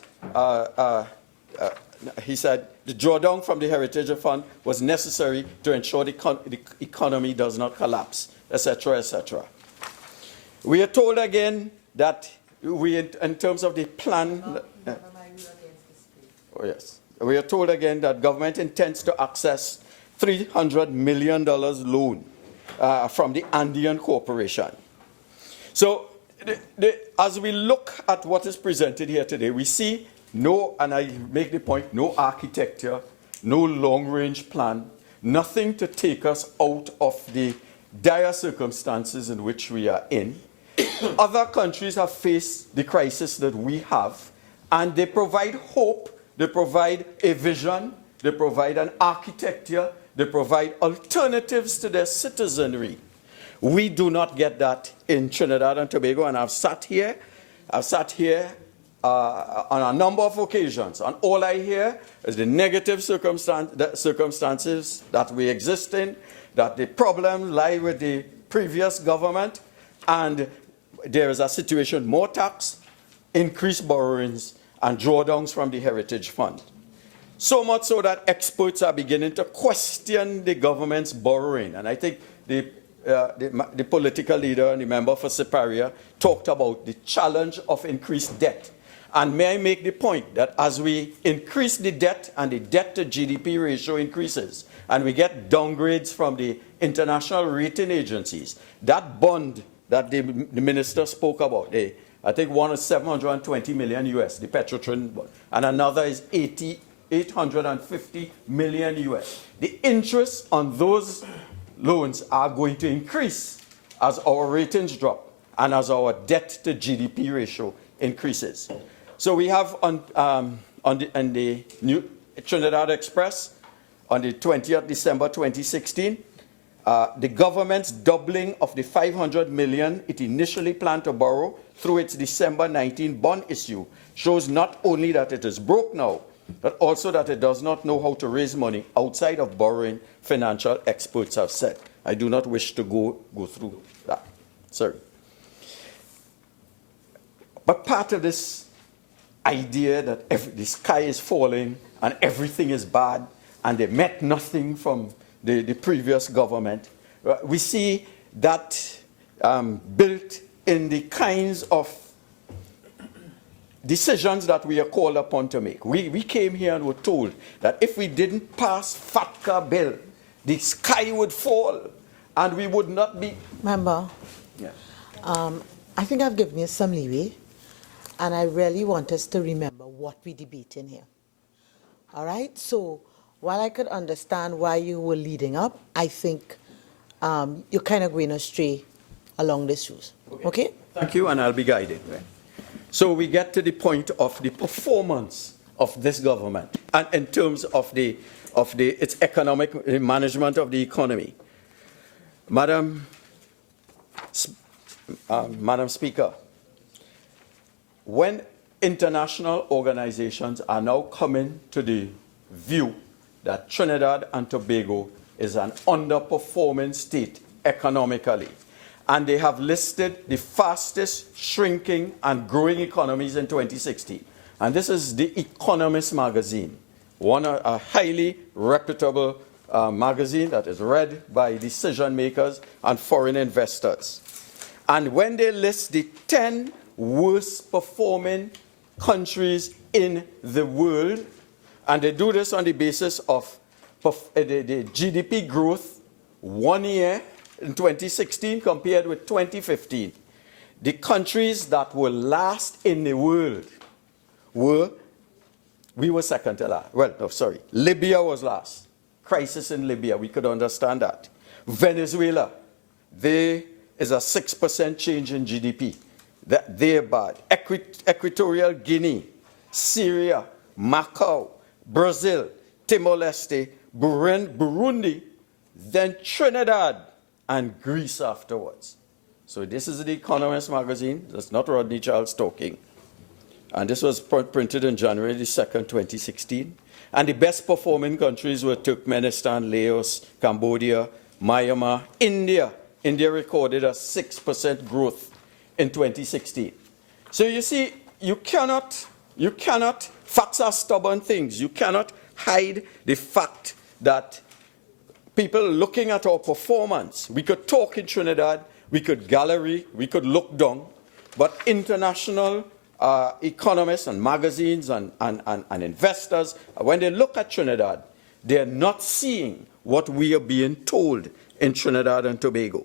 he said, the drawdown from the Heritage Fund was necessary to ensure the economy does not collapse, etc., etc. We are told again that in terms of the plan... oh, yes. We are told again that government intends to access $300 million loan from the Andean Corporation. So, as we look at what is presented here today, we see no, and I make the point, no architecture, no long-range plan, nothing to take us out of the dire circumstances in which we are in. Other countries have faced the crisis that we have, and they provide hope, they provide a vision, they provide an architecture, they provide alternatives to their citizenry. We do not get that in Trinidad and Tobago, and I've sat here on a number of occasions, and all I hear is the negative circumstances that we exist in, that the problems lie with the previous government, and there is a situation, more tax, increased borrowings, and drawdowns from the Heritage Fund. So much so that experts are beginning to question the government's borrowing. And I think the political leader and the member for Siparia talked about the challenge of increased debt. And may I make the point that as we increase the debt and the debt to GDP ratio increases, and we get downgrades from the international rating agencies, that bond that the minister spoke about, I think one is $720 million US, the Petrotrin bond, and another is $850 million US. The interest on those loans are going to increase as our ratings drop and as our debt to GDP ratio increases. So we have on the New Trinidad Express on the 20th December 2016, the government's doubling of the $500 million it initially planned to borrow through its December 19 bond issue shows not only that it is broke now, but also that it does not know how to raise money outside of borrowing, financial experts have said. I do not wish to go through that. Sorry. But part of this idea that the sky is falling and everything is bad and they met nothing from the previous government, we see that built in the kinds of decisions that we are called upon to make. We came here and were told that if we didn't pass FATCA bill, the sky would fall and we would not be... Member, yeah. I think I've given you some leeway, and I really want us to remember what we're debating here. All right? So while I could understand why you were leading up, I think you're kind of going astray along these shoes. Okay? Thank you, and I'll be guided. So we get to the point of the performance of this government, and in terms of its economic management of the economy. Madam Speaker, when international organizations are now coming to the view that Trinidad and Tobago is an underperforming state economically, and they have listed the fastest shrinking and growing economies in 2016. And this is The Economist magazine, a highly reputable magazine that is read by decision makers and foreign investors. And when they list the 10 worst performing countries in the world, and they do this on the basis of the GDP growth 1 year in 2016 compared with 2015. The countries that were last in the world we were second to last. Well, no, sorry. Libya was last. Crisis in Libya, we could understand that. Venezuela, there is a 6% change in GDP. They're bad. Equatorial Guinea, Syria, Macau, Brazil, Timor-Leste, Burundi, then Trinidad, and Greece afterwards. So this is The Economist magazine. That's not Rodney Charles talking. And this was printed on January 2nd, 2016. And the best performing countries were Turkmenistan, Laos, Cambodia, Myanmar, India. India recorded a 6% growth in 2016. So you see, you cannot, facts are stubborn things. You cannot hide the fact that people looking at our performance, we could talk in Trinidad, we could gallery, we could look down, but international economists and magazines and investors, when they look at Trinidad, they're not seeing what we are being told in Trinidad and Tobago.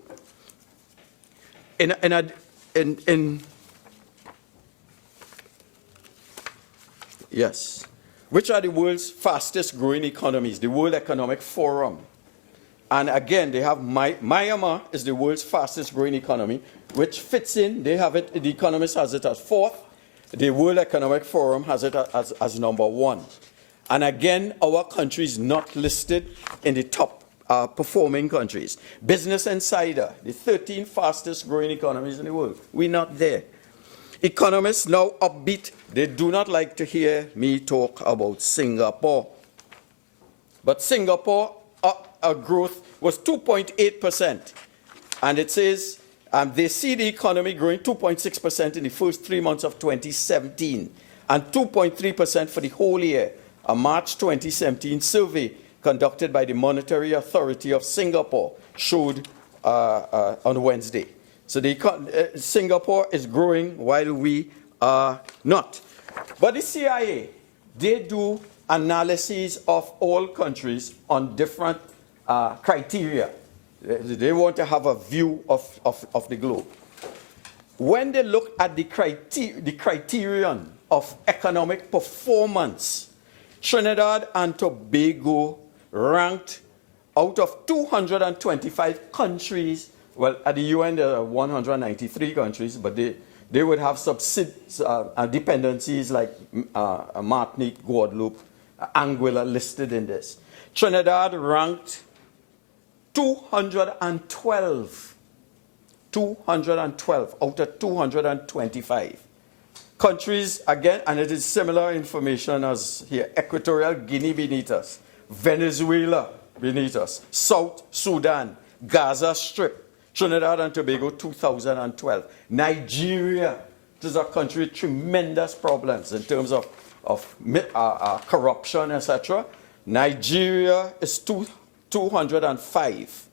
Yes. Which are the world's fastest growing economies? The World Economic Forum. And again, they have Myanmar is the world's fastest growing economy, which fits in. They have it, The Economist has it as 4th. The World Economic Forum has it as number 1. And again, our country is not listed in the top performing countries. Business Insider, the 13 fastest growing economies in the world. We're not there. Economists now upbeat. They do not like to hear me talk about Singapore. But Singapore growth was 2.8%. And it says they see the economy growing 2.6% in the first 3 months of 2017 and 2.3% for the whole year. A March 2017 survey conducted by the Monetary Authority of Singapore showed on Wednesday. So Singapore is growing while we are not. But the CIA, they do analyses of all countries on different criteria. They want to have a view of the globe. When they look at the criterion of economic performance, Trinidad and Tobago ranked out of 225 countries, well, at the UN there are 193 countries, but they would have dependencies like Martinique, Guadeloupe, Anguilla listed in this. Trinidad ranked 212 out of 225. Countries, again, and it is similar information as here, Equatorial Guinea beneath us, Venezuela beneath us, South Sudan, Gaza Strip, Trinidad and Tobago 2012. Nigeria, this is a country with tremendous problems in terms of corruption, etc. Nigeria is 205.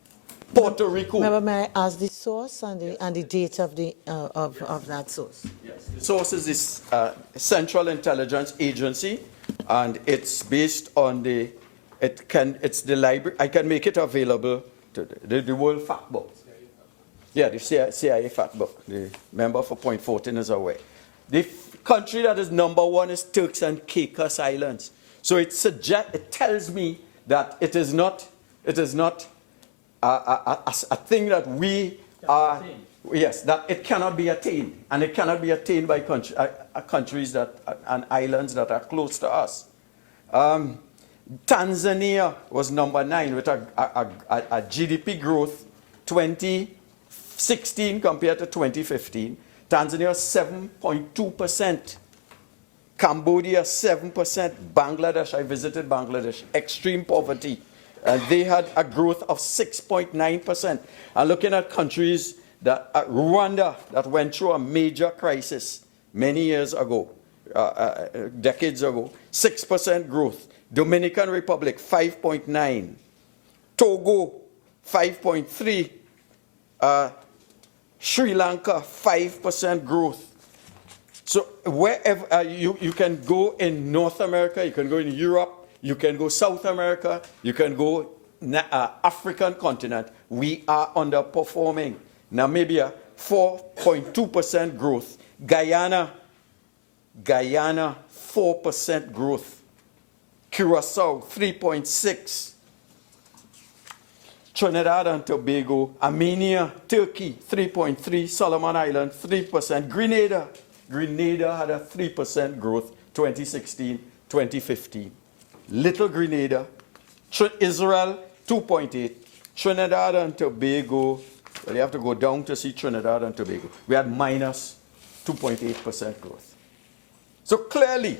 Puerto Rico. Remember, may I ask the source and the date of that source? Yes, the source is this Central Intelligence Agency, and it's based on it's the library. I can make it available to the World Fact Book. Yeah, the CIA Fact Book. The member for Point 14 is aware. The country that is #1 is Turks and Caicos Islands. So it tells me that it is not a thing that we are, yes, that it cannot be attained. And it cannot be attained by countries and islands that are close to us. Tanzania was #9 with a GDP growth 2016 compared to 2015. Tanzania 7.2%. Cambodia 7%. Bangladesh, I visited Bangladesh, extreme poverty. And they had a growth of 6.9%. And looking at countries Rwanda, that went through a major crisis many years ago, decades ago, 6% growth. Dominican Republic, 5.9. Togo, 5.3. Sri Lanka, 5% growth. So wherever you can go in North America, you can go in Europe, you can go South America, you can go African continent, we are underperforming. Namibia, 4.2% growth. Guyana, 4% growth. Curacao, 3.6%. Trinidad and Tobago, Armenia, Turkey, 3.3%. Solomon Islands, 3%. Grenada had a 3% growth, 2016, 2015. Little Grenada. Israel, 2.8%. Trinidad and Tobago, well, you have to go down to see Trinidad and Tobago. We had minus 2.8% growth. So clearly.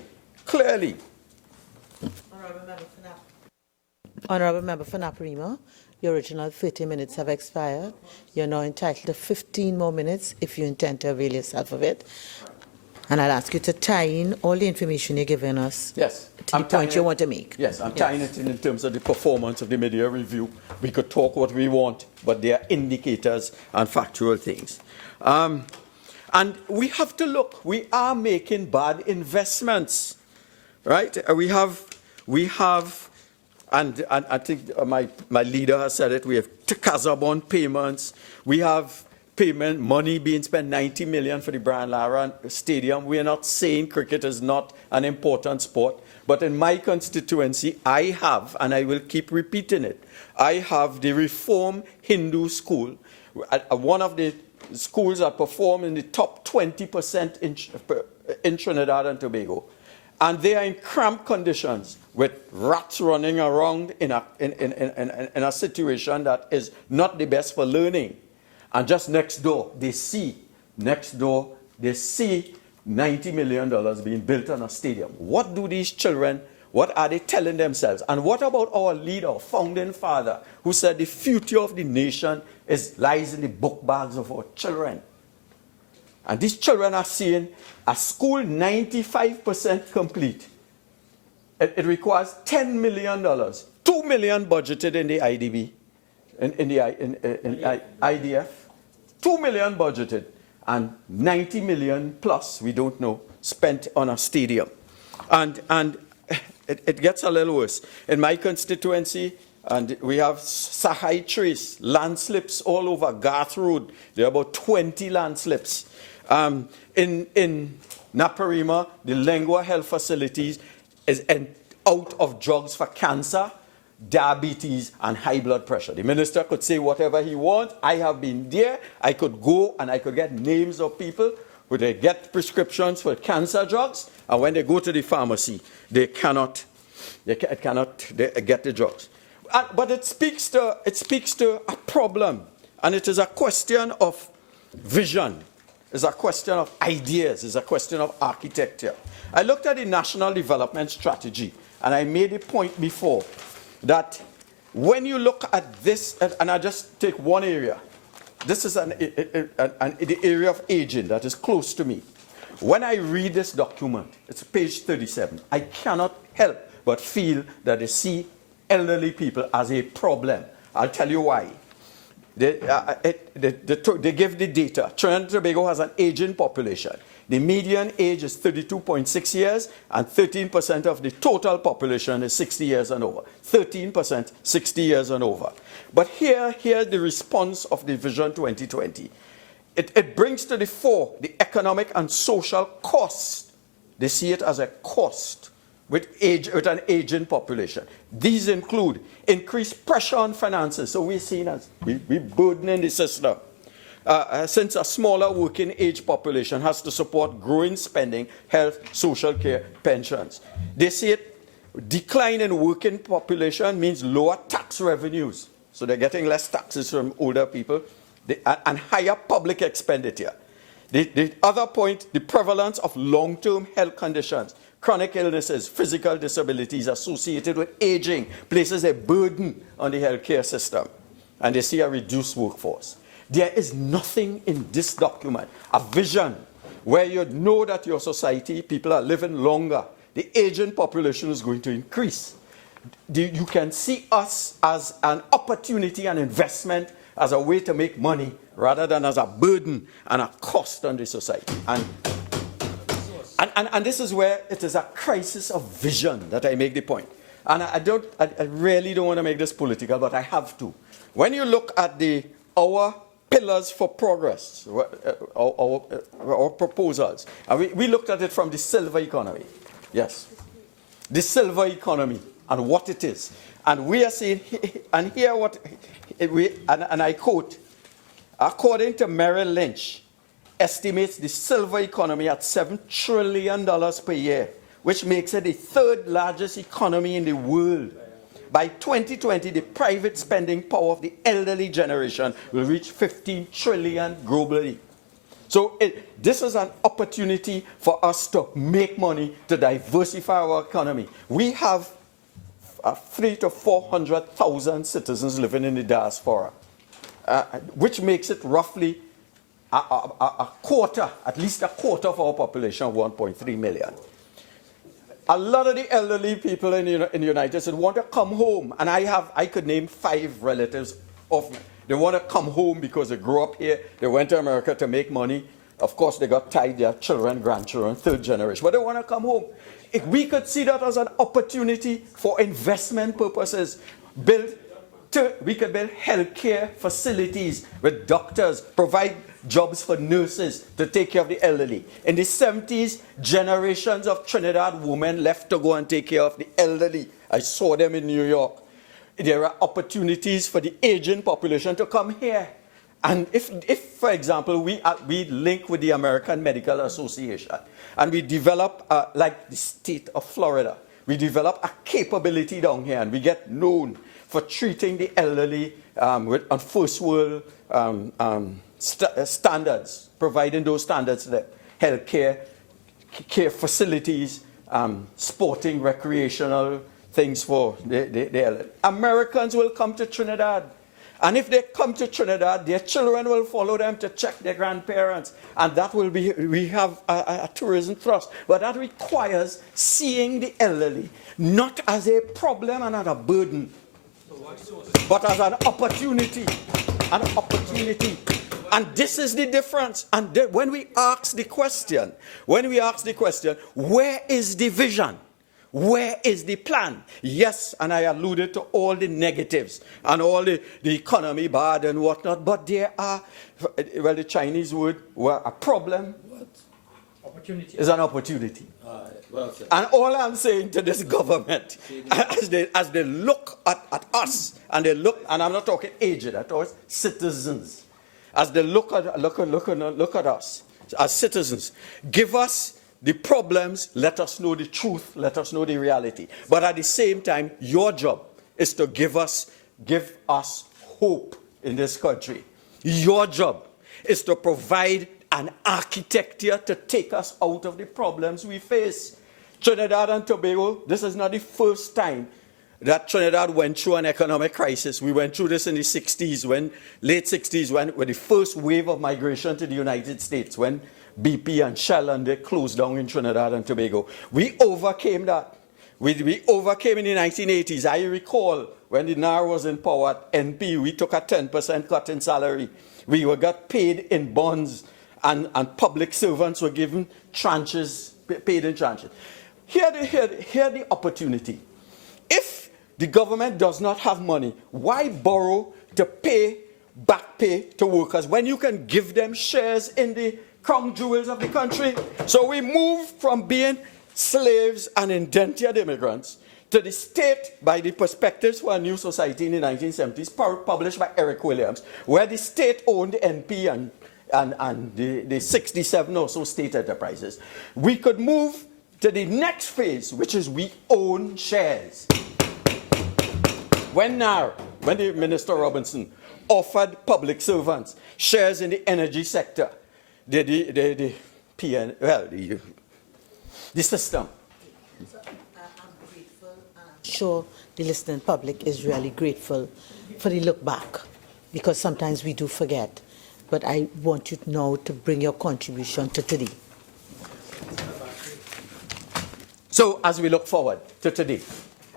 Honourable Member for Naparima, your original 30 minutes have expired. You're now entitled to 15 more minutes if you intend to avail yourself of it. And I'll ask you to tie in all the information you're giving us to the point you want to make. Yes, I'm tying it in terms of the performance of the media review. We could talk what we want, but they are indicators and factual things. And we have to look. We are making bad investments, right? We have, and I think my leader has said it, we have Casabon payments. We have money being spent, 90 million for the Brian Lara Stadium. We are not saying cricket is not an important sport, but in my constituency, I have, and I will keep repeating it, I have the Reform Hindu School, one of the schools that perform in the top 20% in Trinidad and Tobago. And they are in cramped conditions with rats running around in a situation that is not the best for learning. And just next door, they see $90 million being built on a stadium. What do these children, what are they telling themselves? And what about our leader, founding father, who said the future of the nation lies in the book bags of our children? And these children are seeing a school 95% complete. It requires $10 million, $2 million budgeted in the IDB, in IDF. 2 million budgeted and 90 million plus, we don't know, spent on a stadium. And it gets a little worse. In my constituency, and we have Sahai Trace, landslips all over Garth Road. There are about 20 landslips. In Naparima, the Lengua Health Facilities is out of drugs for cancer. diabetes, and high blood pressure. The minister could say whatever he wants. I have been there. I could go and I could get names of people who they get prescriptions for cancer drugs, and when they go to the pharmacy, they cannot get the drugs. But it speaks to a problem, and it is a question of vision. It's a question of ideas. It's a question of architecture. I looked at the National Development Strategy, and I made a point before that when you look at this, and I just take one area. This is the area of aging that is close to me. When I read this document, it's page 37, I cannot help but feel that they see elderly people as a problem. I'll tell you why. They give the data. Trinidad and Tobago has an aging population. The median age is 32.6 years, and 13% of the total population is 60 years and over. 13% 60 years and over. But here the response of the Vision 2020. It brings to the fore the economic and social cost. They see it as a cost with an aging population. These include increased pressure on finances. So we're seen as we burdening the system. Since a smaller working age population has to support growing spending, health, social care, pensions. They see it, decline in working population means lower tax revenues. So they're getting less taxes from older people and higher public expenditure. The other point, the prevalence of long-term health conditions, chronic illnesses, physical disabilities associated with aging places a burden on the healthcare system. And they see a reduced workforce. There is nothing in this document, a vision, where you know that your society, people are living longer. The aging population is going to increase. You can see us as an opportunity and investment, as a way to make money, rather than as a burden and a cost on the society. And this is where it is a crisis of vision that I make the point. And I really don't want to make this political, but I have to. When you look at our pillars for progress, our proposals, and we looked at it from the silver economy. Yes. The silver economy and what it is. And we are saying, and here what, and I quote, according to Merrill Lynch, estimates the silver economy at $7 trillion per year, which makes it the third largest economy in the world. By 2020, the private spending power of the elderly generation will reach 15 trillion globally. So this is an opportunity for us to make money, to diversify our economy. We have 300,000 to 400,000 citizens living in the diaspora, which makes it roughly a quarter, at least a quarter of our population, 1.3 million. A lot of the elderly people in the United States want to come home, and I could name 5 relatives of me. They want to come home because they grew up here, they went to America to make money. Of course, they got tied, their children, grandchildren, third generation, but they want to come home. If we could see that as an opportunity for investment purposes, we could build healthcare facilities with doctors, provide jobs for nurses to take care of the elderly. In the 70s, generations of Trinidad women left to go and take care of the elderly. I saw them in New York. There are opportunities for the aging population to come here. And if for example, we link with the American Medical Association, and we develop, like the state of Florida, we develop a capability down here, and we get known for treating the elderly on first world standards, providing those standards, the health care facilities, sporting, recreational things for the elderly. Americans will come to Trinidad. And if they come to Trinidad, their children will follow them to check their grandparents. And that will be, we have a tourism thrust. But that requires seeing the elderly not as a problem and as a burden, but as an opportunity. An opportunity. And this is the difference. And when we ask the question, where is the vision? Where is the plan? Yes, and I alluded to all the negatives and all the economy bad and whatnot, but there are, well, the Chinese word, a problem is an opportunity. And all I'm saying to this government, as they look at us, and they look, and I'm not talking aged, I'm talking citizens, as they look at us as citizens, give us the problems, let us know the truth, let us know the reality. But at the same time, your job is to give us hope in this country. Your job is to provide an architecture to take us out of the problems we face. Trinidad and Tobago, this is not the first time that Trinidad went through an economic crisis. We went through this in the 60s, late 60s, when the first wave of migration to the United States, when BP and Shell and they closed down in Trinidad and Tobago. We overcame that. We overcame in the 1980s. I recall when the NAR was in power at NP, we took a 10% cut in salary. We got paid in bonds, and public servants were given tranches, paid in tranches. Here the opportunity. If the government does not have money, why borrow to pay back pay to workers when you can give them shares in the crown jewels of the country? So we move from being slaves and indentured immigrants to the state by the Perspectives for a New Society in the 1970s, published by Eric Williams, where the state owned NP and the 67 or so state enterprises. We could move to the next phase, which is we own shares. When the Minister Robinson offered public servants shares in the energy sector, the system. I'm grateful, and I'm sure the listening public is really grateful for the look back, because sometimes we do forget. But I want you now to bring your contribution to today. So as we look forward to today,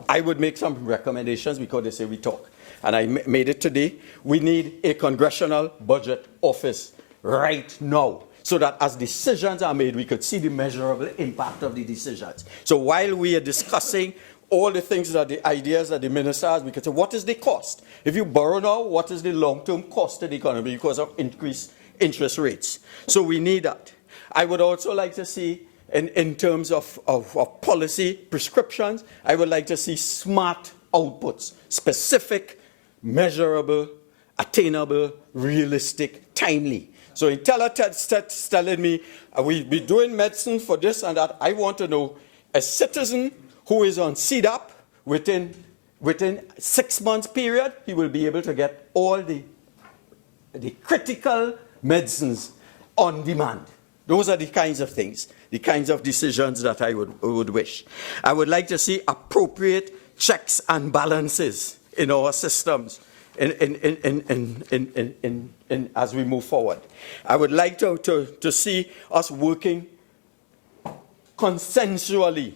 I would make some recommendations because they say we talk. And I made it today. We need a congressional budget office right now, so that as decisions are made, we could see the measurable impact of the decisions. So while we are discussing all the things that the ideas that the minister has, we could say, what is the cost? If you borrow now, what is the long-term cost to the economy because of increased interest rates? So we need that. I would also like to see, in terms of policy prescriptions, I would like to see smart outputs, specific, measurable, attainable, realistic, timely. So Intellitet's telling me, we'll be doing medicine for this and that. I want to know a citizen who is on CDAP within 6 months period, he will be able to get all the critical medicines on demand. Those are the kinds of things, the kinds of decisions that I would wish. I would like to see appropriate checks and balances in our systems as we move forward. I would like to see us working consensually,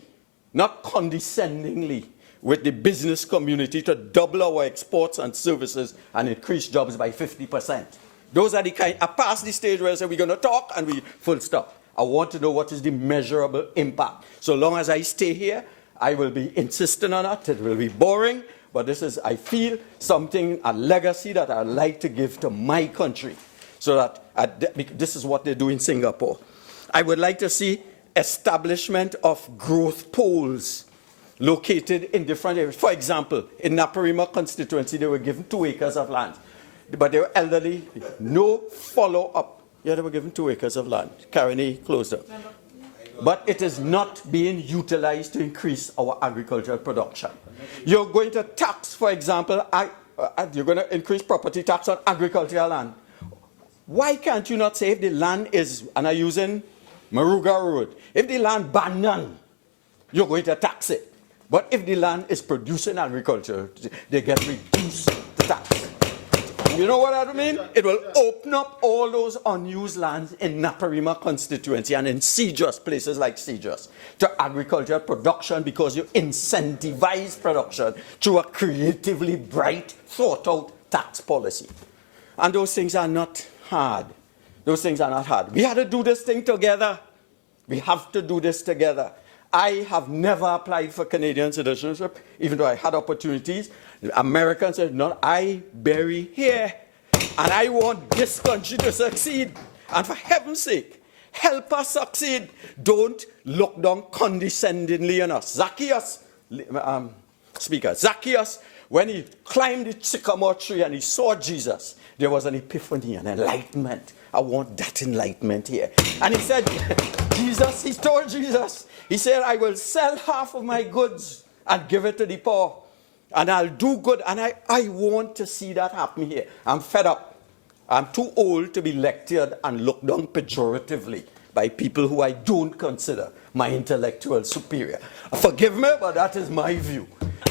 not condescendingly, with the business community to double our exports and services and increase jobs by 50%. Those are the kind, past the stage where I say we're going to talk and we full stop. I want to know what is the measurable impact. So long as I stay here, I will be insisting on it. It will be boring, but this is, I feel, something, a legacy that I'd like to give to my country. So that this is what they do in Singapore. I would like to see establishment of growth poles located in different areas. For example, in Naparima constituency, they were given 2 acres of land, but they were elderly, no follow-up. Yeah, they were given 2 acres of land. Caroni closed up. But it is not being utilized to increase our agricultural production. You're going to tax, for example, you're going to increase property tax on agricultural land. Why can't you not say if the land is, and I'm using Maruga Road, if the land abandoned, you're going to tax it. But if the land is producing agriculture, they get reduced the tax. You know what I mean? It will open up all those unused lands in Naparima constituency and in places like Sijus to agricultural production, because you incentivize production through a creatively bright, thought-out tax policy. And those things are not hard. Those things are not hard. We had to do this thing together. We have to do this together. I have never applied for Canadian citizenship, even though I had opportunities. The Americans said, no, I bury here. And I want this country to succeed. And for heaven's sake, Help us succeed. Don't look down condescendingly on us. Zacchaeus, when he climbed the sycamore tree and he saw Jesus, there was an epiphany, an enlightenment. I want that enlightenment here. And he said, he told Jesus, he said, I will sell half of my goods and give it to the poor. And I'll do good. And I want to see that happen here. I'm fed up. I'm too old to be lectured and looked down pejoratively by people who I don't consider my intellectual superior. Forgive me, but that is my view.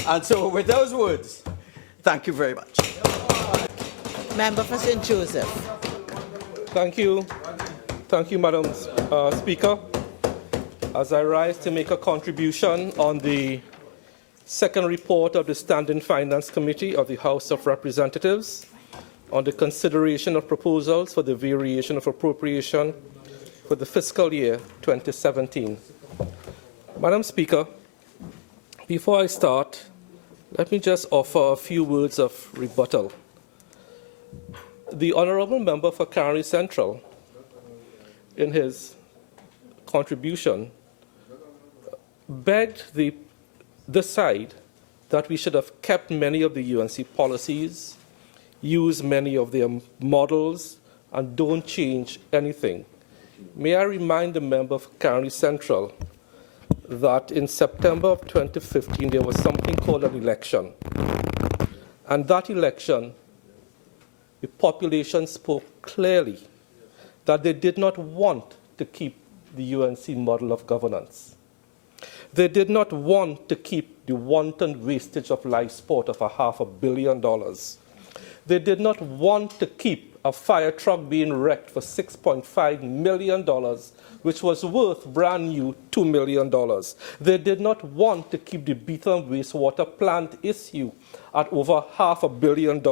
And so with those words, thank you very much. Member for St. Joseph. Thank you. Thank you, Madam Speaker. As I rise to make a contribution on the second report of the Standing Finance Committee of the House of Representatives on the consideration of proposals for the variation of appropriation for the fiscal year 2017. Madam Speaker, before I start, let me just offer a few words of rebuttal. The Honourable Member for Caroni Central, in his contribution, begged the side that we should have kept many of the UNC policies, used many of their models, and don't change anything. May I remind the member for Caroni Central that in September of 2015 there was something called an election. And that election, the population spoke clearly that they did not want to keep the UNC model of governance. They did not want to keep the wanton wastage of life sport of $500 million. They did not want to keep a fire truck being wrecked for $6.5 million, which was worth brand new $2 million. They did not want to keep the Beetham wastewater plant issue at over $500 million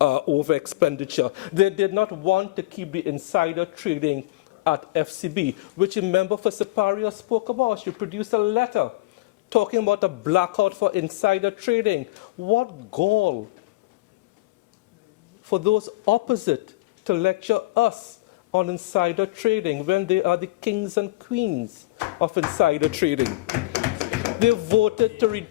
over expenditure. They did not want to keep the insider trading at FCB, which a member for Siparia spoke about. She produced a letter talking about a blackout for insider trading. What gall for those opposite to lecture us on insider trading when they are the kings and queens of insider trading. They voted to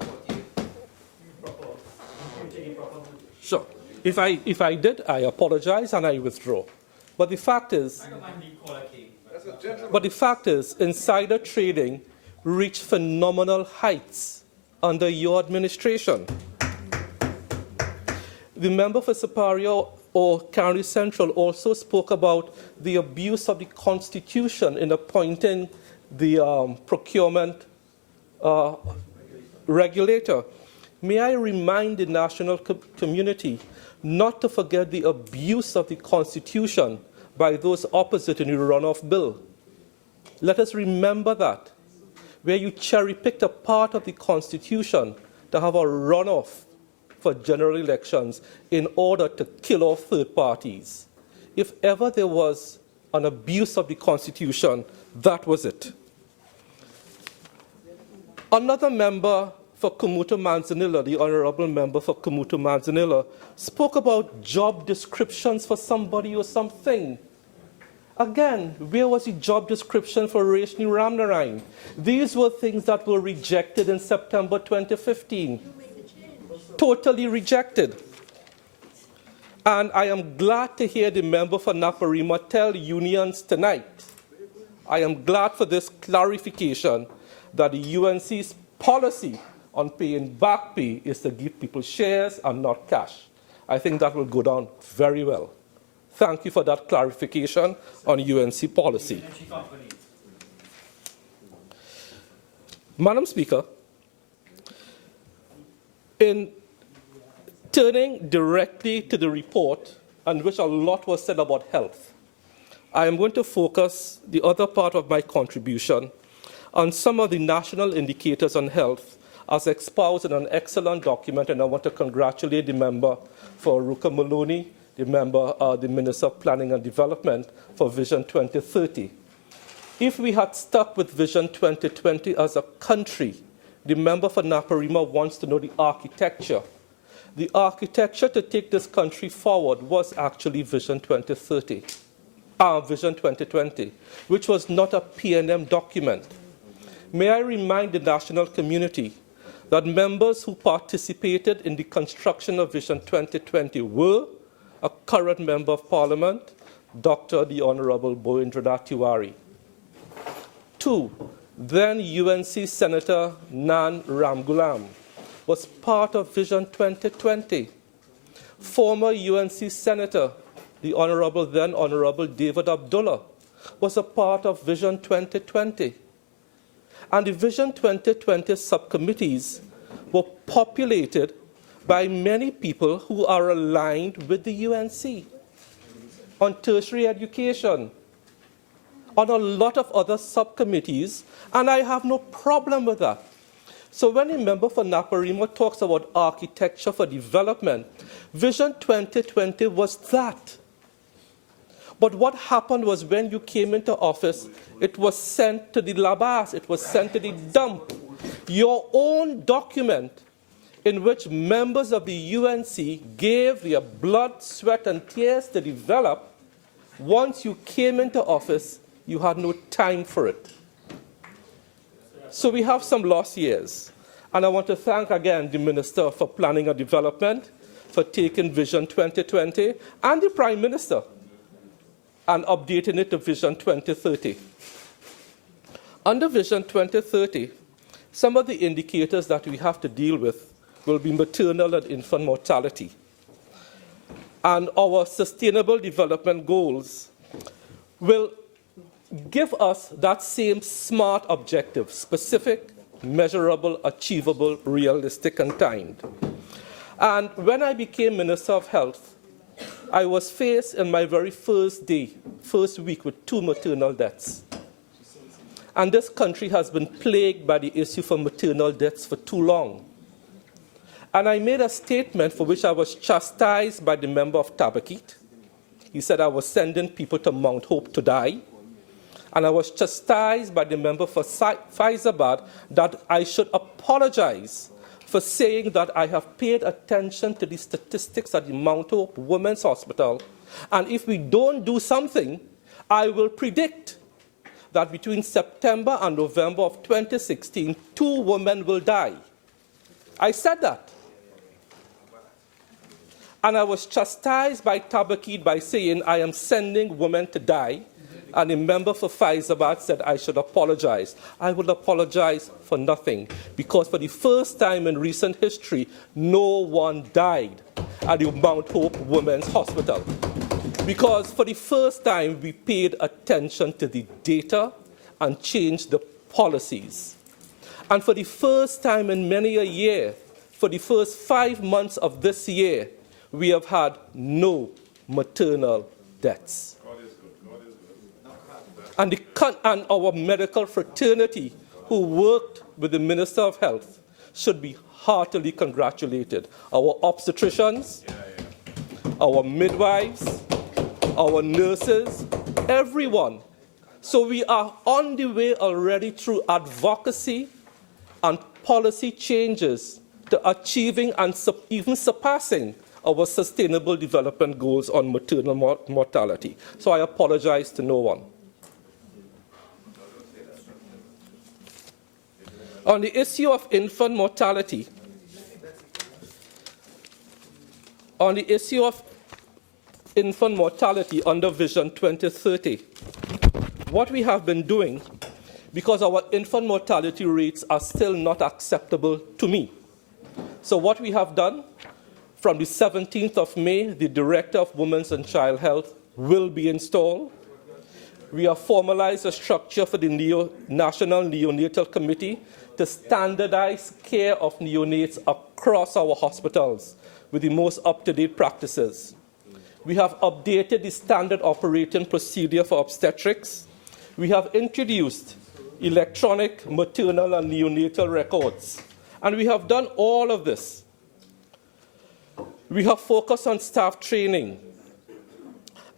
Sure. If I did, I apologize and I withdraw. But the fact is, insider trading reached phenomenal heights under your administration. The member for Siparia or Caroni Central also spoke about the abuse of the Constitution in appointing the procurement regulator. May I remind the national community not to forget the abuse of the Constitution by those opposite in the runoff bill. Let us remember that, where you cherry-picked a part of the Constitution to have a runoff for general elections in order to kill off third parties. If ever there was an abuse of the Constitution, that was it. Another member for Cumuto Manzanilla, the honourable member for Cumuto Manzanilla, spoke about job descriptions for somebody or something. Again, where was the job description for Rashni Ramnarine? These were things that were rejected in September 2015. Totally rejected. And I am glad to hear the member for Naparima tell unions tonight, I am glad for this clarification that the UNC's policy on paying back pay is to give people shares and not cash. I think that will go down very well. Thank you for that clarification on UNC policy. Madam Speaker, in turning directly to the report, on which a lot was said about health, I am going to focus the other part of my contribution on some of the national indicators on health as exposed in an excellent document, and I want to congratulate the member for Ruka Maloney, the member, the Minister of Planning and Development for Vision 2030. If we had stuck with Vision 2020 as a country, the member for Naparima wants to know the architecture. The architecture to take this country forward was actually Vision 2030. Vision 2020, which was not a PNM document. May I remind the national community that members who participated in the construction of Vision 2020 were a current Member of Parliament, Dr. the Honorable Bhoendradatt Tewarie. 2, then UNC Senator Nan Ramgoolam was part of Vision 2020. Former UNC Senator, the then Honorable David Abdullah, was a part of Vision 2020. And the Vision 2020 subcommittees were populated by many people who are aligned with the UNC on tertiary education, on a lot of other subcommittees, and I have no problem with that. So when a member for Naparima talks about architecture for development, Vision 2020 was that. But what happened was when you came into office, it was sent to the labas, it was sent to the dump. Your own document in which members of the UNC gave their blood, sweat, and tears to develop, once you came into office, you had no time for it. So we have some lost years. And I want to thank again the Minister for Planning and Development for taking Vision 2020 and the Prime Minister and updating it to Vision 2030. Under Vision 2030, some of the indicators that we have to deal with will be maternal and infant mortality. And our Sustainable Development Goals will give us that same SMART objective, specific, measurable, achievable, realistic, and timed. And when I became Minister of Health, I was faced in my very first week with 2 maternal deaths. And this country has been plagued by the issue for maternal deaths for too long. And I made a statement for which I was chastised by the member of Tabakit. He said I was sending people to Mount Hope to die. And I was chastised by the member for Faizabad that I should apologize for saying that I have paid attention to the statistics at the Mount Hope Women's Hospital. And if we don't do something, I will predict that between September and November of 2016, 2 women will die. I said that. And I was chastised by Tabakit by saying I am sending women to die. And a member for Faizabad said I should apologize. I will apologize for nothing, because for the first time in recent history, no one died at the Mount Hope Women's Hospital. Because for the first time, we paid attention to the data and changed the policies. And for the first time in many a year, for the first 5 months of this year, we have had no maternal deaths. And our medical fraternity who worked with the Minister of Health should be heartily congratulated. Our obstetricians, our midwives, our nurses, everyone. So we are on the way already through advocacy and policy changes to achieving and even surpassing our Sustainable Development Goals on maternal mortality. So I apologize to no one. On the issue of infant mortality, under Vision 2030, what we have been doing, because our infant mortality rates are still not acceptable to me. So what we have done, from the 17th of May, the Director of Women's and Child Health will be installed. We have formalized a structure for the National Neonatal Committee to standardize care of neonates across our hospitals with the most up-to-date practices. We have updated the standard operating procedure for obstetrics. We have introduced electronic maternal and neonatal records. And we have done all of this. We have focused on staff training.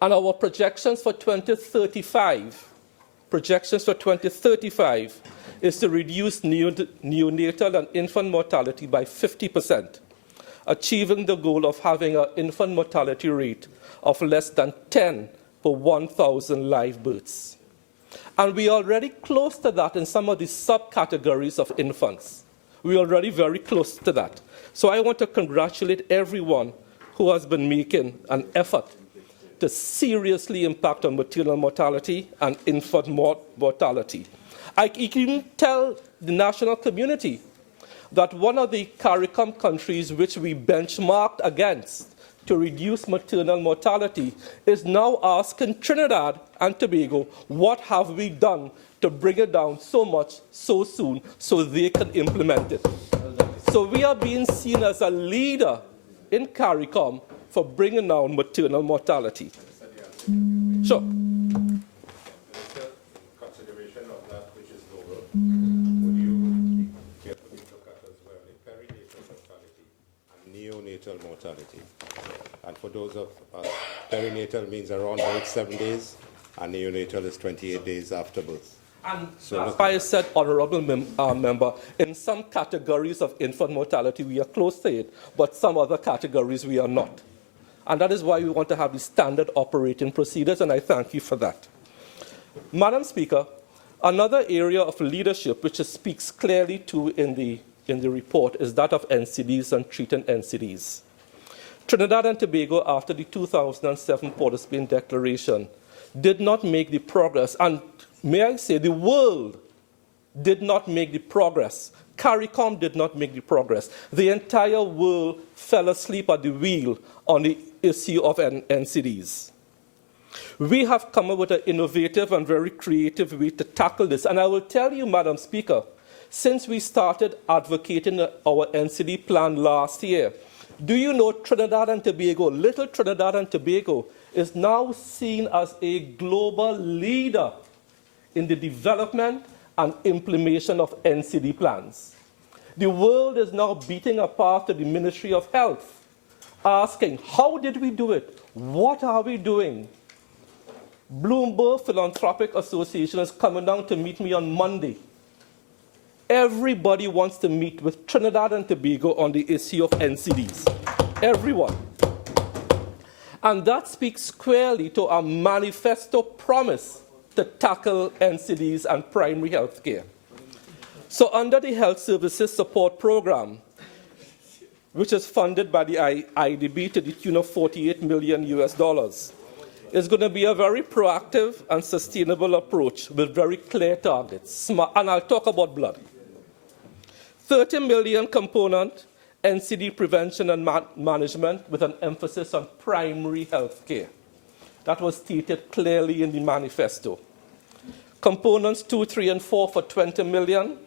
And our projections for 2035 is to reduce neonatal and infant mortality by 50%, achieving the goal of having an infant mortality rate of less than 10 per 1,000 live births. And we are already close to that in some of the subcategories of infants. We are already very close to that. So I want to congratulate everyone who has been making an effort to seriously impact on maternal mortality and infant mortality. I can tell the national community that one of the CARICOM countries which we benchmarked against to reduce maternal mortality is now asking Trinidad and Tobago, what have we done to bring it down so much so soon so they can implement it. So we are being seen as a leader in CARICOM for bringing down maternal mortality. Sure. Consideration of that which is global, would you carefully look at as well the perinatal mortality and neonatal mortality? And for those of us, perinatal means around birth 7 days, and neonatal is 28 days after birth. And so that's why I said, honorable member, in some categories of infant mortality we are close to it, but some other categories we are not. And that is why we want to have the standard operating procedures, and I thank you for that. Madam Speaker, another area of leadership which speaks clearly to in the report is that of NCDs and treating NCDs. Trinidad and Tobago, after the 2007 Port of Spain Declaration, did not make the progress, and may I say the world did not make the progress. CARICOM did not make the progress. The entire world fell asleep at the wheel on the issue of NCDs. We have come up with an innovative and very creative way to tackle this. And I will tell you, Madam Speaker, since we started advocating our NCD plan last year, do you know Trinidad and Tobago, little Trinidad and Tobago, is now seen as a global leader in the development and implementation of NCD plans. The world is now beating a path to the Ministry of Health, asking, how did we do it? What are we doing? Bloomberg Philanthropic Association is coming down to meet me on Monday. Everybody wants to meet with Trinidad and Tobago on the issue of NCDs. Everyone. And that speaks squarely to our manifesto promise to tackle NCDs and primary health care. So under the Health Services Support Program, which is funded by the IDB to the tune of $48 million, is going to be a very proactive and sustainable approach with very clear targets. And I'll talk about blood. 30 million component NCD prevention and management with an emphasis on primary health care. That was stated clearly in the manifesto. Components 2, 3, and 4 for 20 million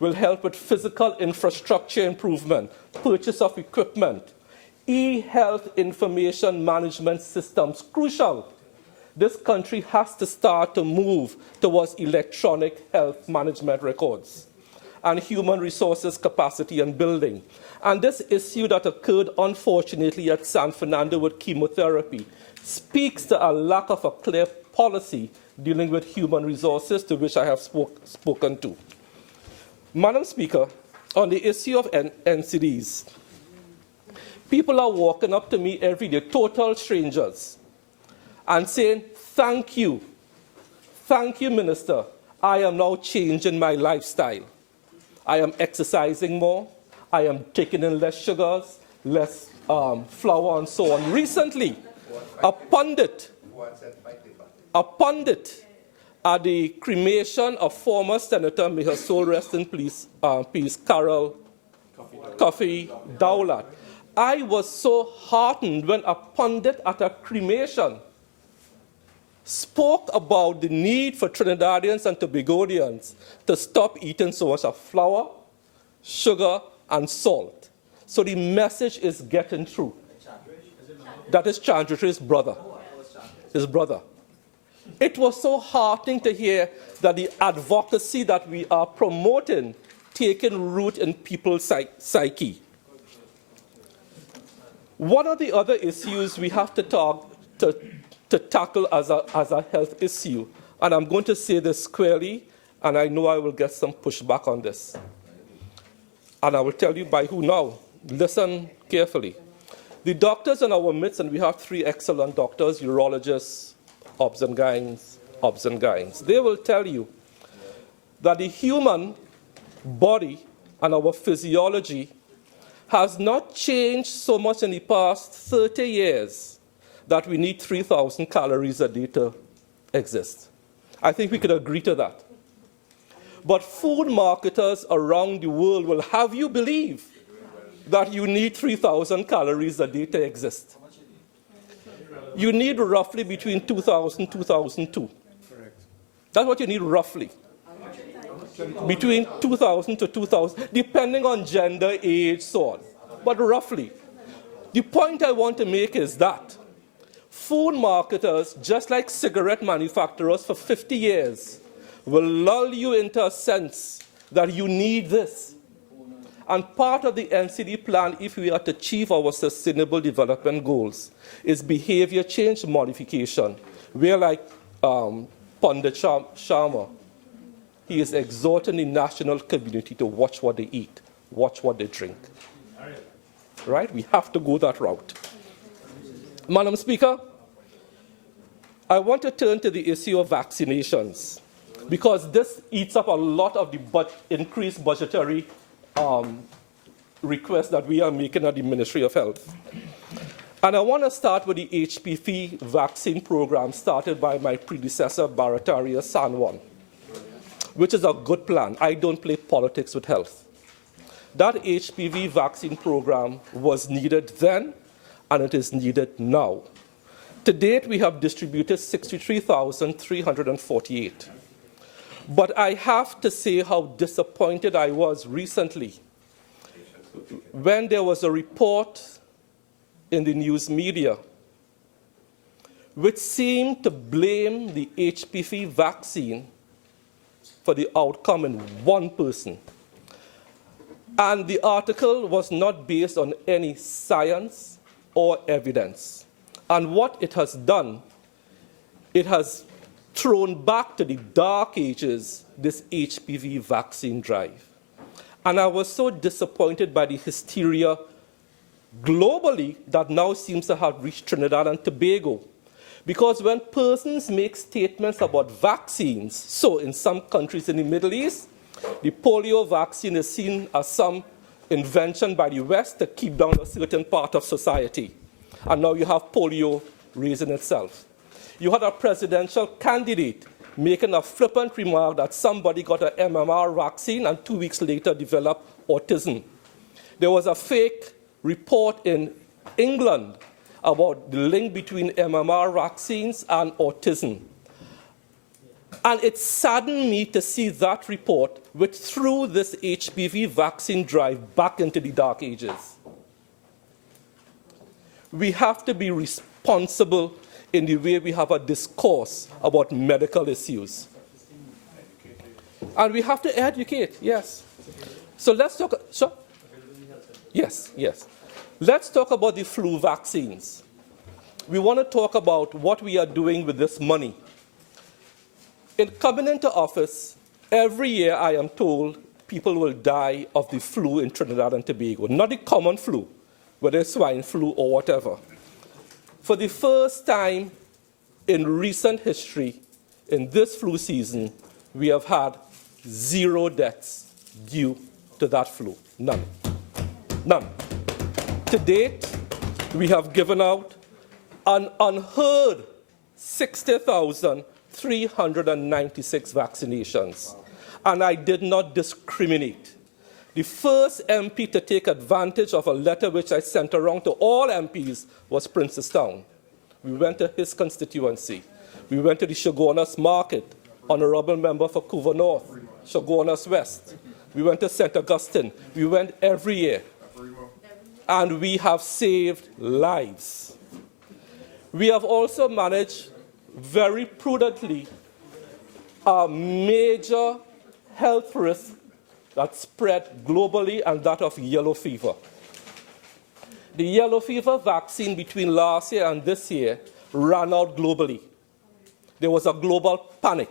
will help with physical infrastructure improvement, purchase of equipment, e-health information management systems, crucial. This country has to start to move towards electronic health management records, and human resources capacity and building. And this issue that occurred, unfortunately, at San Fernando with chemotherapy speaks to a lack of a clear policy dealing with human resources, to which I have spoken to. Madam Speaker, on the issue of NCDs, people are walking up to me every day, total strangers, and saying, thank you, Minister, I am now changing my lifestyle. I am exercising more, I am taking in less sugars, less flour, and so on. Recently, a pundit at the cremation of former Senator, may her soul rest in peace, Carol Coffee Dowlat. I was so heartened when a pundit at a cremation spoke about the need for Trinidadians and Tobagonians to stop eating so much of flour, sugar, and salt. So the message is getting through. That is Chandra's brother. His brother. It was so heartening to hear that the advocacy that we are promoting taking root in people's psyche. One of the other issues we have to tackle as a health issue, and I'm going to say this squarely, and I know I will get some pushback on this. And I will tell you by who now. Listen carefully. The doctors in our midst, and we have 3 excellent doctors, urologists, obs and gynes. They will tell you that the human body and our physiology has not changed so much in the past 30 years that we need 3,000 calories a day to exist. I think we could agree to that. But food marketers around the world will have you believe that you need 3,000 calories a day to exist. You need roughly between 2,000 and 2,002. That's what you need roughly. Between 2,000 to 2,000, depending on gender, age, so on. But roughly. The point I want to make is that food marketers, just like cigarette manufacturers for 50 years, will lull you into a sense that you need this. And part of the NCD plan, if we are to achieve our sustainable development goals, is behavior change modification. We're like Pandit Sharma. He is exhorting the national community to watch what they eat, watch what they drink. Right? We have to go that route. Madam Speaker, I want to turn to the issue of vaccinations, because this eats up a lot of the increased budgetary requests that we are making at the Ministry of Health. And I want to start with the HPV vaccine program started by my predecessor, Barataria Sanwan, which is a good plan. I don't play politics with health. That HPV vaccine program was needed then, and it is needed now. To date, we have distributed 63,348. But I have to say how disappointed I was recently when there was a report in the news media which seemed to blame the HPV vaccine for the outcome in one person. And the article was not based on any science or evidence. And what it has done, it has thrown back to the dark ages this HPV vaccine drive. And I was so disappointed by the hysteria globally that now seems to have reached Trinidad and Tobago. Because when persons make statements about vaccines, so in some countries in the Middle East, the polio vaccine is seen as some invention by the West to keep down a certain part of society. And now you have polio raising itself. You had a presidential candidate making a flippant remark that somebody got an MMR vaccine and 2 weeks later developed autism. There was a fake report in England about the link between MMR vaccines and autism. And it saddened me to see that report, which threw this HPV vaccine drive back into the dark ages. We have to be responsible in the way we have a discourse about medical issues. And we have to educate, yes. So let's talk, yes. Let's talk about the flu vaccines. We want to talk about what we are doing with this money. In coming into office, every year I am told people will die of the flu in Trinidad and Tobago, not the common flu, whether it's swine flu or whatever. For the first time in recent history, in this flu season, we have had 0 deaths due to that flu. None. None. To date, we have given out an unheard 60,396 vaccinations. And I did not discriminate. The first MP to take advantage of a letter which I sent around to all MPs was Princestown. We went to his constituency. We went to the Shogunas Market, Honorable Member for Couva North, Shogunas West. We went to St. Augustine. We went every year. And we have saved lives. We have also managed very prudently a major health risk that spread globally, and that of yellow fever. The yellow fever vaccine between last year and this year ran out globally. There was a global panic.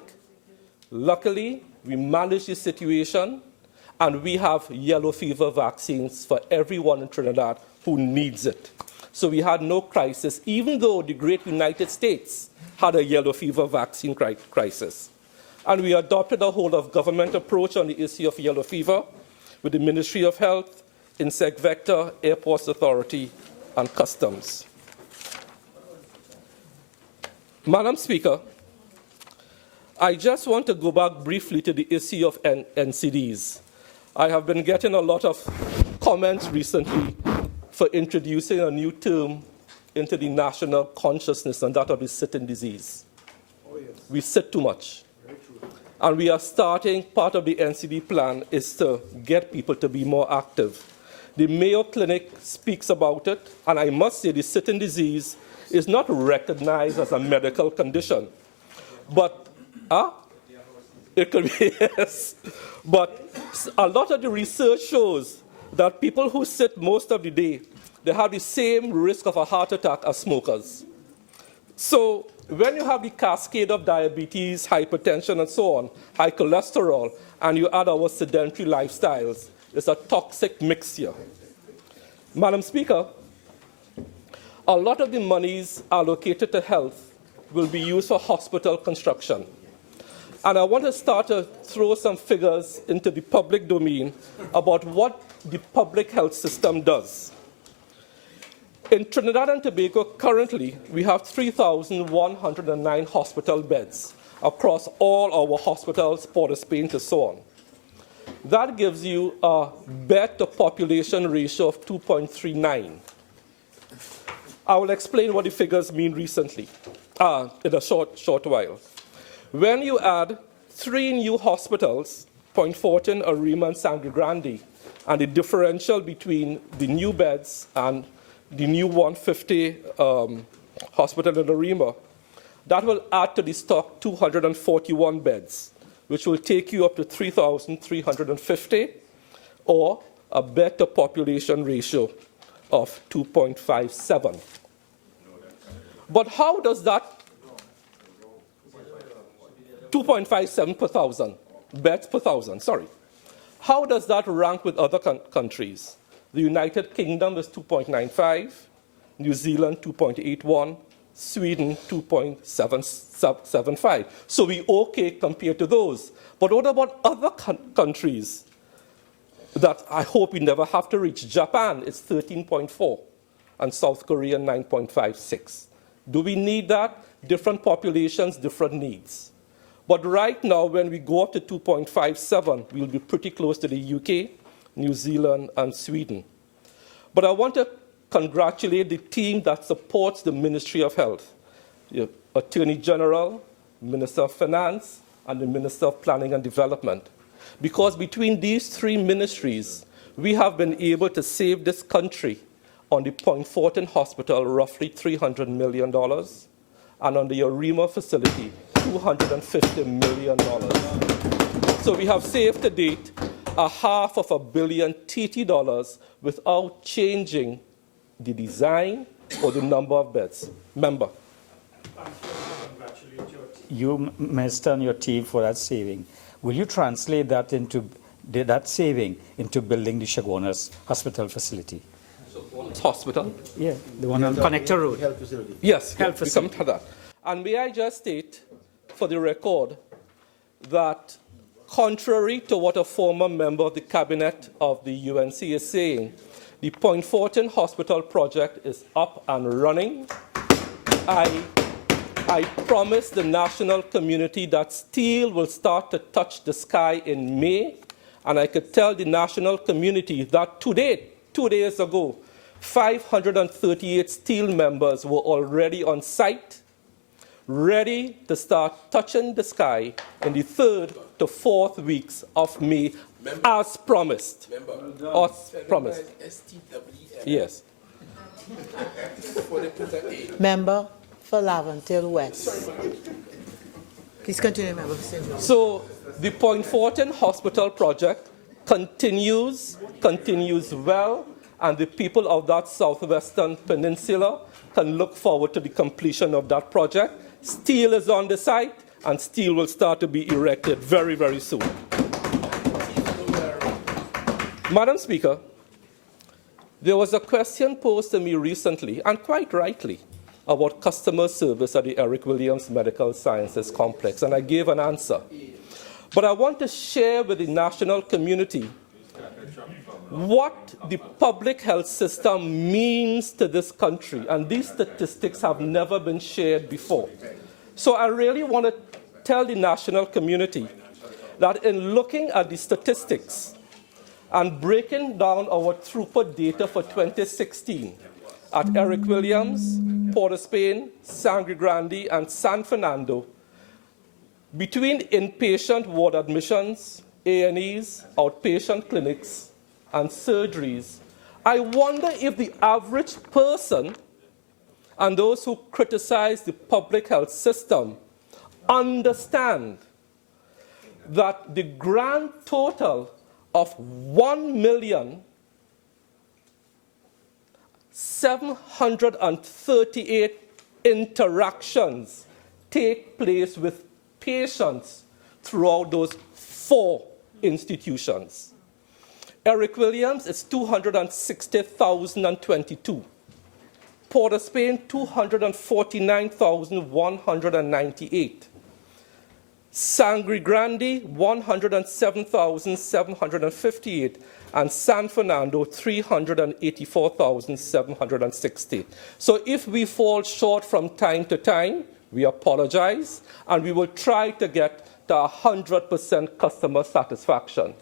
Luckily, we managed the situation, and we have yellow fever vaccines for everyone in Trinidad who needs it. So we had no crisis, even though the great United States had a yellow fever vaccine crisis. And we adopted a whole-of-government approach on the issue of yellow fever with the Ministry of Health, Insect Vector, Airports Authority, and Customs. Madam Speaker, I just want to go back briefly to the issue of NCDs. I have been getting a lot of comments recently for introducing a new term into the national consciousness, and that of the sitting disease. Oh, yes. We sit too much. And we are starting, part of the NCD plan is to get people to be more active. The Mayo Clinic speaks about it, and I must say the sitting disease is not recognized as a medical condition. But, it could be, yes. But a lot of the research shows that people who sit most of the day, they have the same risk of a heart attack as smokers. So when you have the cascade of diabetes, hypertension, and so on, high cholesterol, and you add our sedentary lifestyles, it's a toxic mixture. Madam Speaker, a lot of the monies allocated to health will be used for hospital construction. And I want to start to throw some figures into the public domain about what the public health system does. In Trinidad and Tobago, currently, we have 3,109 hospital beds across all our hospitals, Port of Spain, and so on. That gives you a bed-to-population ratio of 2.39. I will explain what the figures mean recently, in a short while. When you add 3 new hospitals, Point Fortin, Arima, and Sangre Grande, and the differential between the new beds and the new 150 hospital in Arima, that will add to the stock 241 beds, which will take you up to 3,350, or a bed-to-population ratio of 2.57. But how does that 2.57 per thousand, beds per thousand, sorry. How does that rank with other countries? The United Kingdom is 2.95, New Zealand 2.81, Sweden 2.75. So we're okay compared to those. But what about other countries that I hope we never have to reach? Japan is 13.4, and South Korea 9.56. Do we need that? Different populations, different needs. But right now, when we go up to 2.57, we'll be pretty close to the UK, New Zealand, and Sweden. But I want to congratulate the team that supports the Ministry of Health, the Attorney General, Minister of Finance, and the Minister of Planning and Development. Because between these 3 ministries, we have been able to save this country on the Point Fortin Hospital roughly $300 million, and on the Arima facility, $250 million. So we have saved to date $500 million TT without changing the design or the number of beds. Member. You, Minister, and your team for that saving. Will you translate that into that saving into building the Chaguanas Hospital facility? Hospital? Yeah, the one on Connector Road. Health facility. Yes, health facility. We come to that. And may I just state, for the record, that contrary to what a former member of the cabinet of the UNC is saying, the Point Fortin Hospital project is up and running. I promised the national community that steel will start to touch the sky in May, and I could tell the national community that today, 2 days ago, 538 steel members were already on site, ready to start touching the sky in the 3rd to 4th weeks of May, as promised. As promised. Yes. Member for Laventille West. Please continue, Member for St. Louis. So the Point Fortin Hospital project continues well, and the people of that southwestern peninsula can look forward to the completion of that project. Steel is on the site, and steel will start to be erected very, very soon. Madam Speaker, there was a question posed to me recently, and quite rightly, about customer service at the Eric Williams Medical Sciences Complex, and I gave an answer. But I want to share with the national community what the public health system means to this country, and these statistics have never been shared before. So I really want to tell the national community that in looking at the statistics and breaking down our throughput data for 2016 at Eric Williams, Port of Spain, Sangre Grande, and San Fernando, between inpatient ward admissions, A&Es, outpatient clinics, and surgeries, I wonder if the average person and those who criticize the public health system understand that the grand total of 1,738,000 interactions take place with patients throughout those 4 institutions. Eric Williams is 260,022. Port of Spain, 249,198. Sangre Grande, 107,758. And San Fernando, 384,760. So if we fall short from time to time, we apologize, and we will try to get to 100% customer satisfaction.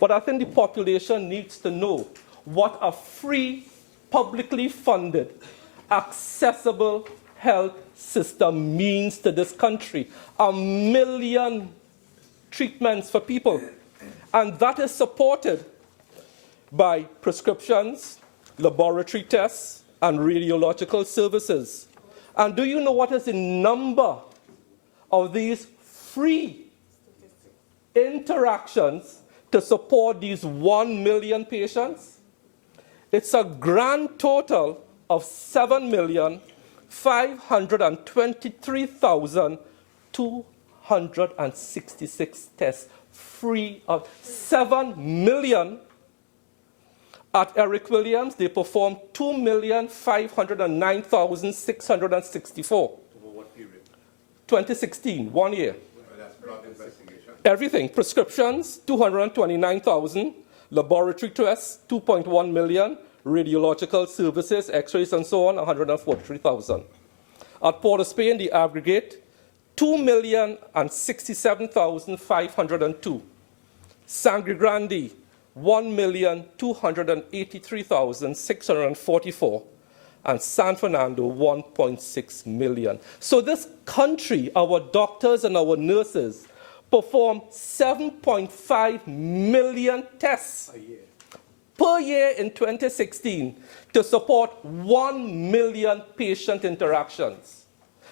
But I think the population needs to know what a free, publicly funded, accessible health system means to this country. 1 million treatments for people. And that is supported by prescriptions, laboratory tests, and radiological services. And do you know what is the number of these free interactions to support these 1 million patients? It's a grand total of 7,523,266 tests, free of 7 million. At Eric Williams, they performed 2,509,664. Over what period? 2016, 1 year. That's blood investigation. Everything. Prescriptions, 229,000. Laboratory tests, 2.1 million. Radiological services, x-rays and so on, 143,000. At Port of Spain, the aggregate, 2,067,502. Sangre Grande, 1,283,644. And San Fernando, 1.6 million. So this country, our doctors and our nurses, perform 7.5 million tests per year in 2016 to support 1 million patient interactions.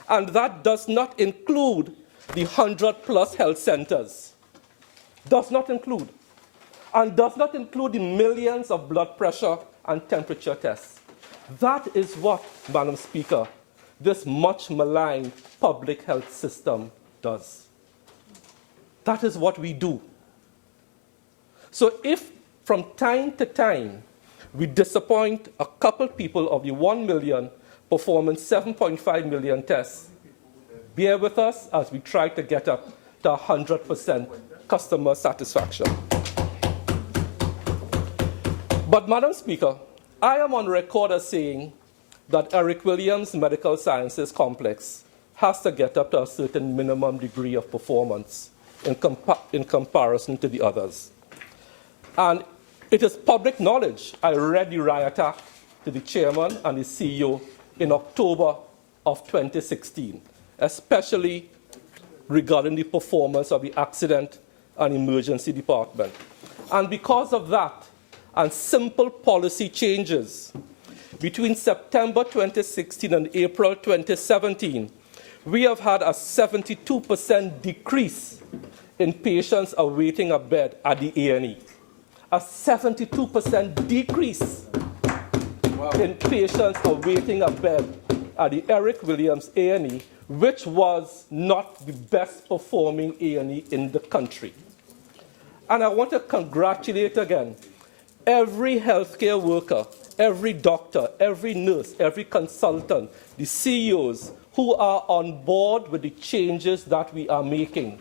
And that does not include the 100+ health centers. Does not include. And does not include the millions of blood pressure and temperature tests. That is what, Madam Speaker, this much maligned public health system does. That is what we do. So if from time to time we disappoint a couple people of the 1 million performing 7.5 million tests, bear with us as we try to get up to 100% customer satisfaction. But, Madam Speaker, I am on record as saying that Eric Williams Medical Sciences Complex has to get up to a certain minimum degree of performance in comparison to the others. And it is public knowledge. I read the riot act to the chairman and the CEO in October of 2016, especially regarding the performance of the accident and emergency department. And because of that, and simple policy changes, between September 2016 and April 2017, we have had a 72% decrease in patients awaiting a bed at the A&E. A 72% decrease in patients awaiting a bed at the Eric Williams A&E, which was not the best performing A&E in the country. And I want to congratulate again every healthcare worker, every doctor, every nurse, every consultant, the CEOs who are on board with the changes that we are making.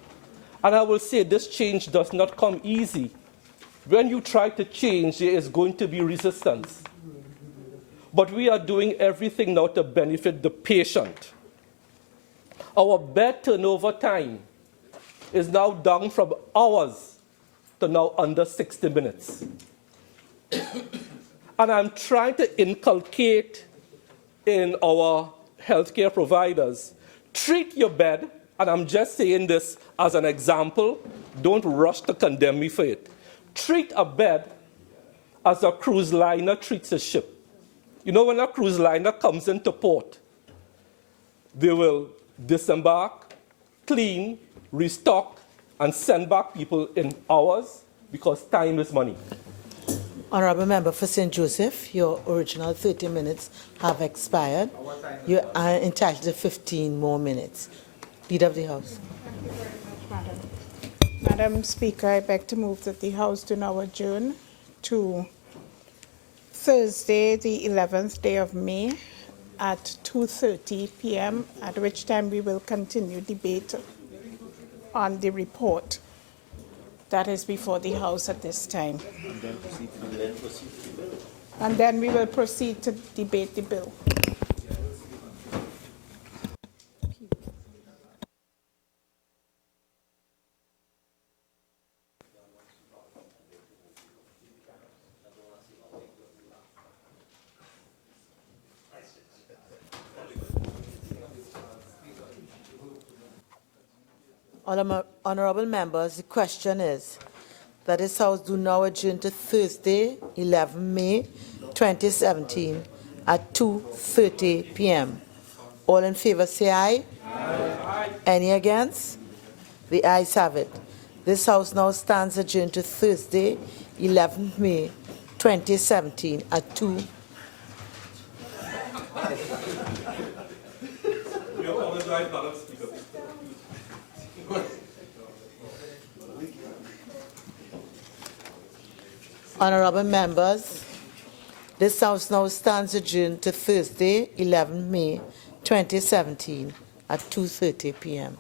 And I will say this change does not come easy. When you try to change, there is going to be resistance. But we are doing everything now to benefit the patient. Our bed turnover time is now down from hours to now under 60 minutes. And I'm trying to inculcate in our healthcare providers, treat your bed, and I'm just saying this as an example, don't rush to condemn me for it. Treat a bed as a cruise liner treats a ship. You know, when a cruise liner comes into port, they will disembark, clean, restock, and send back people in hours because time is money. Honourable Member for St. Joseph, your original 30 minutes have expired. You are entitled to 15 more minutes. Leader of the House. Thank you very much, Madam Speaker, I beg to move that the House do now adjourn to Thursday, the 11th day of May at 2:30 p.m., at which time we will continue debate on the report that is before the House at this time. And then we will proceed to debate the bill. Honourable members, the question is that this House do now adjourn to Thursday, 11 May 2017 at 2:30 p.m. All in favour say aye. Aye. Any against? The ayes have it. This House now stands adjourned to Thursday, 11 May 2017 at 2. Honourable members, this House now stands adjourned to Thursday, 11 May 2017 at 2:30 p.m.